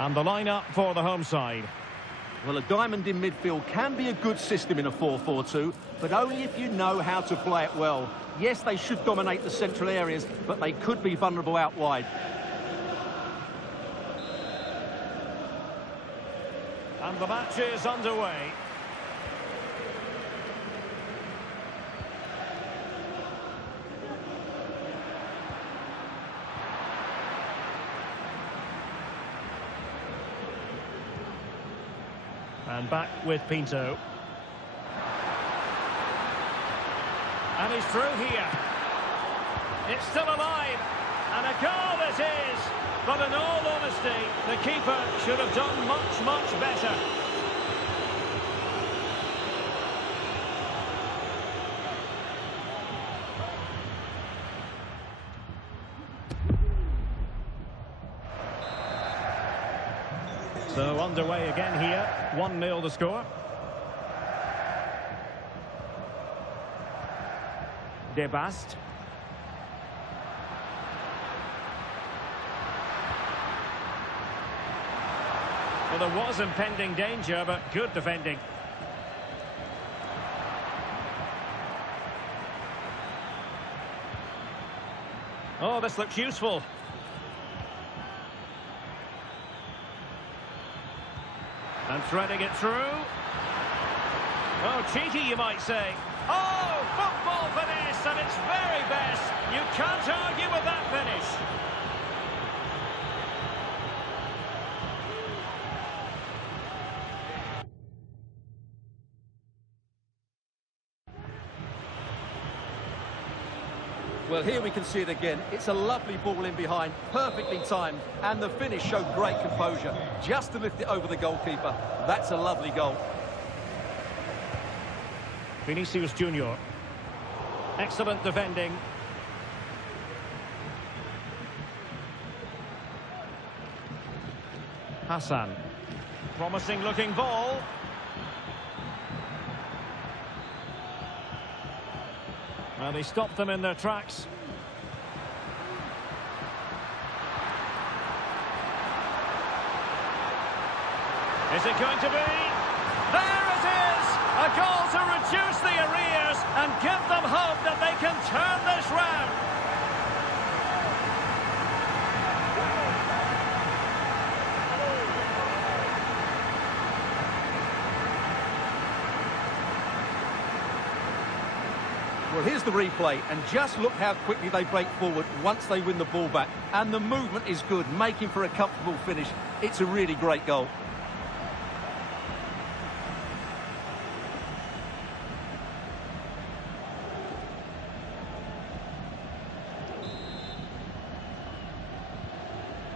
And the lineup for the home side. Well, a diamond in midfield can be a good system in a 4-4-2, but only if you know how to play it well. Yes, they should dominate the central areas, but they could be vulnerable out wide. And the match is underway. And back with Pinto. And he's through here. It's still alive. And a goal it is. But in all honesty, the keeper should have done much, much better. So underway again here, 1-0 the score. Debast. Well, there was impending danger, but good defending. Oh, this looks useful. And threading it through. Oh, cheeky, you might say. Oh, football finish at its very best. You can't argue with that finish. Well, here we can see it again. It's a lovely ball in behind, perfectly timed, and the finish showed great composure. Just to lift it over the goalkeeper. That's a lovely goal. Vinicius Junior. Excellent defending. Hassan. Promising looking ball. Well, they stopped them in their tracks. Is it going to be? There it is! A goal to reduce the arrears and give them hope that they can turn this round. Well, here's the replay, and just look how quickly they break forward once they win the ball back. And the movement is good, making for a comfortable finish. It's a really great goal.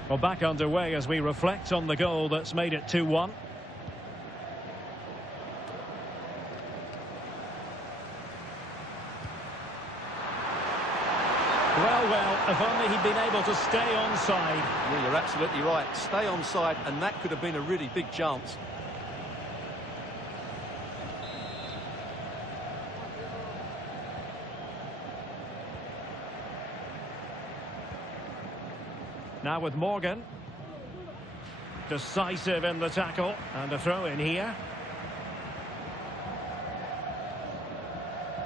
Well, back underway as we reflect on the goal that's made it 2-1. Well, if only he'd been able to stay onside. Yeah, you're absolutely right. Stay onside, and that could have been a really big chance. Now with Morgan. Decisive in the tackle. And a throw in here.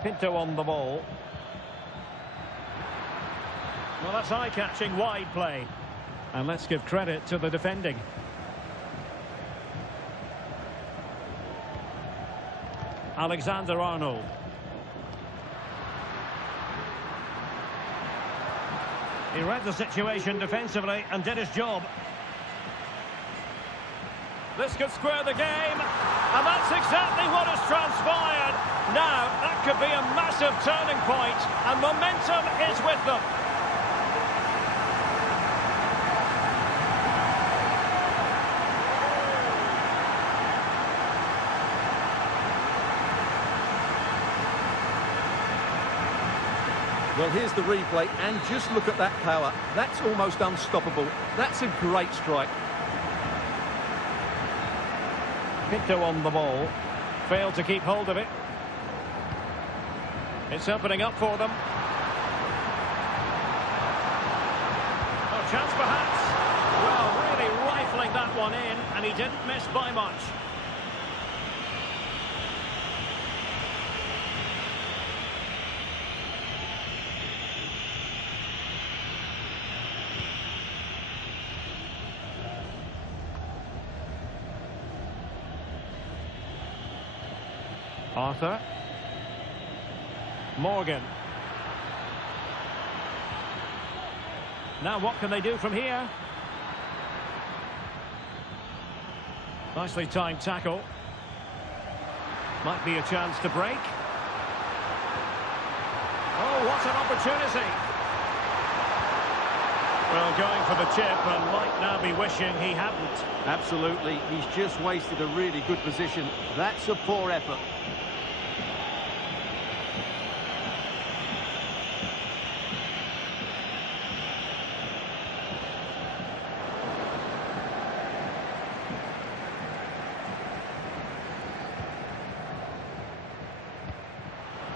Pinto on the ball. Well, that's eye-catching wide play. And let's give credit to the defending. Alexander-Arnold. He read the situation defensively and did his job. This could square the game, and that's exactly what has transpired. Now, that could be a massive turning point, and momentum is with them. Well, here's the replay, and just look at that power. That's almost unstoppable. That's a great strike. Pinto on the ball. Failed to keep hold of it. It's opening up for them. Oh, chance perhaps. Well, really rifling that one in, and he didn't miss by much. Arthur. Morgan. Now what can they do from here? Nicely timed tackle. Might be a chance to break. Oh, what an opportunity. Well, going for the chip and might now be wishing he hadn't. Absolutely. He's just wasted a really good position. That's a poor effort.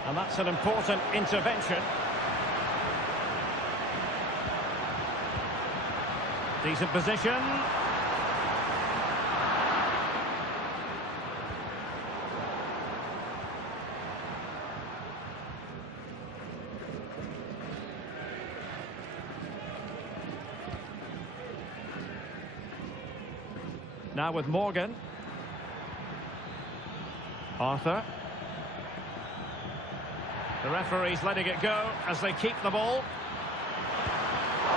And that's an important intervention. Decent position. Now with Morgan. Arthur. The referee's letting it go as they keep the ball.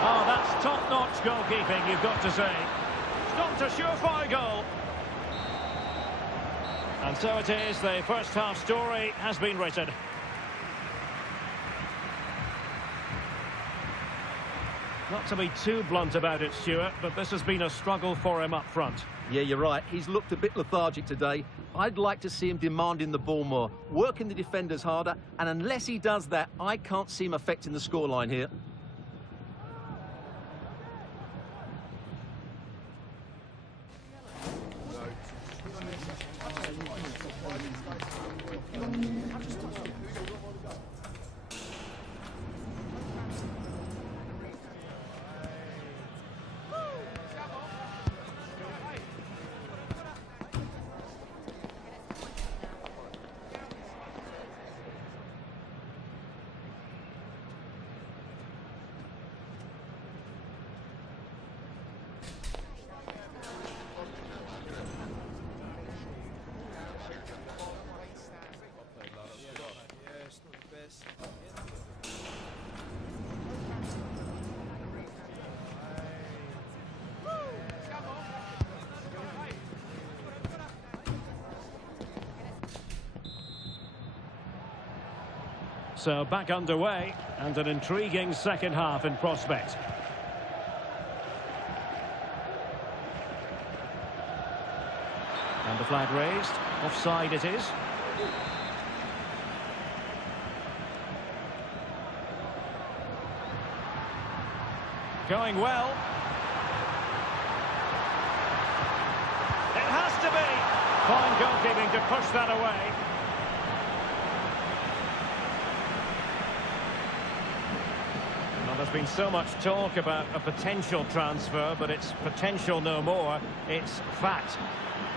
Oh, that's top-notch goalkeeping, you've got to say. Stopped a surefire goal. And so it is, the first half story has been written. Not to be too blunt about it, Stuart, but this has been a struggle for him up front. Yeah, you're right. He's looked a bit lethargic today. I'd like to see him demanding the ball more, working the defenders harder, and unless he does that, I can't see him affecting the scoreline here. So back underway, and an intriguing second half in prospect. And the flag raised. Offside it is. Going well. It has to be. Fine goalkeeping to push that away. Well, there's been so much talk about a potential transfer, but it's potential no more. It's fact.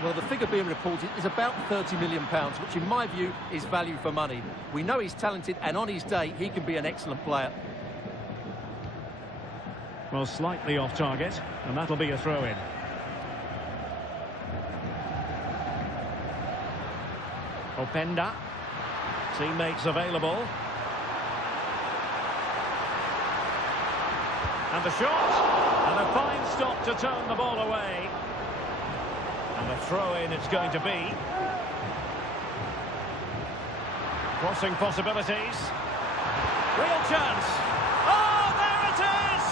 Well, the figure being reported is about £30 million, which in my view is value for money. We know he's talented, and on his day, he can be an excellent player. Well, slightly off target, and that'll be a throw-in. Openda. Teammates available. And the shot. And a fine stop to turn the ball away. And a throw-in it's going to be. Crossing possibilities. Real chance. Oh, there it is!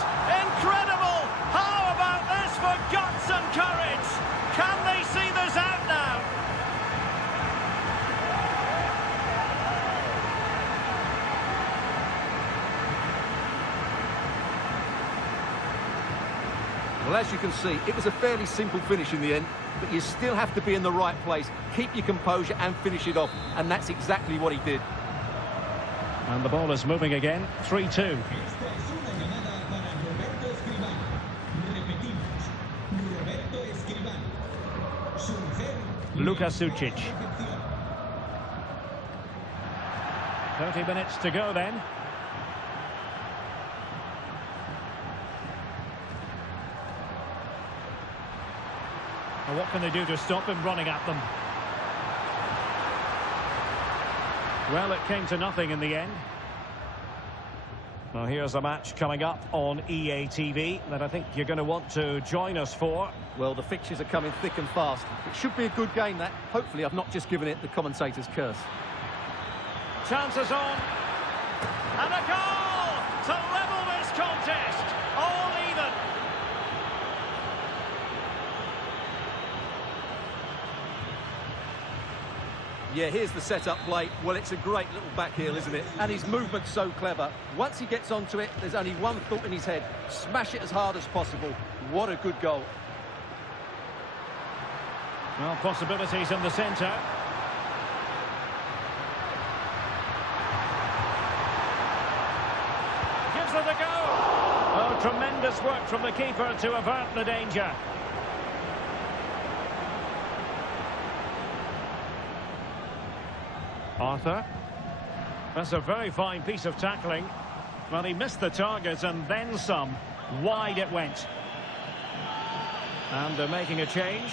Incredible! How about this for guts and courage? Can they see this out now? Well, as you can see, it was a fairly simple finish in the end, but you still have to be in the right place, keep your composure and finish it off, and that's exactly what he did. And the ball is moving again, 3-2. Luka Sucic. 30 minutes to go then. And what can they do to stop him running at them? Well, it came to nothing in the end. Now here's a match coming up on EATV that I think you're going to want to join us for. Well, the fixtures are coming thick and fast. It should be a good game, that. Hopefully I've not just given it the commentator's curse. Chances on. And a goal to level this contest. All even. Yeah, here's the set-up play. Well, it's a great little back heel, isn't it? And his movement's so clever. Once he gets onto it, there's only one thought in his head. Smash it as hard as possible. What a good goal. Well, possibilities in the centre. Gives it a go. Oh, tremendous work from the keeper to avert the danger. Arthur. That's a very fine piece of tackling. Well, he missed the target and then some. Wide it went. And they're making a change.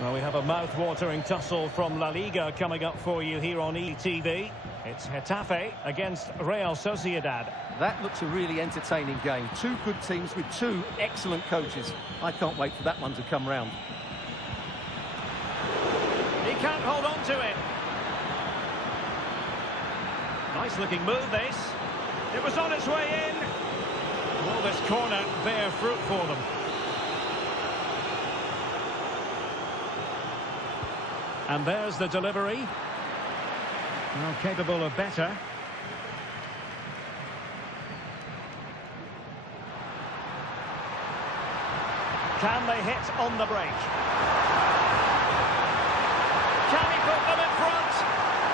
Well, we have a mouth-watering tussle from La-Liga coming up for you here on ETV. It's Getafe against Real Sociedad. That looks a really entertaining game. Two good teams with two excellent coaches. I can't wait for that one to come round. He can't hold on to it. Nice-looking move, this. It was on its way in. Will this corner bear fruit for them? And there's the delivery. Well, capable of better. Can they hit on the break? Can he put them in front?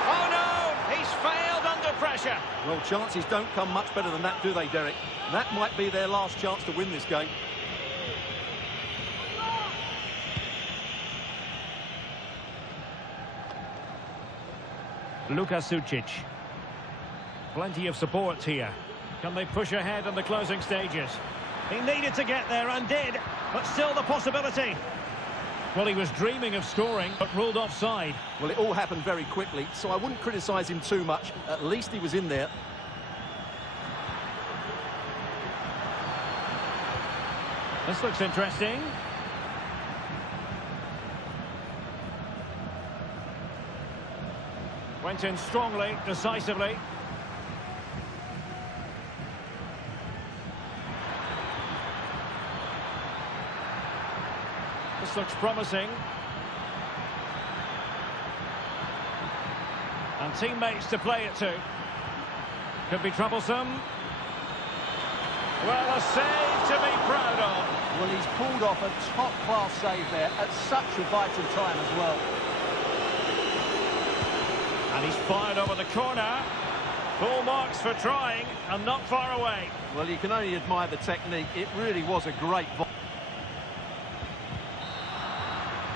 Oh no, he's failed under pressure. Well, chances don't come much better than that, do they, Derek? That might be their last chance to win this game. Luka Sucic. Plenty of support here. Can they push ahead in the closing stages? He needed to get there and did, but still the possibility. Well, he was dreaming of scoring, but ruled offside. Well, it all happened very quickly, so I wouldn't criticise him too much. At least he was in there. This looks interesting. Went in strongly, decisively. This looks promising. And teammates to play it to. Could be troublesome. Well, a save to be proud of. Well, he's pulled off a top-class save there at such a vital time as well. And he's fired over the corner. Full marks for trying, and not far away. Well, you can only admire the technique. It really was a great volley.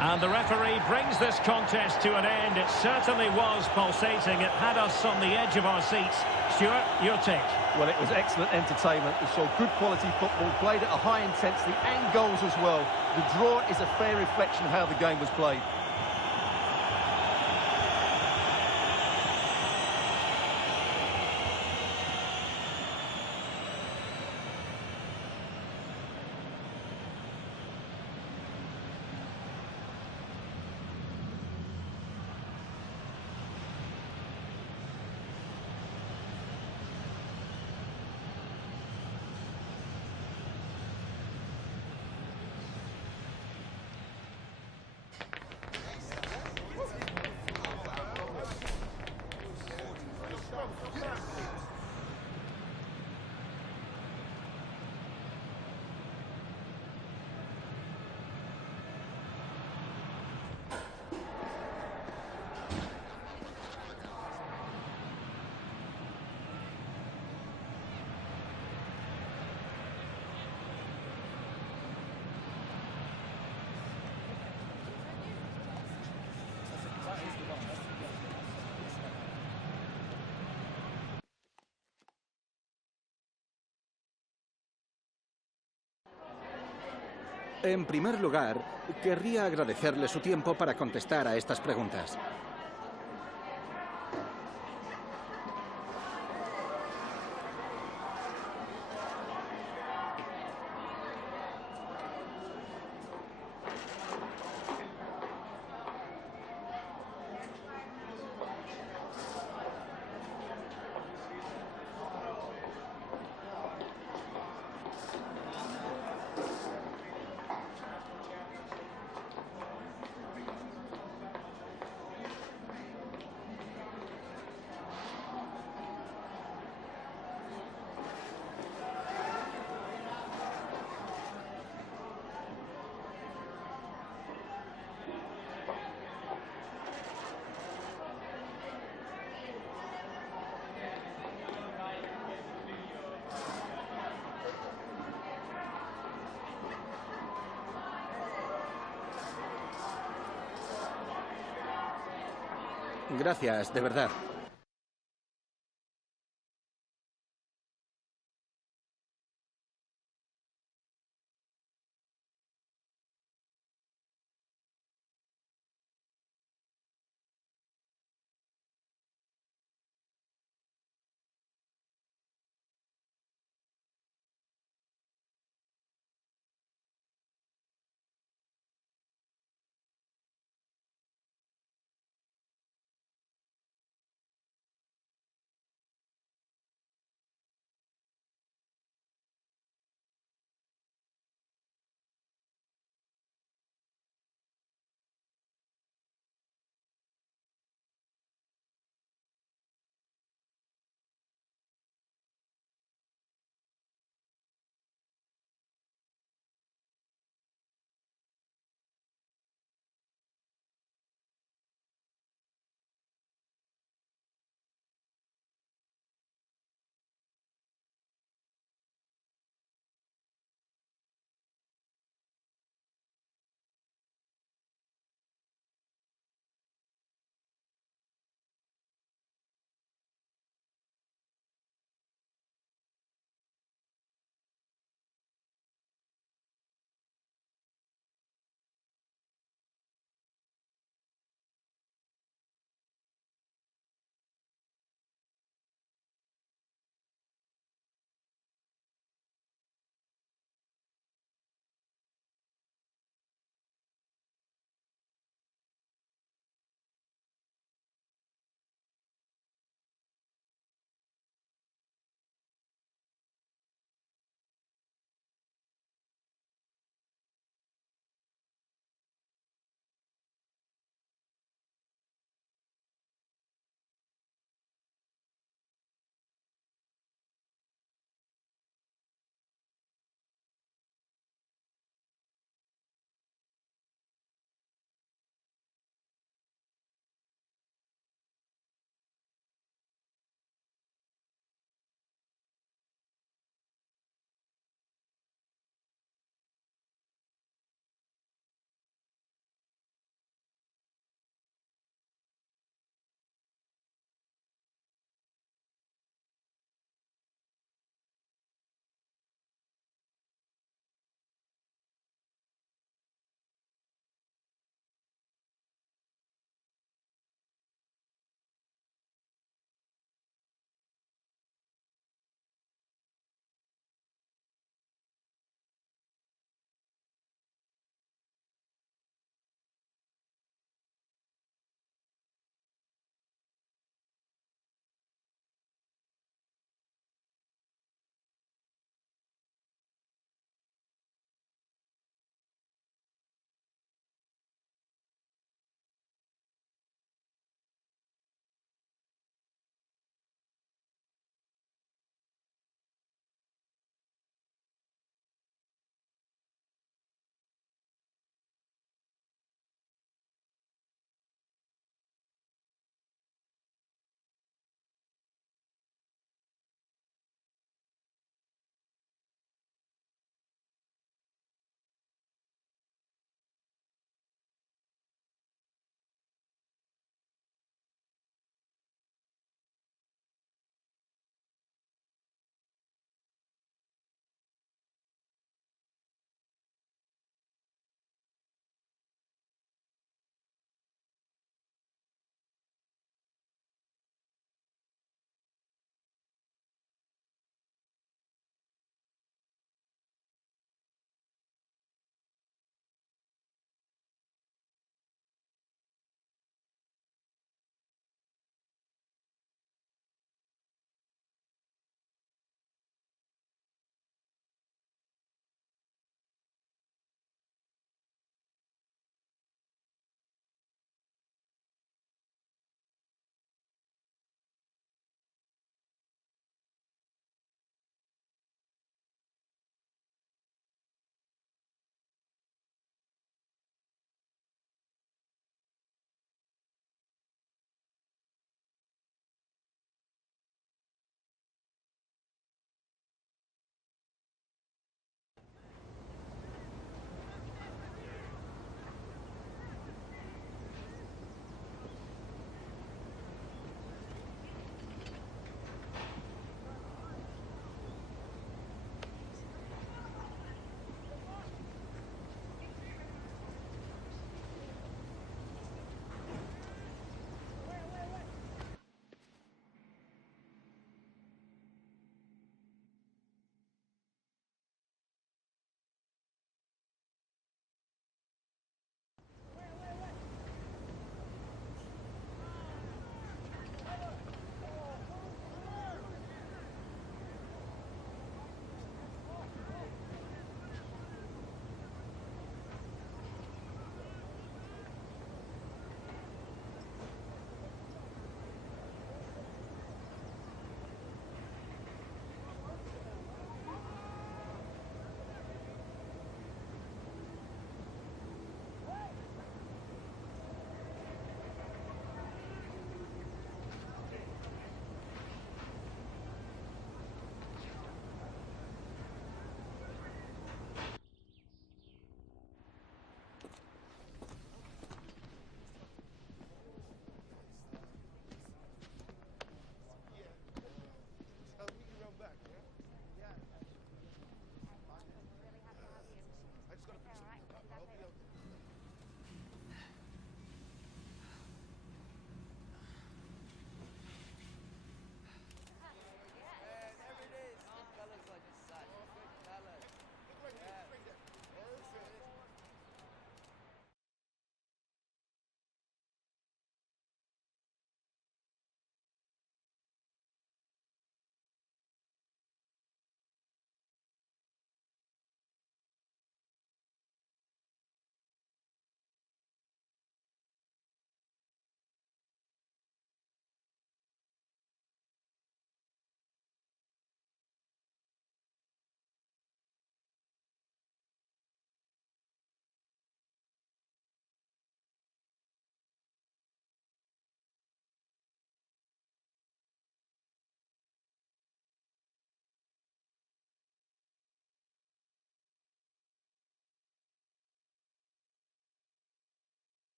And the referee brings this contest to an end. It certainly was pulsating. It had us on the edge of our seats. Stuart, your take? Well, it was excellent entertainment. We saw good quality football, played at a high intensity and goals as well. The draw is a fair reflection of how the game was played. En primer lugar, querría agradecerle su tiempo para contestar a estas preguntas. Gracias, de verdad.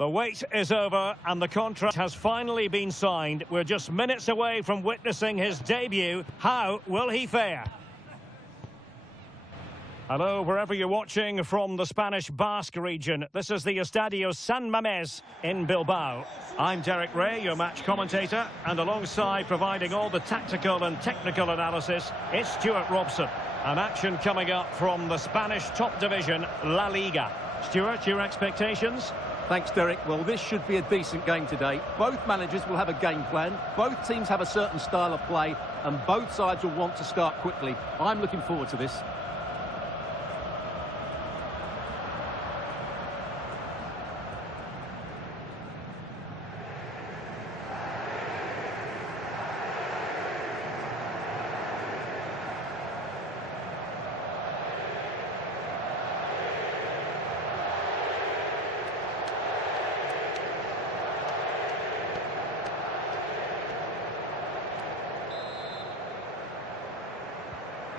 The wait is over and the contract has finally been signed. We're just minutes away from witnessing his debut. How will he fare? Hello, wherever you're watching from the Spanish Basque region. This is the Estadio San Mamés in Bilbao. I'm Derek Ray, your match commentator, and alongside providing all the tactical and technical analysis, it's Stuart Robson. An action coming up from the Spanish top division, La-Liga. Stuart, your expectations? Thanks, Derek. Well, this should be a decent game today. Both managers will have a game plan. Both teams have a certain style of play, and both sides will want to start quickly. I'm looking forward to this.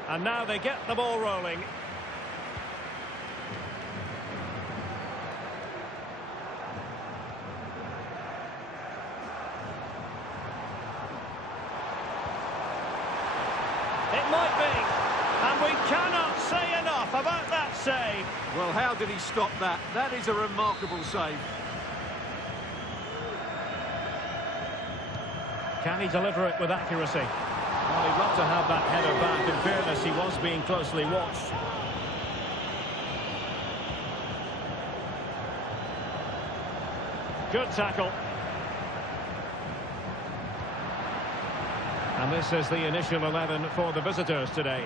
And now they get the ball rolling. It might be. And we cannot say enough about that save. Well, how did he stop that? That is a remarkable save. Can he deliver it with accuracy? Well, he'd love to have that header back. In fairness, he was being closely watched. Good tackle. And this is the initial 11 for the visitors today.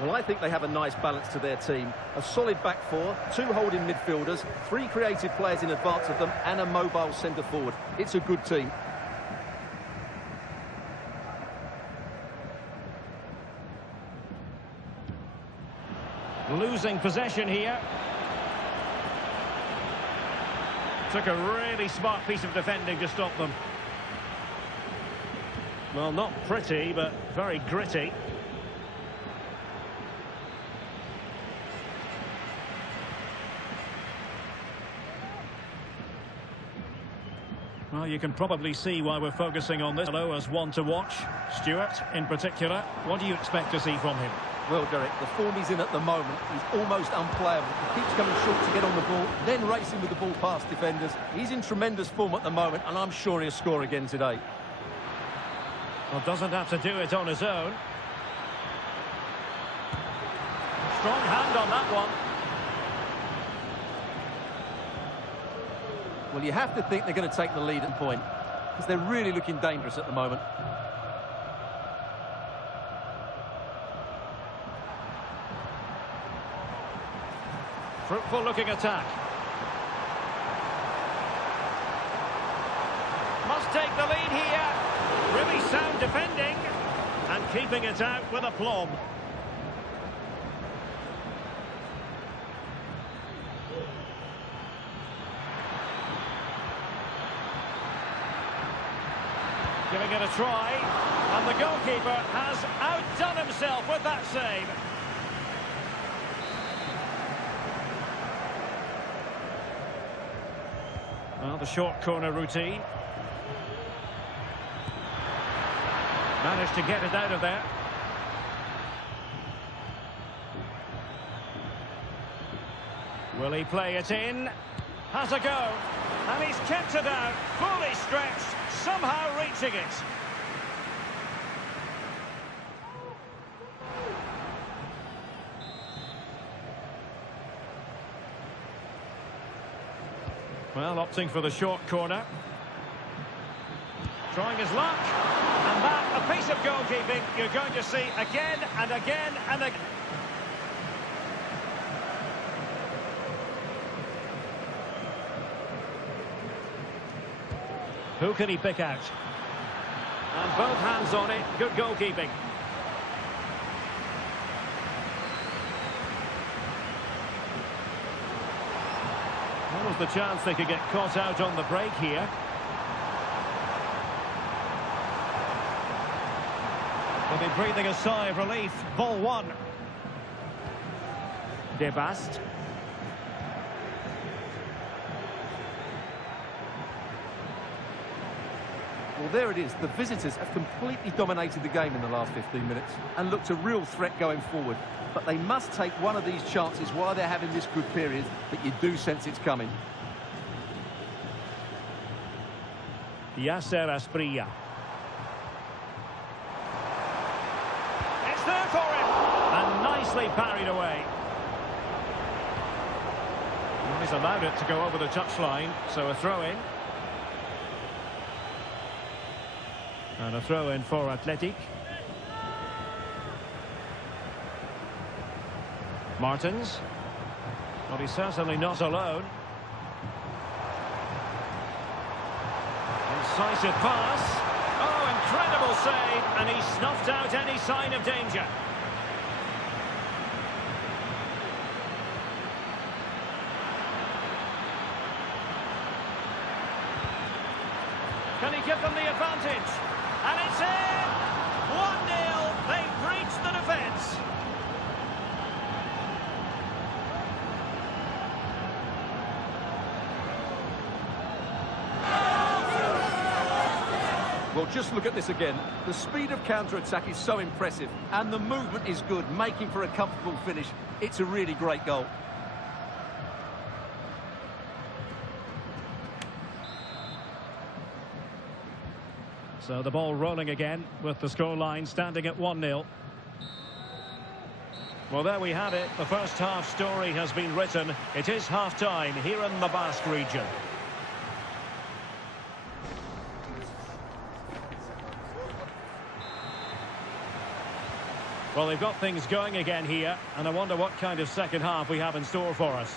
Well, I think they have a nice balance to their team. A solid back four, 2 holding midfielders, 3 creative players in advance of them, and a mobile centre forward. It's a good team. Losing possession here. Took a really smart piece of defending to stop them. Well, not pretty, but very gritty. Well, you can probably see why we're focusing on this as one to watch. Stuart, in particular, what do you expect to see from him? Well, Derek, the form he's in at the moment, he's almost unplayable. He keeps coming short to get on the ball, then racing with the ball past defenders. He's in tremendous form at the moment, and I'm sure he'll score again today. Well, doesn't have to do it on his own. Strong hand on that one. Well, you have to think they're going to take the lead at point, because they're really looking dangerous at the moment. Fruitful looking attack. Must take the lead here. Really sound defending. And keeping it out with aplomb. Giving it a try. And the goalkeeper has outdone himself with that save. Well, the short corner routine. Managed to get it out of there. Will he play it in? Has a go. And he's kept it out. Fully stretched. Somehow reaching it. Well, opting for the short corner. Trying his luck. And that, a piece of goalkeeping you're going to see again and again and again. Who can he pick out? And both hands on it. Good goalkeeping. What was the chance they could get caught out on the break here? They'll be breathing a sigh of relief. Ball one. De Bast. Well, there it is. The visitors have completely dominated the game in the last 15 minutes and looked a real threat going forward. But they must take one of these chances while they're having this good period that you do sense it's coming. Yasser Asprilla. It's there for him! And nicely parried away. Well, he's allowed it to go over the touchline, so a throw-in. And a throw-in for Athletic. Martins. Well, he's certainly not alone. Incisive pass. Oh, incredible save. And he snuffed out any sign of danger. Can he give them the advantage? And it's in! 1-0. They've breached the defence. Well, just look at this again. The speed of counter-attack is so impressive, and the movement is good, making for a comfortable finish. It's a really great goal. So the ball rolling again with the scoreline standing at 1-0. Well, there we have it. The first half story has been written. It is half-time here in the Basque region. Well, they've got things going again here, and I wonder what kind of second half we have in store for us.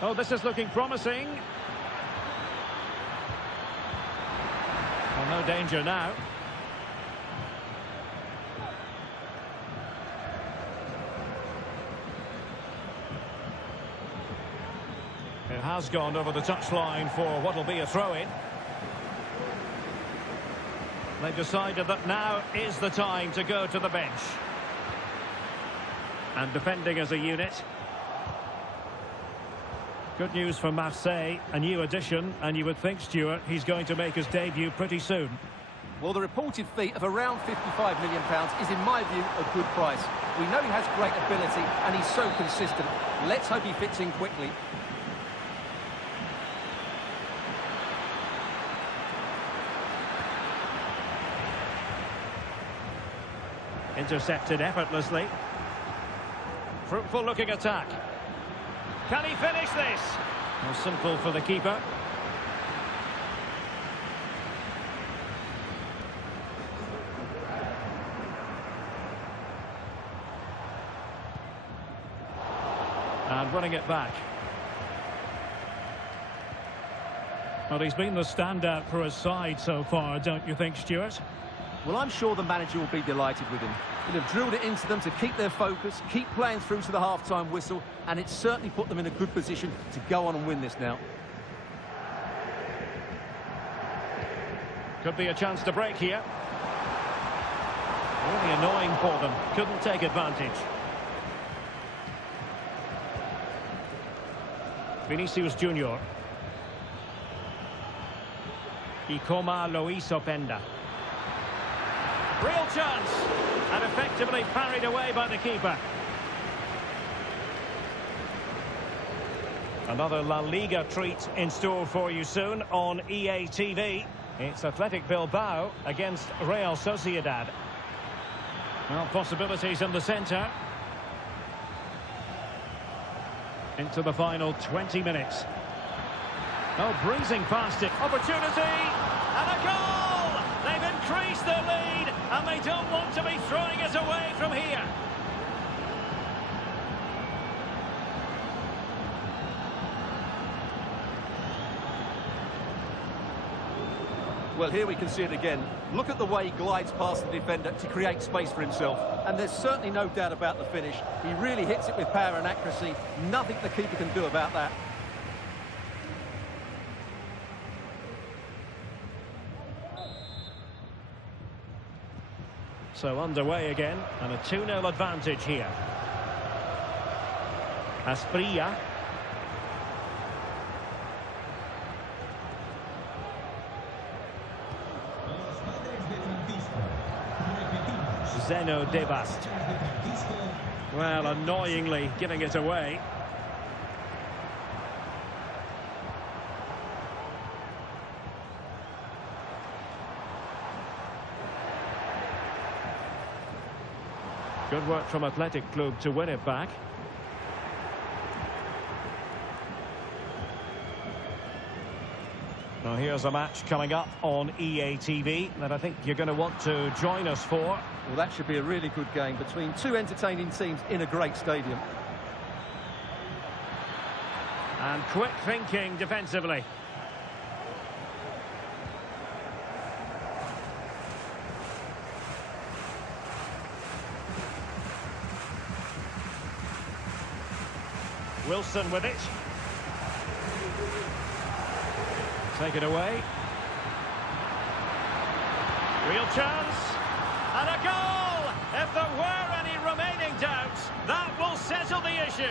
Oh, this is looking promising. Well, no danger now. It has gone over the touchline for what will be a throw-in. They've decided that now is the time to go to the bench. And defending as a unit. Good news for Marseille, a new addition, and you would think, Stuart, he's going to make his debut pretty soon. Well, the reported fee of around £55 million is, in my view, a good price. We know he has great ability, and he's so consistent. Let's hope he fits in quickly. Intercepted effortlessly. Fruitful looking attack. Can he finish this? Well, simple for the keeper. And running it back. Well, he's been the standout for his side so far, don't you think, Stuart? Well, I'm sure the manager will be delighted with him. He'll have drilled it into them to keep their focus, keep playing through to the half-time whistle, and it's certainly put them in a good position to go on and win this now. Could be a chance to break here. Really annoying for them. Couldn't take advantage. Vinicius Junior. Ikoma Lois Openda. Real chance, and effectively parried away by the keeper. Another La Liga treat in store for you soon on EATV. It's Athletic Bilbao against Real Sociedad. Well, possibilities in the centre. Into the final 20 minutes. Oh, breezing past it. Opportunity, and a goal! They've increased their lead, and they don't want to be throwing it away from here. Well, here we can see it again. Look at the way he glides past the defender to create space for himself. And there's certainly no doubt about the finish. He really hits it with power and accuracy. Nothing the keeper can do about that. So underway again, and a 2-0 advantage here. Asprilla. Zeno Debast. Well, annoyingly giving it away. Good work from Athletic Club to win it back. Now here's a match coming up on EATV that I think you're going to want to join us for. Well, that should be a really good game between two entertaining teams in a great stadium. And quick thinking defensively. Wilson with it. Take it away. Real chance. And a goal! If there were any remaining doubts, that will settle the issue.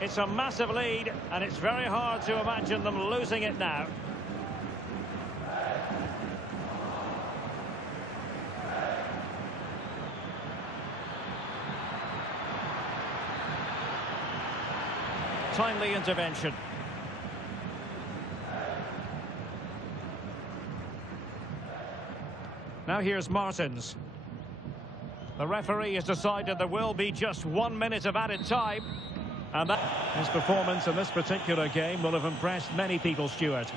It's a massive lead, and it's very hard to imagine them losing it now. Timely intervention. Now here's Martins. The referee has decided there will be just 1 minute of added time. And that his performance in this particular game will have impressed many people, Stuart.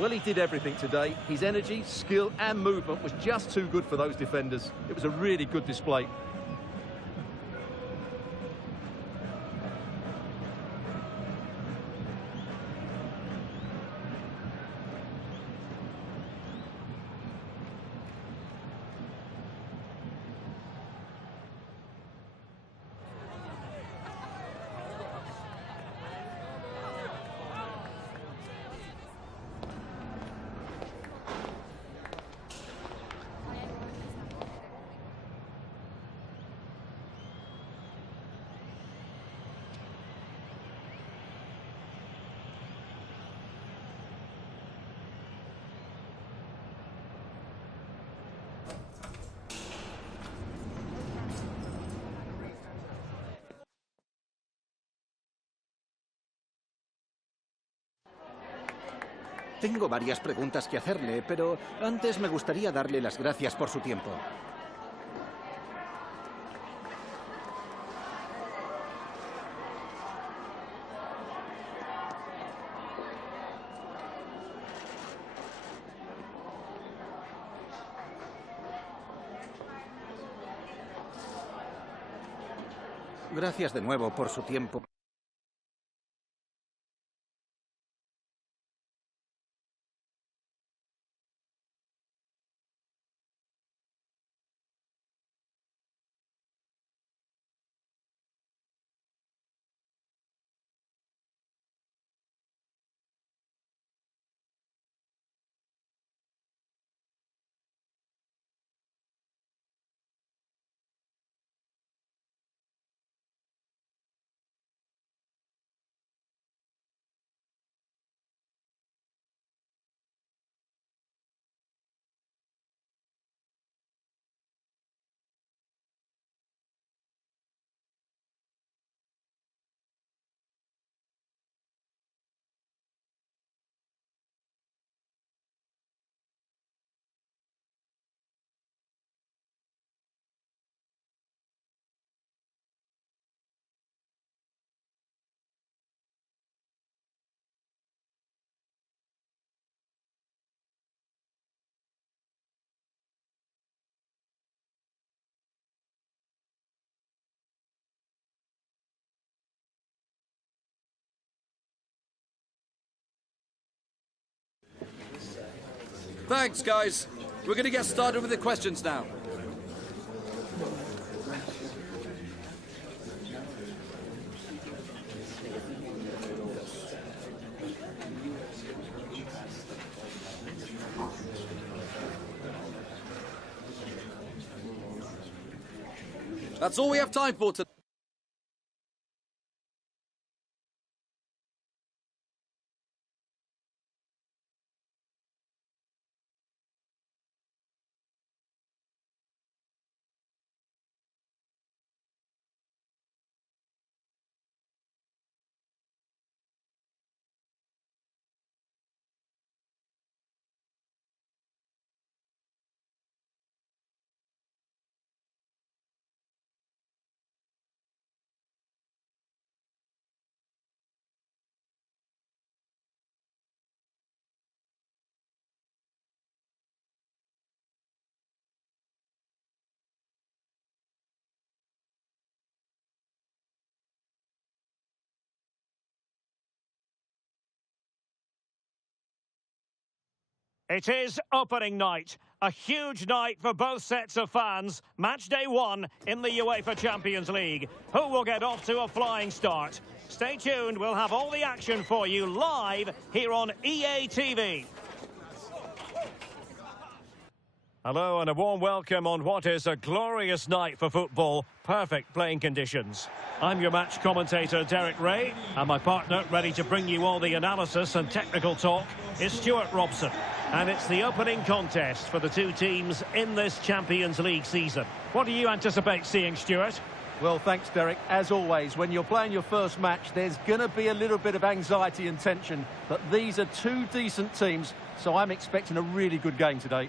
Well, he did everything today. His energy, skill and movement was just too good for those defenders. It was a really good display. Tengo varias preguntas que hacerle, pero antes me gustaría darle las gracias por su tiempo. Gracias de nuevo por su tiempo. Thanks, guys. We're going to get started with the questions now. That's all we have time for today. It is opening night. A huge night for both sets of fans. Match day 1 in the UEFA Champions League. Who will get off to a flying start? Stay tuned. We'll have all the action for you live here on EA TV. Hello and a warm welcome on what is a glorious night for football. Perfect playing conditions. I'm your match commentator, Derek Ray, and my partner, ready to bring you all the analysis and technical talk, is Stuart Robson. And it's the opening contest for the two teams in this Champions League season. What do you anticipate seeing, Stuart? Well, thanks, Derek. As always, when you're playing your first match, there's going to be a little bit of anxiety and tension. But these are two decent teams, so I'm expecting a really good game today.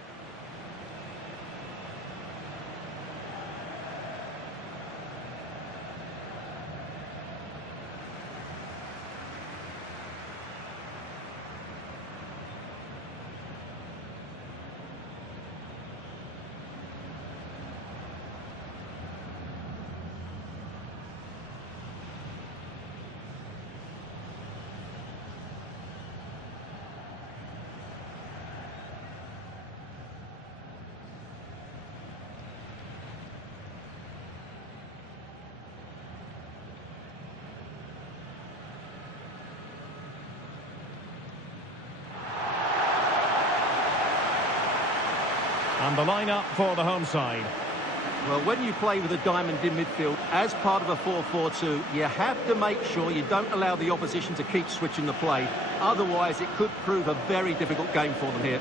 And the lineup for the home side. Well, when you play with a diamond in midfield as part of a 4-4-2, you have to make sure you don't allow the opposition to keep switching the play. Otherwise, it could prove a very difficult game for them here.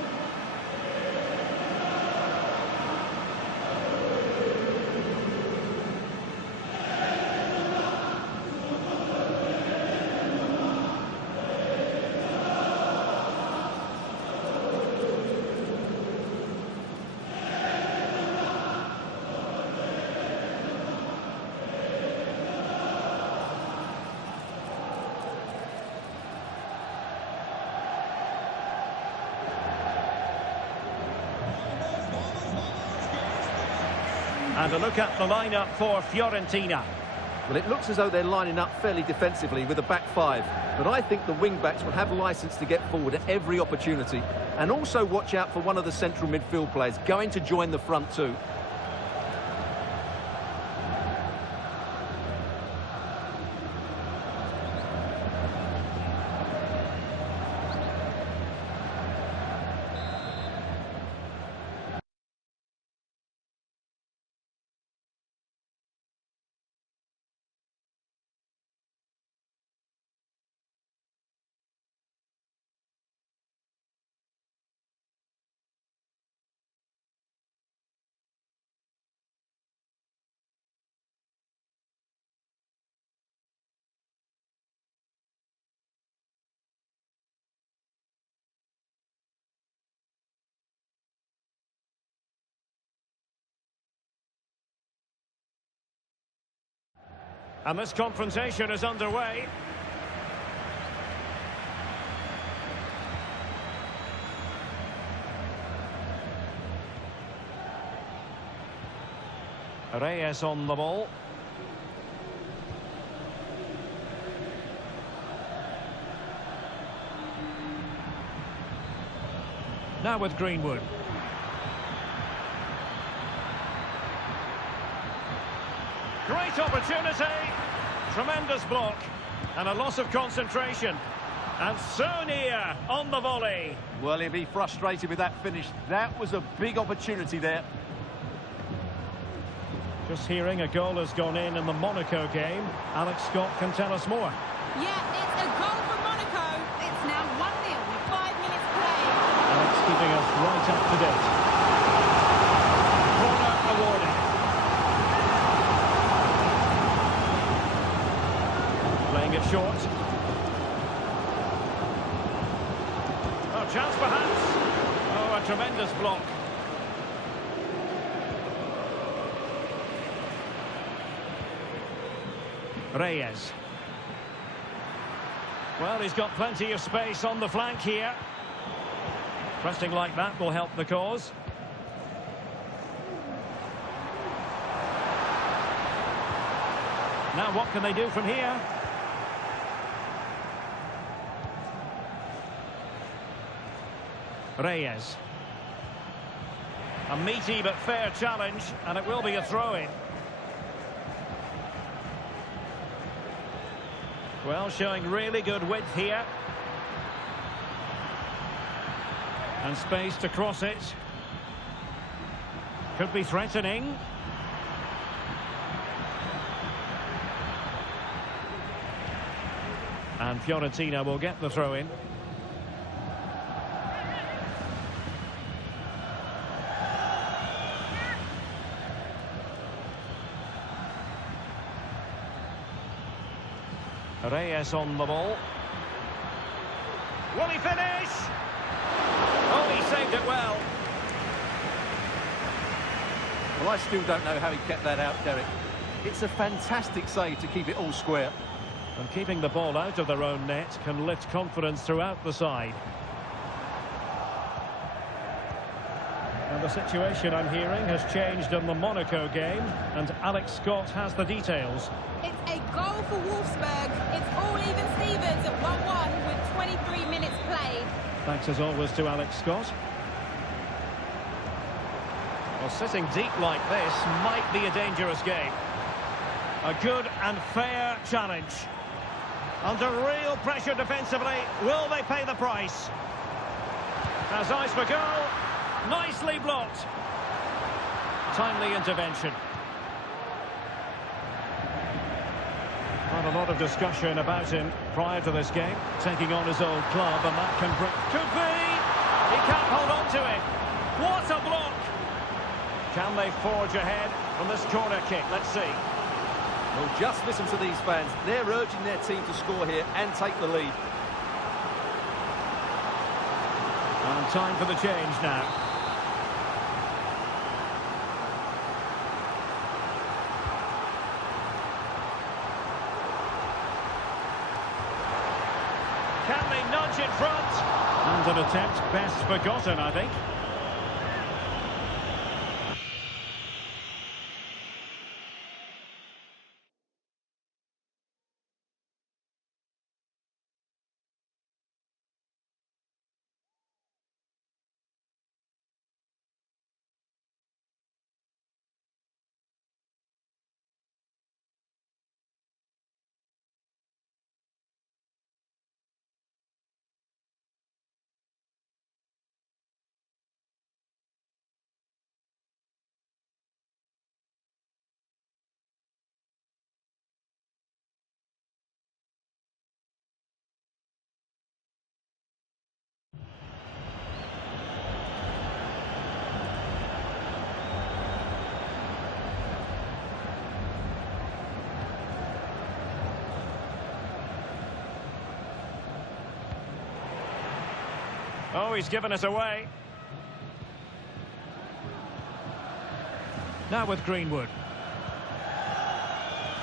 And a look at the lineup for Fiorentina. Well, it looks as though they're lining up fairly defensively with a back five. But I think the wing-backs will have licence to get forward at every opportunity. And also watch out for one of the central midfield players going to join the front two. And this confrontation is underway. Reyes on the ball. Now with Greenwood. Great opportunity. Tremendous block. And a loss of concentration. And Sonia on the volley. Well, he'll be frustrated with that finish. That was a big opportunity there. Just hearing a goal has gone in the Monaco game. Alex Scott can tell us more. Yeah, it's a goal for Monaco. It's now 1-0 with 5 minutes played. Alex keeping us right up to date. Corner awarded. Playing it short. Oh, chance perhaps. Oh, a tremendous block. Reyes. Well, he's got plenty of space on the flank here. Pressing like that will help the cause. Now what can they do from here? Reyes. A meaty but fair challenge, and it will be a throw-in. Well, showing really good width here. And space to cross it. Could be threatening. And Fiorentina will get the throw-in. Reyes on the ball. Will he finish? Oh, he saved it well. Well, I still don't know how he kept that out, Derek. It's a fantastic save to keep it all square. And keeping the ball out of their own net can lift confidence throughout the side. And the situation, I'm hearing, has changed in the Monaco game, and Alex Scott has the details. It's a goal for Wolfsburg. It's all even Stevens at 1-1 with 23 minutes played. Thanks as always to Alex Scott. Well, sitting deep like this might be a dangerous game. A good and fair challenge. Under real pressure defensively, will they pay the price? Has eyes for goal. Nicely blocked. Timely intervention. Had a lot of discussion about him prior to this game, taking on his old club, and that can bring... Could be! He can't hold on to it. What a block! Can they forge ahead from this corner kick? Let's see. Well, just listen to these fans. They're urging their team to score here and take the lead. And time for the change now. Can they nudge in front? And an attempt best forgotten, I think. Oh, he's given us away. Now with Greenwood.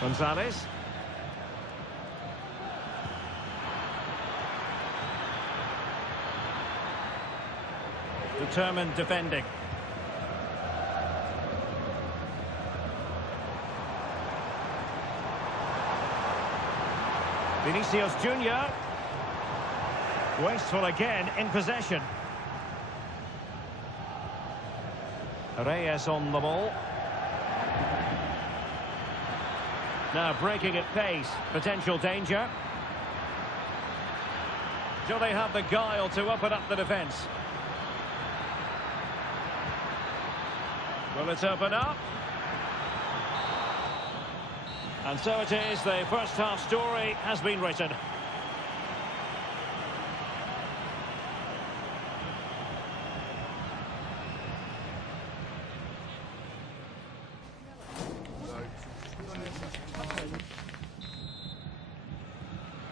Gonzalez. Determined defending. Vinicius Junior. Wasteful again in possession. Reyes on the ball. Now breaking at pace. Potential danger. Do they have the guile to open up the defence? Will it open up? And so it is, the first half story has been written.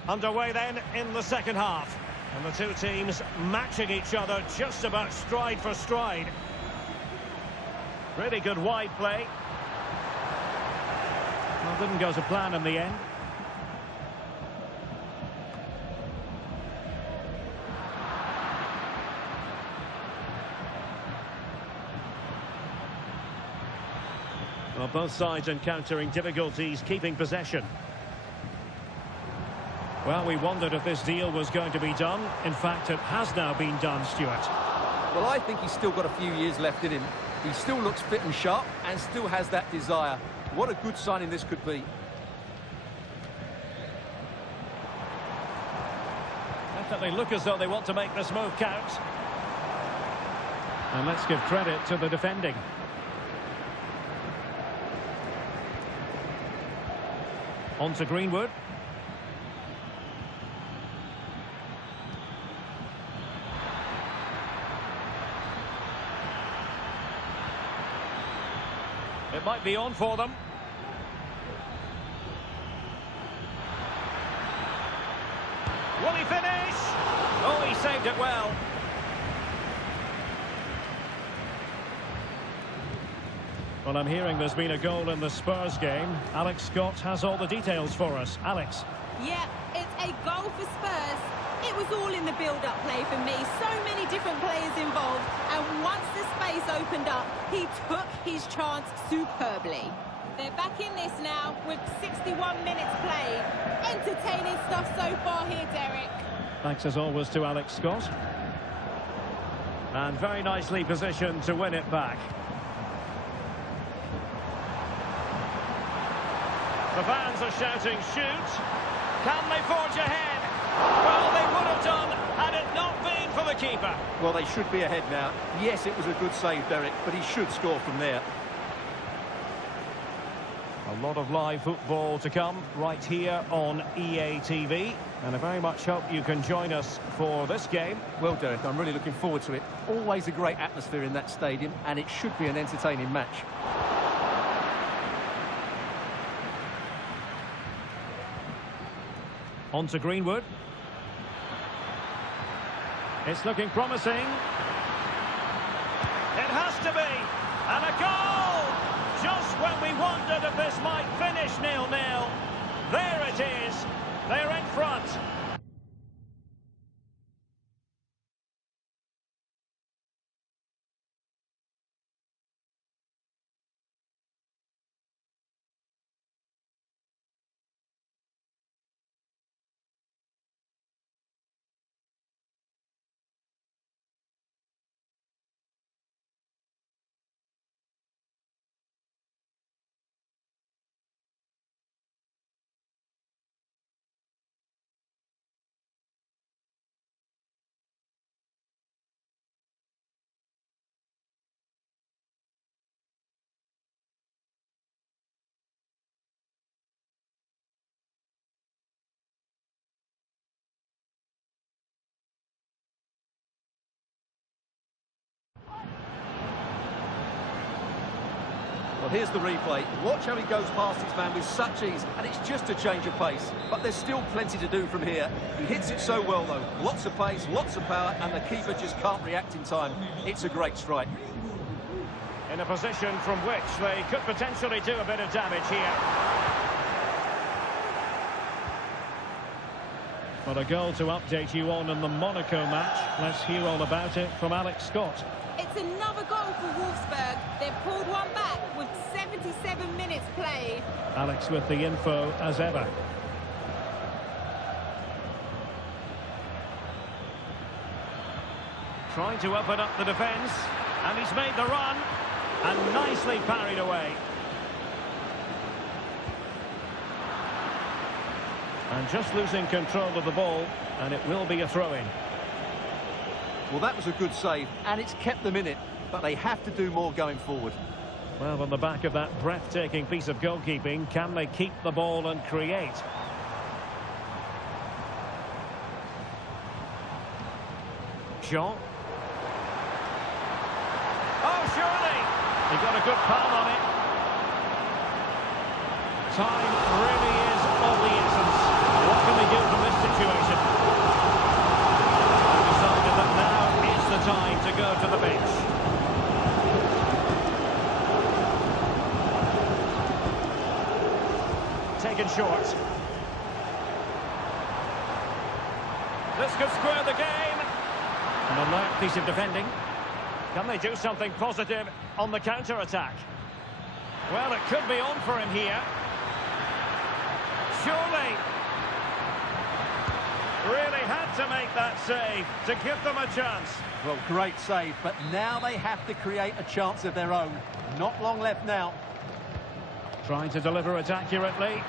Underway then in the second half. And the two teams matching each other just about stride for stride. Really good wide play. Well, didn't go to plan in the end. Well, both sides encountering difficulties keeping possession. Well, we wondered if this deal was going to be done. In fact, it has now been done, Stuart. Well, I think he's still got a few years left in him. He still looks fit and sharp and still has that desire. What a good signing this could be. Definitely look as though they want to make this move count. And let's give credit to the defending. On to Greenwood. It might be on for them. Will he finish? Oh, he saved it well. Well, I'm hearing there's been a goal in the Spurs game. Alex Scott has all the details for us. Alex. Yeah, it's a goal for Spurs. It was all in the build-up play for me. So many different players involved. And once the space opened up, he took his chance superbly. They're back in this now with 61 minutes played. Entertaining stuff so far here, Derek. Thanks as always to Alex Scott. And very nicely positioned to win it back. The fans are shouting, shoot. Can they forge ahead? Well, they would have done had it not been for the keeper. Well, they should be ahead now. Yes, it was a good save, Derek, but he should score from there. A lot of live football to come right here on EATV. And I very much hope you can join us for this game. Well, Derek, I'm really looking forward to it. Always a great atmosphere in that stadium, and it should be an entertaining match. On to Greenwood. It's looking promising. It has to be. And a goal! Just when we wondered if this might finish 0-0. There it is. They're in front. Well, here's the replay. Watch how he goes past his man with such ease, and it's just a change of pace. But there's still plenty to do from here. He hits it so well, though. Lots of pace, lots of power, and the keeper just can't react in time. It's a great strike. In a position from which they could potentially do a bit of damage here. But a goal to update you on in the Monaco match. Let's hear all about it from Alex Scott. It's another goal for Wolfsburg. They've pulled one back with 77 minutes played. Alex with the info as ever. Trying to open up the defence. And he's made the run. And nicely parried away. And just losing control of the ball. And it will be a throw-in. Well, that was a good save, and it's kept them in it. But they have to do more going forward. Well, on the back of that breathtaking piece of goalkeeping, can they keep the ball and create? Jean. Oh, surely! He got a good palm on it. Time really is of the essence. What can they do from this situation? They've decided that now is the time to go to the bench. Taken short. This could square the game. An alert piece of defending. Can they do something positive on the counter-attack? Well, it could be on for him here. Surely. Really had to make that save to give them a chance. Well, great save, but now they have to create a chance of their own. Not long left now. Trying to deliver it accurately.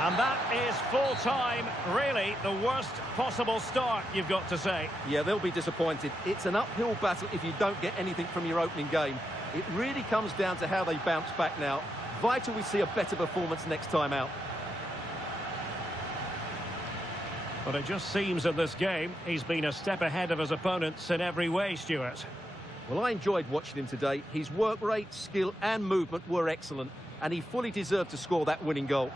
And that is full time. Really, the worst possible start, you've got to say. Yeah, they'll be disappointed. It's an uphill battle if you don't get anything from your opening game. It really comes down to how they bounce back now. Vital we see a better performance next time out. But it just seems in this game, he's been a step ahead of his opponents in every way, Stuart. Well, I enjoyed watching him today. His work rate, skill and movement were excellent, and he fully deserved to score that winning goal.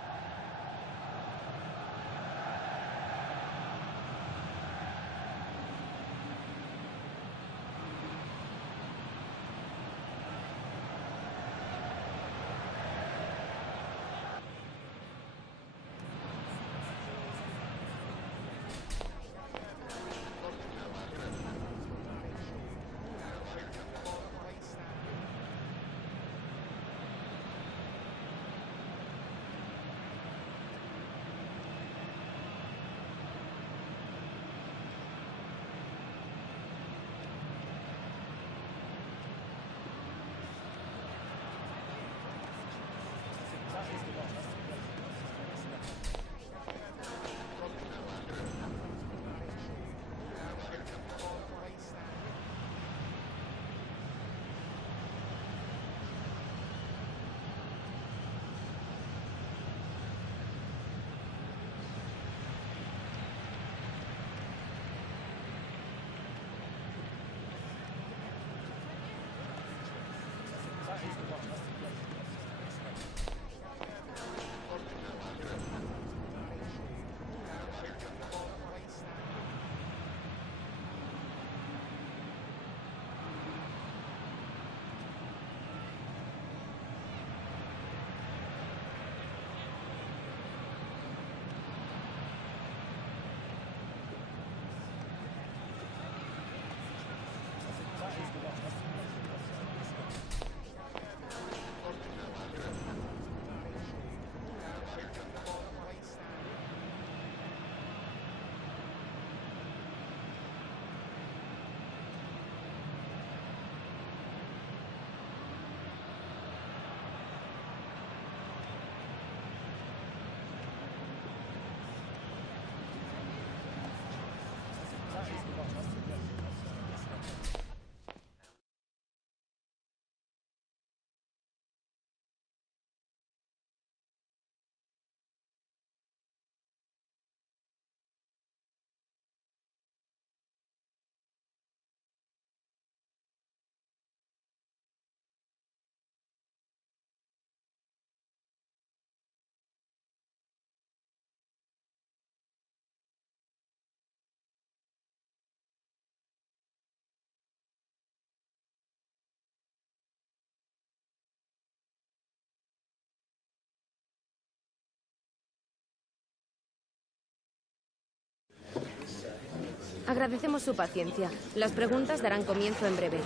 Agradecemos su paciencia. Las preguntas darán comienzo en breve.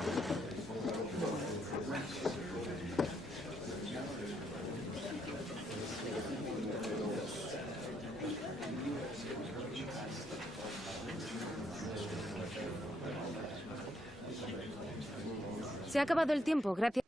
Se ha acabado el tiempo, gracias.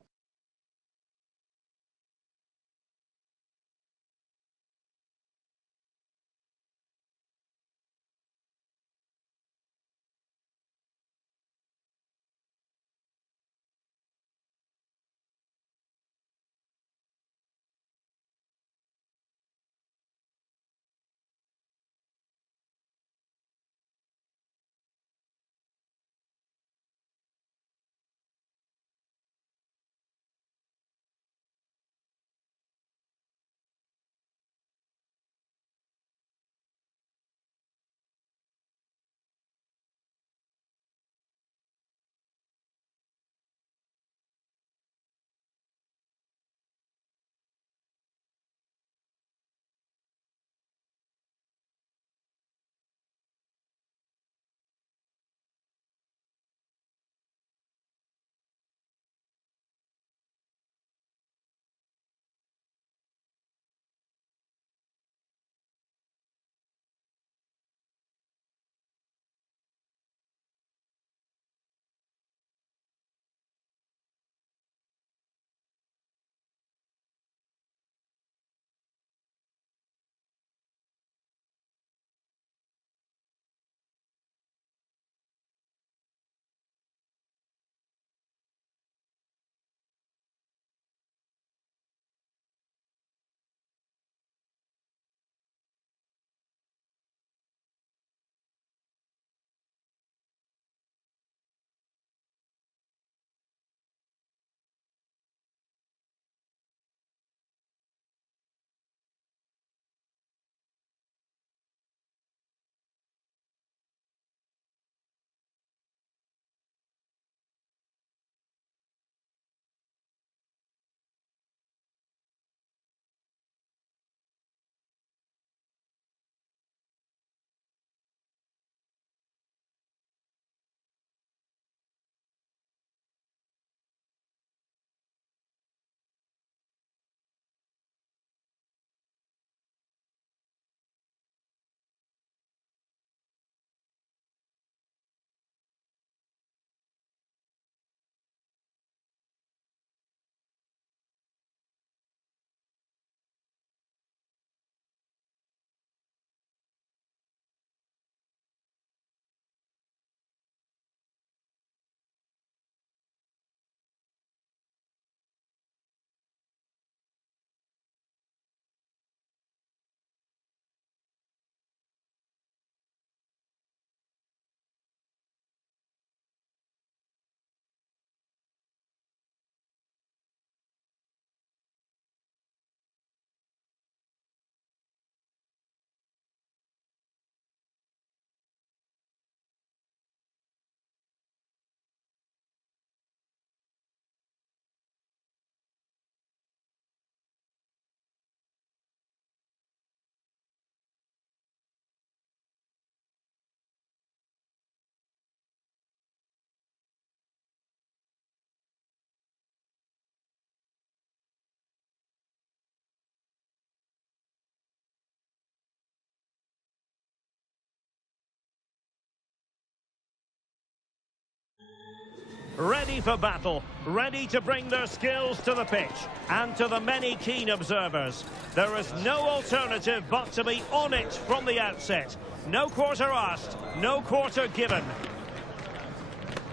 ready for battle, ready to bring their skills to the pitch. And to the many keen observers, there is no alternative but to be on it from the outset. No quarter asked, no quarter given.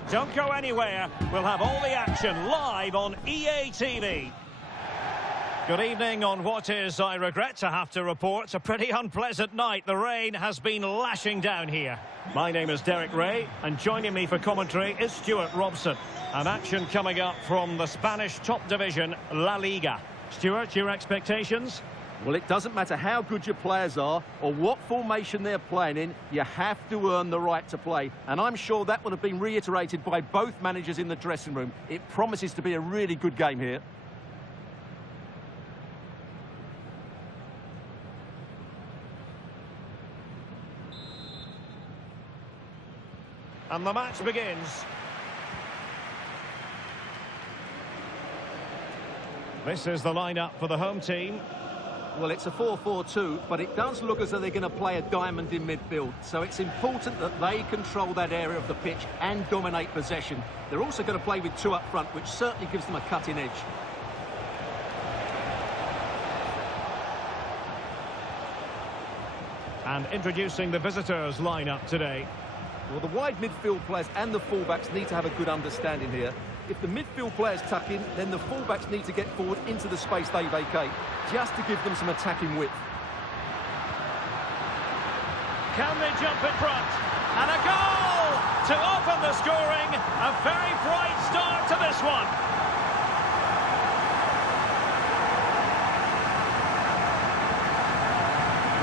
Don't go anywhere. We'll have all the action live on EA TV. Good evening on what is, I regret to have to report, a pretty unpleasant night. The rain has been lashing down here. My name is Derek Ray, and joining me for commentary is Stuart Robson. An action coming up from the Spanish top division, La-Liga. Stuart, your expectations? Well, it doesn't matter how good your players are or what formation they're playing in, you have to earn the right to play. And I'm sure that would have been reiterated by both managers in the dressing room. It promises to be a really good game here. And the match begins. This is the lineup for the home team. Well, it's a 4-4-2, but it does look as though they're going to play a diamond in midfield. So it's important that they control that area of the pitch and dominate possession. They're also going to play with two up front, which certainly gives them a cutting edge. And introducing the visitors' lineup today. Well, the wide midfield players and the fullbacks need to have a good understanding here. If the midfield players tuck in, then the fullbacks need to get forward into the space they vacate, just to give them some attacking width. Can they jump in front? And a goal to open the scoring. A very bright start to this one.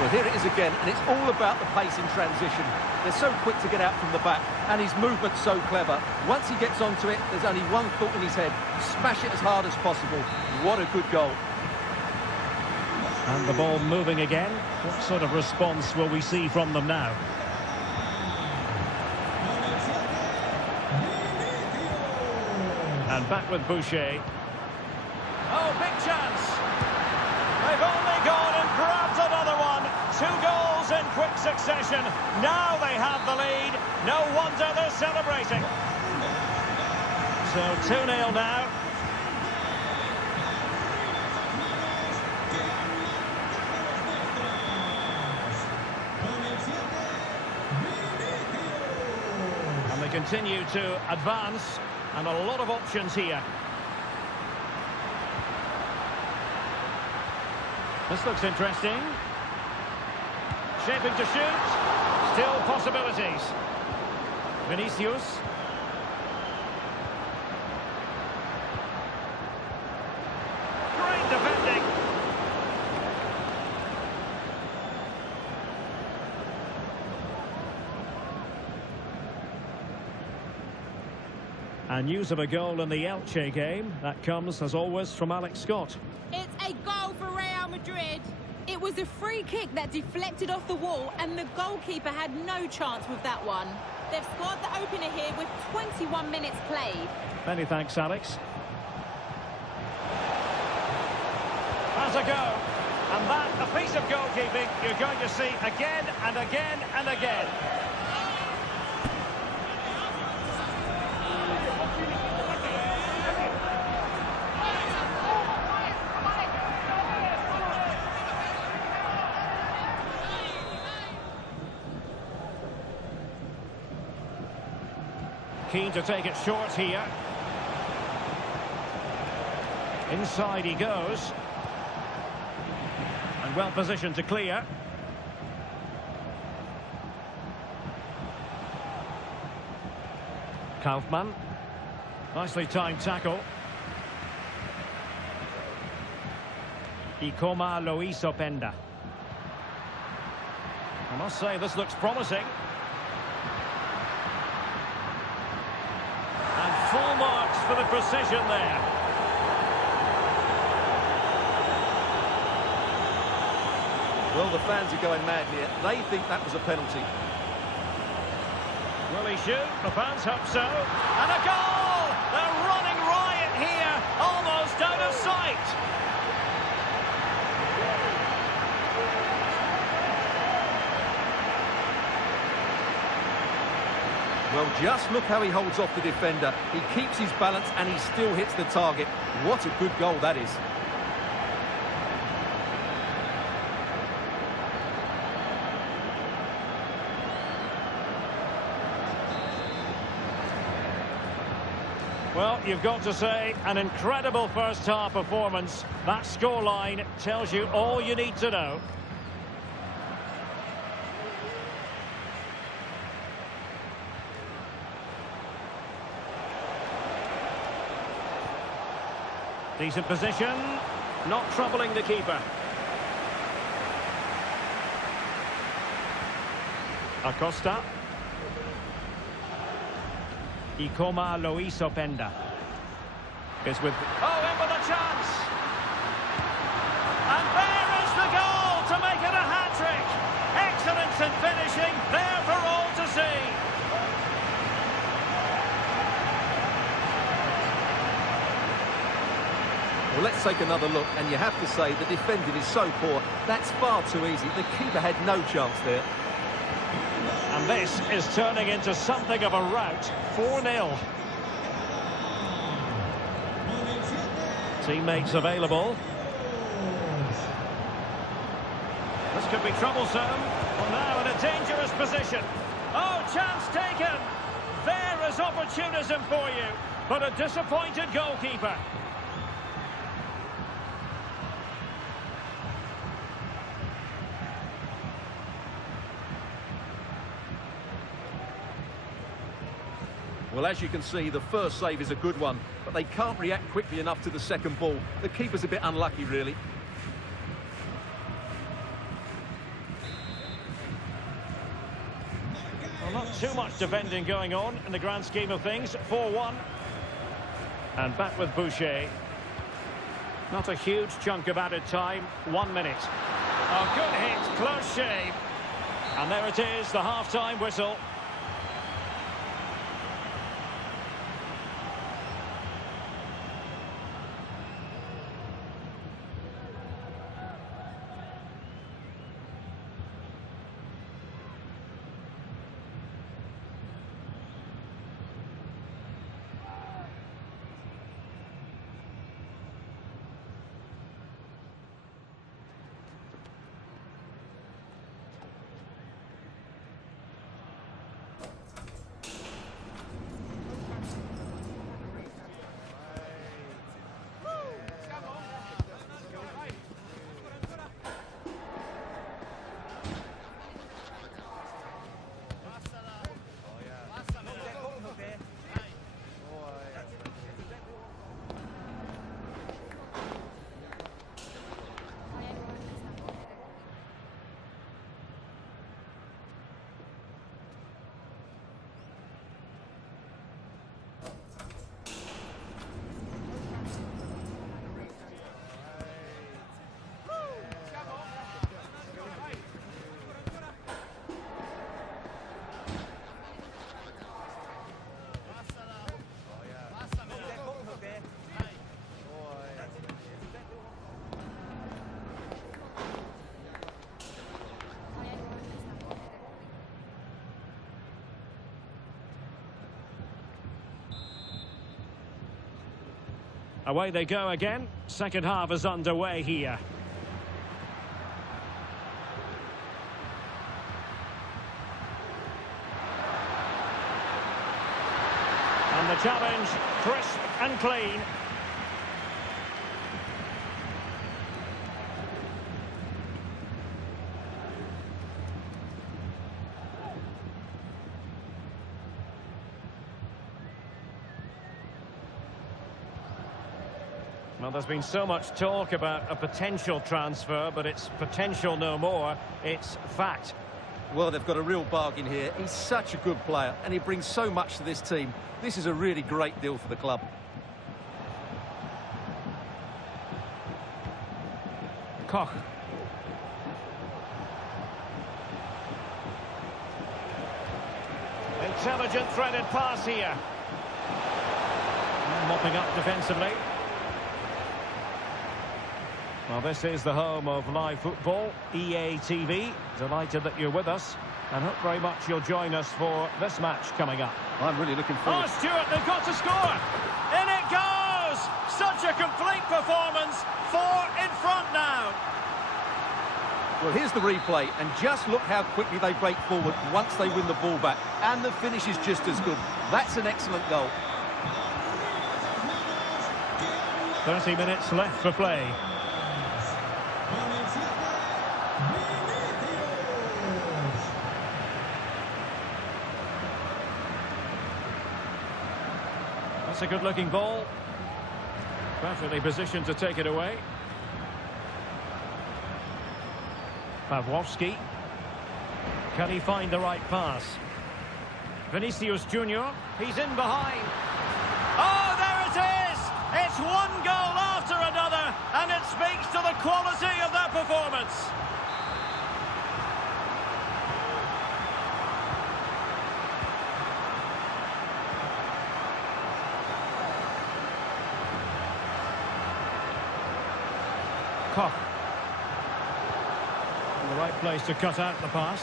Well, here it is again, and it's all about the pace in transition. They're so quick to get out from the back, and his movement's so clever. Once he gets onto it, there's only one thought in his head: smash it as hard as possible. What a good goal. And the ball moving again. What sort of response will we see from them now? And back with Boucher. Oh, big chance! They've only gone and grabbed another one. 2 goals in quick succession. Now they have the lead. No wonder they're celebrating. So 2-0 now. And they continue to advance, and a lot of options here. This looks interesting. Shaping to shoot. Still possibilities. Vinicius. Great defending. And news of a goal in the Elche game. That comes, as always, from Alex Scott. It's a goal for Real Madrid. It was a free kick that deflected off the wall, and the goalkeeper had no chance with that one. They've scored the opener here with 21 minutes played. Many thanks, Alex. Has a go. And that, a piece of goalkeeping you're going to see again and again and again. Keen to take it short here. Inside he goes. And well positioned to clear. Kaufmann. Nicely timed tackle. Y como lo hizo Penda. I must say this looks promising. Full marks for the precision there. Well, the fans are going mad here. They think that was a penalty. Will he shoot? The fans hope so. And a goal! They're running riot here, almost out of sight. Well, just look how he holds off the defender. He keeps his balance and he still hits the target. What a good goal that is. Well, you've got to say, an incredible first-half performance. That scoreline tells you all you need to know. Decent position, not troubling the keeper. Acosta. Y como lo hizo Penda. Is with... Oh, in with a chance! And there is the goal to make it a hat-trick! Excellence in finishing, there for all to see! Well, let's take another look, and you have to say the defending is so poor. That's far too easy. The keeper had no chance there. And this is turning into something of a rout. 4-0. Teammates available. This could be troublesome. Well, now in a dangerous position. Oh, chance taken. There is opportunism for you. But a disappointed goalkeeper. Well, as you can see, the first save is a good one, but they can't react quickly enough to the second ball. The keeper's a bit unlucky, really. Well, not too much defending going on in the grand scheme of things. 4-1. And back with Boucher. Not a huge chunk of added time. 1 minute. Oh, good hit. Close shave. And there it is, the half-time whistle. Away they go again. Second half is underway here. And the challenge, crisp and clean. Well, there's been so much talk about a potential transfer, but it's potential no more. It's fact. Well, they've got a real bargain here. He's such a good player, and he brings so much to this team. This is a really great deal for the club. Koch. Intelligent threaded pass here. Mopping up defensively. Well, this is the home of live football, EATV. Delighted that you're with us. And hope very much you'll join us for this match coming up. I'm really looking forward. Oh, Stuart, they've got to score! In it goes! Such a complete performance. 4 in front now. Well, here's the replay, and just look how quickly they break forward once they win the ball back. And the finish is just as good. That's an excellent goal. 30 minutes left for play. That's a good-looking ball. Perfectly positioned to take it away. Pawłowski. Can he find the right pass? Vinicius Junior. He's in behind. Oh, there it is! It's one goal after another, and it speaks to the quality of their performance. Koch. The right place to cut out the pass.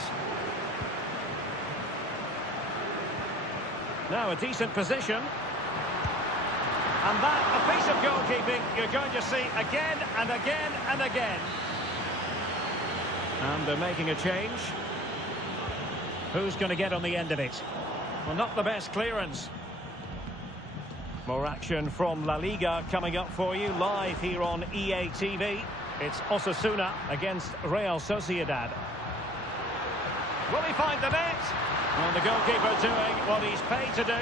Now a decent position. And that, a piece of goalkeeping you're going to see again and again and again. And they're making a change. Who's going to get on the end of it? Well, not the best clearance. More action from La Liga coming up for you live here on EATV. It's Osasuna against Real Sociedad. Will he find the net? And the goalkeeper doing what he's paid to do.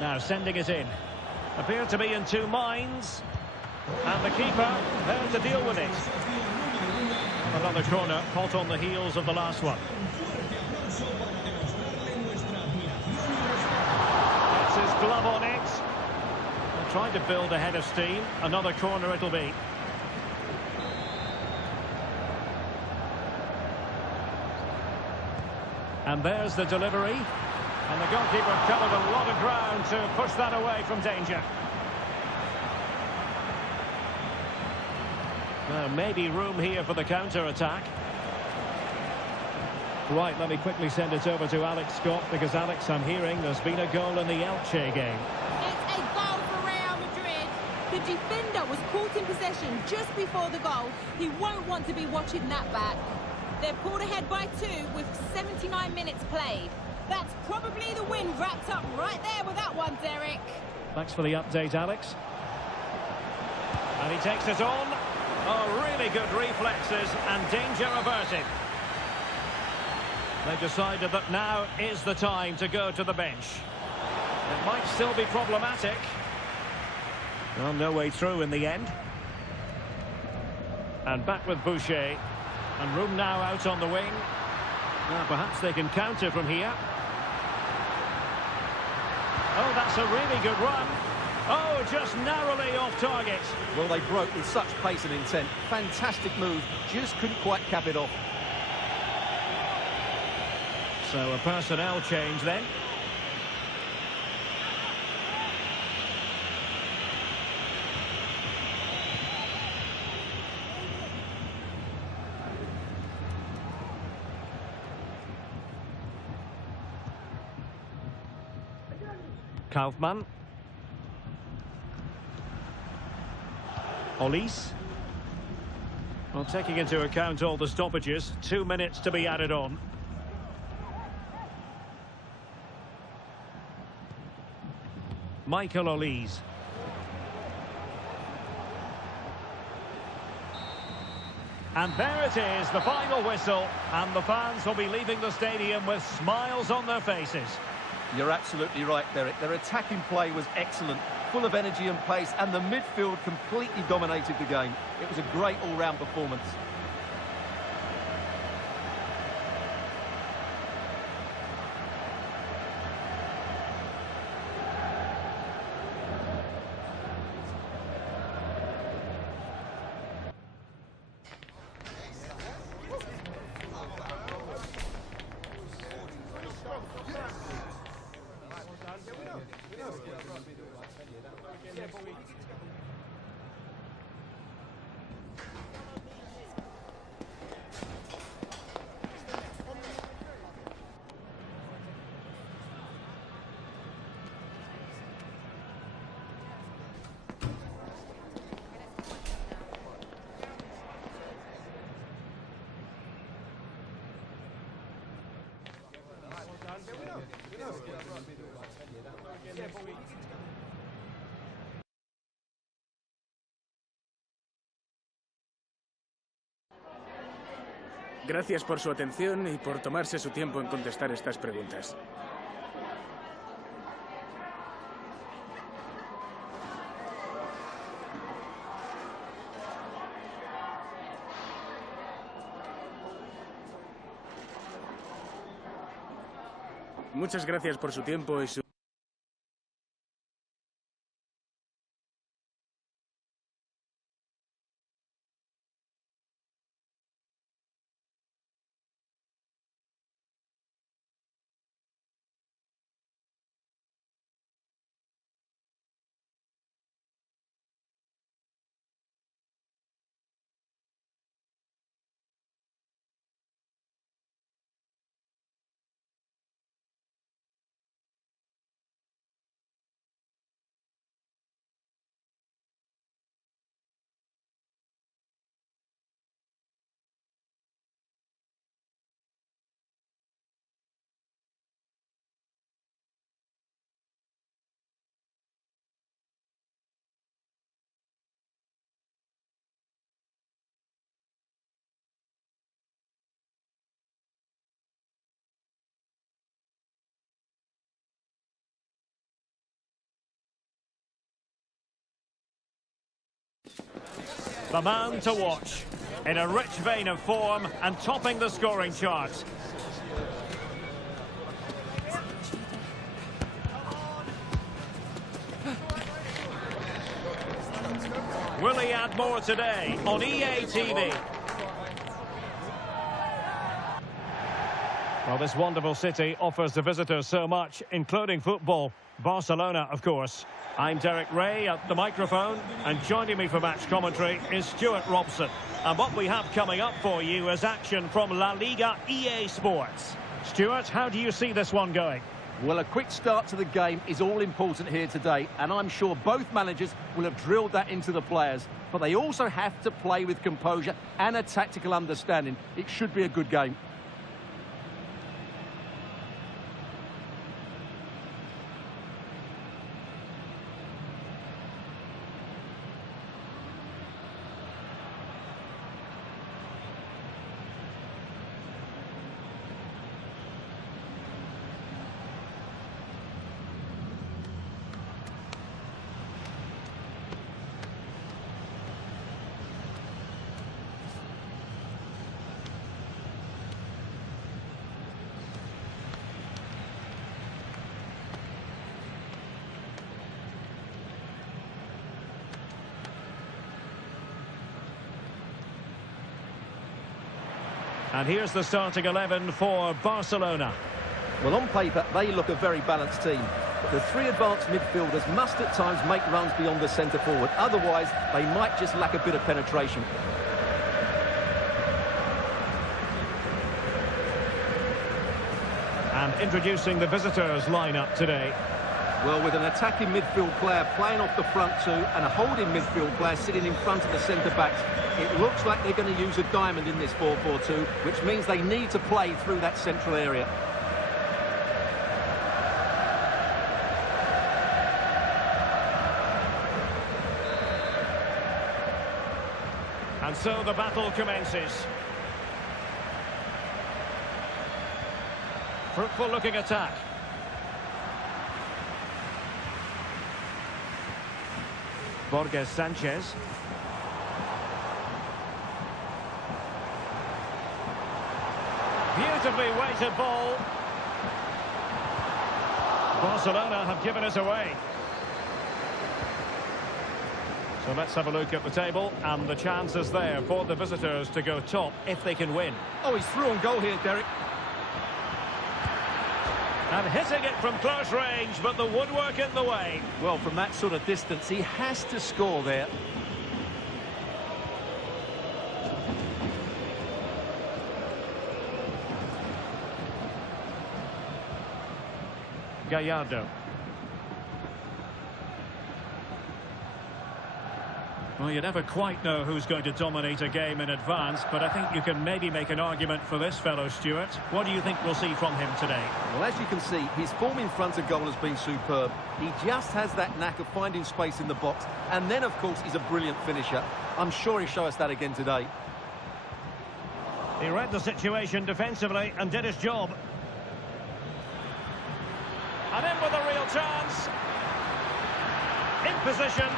Now sending it in. Appeared to be in two minds. And the keeper there to deal with it. Another corner hot on the heels of the last one. Gets his glove on it. They're trying to build a head of steam. Another corner it'll be. And there's the delivery. And the goalkeeper covered a lot of ground to push that away from danger. Maybe room here for the counter-attack. Right, let me quickly send it over to Alex Scott, because, Alex, I'm hearing there's been a goal in the Elche game. It's a goal for Real Madrid. The defender was caught in possession just before the goal. He won't want to be watching that back. They're pulled ahead by 2 with 79 minutes played. That's probably the win wrapped up right there with that one, Derek. Thanks for the update, Alex. And he takes it on. Oh, really good reflexes and danger averted. They've decided that now is the time to go to the bench. It might still be problematic. Well, no way through in the end. And back with Boucher. And room now out on the wing. Now, perhaps they can counter from here. Oh, that's a really good run. Oh, just narrowly off target. Well, they broke with such pace and intent. Fantastic move. Just couldn't quite cap it off. So a personnel change then. Kaufmann. Olise. Well, taking into account all the stoppages, 2 minutes to be added on. Michael Olise. And there it is, the final whistle, and the fans will be leaving the stadium with smiles on their faces. You're absolutely right, Derek. Their attacking play was excellent, full of energy and pace, and the midfield completely dominated the game. It was a great all-round performance. Gracias por su atención y por tomarse su tiempo en contestar estas preguntas. Muchas gracias por su tiempo y su... The man to watch, in a rich vein of form and topping the scoring charts. Will he add more today on EATV? Well, this wonderful city offers the visitors so much, including football. Barcelona, of course. I'm Derek Ray at the microphone, and joining me for match commentary is Stuart Robson. And what we have coming up for you is action from La-Liga EA Sports. Stuart, how do you see this one going? Well, a quick start to the game is all important here today, and I'm sure both managers will have drilled that into the players. But they also have to play with composure and a tactical understanding. It should be a good game. And here's the starting 11 for Barcelona. Well, on paper, they look a very balanced team. But the three advanced midfielders must at times make runs beyond the centre-forward. Otherwise, they might just lack a bit of penetration. And introducing the visitors' lineup today. Well, with an attacking midfield player playing off the front two and a holding midfield player sitting in front of the centre-backs, it looks like they're going to use a diamond in this 4-4-2, which means they need to play through that central area. And so the battle commences. Fruitful-looking attack. Borges Sanchez. Beautifully weighted ball. Barcelona have given it away. So let's have a look at the table, and the chance is there for the visitors to go top if they can win. Oh, he's through on goal here, Derek. And hitting it from close range, but the woodwork in the way. Well, from that sort of distance, he has to score there. Gallardo. Well, you never quite know who's going to dominate a game in advance, but I think you can maybe make an argument for this fellow, Stuart. What do you think we'll see from him today? Well, as you can see, his form in front of goal has been superb. He just has that knack of finding space in the box, and then, of course, he's a brilliant finisher. I'm sure he'll show us that again today. He read the situation defensively and did his job. And in with a real chance. In position.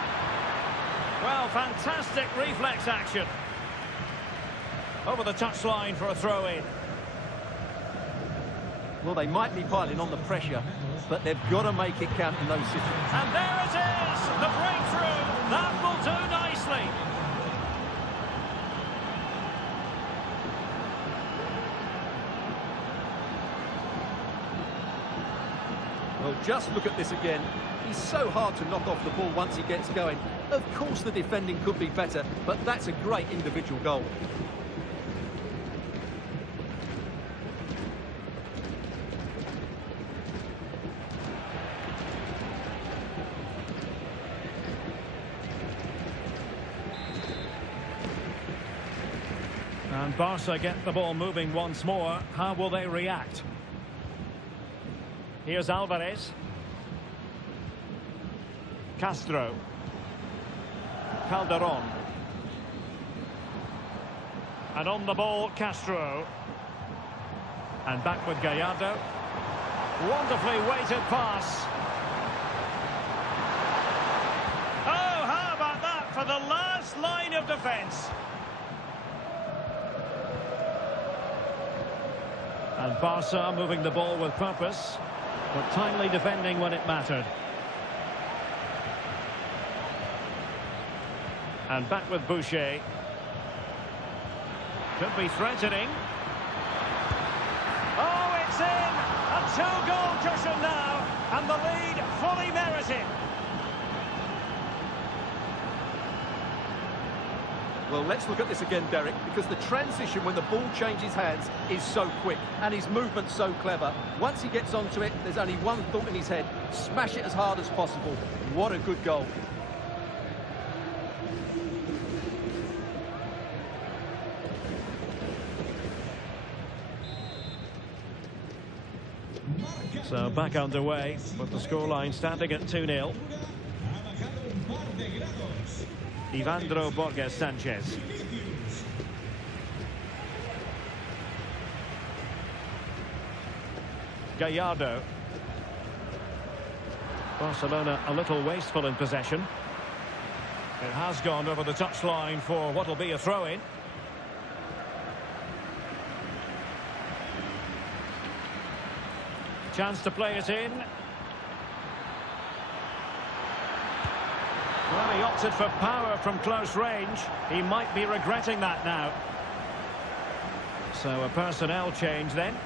Well, fantastic reflex action. Over the touchline for a throw-in. Well, they might be piling on the pressure, but they've got to make it count in those situations. And there it is, the breakthrough. That will do nicely. Well, just look at this again. He's so hard to knock off the ball once he gets going. Of course the defending could be better, but that's a great individual goal. And Barca get the ball moving once more. How will they react? Here's Alvarez. Castro. Calderon. And on the ball, Castro. And back with Gallardo. Wonderfully weighted pass. Oh, how about that for the last line of defence? And Barca moving the ball with purpose, but timely defending when it mattered. And back with Boucher. Could be threatening. Oh, it's in! A two-goal cushion now, and the lead fully merited. Well, let's look at this again, Derek, because the transition when the ball changes hands is so quick and his movement's so clever. Once he gets onto it, there's only one thought in his head: smash it as hard as possible. What a good goal. So back underway, with the scoreline standing at 2-0. Ivandro Borges Sanchez. Gallardo. Barcelona a little wasteful in possession. It has gone over the touchline for what will be a throw-in. Chance to play it in. Well, he opted for power from close range. He might be regretting that now. So a personnel change then.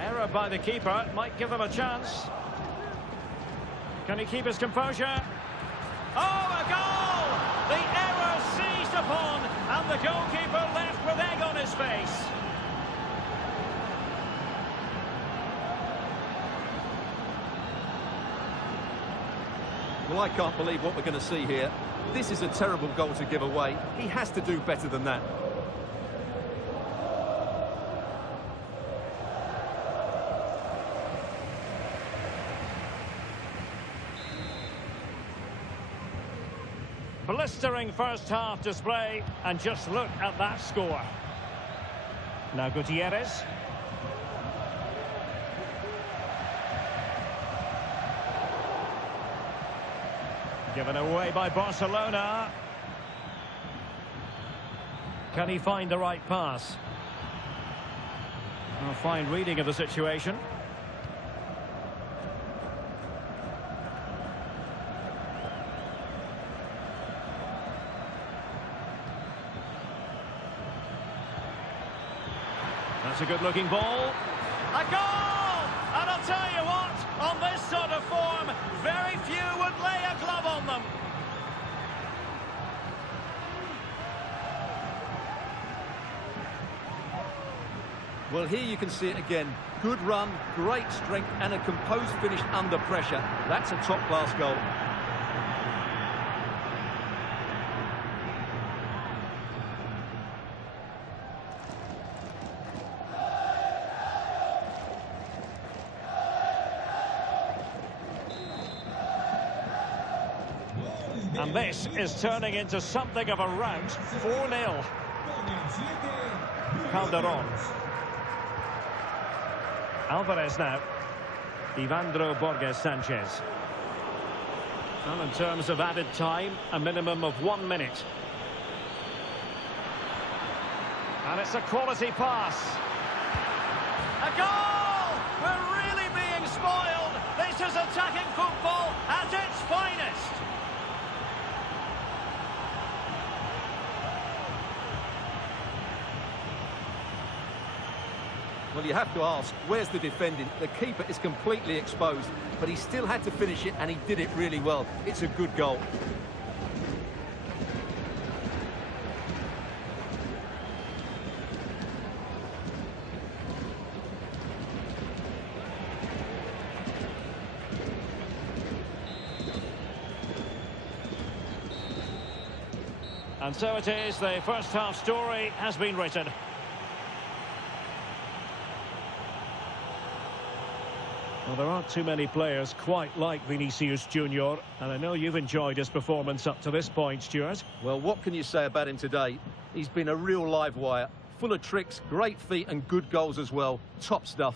Error by the keeper might give him a chance. Can he keep his composure? Oh, a goal! The error seized upon, and the goalkeeper left with egg on his face. Well, I can't believe what we're going to see here. This is a terrible goal to give away. He has to do better than that. Blistering first half display, and just look at that score. Now Gutierrez. Given away by Barcelona. Can he find the right pass? A fine reading of the situation. That's a good-looking ball. A goal! And I'll tell you what, on this sort of form, very few would lay a glove on them. Well, here you can see it again. Good run, great strength, and a composed finish under pressure. That's a top-class goal. And this is turning into something of a rout. 4-0. Calderon. Alvarez now. Ivandro Borges Sanchez. And in terms of added time, a minimum of 1 minute. And it's a quality pass. A goal! We're really being spoiled. This is attacking football at its finest. Well, you have to ask, where's the defending? The keeper is completely exposed, but he still had to finish it, and he did it really well. It's a good goal. And so it is, the first half story has been written. Well, there aren't too many players quite like Vinicius Junior, and I know you've enjoyed his performance up to this point, Stuart. Well, what can you say about him today? He's been a real live wire, full of tricks, great feet and good goals as well. Top stuff.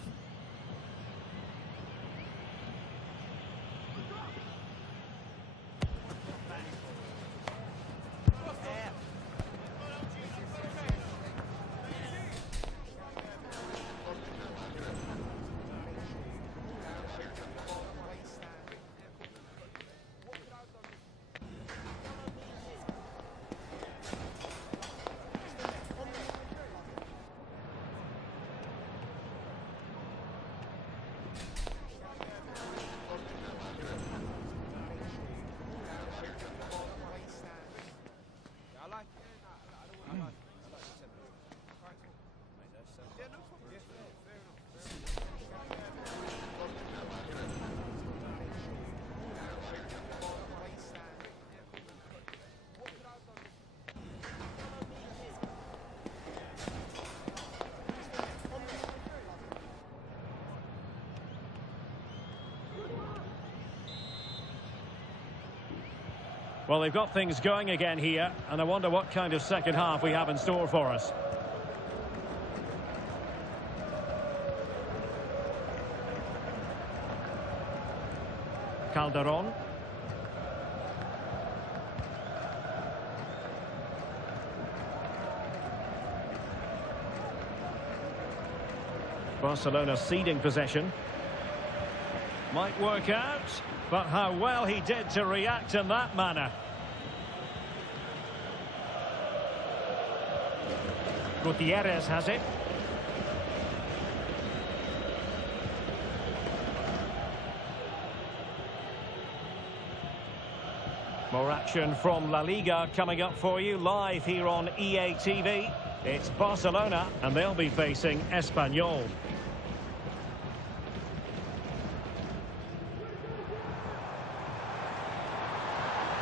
Well, they've got things going again here, and I wonder what kind of second half we have in store for us. Calderon. Barcelona ceding possession. Might work out, but how well he did to react in that manner. Gutierrez has it. More action from La-Liga coming up for you live here on EA TV. It's Barcelona, and they'll be facing Espanyol.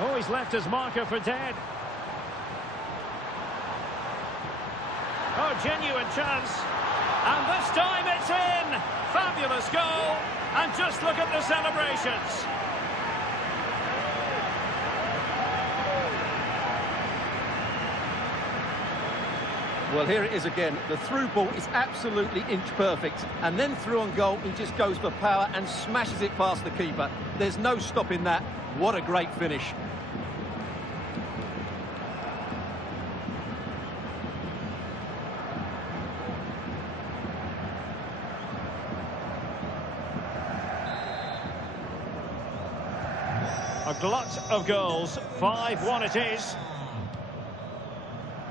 Oh, he's left his marker for dead. Oh, genuine chance. And this time it's in. Fabulous goal. And just look at the celebrations. Well, here it is again. The through ball is absolutely inch perfect. And then through on goal, he just goes for power and smashes it past the keeper. There's no stopping that. What a great finish. A glut of goals. 5-1 it is.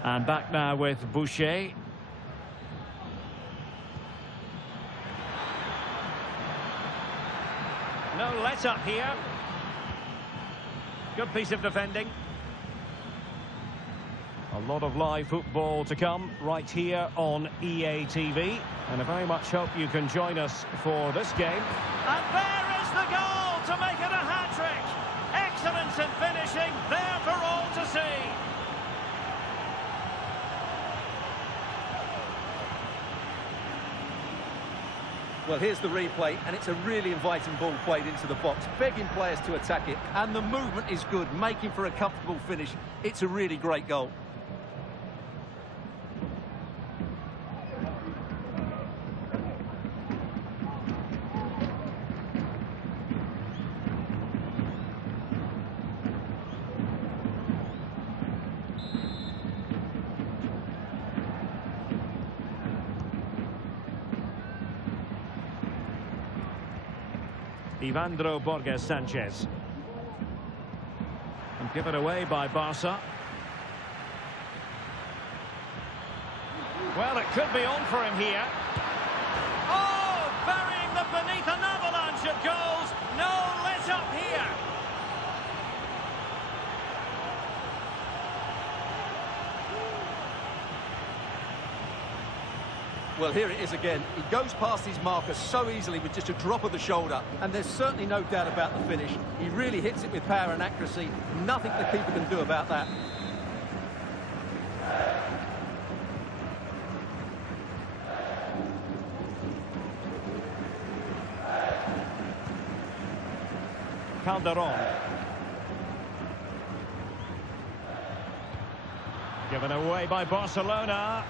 And back now with Boucher. No let up here. Good piece of defending. A lot of live football to come right here on EA TV. And I very much hope you can join us for this game. And there is the goal to make it a hat-trick. Excellence in finishing, there for all to see. Well, here's the replay, and it's a really inviting ball played into the box, begging players to attack it, and the movement is good, making for a comfortable finish. It's a really great goal. Borges Sanchez. And given away by Barca. Well, it could be on for him here. Oh, burying them beneath an avalanche of goals. No let up here. Well, here it is again. He goes past his marker so easily with just a drop of the shoulder, and there's certainly no doubt about the finish. He really hits it with power and accuracy. Nothing the keeper can do about that. Calderon. Given away by Barcelona.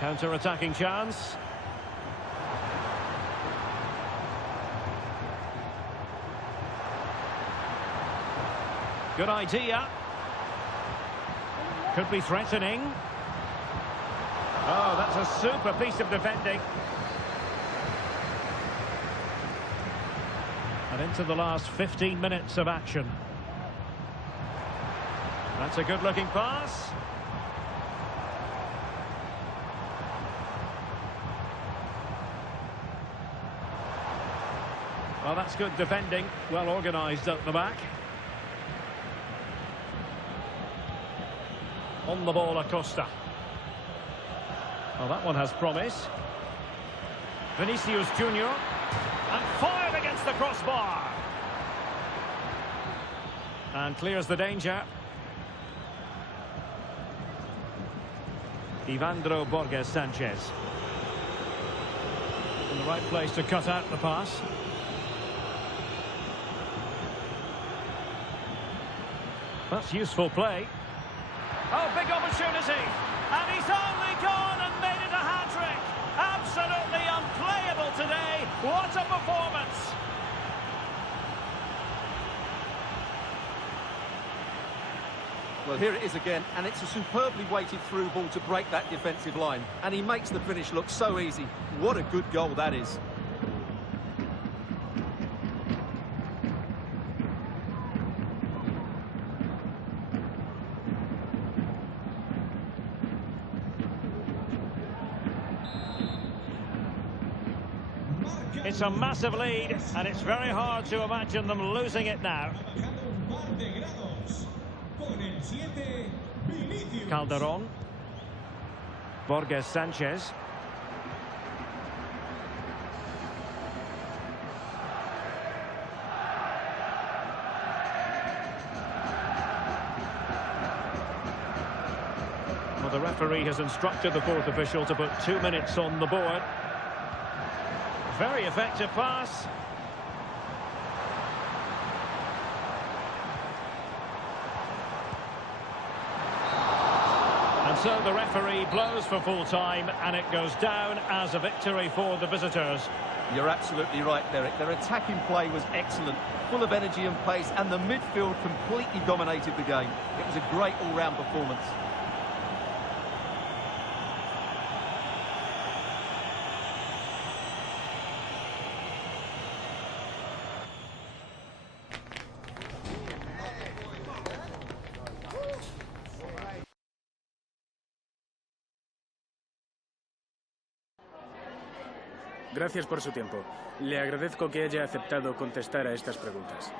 Counter-attacking chance. Good idea. Could be threatening. Oh, that's a super piece of defending. And into the last 15 minutes of action. That's a good-looking pass. Well, that's good defending, well organised at the back. On the ball, Acosta. Well, that one has promise. Vinicius Junior. And fired against the crossbar. And clears the danger. Borges Sanchez. In the right place to cut out the pass. That's useful play. Oh, big opportunity. And he's only gone and made it a hat-trick. Absolutely unplayable today. What a performance. Well, here it is again, and it's a superbly weighted through ball to break that defensive line. And he makes the finish look so easy. What a good goal that is. It's a massive lead, and it's very hard to imagine them losing it now. Calderon. Borges Sanchez. Well, the referee has instructed the fourth official to put 2 minutes on the board. Very effective pass. And so the referee blows for full time, and it goes down as a victory for the visitors. You're absolutely right, Derek. Their attacking play was excellent, full of energy and pace, and the midfield completely dominated the game. It was a great all-round performance. Gracias por su tiempo. Le agradezco que haya aceptado contestar a estas preguntas.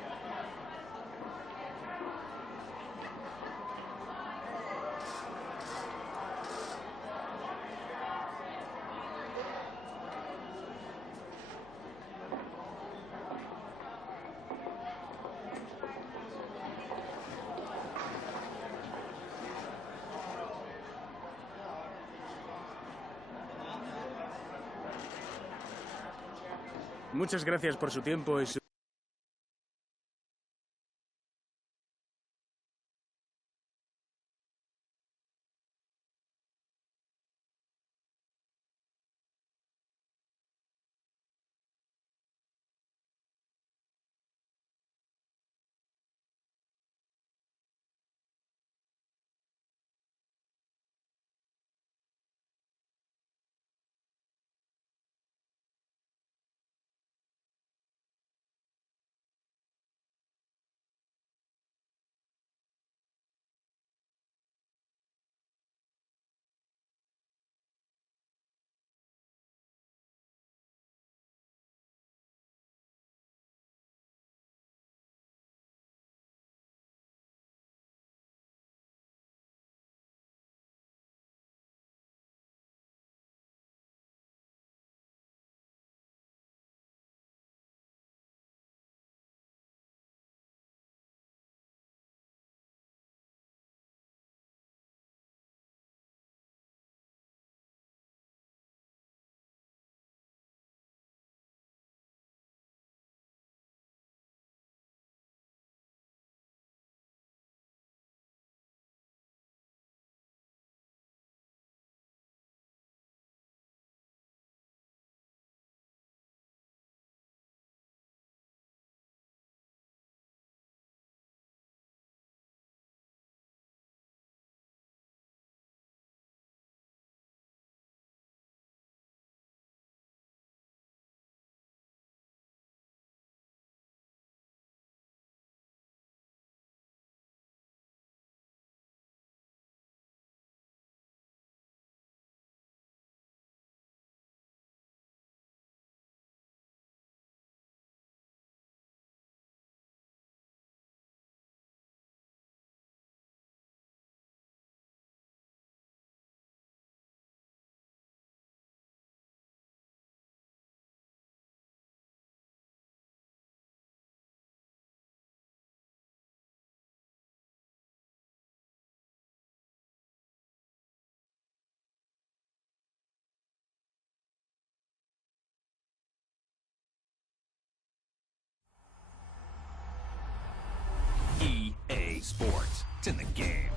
Muchas gracias por su tiempo y su... EA Sports. It's in the game.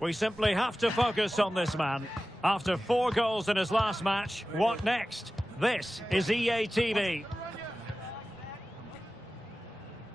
We simply have to focus on this man. After 4 goals in his last match, what next? This is EA TV.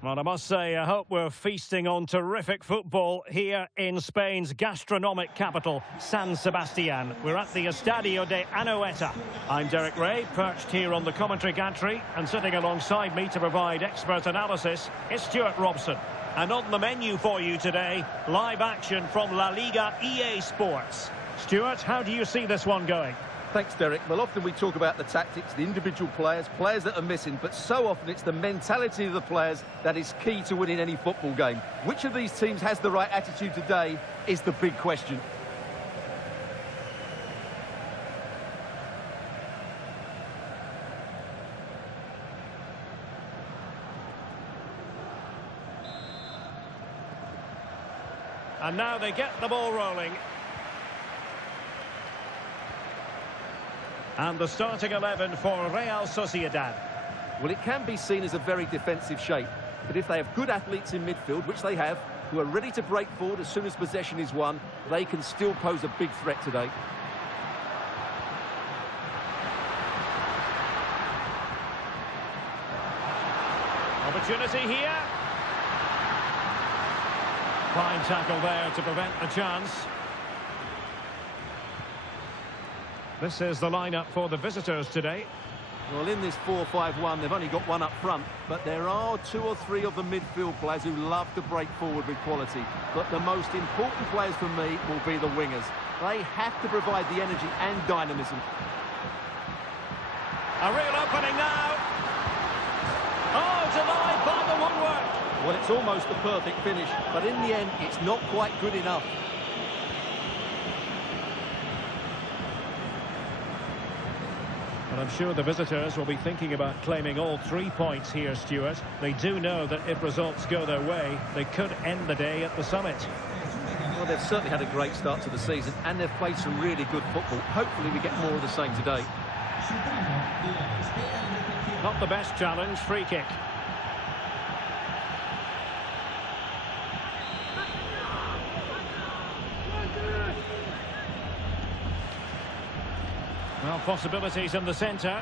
Well, I must say, I hope we're feasting on terrific football here in Spain's gastronomic capital, San Sebastián. We're at the Estadio de Anoeta. I'm Derek Ray, perched here on the commentary gantry, and sitting alongside me to provide expert analysis is Stuart Robson. And on the menu for you today, live action from La-Liga EA Sports. Stuart, how do you see this one going? Thanks, Derek. Well, often we talk about the tactics, the individual players that are missing, but so often it's the mentality of the players that is key to winning any football game. Which of these teams has the right attitude today is the big question. And now they get the ball rolling. And the starting 11 for Real Sociedad. Well, it can be seen as a very defensive shape, but if they have good athletes in midfield, which they have, who are ready to break forward as soon as possession is won, they can still pose a big threat today. Opportunity here. Fine tackle there to prevent the chance. This is the lineup for the visitors today. Well, in this 4-5-1, they've only got one up front, but there are 2 or 3 of the midfield players who love to break forward with quality. But the most important players for me will be the wingers. They have to provide the energy and dynamism. A real opening now. Oh, denied by the woodwork. Well, it's almost the perfect finish, but in the end, it's not quite good enough. And I'm sure the visitors will be thinking about claiming all 3 points here, Stuart. They do know that if results go their way, they could end the day at the summit. Well, they've certainly had a great start to the season, and they've played some really good football. Hopefully we get more of the same today. Not the best challenge, free kick. Well, possibilities in the centre.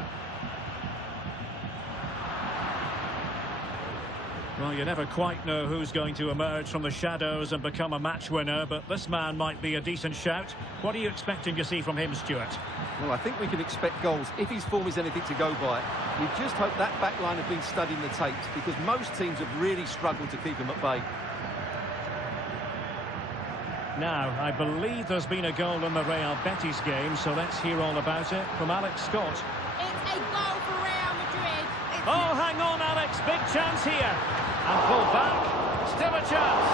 Well, you never quite know who's going to emerge from the shadows and become a match winner, but this man might be a decent shout. What are you expecting to see from him, Stuart? Well, I think we can expect goals if his form is anything to go by. We just hope that back line have been studying the tapes, because most teams have really struggled to keep him at bay. Now, I believe there's been a goal in the Real Betis game, so let's hear all about it from Alex Scott. It's a goal for Real Madrid. Oh, hang on, Alex. Big chance here. And pull back. Still a chance.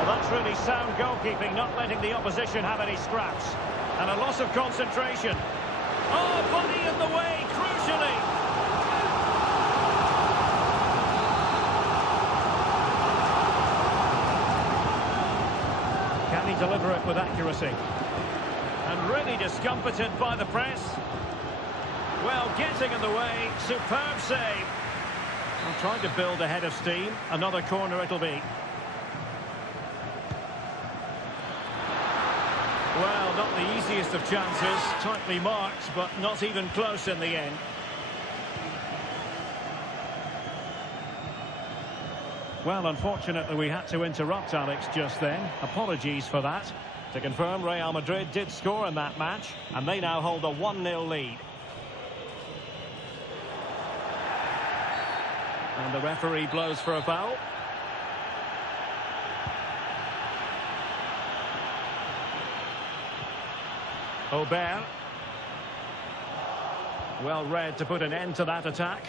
Well, that's really sound goalkeeping, not letting the opposition have any scraps. And a loss of concentration. Oh, body in the way, crucially. Can he deliver it with accuracy? And really discomfited by the press. Well, getting in the way, superb save. I'm trying to build a head of steam. Another corner it'll be. Well, not the easiest of chances. Tightly marked, but not even close in the end. Well, unfortunately, we had to interrupt Alex just then. Apologies for that. To confirm, Real Madrid did score in that match, and they now hold a 1-0 lead. And the referee blows for a foul. Aubert. Well read to put an end to that attack.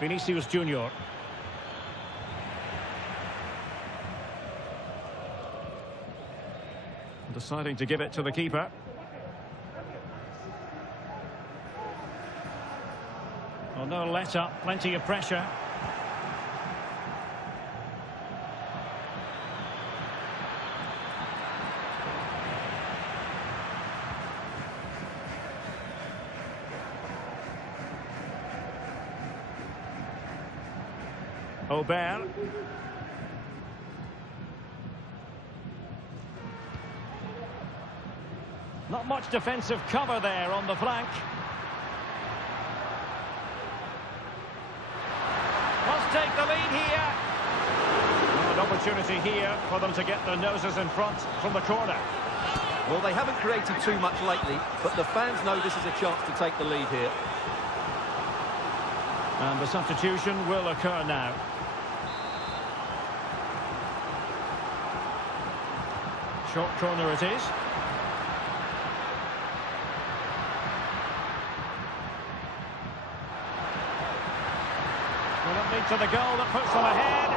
Vinicius Junior. Deciding to give it to the keeper. Well, no let up, plenty of pressure. Aubert. Not much defensive cover there on the flank. Must take the lead here. An opportunity here for them to get their noses in front from the corner. Well, they haven't created too much lately, but the fans know this is a chance to take the lead here. And the substitution will occur now. Short corner it is. Will it lead to the goal that puts them ahead?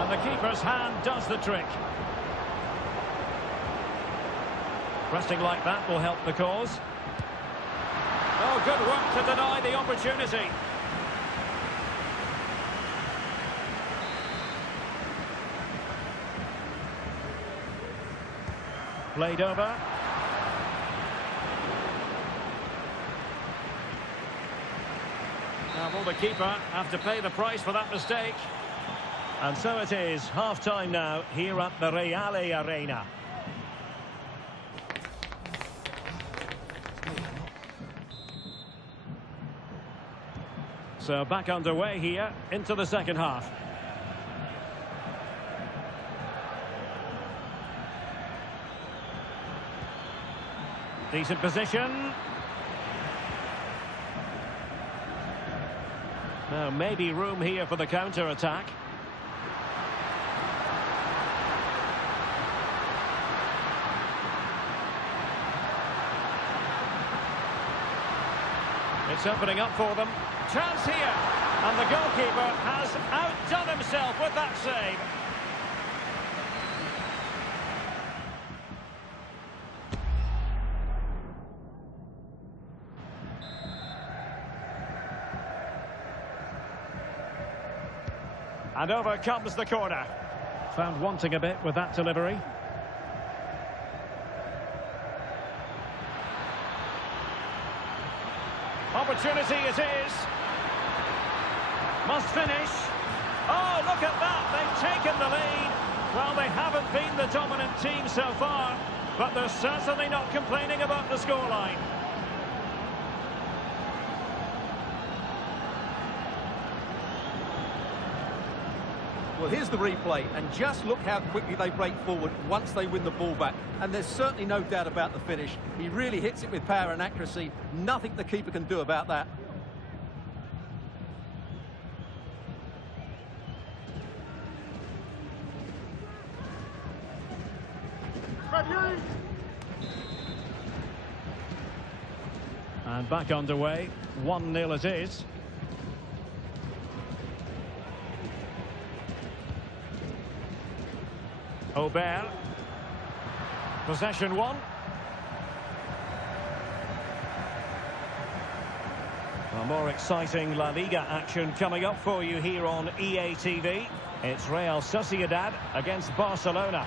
And the keeper's hand does the trick. Pressing like that will help the cause. Oh, good work to deny the opportunity. Played over. Now will the keeper have to pay the price for that mistake? And so it is, half-time now here at the Real Arena. So back underway here into the second half. Decent position. Now maybe room here for the counter-attack. It's opening up for them. Chance here. And the goalkeeper has outdone himself with that save. And over comes the corner. Found wanting a bit with that delivery. Opportunity it is. Must finish. Oh, look at that. They've taken the lead. Well, they haven't been the dominant team so far, but they're certainly not complaining about the scoreline. Well, here's the replay, and just look how quickly they break forward once they win the ball back. And there's certainly no doubt about the finish. He really hits it with power and accuracy. Nothing the keeper can do about that. And back underway. 1-0 it is. Aubert. Possession one. Well, more exciting La Liga action coming up for you here on EATV. It's Real Sociedad against Barcelona.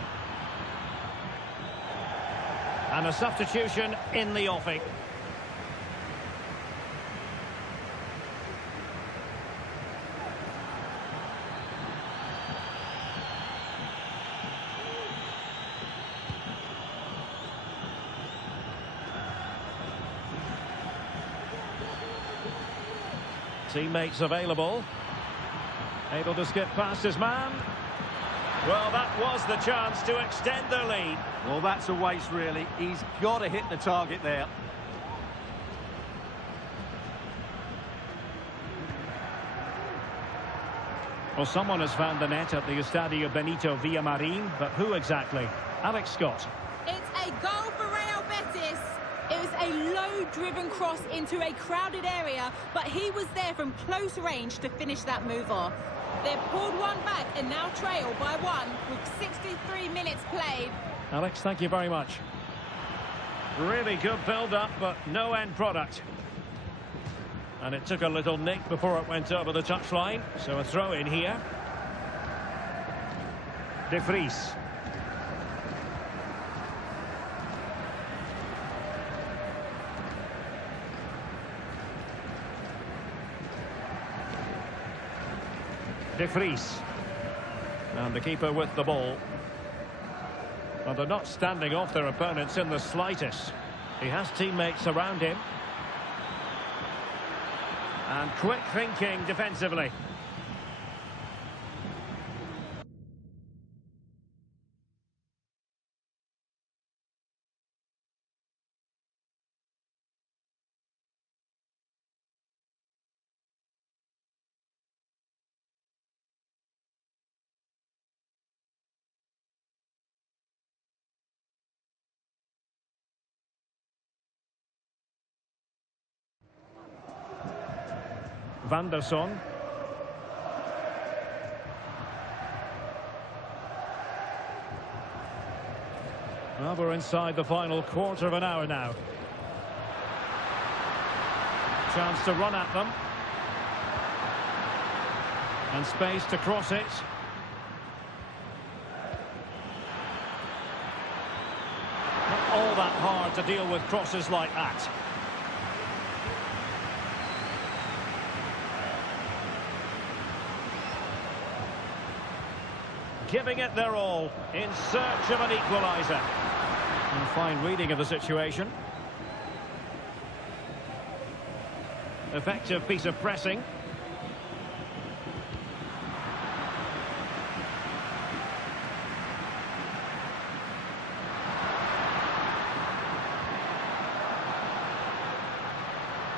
And a substitution in the offing. Teammates available. Able to skip past his man. Well, that was the chance to extend their lead. Well, that's a waste, really. He's got to hit the target there. Well, someone has found the net at the Estadio Benito Villamarin, but who exactly? Alex Scott. It's a goal for Real Betis. It was a low-driven cross into a crowded area, but he was there from close range to finish that move off. They've pulled one back and now trail by one with 63 minutes played. Alex, thank you very much. Really good build-up, but no end product. And it took a little nick before it went over the touchline, so a throw in here. De Vries. De Vries. And the keeper with the ball. Well, they're not standing off their opponents in the slightest. He has teammates around him. And quick thinking defensively. Van der Son. Well, we're inside the final quarter of an hour now. Chance to run at them. And space to cross it. Not all that hard to deal with crosses like that. Giving it their all in search of an equaliser. And fine reading of the situation. Effective piece of pressing.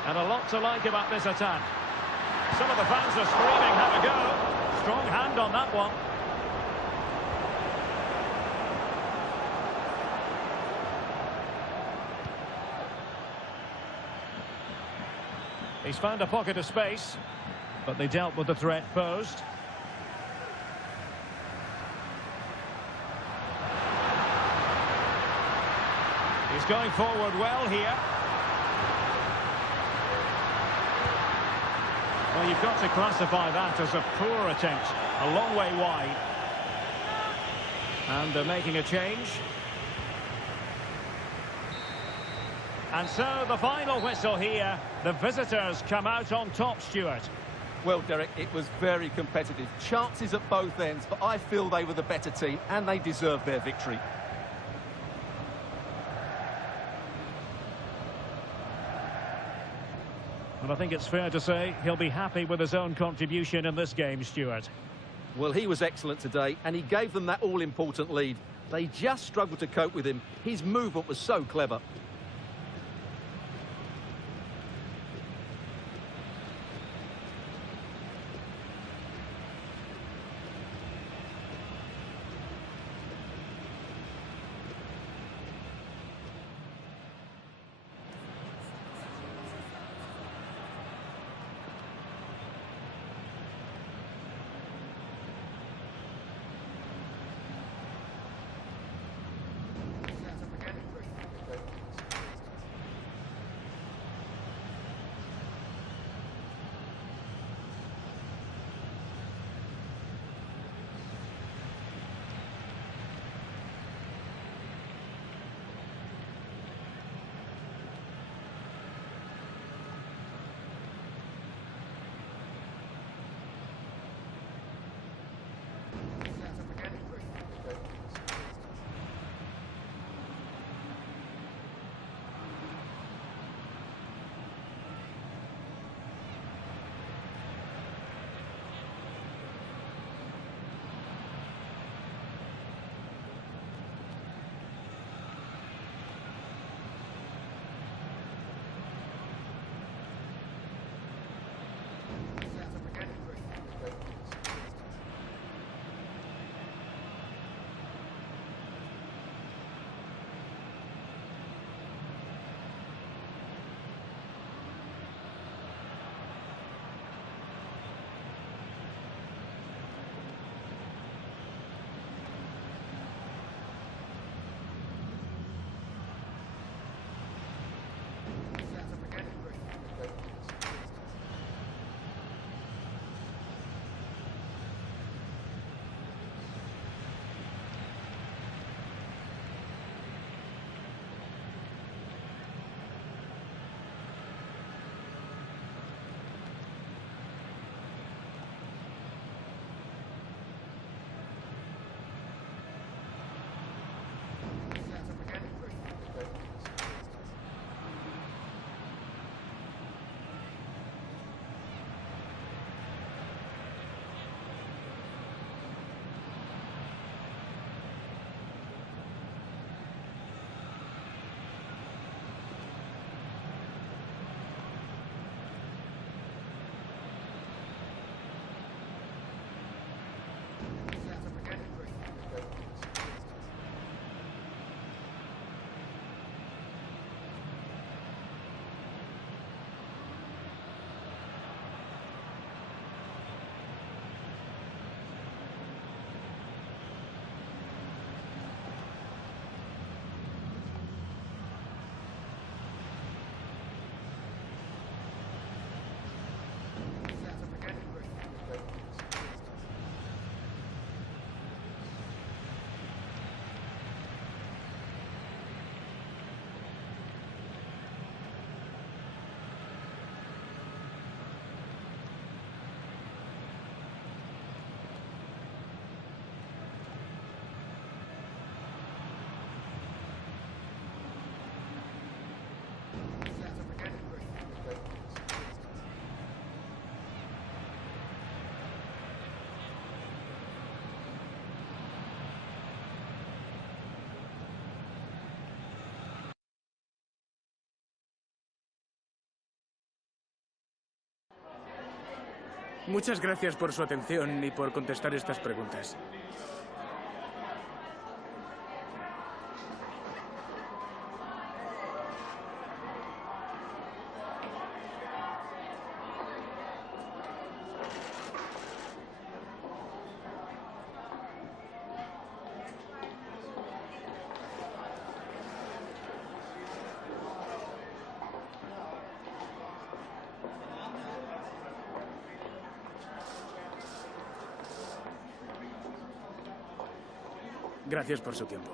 And a lot to like about this attack. Some of the fans are screaming, have a go. Strong hand on that one. He's found a pocket of space, but they dealt with the threat posed. He's going forward well here. Well, you've got to classify that as a poor attempt. A long way wide. And they're making a change. And so the final whistle here. The visitors come out on top, Stuart. Well, Derek, it was very competitive. Chances at both ends, but I feel they were the better team and they deserved their victory. Well, I think it's fair to say he'll be happy with his own contribution in this game, Stuart. Well, he was excellent today, and he gave them that all-important lead. They just struggled to cope with him. His movement was so clever. Muchas gracias por su atención y por contestar estas preguntas. Gracias por su tiempo.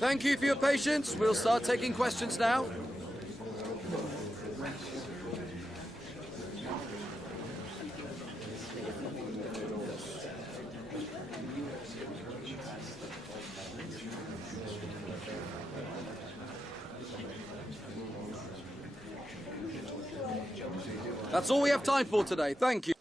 Thank you for your patience. We'll start taking questions now. That's all we have time for today. Thank you.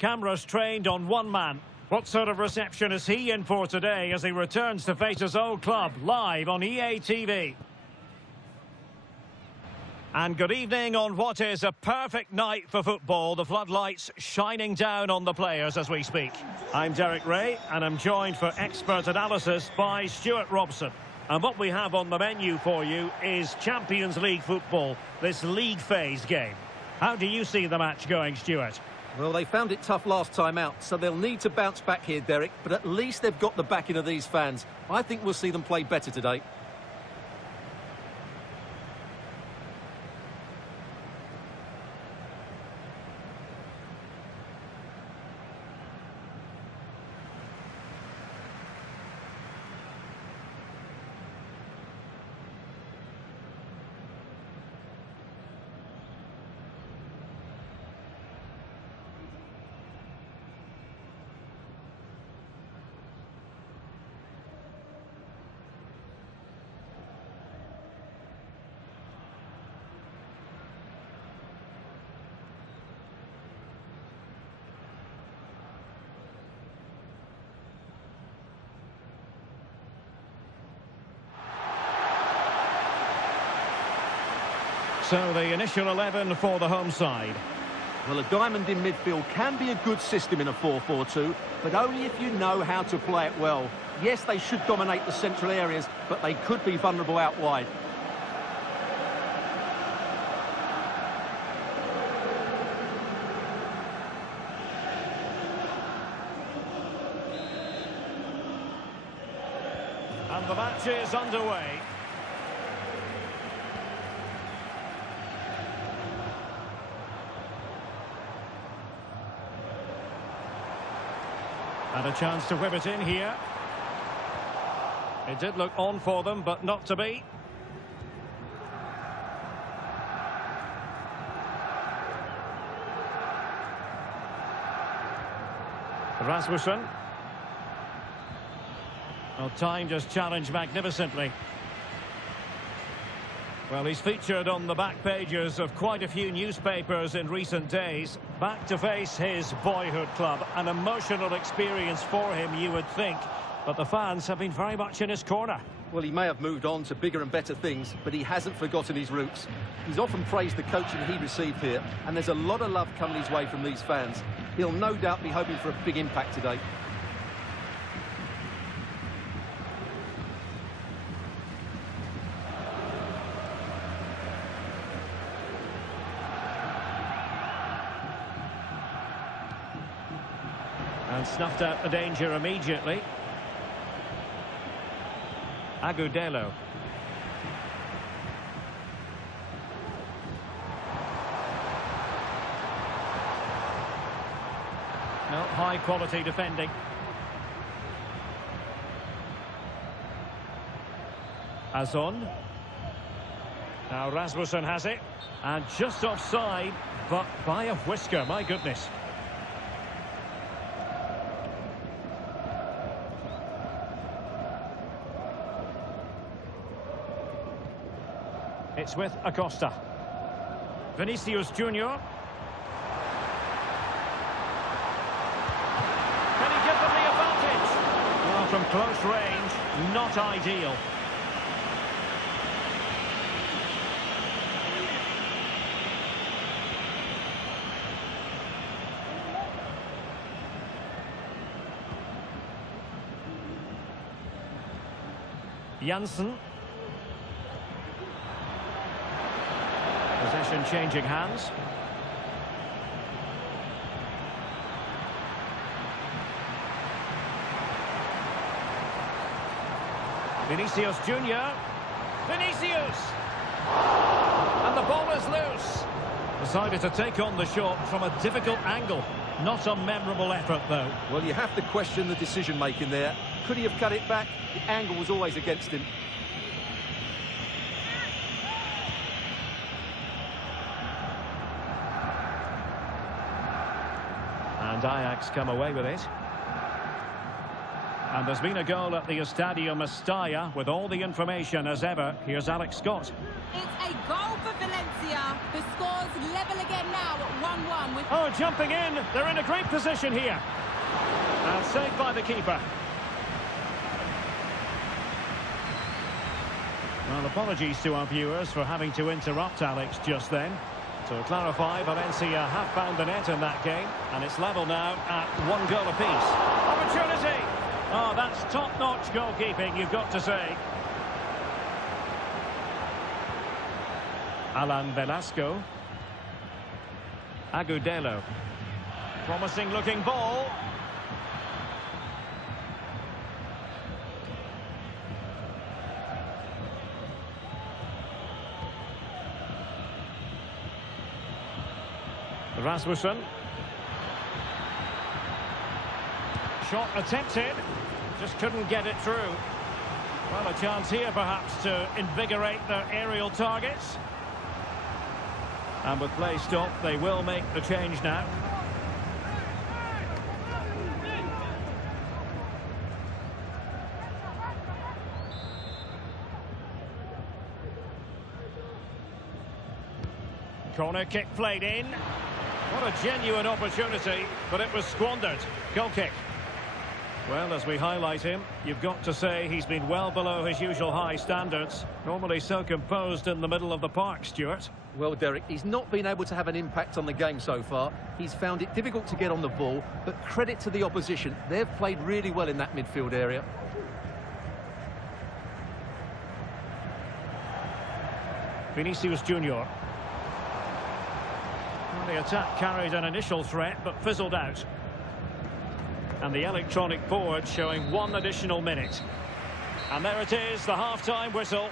Cameras trained on one man. What sort of reception is he in for today as he returns to face his old club live on EA TV? And good evening on what is a perfect night for football. The floodlights shining down on the players as we speak. I'm Derek Ray and I'm joined for expert analysis by Stuart Robson. And what we have on the menu for you is Champions League football, this league phase game. How do you see the match going, Stuart? Well, they found it tough last time out, so they'll need to bounce back here, Derek. But at least they've got the backing of these fans. I think we'll see them play better today. So the initial 11 for the home side. Well, a diamond in midfield can be a good system in a 4-4-2, but only if you know how to play it well. Yes, they should dominate the central areas, but they could be vulnerable out wide. And the match is underway. And a chance to whip it in here. It did look on for them, but not to be. Rasmussen. Well, time just challenged magnificently. Well, he's featured on the back pages of quite a few newspapers in recent days. Back to face his boyhood club. An emotional experience for him, you would think. But the fans have been very much in his corner. Well, he may have moved on to bigger and better things, but he hasn't forgotten his roots. He's often praised the coaching he received here, and there's a lot of love coming his way from these fans. He'll no doubt be hoping for a big impact today. And snuffed out the danger immediately. Agudelo. No, high quality defending. Azon. Now Rasmussen has it. And just offside, but by a whisker, my goodness. It's with Acosta. Vinicius Junior. Can he give them the advantage? Well, from close range, not ideal. Janssen. Possession changing hands. Vinicius Junior. Vinicius! And the ball is loose. Decided to take on the shot from a difficult angle. Not a memorable effort, though. Well, you have to question the decision-making there. Could he have cut it back? The angle was always against him. And Ajax come away with it. And there's been a goal at the Estadio Mestalla with all the information as ever. Here's Alex Scott. It's a goal for Valencia. The score's level again now at 1-1 with... Oh, jumping in. They're in a great position here. And saved by the keeper. Well, apologies to our viewers for having to interrupt Alex just then. To clarify, Valencia have found the net in that game, and it's level now at 1 goal apiece. Opportunity! Oh, that's top-notch goalkeeping, you've got to say. Alan Velasco. Agudelo. Promising-looking ball. Rasmussen. Shot attempted, just couldn't get it through. Well, a chance here perhaps to invigorate their aerial targets. And with play stopped, they will make the change now. Corner kick played in. What a genuine opportunity, but it was squandered. Goal kick. Well, as we highlight him, you've got to say he's been well below his usual high standards. Normally so composed in the middle of the park, Stuart. Well, Derek, he's not been able to have an impact on the game so far. He's found it difficult to get on the ball, but credit to the opposition. They've played really well in that midfield area. Vinicius Junior. The attack carried an initial threat, but fizzled out. And the electronic board showing 1 additional minute. And there it is, the half-time whistle.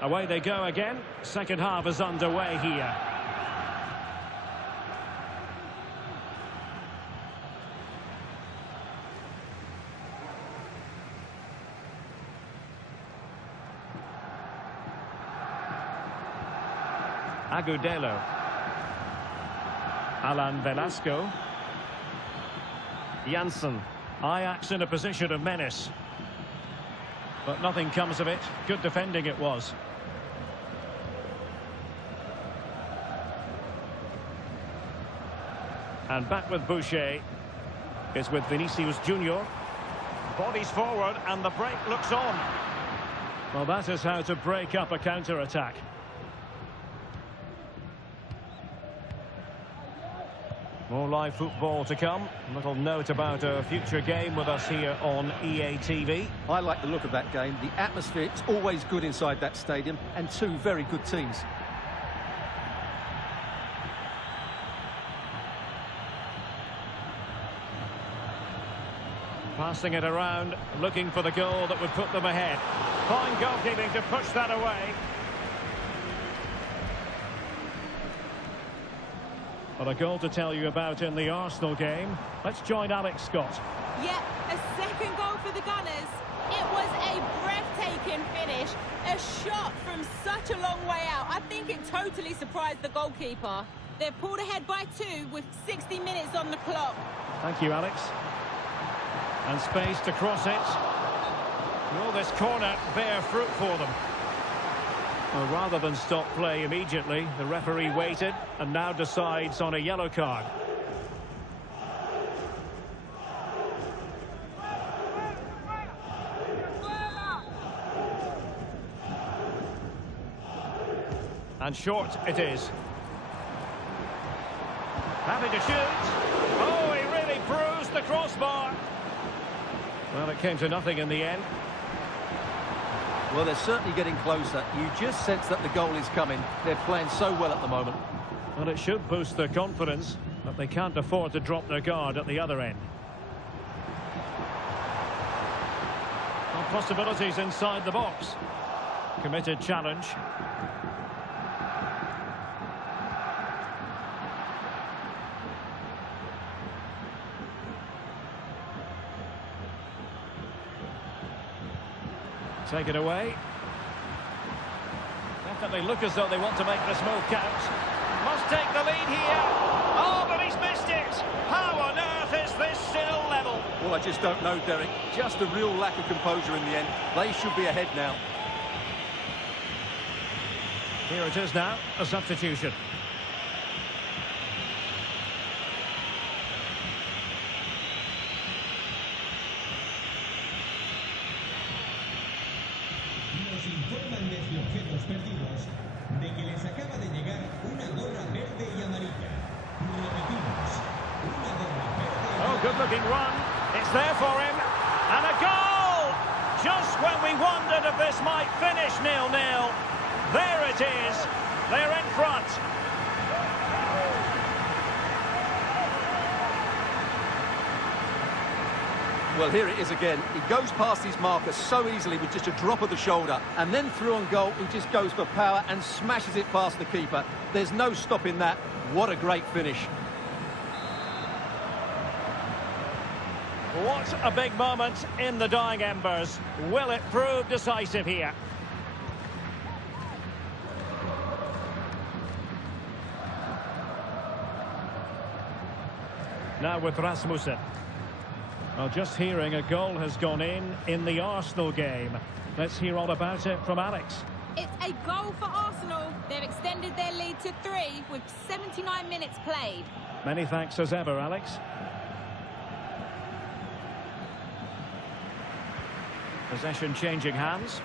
Away they go again. Second half is underway here. Agudelo. Alan Velasco. Janssen. Ajax in a position of menace. But nothing comes of it. Good defending it was. And back with Boucher. It's with Vinicius Junior. Bodies forward and the break looks on. Well, that is how to break up a counter-attack. More live football to come. A little note about a future game with us here on EATV. I like the look of that game. The atmosphere is always good inside that stadium, and 2 very good teams. Passing it around, looking for the goal that would put them ahead. Fine goalkeeping to push that away. Well, a goal to tell you about in the Arsenal game. Let's join Alex Scott. Yeah, a second goal for the Gunners. It was a breathtaking cracking finish. A shot from such a long way out. I think it totally surprised the goalkeeper. They've pulled ahead by 2 with 60 minutes on the clock. Thank you, Alex. And space to cross it. Will this corner bear fruit for them? Well, rather than stop play immediately, the referee waited and now decides on a yellow card. And short it is. Happy to shoot. Oh, he really bruised the crossbar. Well, it came to nothing in the end. Well, they're certainly getting closer. You just sense that the goal is coming. They're playing so well at the moment. Well, it should boost their confidence, but they can't afford to drop their guard at the other end. Well, possibilities inside the box. Committed challenge. Take it away. Definitely look as though they want to make this move count. Must take the lead here. Oh, but he's missed it. How on earth is this still level? Well, I just don't know, Derek. Just a real lack of composure in the end. They should be ahead now. Here it is now, a substitution. Nos informan desde Objetos Perdidos de que les acaba de llegar una gorra verde y amarilla. Repetimos, una gorra verde y amarilla. Oh, good-looking run. It's there for him. And a goal! Just when we wondered if this might finish 0-0. There it is. They're in front. Well, here it is again. He goes past his marker so easily with just a drop of the shoulder. And then through on goal, he just goes for power and smashes it past the keeper. There's no stopping that. What a great finish. What a big moment in the dying embers. Will it prove decisive here? Now with Rasmussen. Well, just hearing a goal has gone in the Arsenal game. Let's hear all about it from Alex. It's a goal for Arsenal. They've extended their lead to 3 with 79 minutes played. Many thanks as ever, Alex. Possession changing hands.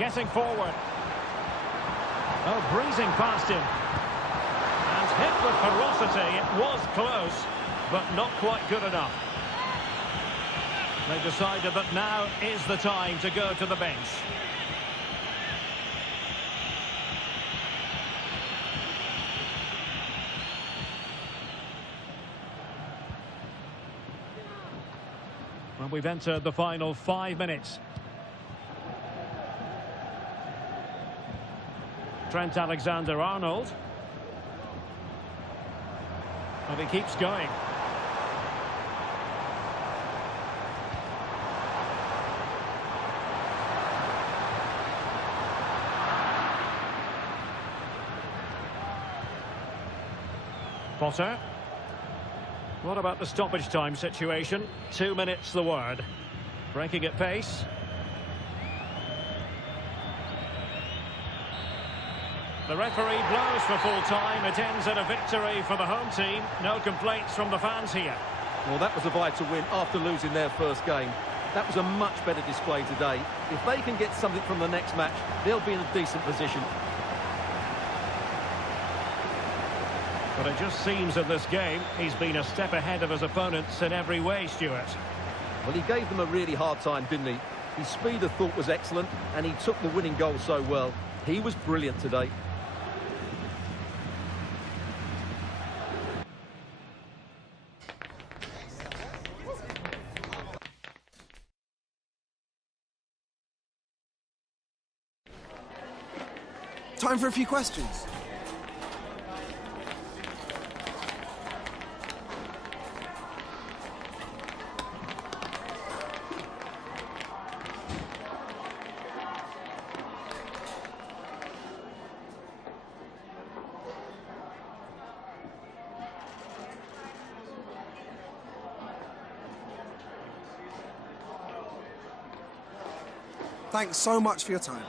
Getting forward. Oh, breezing past him. And hit with ferocity. It was close, but not quite good enough. They decided that now is the time to go to the bench. Well, we've entered the final 5 minutes. Trent Alexander-Arnold. And he keeps going. Potter. What about the stoppage time situation? 2 minutes the word. Breaking at pace. The referee blows for full time. It ends in a victory for the home team. No complaints from the fans here. Well, that was a vital win after losing their first game. That was a much better display today. If they can get something from the next match, they'll be in a decent position. But it just seems in this game, he's been a step ahead of his opponents in every way, Stuart. Well, he gave them a really hard time, didn't he? His speed of thought was excellent, and he took the winning goal so well. He was brilliant today. Time for a few questions. Thanks so much for your time.